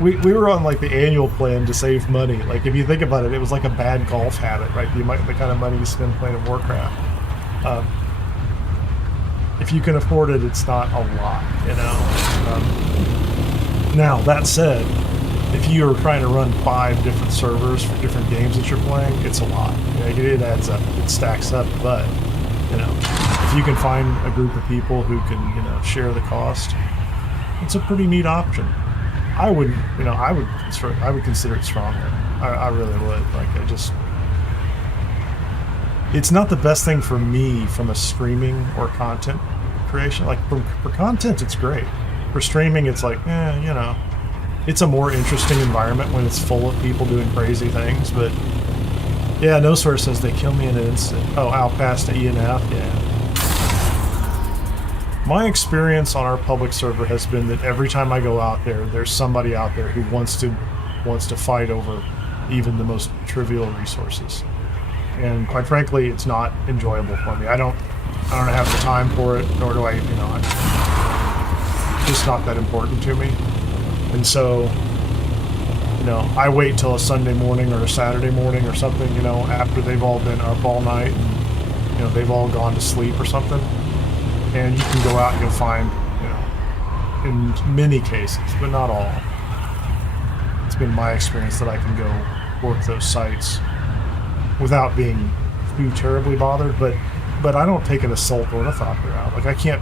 we were on like the annual plan to save money. Like, if you think about it, it was like a bad golf habit, right? The kind of money you spend playing Warcraft. If you can afford it, it's not a lot, you know. Now, that said, if you're trying to run 5 different servers for different games that you're playing, it's a lot. You know, it adds up, it stacks up, but, you know, if you can find a group of people who can, you know, share the cost, it's a pretty neat option. I would consider it strongly. I really would. Like, it's not the best thing for me from a streaming or content creation. Like, for content, it's great. For streaming, it's like, you know, it's a more interesting environment when it's full of people doing crazy things. But yeah, No Swear says they kill me in an instant. Oh, out past the ENF, yeah. My experience on our public server has been that every time I go out there, there's somebody out there who wants to fight over even the most trivial resources. And quite frankly, it's not enjoyable for me. I don't have the time for it, nor do I, you know, it's just not that important to me. And so, you know, I wait till a Sunday morning or a Saturday morning or something, you know, after they've all been up all night and, you know, they've all gone to sleep or something. And you can go out and you'll find, you know, in many cases, but not all, it's been my experience that I can go work those sites without being too terribly bothered, but I don't take an assault ornithopter out. Like, I can't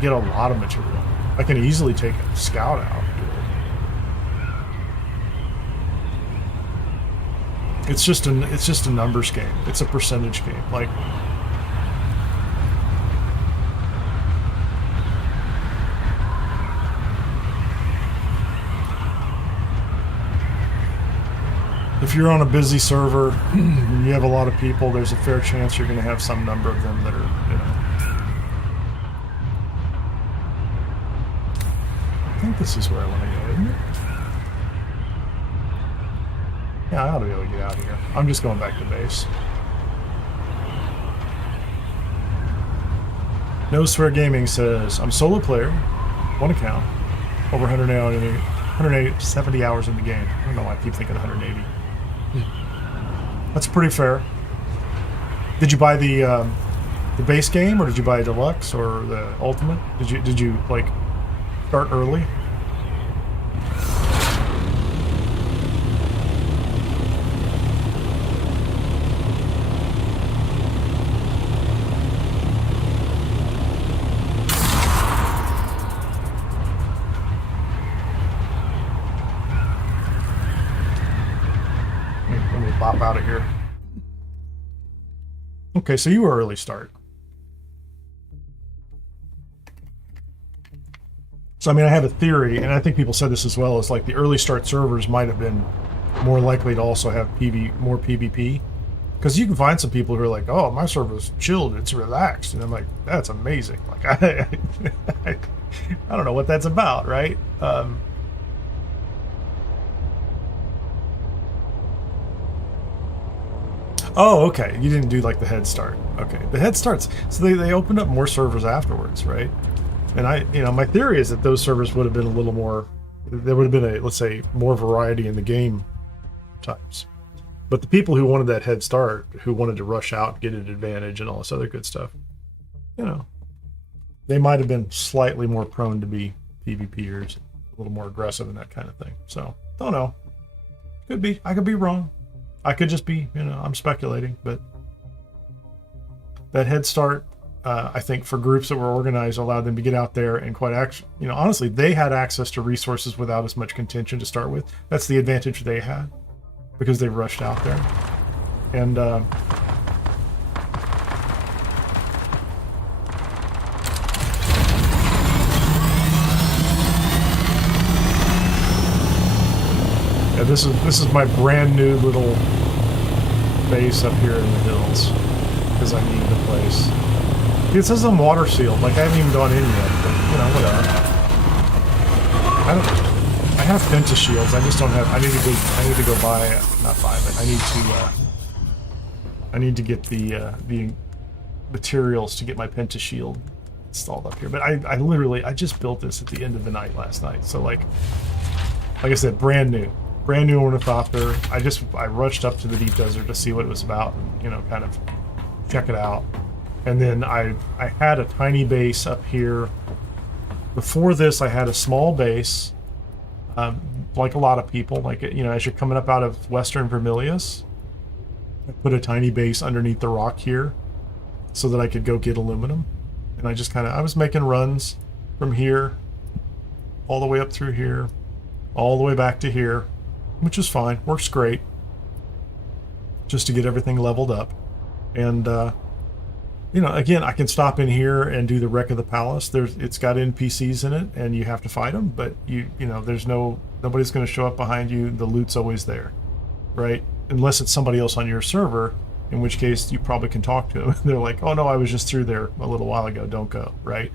get a lot of material. I can easily take a scout out. It's just a numbers game. It's a percentage game. Like, if you're on a busy server and you have a lot of people, there's a fair chance you're going to have some number of them that are, you know. I think this is where I want to go, isn't it? Yeah, I ought to be able to get out of here. I'm just going back to base. No Swear Gaming says, I'm solo player, one account, over 170 hours in the game. I don't know why I keep thinking 180. That's pretty fair. Did you buy the base game, or did you buy deluxe or the ultimate? Did you like start early? Pop out of here. Okay, so you were early start. So I mean, I have a theory, and I think people said this as well, is like the early start servers might have been more likely to also have more PvP, because you can find some people who are like, oh, my server's chilled, it's relaxed, and I'm like, that's amazing. Like, I don't know what that's about, right? Oh, okay. You didn't do like the head start. Okay, the head starts. So they opened up more servers afterwards, right? And my theory is that those servers would have been a little more. There would have been let's say, more variety in the game types. But the people who wanted that head start, who wanted to rush out, get an advantage, and all this other good stuff, you know, they might have been slightly more prone to be PvPers, a little more aggressive and that kind of thing. So, don't know. Could be. I could be wrong. I could just be, you know, I'm speculating, but that head start, I think, for groups that were organized, allowed them to get out there and honestly, they had access to resources without as much contention to start with. That's the advantage they had, because they rushed out there. And yeah, this is my brand new little base up here in the hills, because I need the place. It says I'm water sealed. Like, I haven't even gone in yet, but, you know, whatever. I have Penta shields. I just don't have... I need to go buy... Not buy, but I need to get the materials to get my Penta shield installed up here. But I literally... I just built this at the end of the night last night. So, like I said, brand new ornithopter. I rushed up to the deep desert to see what it was about and, you know, kind of check it out. And then I had a tiny base up here. Before this, I had a small base, like a lot of people. Like, you know, as you're coming up out of Western Vermilius, I put a tiny base underneath the rock here so that I could go get aluminum. And I just I was making runs from here all the way up through here, all the way back to here, which is fine. Works great. Just to get everything leveled up. And, you know, again, I can stop in here and do the wreck of the palace. It's got NPCs in it, and you have to fight them. But you know, nobody's going to show up behind you. The loot's always there, right? Unless it's somebody else on your server, in which case you probably can talk to them. They're like, "Oh no, I was just through there a little while ago. Don't go." Right?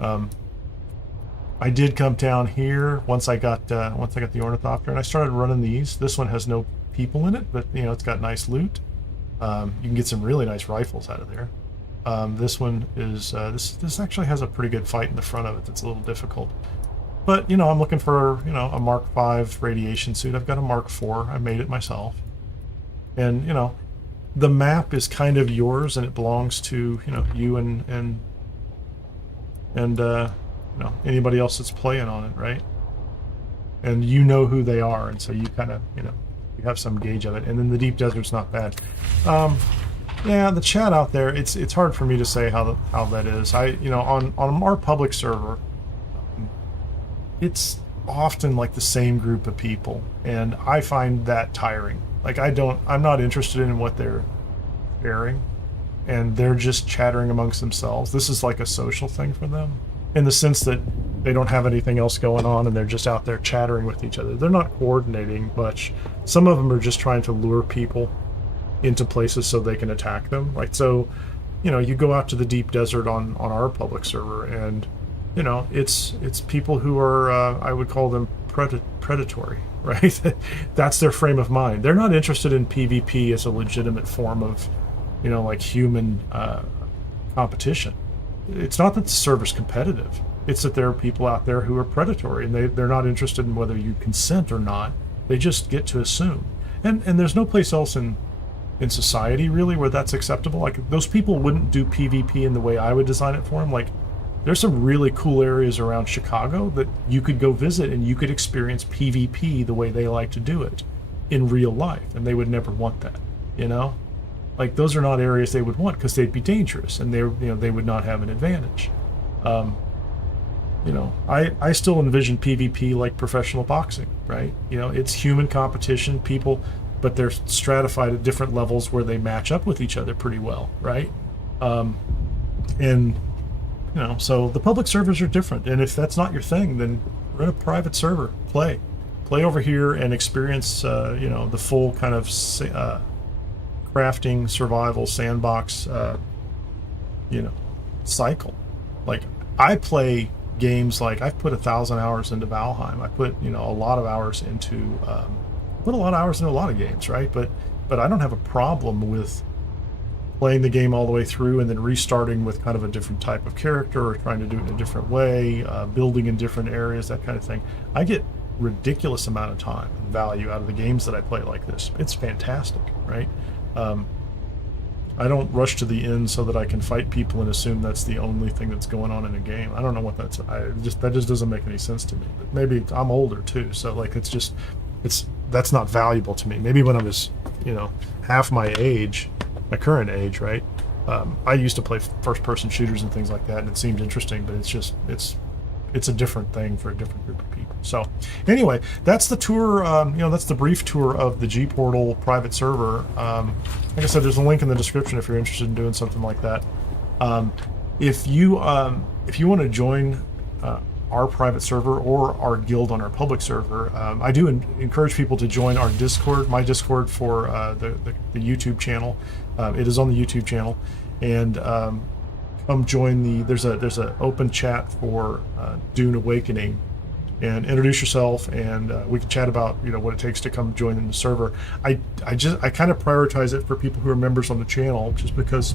I did come down here once I got the ornithopter, and I started running these. This one has no people in it, but you know, it's got nice loot. You can get some really nice rifles out of there. This one is this actually has a pretty good fight in the front of it. That's a little difficult, but you know, I'm looking for, you know, a Mark V radiation suit. I've got a Mark IV. I made it myself, and you know, the map is kind of yours, and it belongs to, you know, you and you know, anybody else that's playing on it, right? And you know who they are, and so you kind of, you know, you have some gauge of it. And then the deep desert's not bad. Yeah, the chat out there, it's hard for me to say how that is. You know, on our public server, it's often like the same group of people, and I find that tiring. Like, I'm not interested in what they're sharing, and they're just chattering amongst themselves. This is like a social thing for them, in the sense that they don't have anything else going on, and they're just out there chattering with each other. They're not coordinating much. Some of them are just trying to lure people into places so they can attack them. Like, so, you know, you go out to the deep desert on our public server, and you know, it's people who are I would call them predatory, right? That's their frame of mind. They're not interested in PvP as a legitimate form of, you know, like human competition. It's not that the server's competitive. It's that there are people out there who are predatory, and they're not interested in whether you consent or not. They just get to assume. And there's no place else in society really where that's acceptable. Like, those people wouldn't do PvP in the way I would design it for them. Like, there's some really cool areas around Chicago that you could go visit, and you could experience PvP the way they like to do it in real life, and they would never want that, you know? Like, those are not areas they would want, because they'd be dangerous, and they would not have an advantage. You know, I still envision PvP like professional boxing, right? You know, it's human competition, people, but they're stratified at different levels where they match up with each other pretty well, right? And you know, so the public servers are different, and if that's not your thing, then run a private server, play over here, and experience you know, the full kind of crafting, survival, sandbox, you know, cycle. Like, I play games like, I've put 1,000 hours into Valheim. I put, you know, a lot of hours into a lot of games, right? But I don't have a problem with playing the game all the way through and then restarting with kind of a different type of character, or trying to do it in a different way, building in different areas, that kind of thing. I get ridiculous amount of time and value out of the games that I play like this. It's fantastic, right? I don't rush to the end so that I can fight people and assume that's the only thing that's going on in a game. I don't know what that just doesn't make any sense to me. But maybe I'm older too, so like, that's not valuable to me. Maybe when I was, you know, half my age, my current age, right? I used to play first-person shooters and things like that, and it seemed interesting, but it's a different thing for a different group of people. So anyway, that's the tour. You know, that's the brief tour of the G Portal private server. Like I said, there's a link in the description if you're interested in doing something like that. If you want to join our private server or our guild on our public server, I do encourage people to join our Discord, my Discord for the YouTube channel. It is on the YouTube channel, and come join there's a open chat for Dune Awakening, and introduce yourself, and we can chat about what it takes to come join in the server. I kind of prioritize it for people who are members on the channel, just because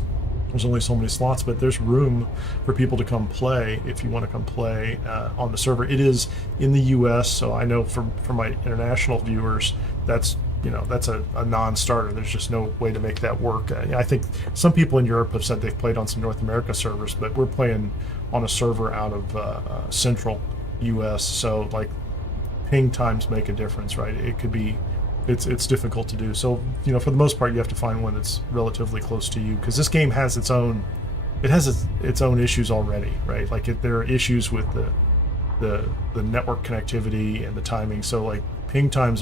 there's only so many slots, but there's room for people to come play if you want to come play on the server. It is in the US, so I know for my international viewers, that's a non-starter. There's just no way to make that work. I think some people in Europe have said they've played on some North America servers, but we're playing on a server out of central US, so like ping times make a difference, right? It could be, it's difficult to do. So for the most part, you have to find one that's relatively close to you, because this game has its own issues already, right? Like there are issues with the network connectivity and the timing. So like ping times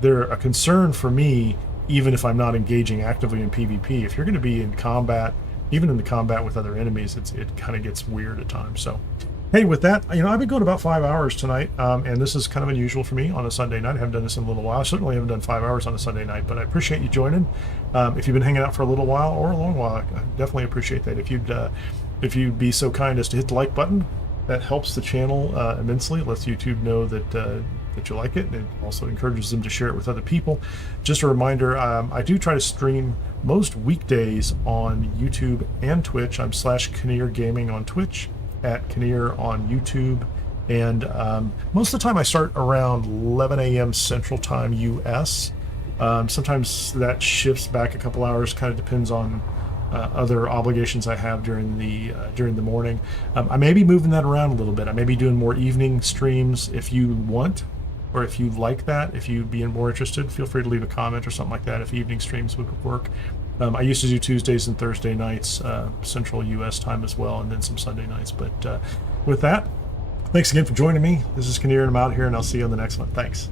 they're a concern for me, even if I'm not engaging actively in PvP. If you're going to be in combat, even in the combat with other enemies, it kind of gets weird at times. So, hey, with that, I've been going about 5 hours tonight, and this is kind of unusual for me on a Sunday night. I haven't done this in a little while. I certainly haven't done 5 hours on a Sunday night, but I appreciate you joining. If you've been hanging out for a little while or a long while, I definitely appreciate that. If you'd be so kind as to hit the like button, that helps the channel immensely. It lets YouTube know that you like it, and it also encourages them to share it with other people. Just a reminder, I do try to stream most weekdays on YouTube and Twitch. I'm /Kineer Gaming on Twitch, @Kineer on YouTube, and most of the time I start around 11 a.m. Central Time US. Sometimes that shifts back a couple hours, kind of depends on other obligations I have during the morning. I may be moving that around a little bit. I may be doing more evening streams. If you want, or if you like that, if you'd be more interested, feel free to leave a comment or something like that if evening streams would work. I used to do Tuesdays and Thursday nights, Central US time as well, and then some Sunday nights. But with that, thanks again for joining me. This is Kineer, and I'm out here, and I'll see you on the next one. Thanks.